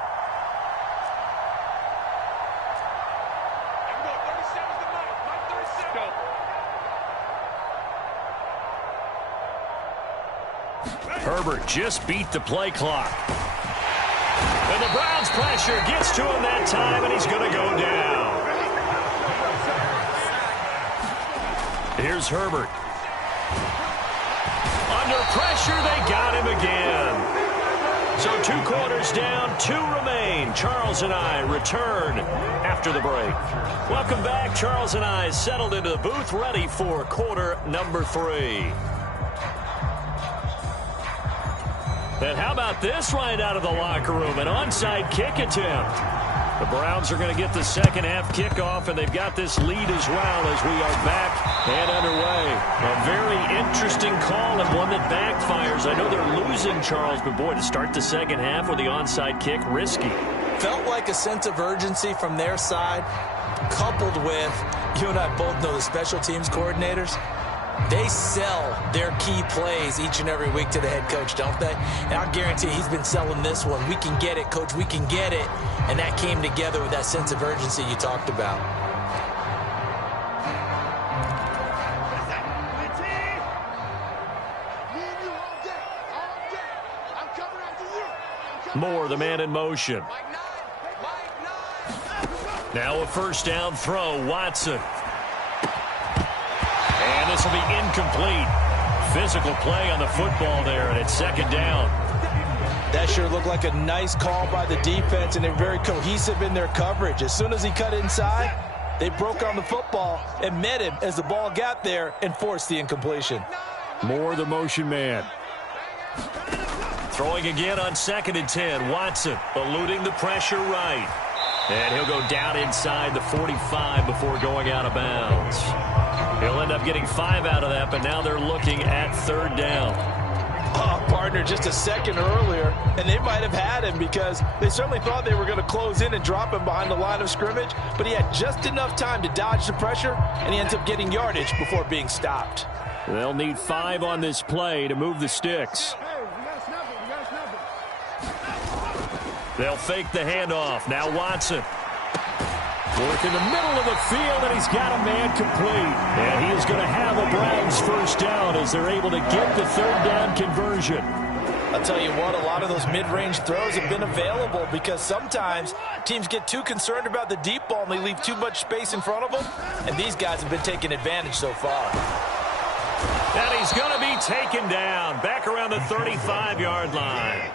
Herbert just beat the play clock. And the Browns pressure gets to him that time, and he's going to go down. Here's Herbert. Under pressure, they got him again. So 2 quarters down, 2 remain. Charles and I return after the break. Welcome back. Charles and I settled into the booth, ready for quarter number 3. And how about this right out of the locker room? An onside kick attempt. The Browns are going to get the second half kickoff, and they've got this lead as well as we are back and underway. A very interesting call and one that backfires. I know they're losing, Charles, but boy, to start the second half with the onside kick, risky. Felt like a sense of urgency from their side, coupled with, you and I both know the special teams coordinators. They sell their key plays each and every week to the head coach, don't they? And I guarantee he's been selling this one. We can get it, coach. We can get it. And that came together with that sense of urgency you talked about. Moore, the man in motion. Now a first down throw, Watson. And this will be incomplete. Physical play on the football there, and it's second down. That sure looked like a nice call by the defense, and they're very cohesive in their coverage. As soon as he cut inside, they broke on the football and met him as the ball got there and forced the incompletion. Moore, the motion man. Throwing again on 2nd and 10. Watson eluding the pressure right. And he'll go down inside the 45 before going out of bounds. He'll end up getting 5 out of that, but now they're looking at 3rd down. Oh, partner, just a second earlier, and they might have had him because they certainly thought they were going to close in and drop him behind the line of scrimmage, but he had just enough time to dodge the pressure, and he ends up getting yardage before being stopped. They'll need 5 on this play to move the sticks. They'll fake the handoff. Now Watson. Work in the middle of the field, and he's got a man complete. And he is going to have a Browns first down as they're able to get the 3rd down conversion. I'll tell you what, a lot of those mid-range throws have been available because sometimes teams get too concerned about the deep ball and they leave too much space in front of them, and these guys have been taking advantage so far. And he's going to be taken down back around the 35-yard line.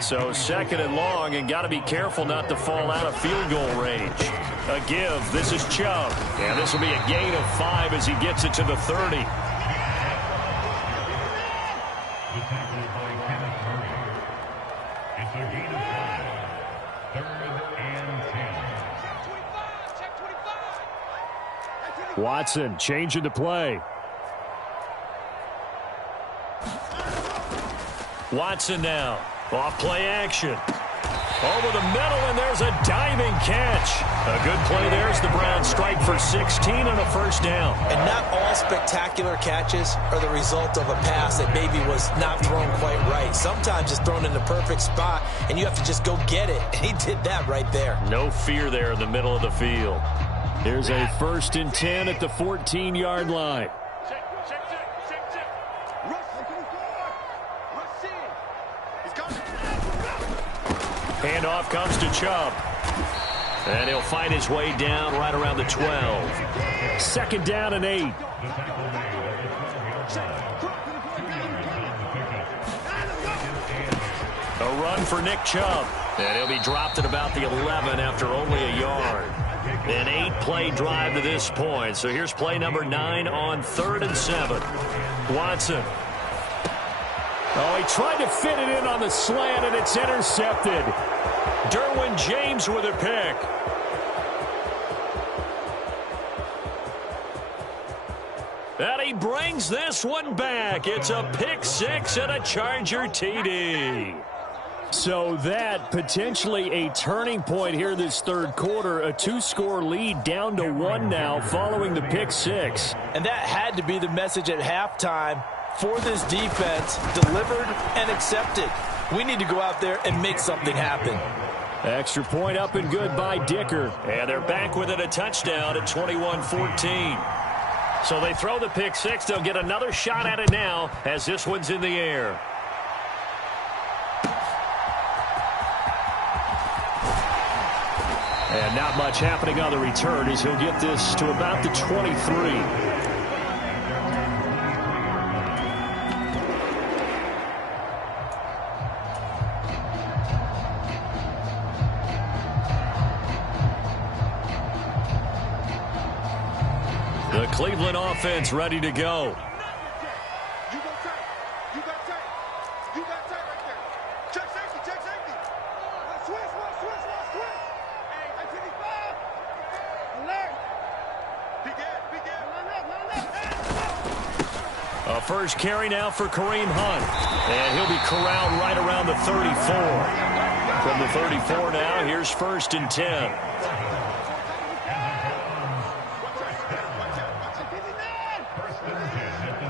So 2nd and long, and got to be careful not to fall out of field goal range. A give. This is Chubb. And this will be a gain of 5 as he gets it to the 30. The tackle by Kenneth Murray. It's a gain of 5. 3rd and 10. Watson changing the play. Watson now. Off play action. Over the middle, and there's a diving catch. A good play there as the Browns strike for 16 on a first down. And not all spectacular catches are the result of a pass that maybe was not thrown quite right. Sometimes it's thrown in the perfect spot, and you have to just go get it. And he did that right there. No fear there in the middle of the field. Here's a 1st and 10 at the 14-yard line. Handoff comes to Chubb. And he'll find his way down right around the 12. 2nd down and 8. The tackle made at the 12-yard line. A run for Nick Chubb. And he'll be dropped at about the 11 after only a yard. An 8-play drive to this point. So here's play number 9 on 3rd and 7. Watson. Oh, he tried to fit it in on the slant, and it's intercepted. Derwin James with a pick. And he brings this one back. It's a pick 6 and a Charger TD. So that potentially a turning point here this 3rd quarter. A 2-score lead down to 1 now following the pick 6. And that had to be the message at halftime for this defense, delivered and accepted. We need to go out there and make something happen. Extra point up and good by Dicker. And they're back within a touchdown at 21-14. So they throw the pick 6. They'll get another shot at it now as this one's in the air. And not much happening on the return as he'll get this to about the 23. The Cleveland offense ready to go. You go tight. You got tight. You got tight right there. Check safety. Check safety. Switch. Hey, 25. Alert. Begin. A first carry now for Kareem Hunt. And he'll be corralled right around the 34. From the 34 now, here's 1st and 10. First and 10 at the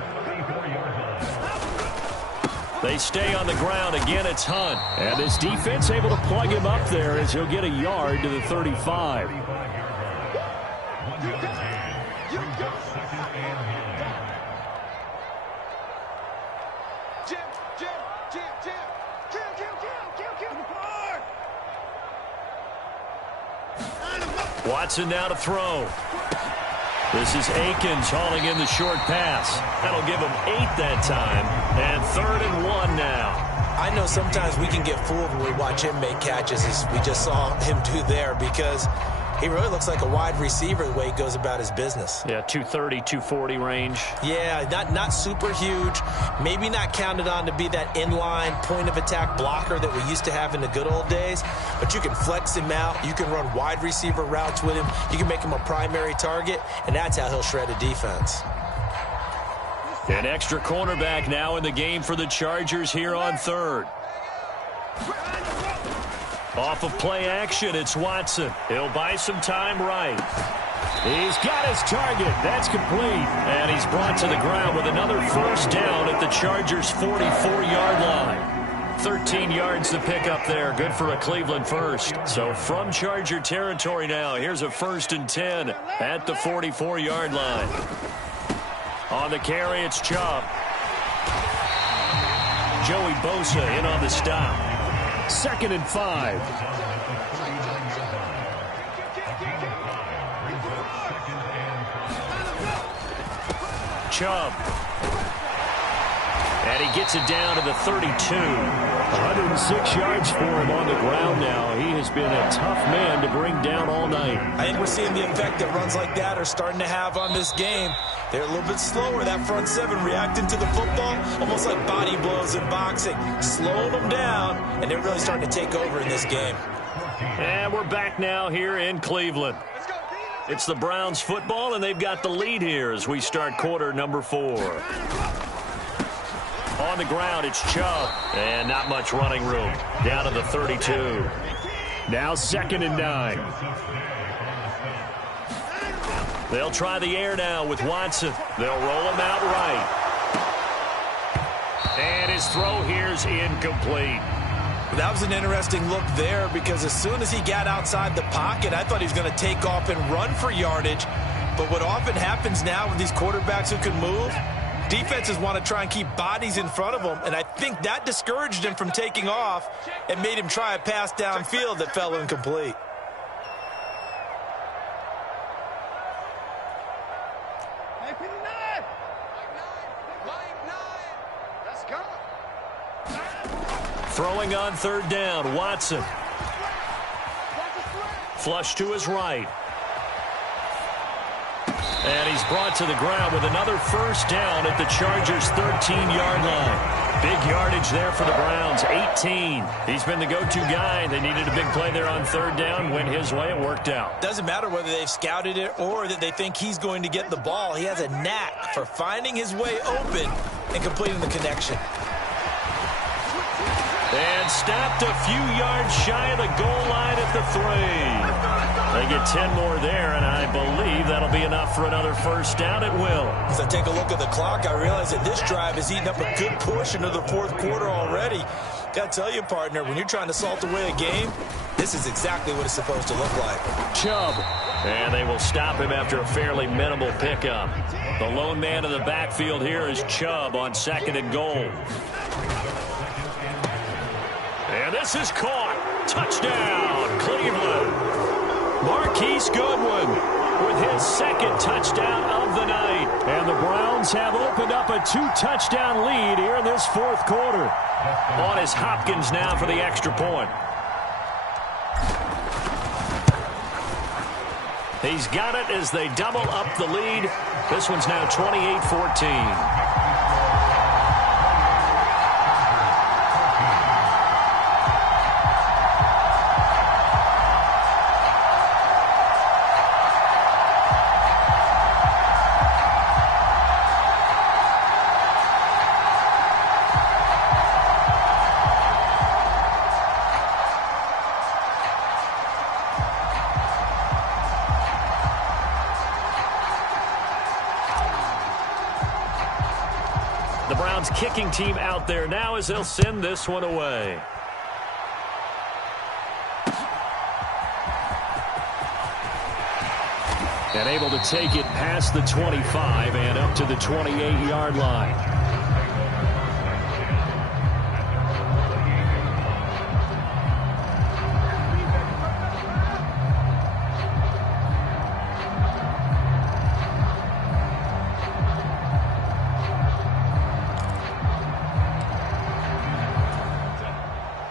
They stay on the ground. Again, it's Hunt. And this defense able to plug him up there as he'll get a yard to the 35. Watson now to throw. This is Akins hauling in the short pass. That'll give him 8 that time. And 3rd and 1 now. I know sometimes we can get fooled when we watch him make catches, as we just saw him do there, because he really looks like a wide receiver the way he goes about his business. Yeah, 230, 240 range. Yeah, not super huge. Maybe not counted on to be that inline point-of-attack blocker that we used to have in the good old days. But you can flex him out. You can run wide receiver routes with him. You can make him a primary target, and that's how he'll shred a defense. An extra cornerback now in the game for the Chargers here on 3rd. Off of play action, it's Watson. He'll buy some time right. He's got his target. That's complete. And he's brought to the ground with another first down at the Chargers' 44-yard line. 13 yards to pick up there. Good for a Cleveland first. So from Charger territory now, here's a 1st and 10 at the 44-yard line. On the carry, it's Chubb. Joey Bosa in on the stop. 2nd and 5. Chubb. And he gets it down to the 32. 106 yards for him on the ground now. He has been a tough man to bring down all night. I think we're seeing the effect that runs like that are starting to have on this game. They're a little bit slower, that front seven, reacting to the football, almost like body blows in boxing, slowing them down, and they're really starting to take over in this game. And we're back now here in Cleveland. It's the Browns football, and they've got the lead here as we start quarter number 4. On the ground, it's Chubb, and not much running room. Down to the 32. Now 2nd and 9. They'll try the air now with Watson. They'll roll him out right. And his throw here's incomplete. That was an interesting look there, because as soon as he got outside the pocket, I thought he was going to take off and run for yardage. But what often happens now with these quarterbacks who can move, defenses want to try and keep bodies in front of them, and I think that discouraged him from taking off and made him try a pass downfield that fell incomplete. Throwing on 3rd down, Watson. Flush to his right. And he's brought to the ground with another first down at the Chargers' 13-yard line. Big yardage there for the Browns, 18. He's been the go-to guy. They needed a big play there on 3rd down. Went his way, it worked out. Doesn't matter whether they've scouted it or that they think he's going to get the ball. He has a knack for finding his way open and completing the connection. And stopped a few yards shy of the goal line at the 3. They get 10 more there, and I believe that'll be enough for another first down. It will. As I take a look at the clock, I realize that this drive has eaten up a good portion of the 4th quarter already. Got to tell you, partner, when you're trying to salt away a game, this is exactly what it's supposed to look like. Chubb. And they will stop him after a fairly minimal pickup. The lone man in the backfield here is Chubb on 2nd and goal. And this is caught. Touchdown, Cleveland. Marquise Goodwin with his 2nd touchdown of the night. And the Browns have opened up a 2-touchdown lead here in this 4th quarter. On is Hopkins now for the extra point. He's got it as they double up the lead. This one's now 28-14. Browns kicking team out there now as they'll send this one away. And able to take it past the 25 and up to the 28-yard line.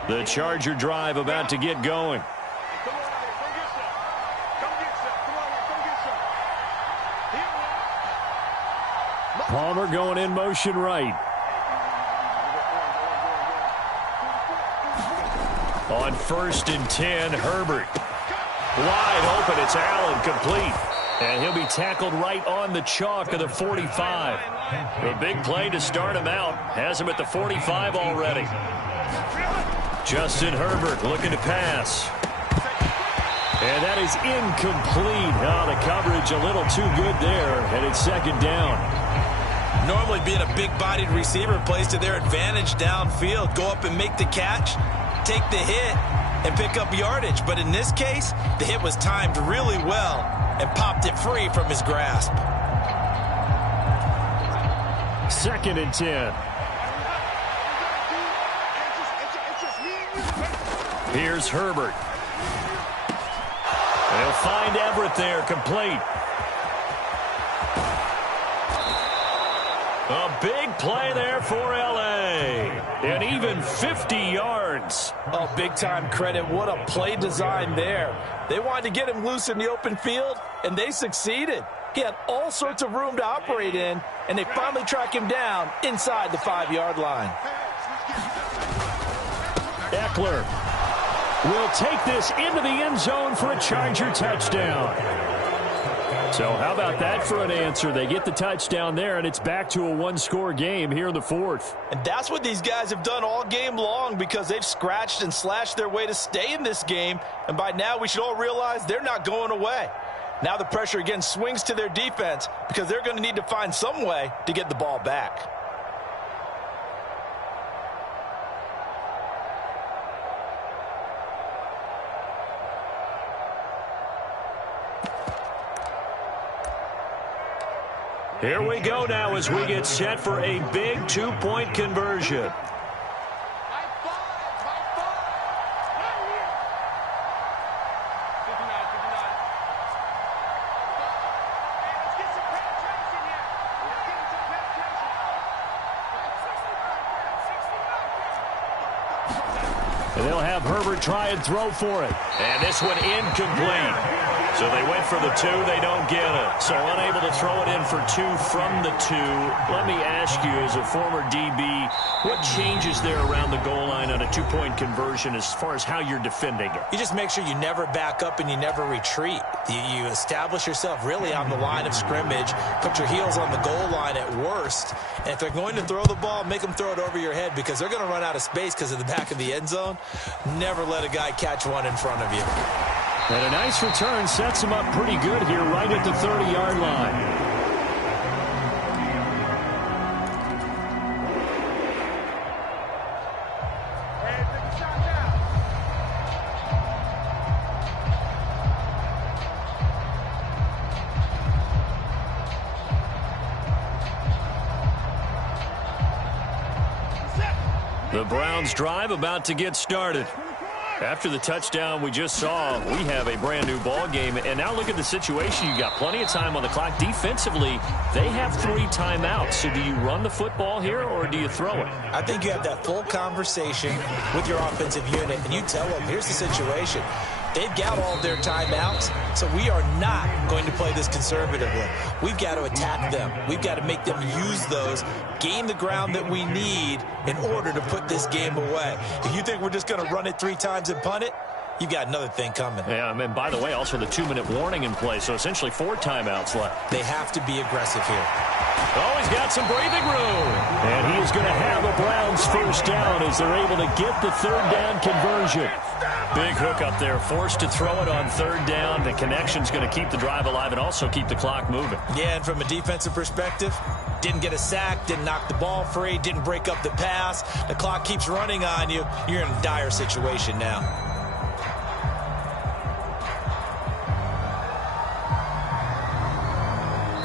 The Charger drive about to get going. Palmer going in motion right. On 1st and 10, Herbert. Wide open, it's Allen, complete. And he'll be tackled right on the chalk of the 45. A big play to start him out. Has him at the 45 already. Justin Herbert looking to pass. And that is incomplete. Oh, the coverage a little too good there, and it's 2nd down. Normally being a big-bodied receiver plays to their advantage downfield. Go up and make the catch, take the hit, and pick up yardage. But in this case, the hit was timed really well and popped it free from his grasp. 2nd and 10. Here's Herbert. They'll find Everett there, complete. A big play there for L.A. And even 50 yards. Oh, big-time credit. What a play design there. They wanted to get him loose in the open field, and they succeeded. He had all sorts of room to operate in, and they finally track him down inside the 5-yard line. Eckler will take this into the end zone for a Charger touchdown. So how about that for an answer? They get the touchdown there, and it's back to a one-score game here in the 4th. And that's what these guys have done all game long, because they've scratched and slashed their way to stay in this game. And by now we should all realize they're not going away. Now the pressure again swings to their defense, because they're going to need to find some way to get the ball back. Here we go now as we get set for a big 2-point conversion. And they'll have Herbert try and throw for it. And this one incomplete. So they went for the 2, they don't get it. So unable to throw it in for 2 from the 2. Let me ask you, as a former DB, what changes there around the goal line on a 2-point conversion as far as how you're defending it? You just make sure you never back up and you never retreat. You establish yourself really on the line of scrimmage, put your heels on the goal line at worst, and if they're going to throw the ball, make them throw it over your head, because they're going to run out of space because of the back of the end zone. Never let a guy catch one in front of you. And a nice return sets him up pretty good here right at the 30-yard line. The Browns drive about to get started. After the touchdown we just saw, we have a brand new ball game. And now look at the situation. You've got plenty of time on the clock. Defensively, they have 3 timeouts. So do you run the football here or do you throw it? I think you have that full conversation with your offensive unit, and you tell them, here's the situation. They've got all of their timeouts, so we are not going to play this conservatively. We've got to attack them. We've got to make them use those, gain the ground that we need in order to put this game away. If you think we're just going to run it 3 times and punt it, you've got another thing coming. Yeah, and by the way, also the 2-minute warning in play, so essentially 4 timeouts left. They have to be aggressive here. Oh, he's got some breathing room. And he is going to have the Browns first down as they're able to get the third down conversion. Big hook up there, forced to throw it on third down. The connection's going to keep the drive alive and also keep the clock moving. Yeah, and from a defensive perspective, didn't get a sack, didn't knock the ball free, didn't break up the pass. The clock keeps running on you. You're in a dire situation now.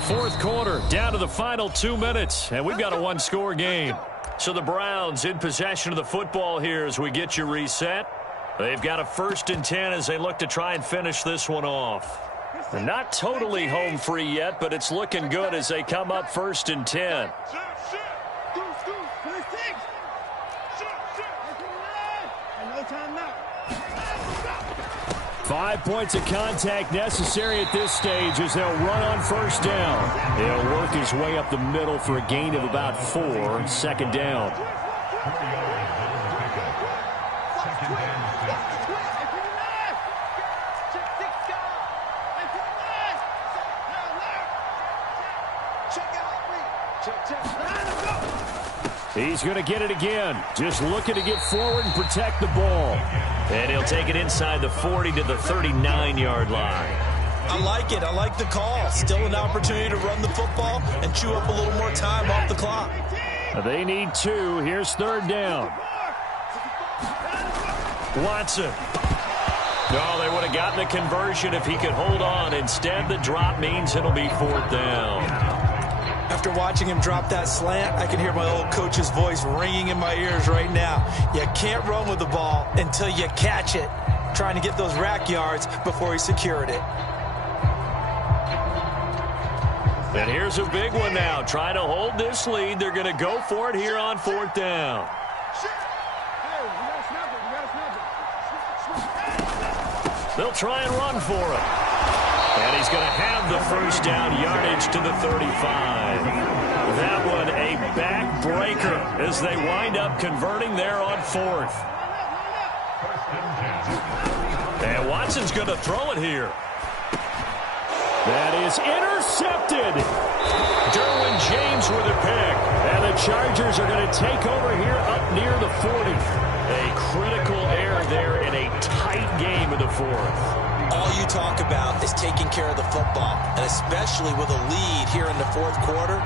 Fourth quarter, down to the final 2 minutes, and we've got a one-score game. So the Browns in possession of the football here as we get you reset. They've got a 1st and 10 as they look to try and finish this one off. They're not totally home free yet, but it's looking good as they come up 1st and 10. 5 points of contact necessary at this stage as they'll run on first down. He'll work his way up the middle for a gain of about 4, 2nd down. He's going to get it again. Just looking to get forward and protect the ball. And he'll take it inside the 40 to the 39-yard line. I like it. I like the call. Still an opportunity to run the football and chew up a little more time off the clock. They need 2. Here's 3rd down. Watson. No, they would have gotten the conversion if he could hold on. Instead, the drop means it'll be 4th down. After watching him drop that slant, I can hear my old coach's voice ringing in my ears right now. You can't run with the ball until you catch it. Trying to get those rack yards before he secured it. And here's a big one now. Trying to hold this lead. They're going to go for it here on 4th down. They'll try and run for it. And he's going to have the first down, yardage to the 35. That one a backbreaker as they wind up converting there on 4th. And Watson's going to throw it here. That is intercepted. Derwin James with a pick. And the Chargers are going to take over here up near the 40. A critical error there in a tight game of the 4th. All you talk about is taking care of the football, and especially with a lead here in the 4th quarter,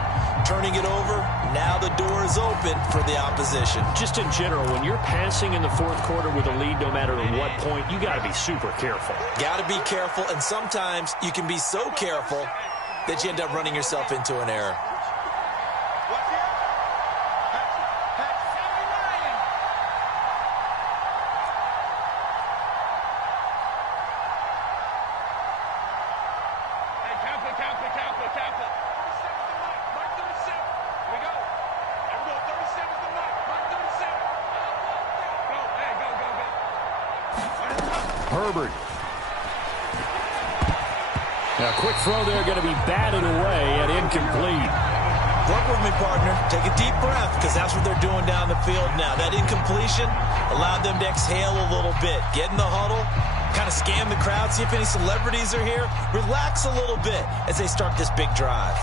turning it over, now the door is open for the opposition. Just in general, when you're passing in the 4th quarter with a lead, no matter at what point, you got to be super careful. Got to be careful, and sometimes you can be so careful that you end up running yourself into an error. Herbert. Now, quick throw there, going to be batted away and incomplete. Work with me, partner. Take a deep breath, because that's what they're doing down the field now. That incompletion allowed them to exhale a little bit. Get in the huddle, kind of scan the crowd, see if any celebrities are here. Relax a little bit as they start this big drive.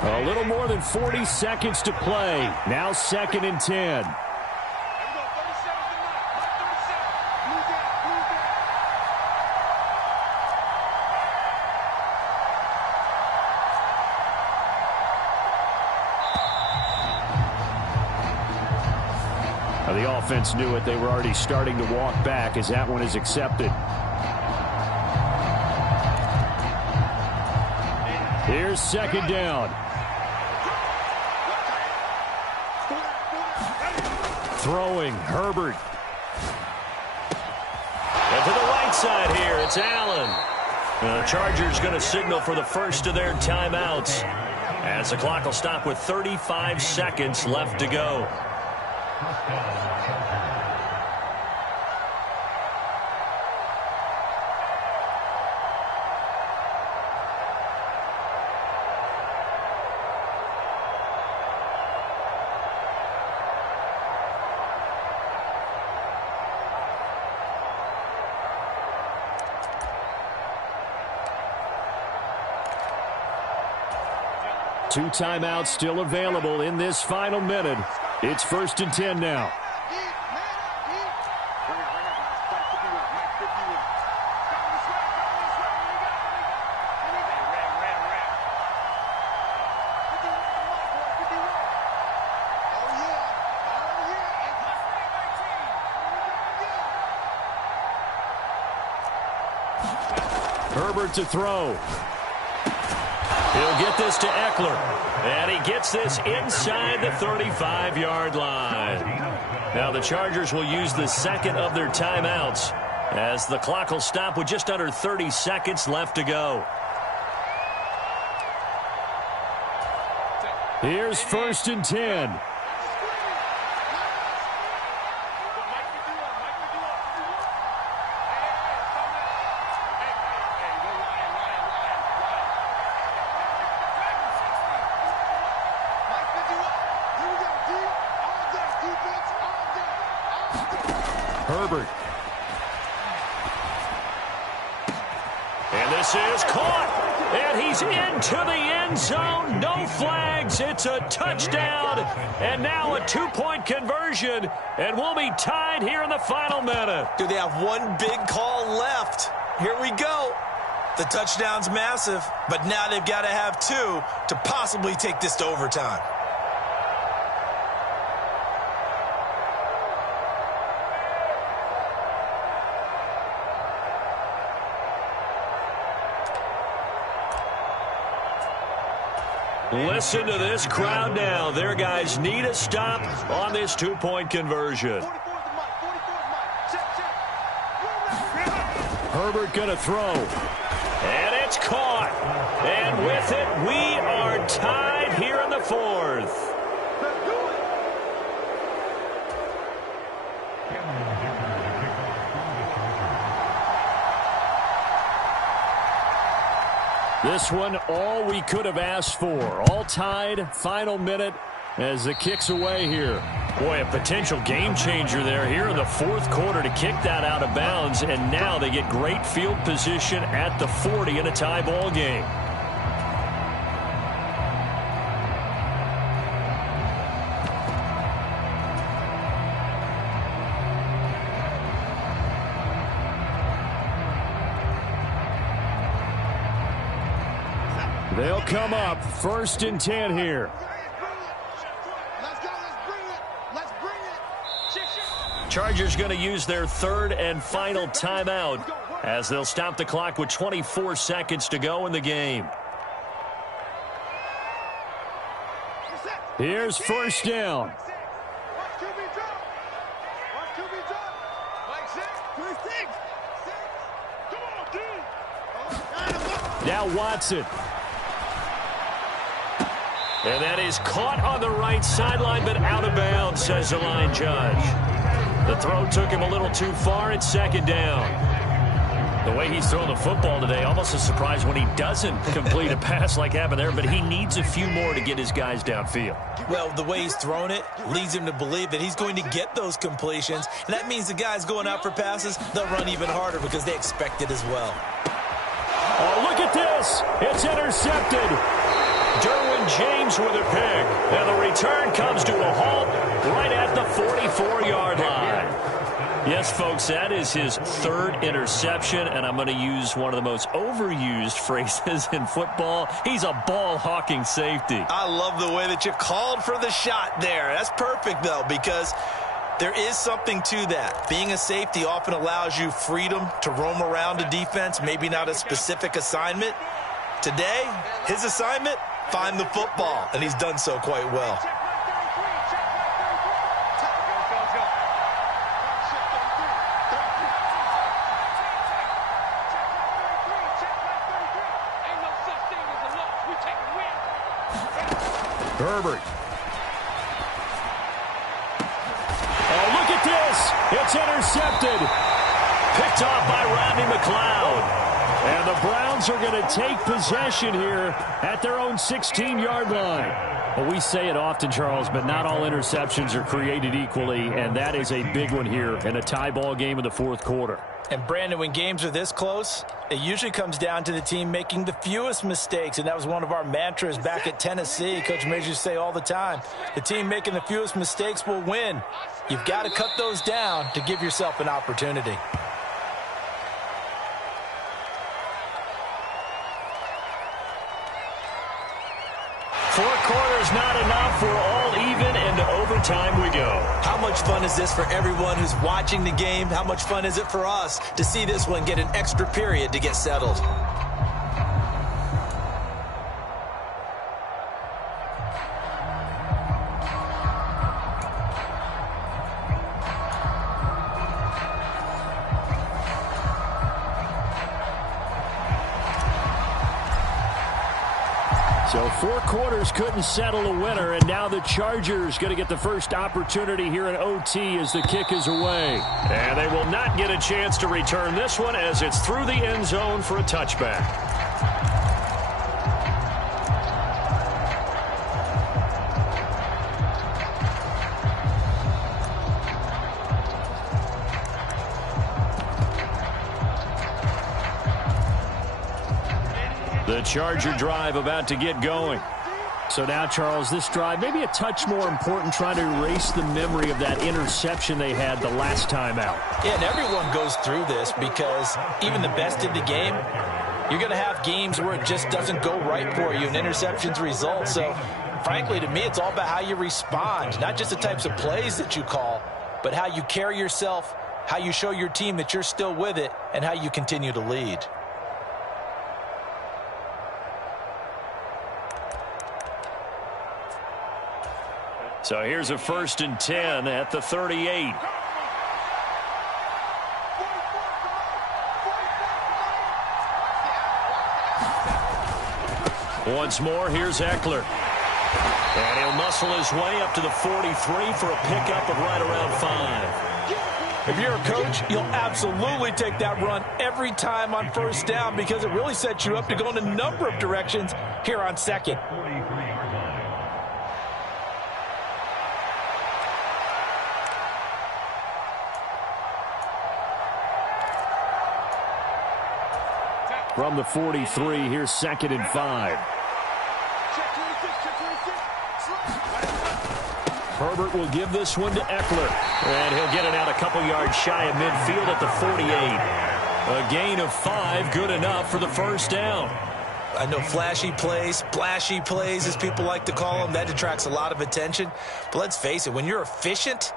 A little more than 40 seconds to play. Now 2nd and 10. Now the offense knew it. They were already starting to walk back as that one is accepted. Here's 2nd down. Throwing, Herbert. And to the right side here, it's Allen. The Chargers going to signal for the first of their timeouts as the clock will stop with 35 seconds left to go. 2 timeouts still available in this final minute. It's 1st and 10 now. Herbert to throw. He'll get this to Eckler. And he gets this inside the 35-yard line. Now the Chargers will use the second of their timeouts as the clock will stop with just under 30 seconds left to go. Here's 1st and 10. Herbert. And this is caught. And he's into the end zone. No flags. It's a touchdown. And now a 2-point conversion. And we'll be tied here in the final minute. Do they have one big call left? Here we go. The touchdown's massive, but now they've got to have 2 to possibly take this to overtime. Listen to this crowd now. Their guys need a stop on this 2-point conversion. Herbert going to throw. And it's caught. And with it, we are tied here in the 4th. This one, all we could have asked for. All tied, final minute as the kick's away here. Boy, a potential game changer there here in the 4th quarter to kick that out of bounds, and now they get great field position at the 40 in a tie ball game. They'll come up 1st and 10 here. Chargers going to use their 3rd and final timeout as they'll stop the clock with 24 seconds to go in the game. Here's 1st down. Now Watson. And that is caught on the right sideline, but out of bounds, says the line judge. The throw took him a little too far. It's 2nd down. The way he's throwing the football today, almost a surprise when he doesn't complete a pass like happened there, but he needs a few more to get his guys downfield. Well, the way he's thrown it leads him to believe that he's going to get those completions, and that means the guys going out for passes, they'll run even harder because they expect it as well. Oh, look at this. It's intercepted. Derwin James with a pick. And the return comes to a halt right at the 44-yard line. Yes, folks, that is his 3rd interception, and I'm going to use one of the most overused phrases in football. He's a ball-hawking safety. I love the way that you called for the shot there. That's perfect, though, because there is something to that. Being a safety often allows you freedom to roam around a defense, maybe not a specific assignment. Today, his assignment, find the football, and he's done so quite well. Herbert. Oh, look at this. It's intercepted. Picked off by Rodney McLeod. And the Browns are going to take possession here at their own 16-yard line. Well, we say it often, Charles, but not all interceptions are created equally, and that is a big one here in a tie ball game in the fourth quarter. And, Brandon, when games are this close, it usually comes down to the team making the fewest mistakes, and that was one of our mantras back at Tennessee. Coach Mays used to say all the time, the team making the fewest mistakes will win. You've got to cut those down to give yourself an opportunity. Four quarters not enough. We're all even, and to overtime we go. How much fun is this for everyone who's watching the game? How much fun is it for us to see this one get an extra period to get settled? So 4 quarters couldn't settle a winner, and now the Chargers going to get the first opportunity here in OT as the kick is away. And they will not get a chance to return this one as it's through the end zone for a touchback. The Charger drive about to get going. So now, Charles, this drive maybe a touch more important, trying to erase the memory of that interception they had the last time out. Yeah, and everyone goes through this because even the best in the game, you're going to have games where it just doesn't go right for you and interceptions result. So, frankly, to me, it's all about how you respond, not just the types of plays that you call, but how you carry yourself, how you show your team that you're still with it, and how you continue to lead. So here's a 1st and 10 at the 38. Once more, here's Eckler. And he'll muscle his way up to the 43 for a pickup of right around 5. If you're a coach, you'll absolutely take that run every time on 1st down because it really sets you up to go in a number of directions here on 2nd. From the 43, here's 2nd and 5. Herbert will give this one to Eckler. And he'll get it out a couple yards shy of midfield at the 48. A gain of 5, good enough for the 1st down. I know flashy plays, splashy plays, as people like to call them, that attracts a lot of attention. But let's face it, when you're efficient,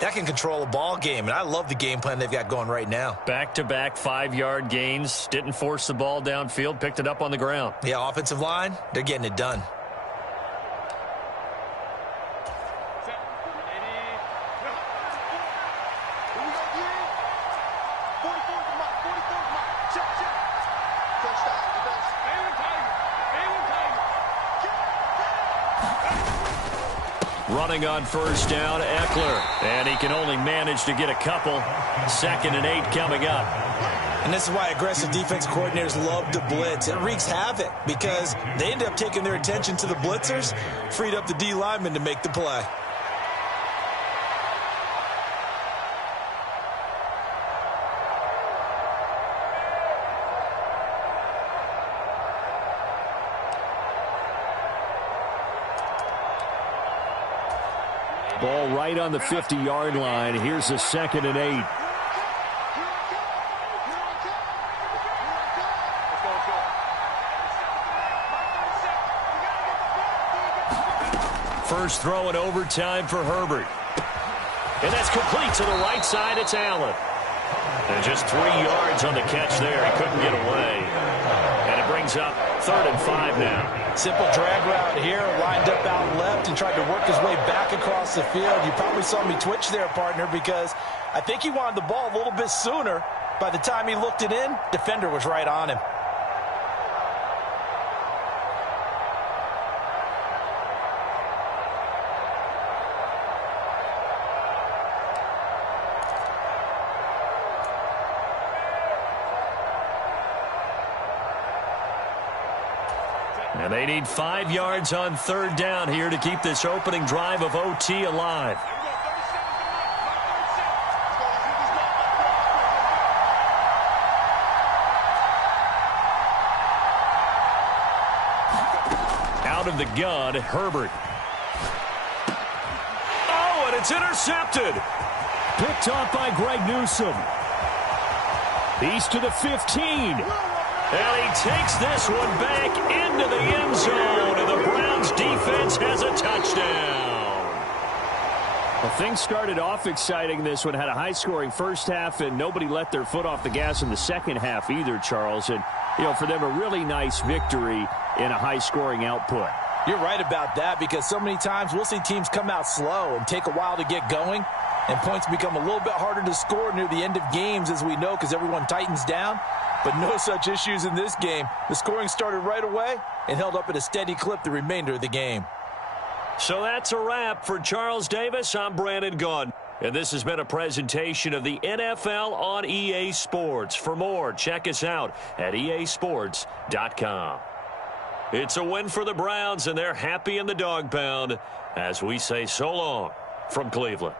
that can control a ball game, and I love the game plan they've got going right now. Back-to-back 5-yard gains. Didn't force the ball downfield. Picked it up on the ground. Yeah, offensive line, they're getting it done. Running on 1st down, Eckler. And he can only manage to get a couple. 2nd and 8 coming up. And this is why aggressive defense coordinators love to blitz. It wreaks havoc because they end up taking their attention to the blitzers, freed up the D lineman to make the play. Ball right on the 50-yard line. Here's a 2nd and 8. First throw in overtime for Herbert. And that's complete to the right side. It's Allen. And just 3 yards on the catch there. He couldn't get away. And it brings up 3rd and 5 now. Simple drag route here, lined up out left and tried to work his way back across the field. You probably saw me twitch there, partner, because I think he wanted the ball a little bit sooner. By the time he looked it in, defender was right on him. And they need 5 yards on 3rd down here to keep this opening drive of OT alive. Out of the gun, Herbert. Oh, and it's intercepted. Picked off by Greg Newsome. He's to the 15. And he takes this one back into the end zone, and the Browns defense has a touchdown. Well, things started off exciting. This one had a high-scoring first half, and nobody let their foot off the gas in the second half either, Charles. And, for them, a really nice victory in a high-scoring output. You're right about that, because so many times we'll see teams come out slow and take a while to get going, and points become a little bit harder to score near the end of games, as we know, because everyone tightens down. But no such issues in this game. The scoring started right away and held up at a steady clip the remainder of the game. So that's a wrap for Charles Davis. I'm Brandon Gaudin. And this has been a presentation of the NFL on EA Sports. For more, check us out at easports.com. It's a win for the Browns, and they're happy in the dog pound as we say so long from Cleveland.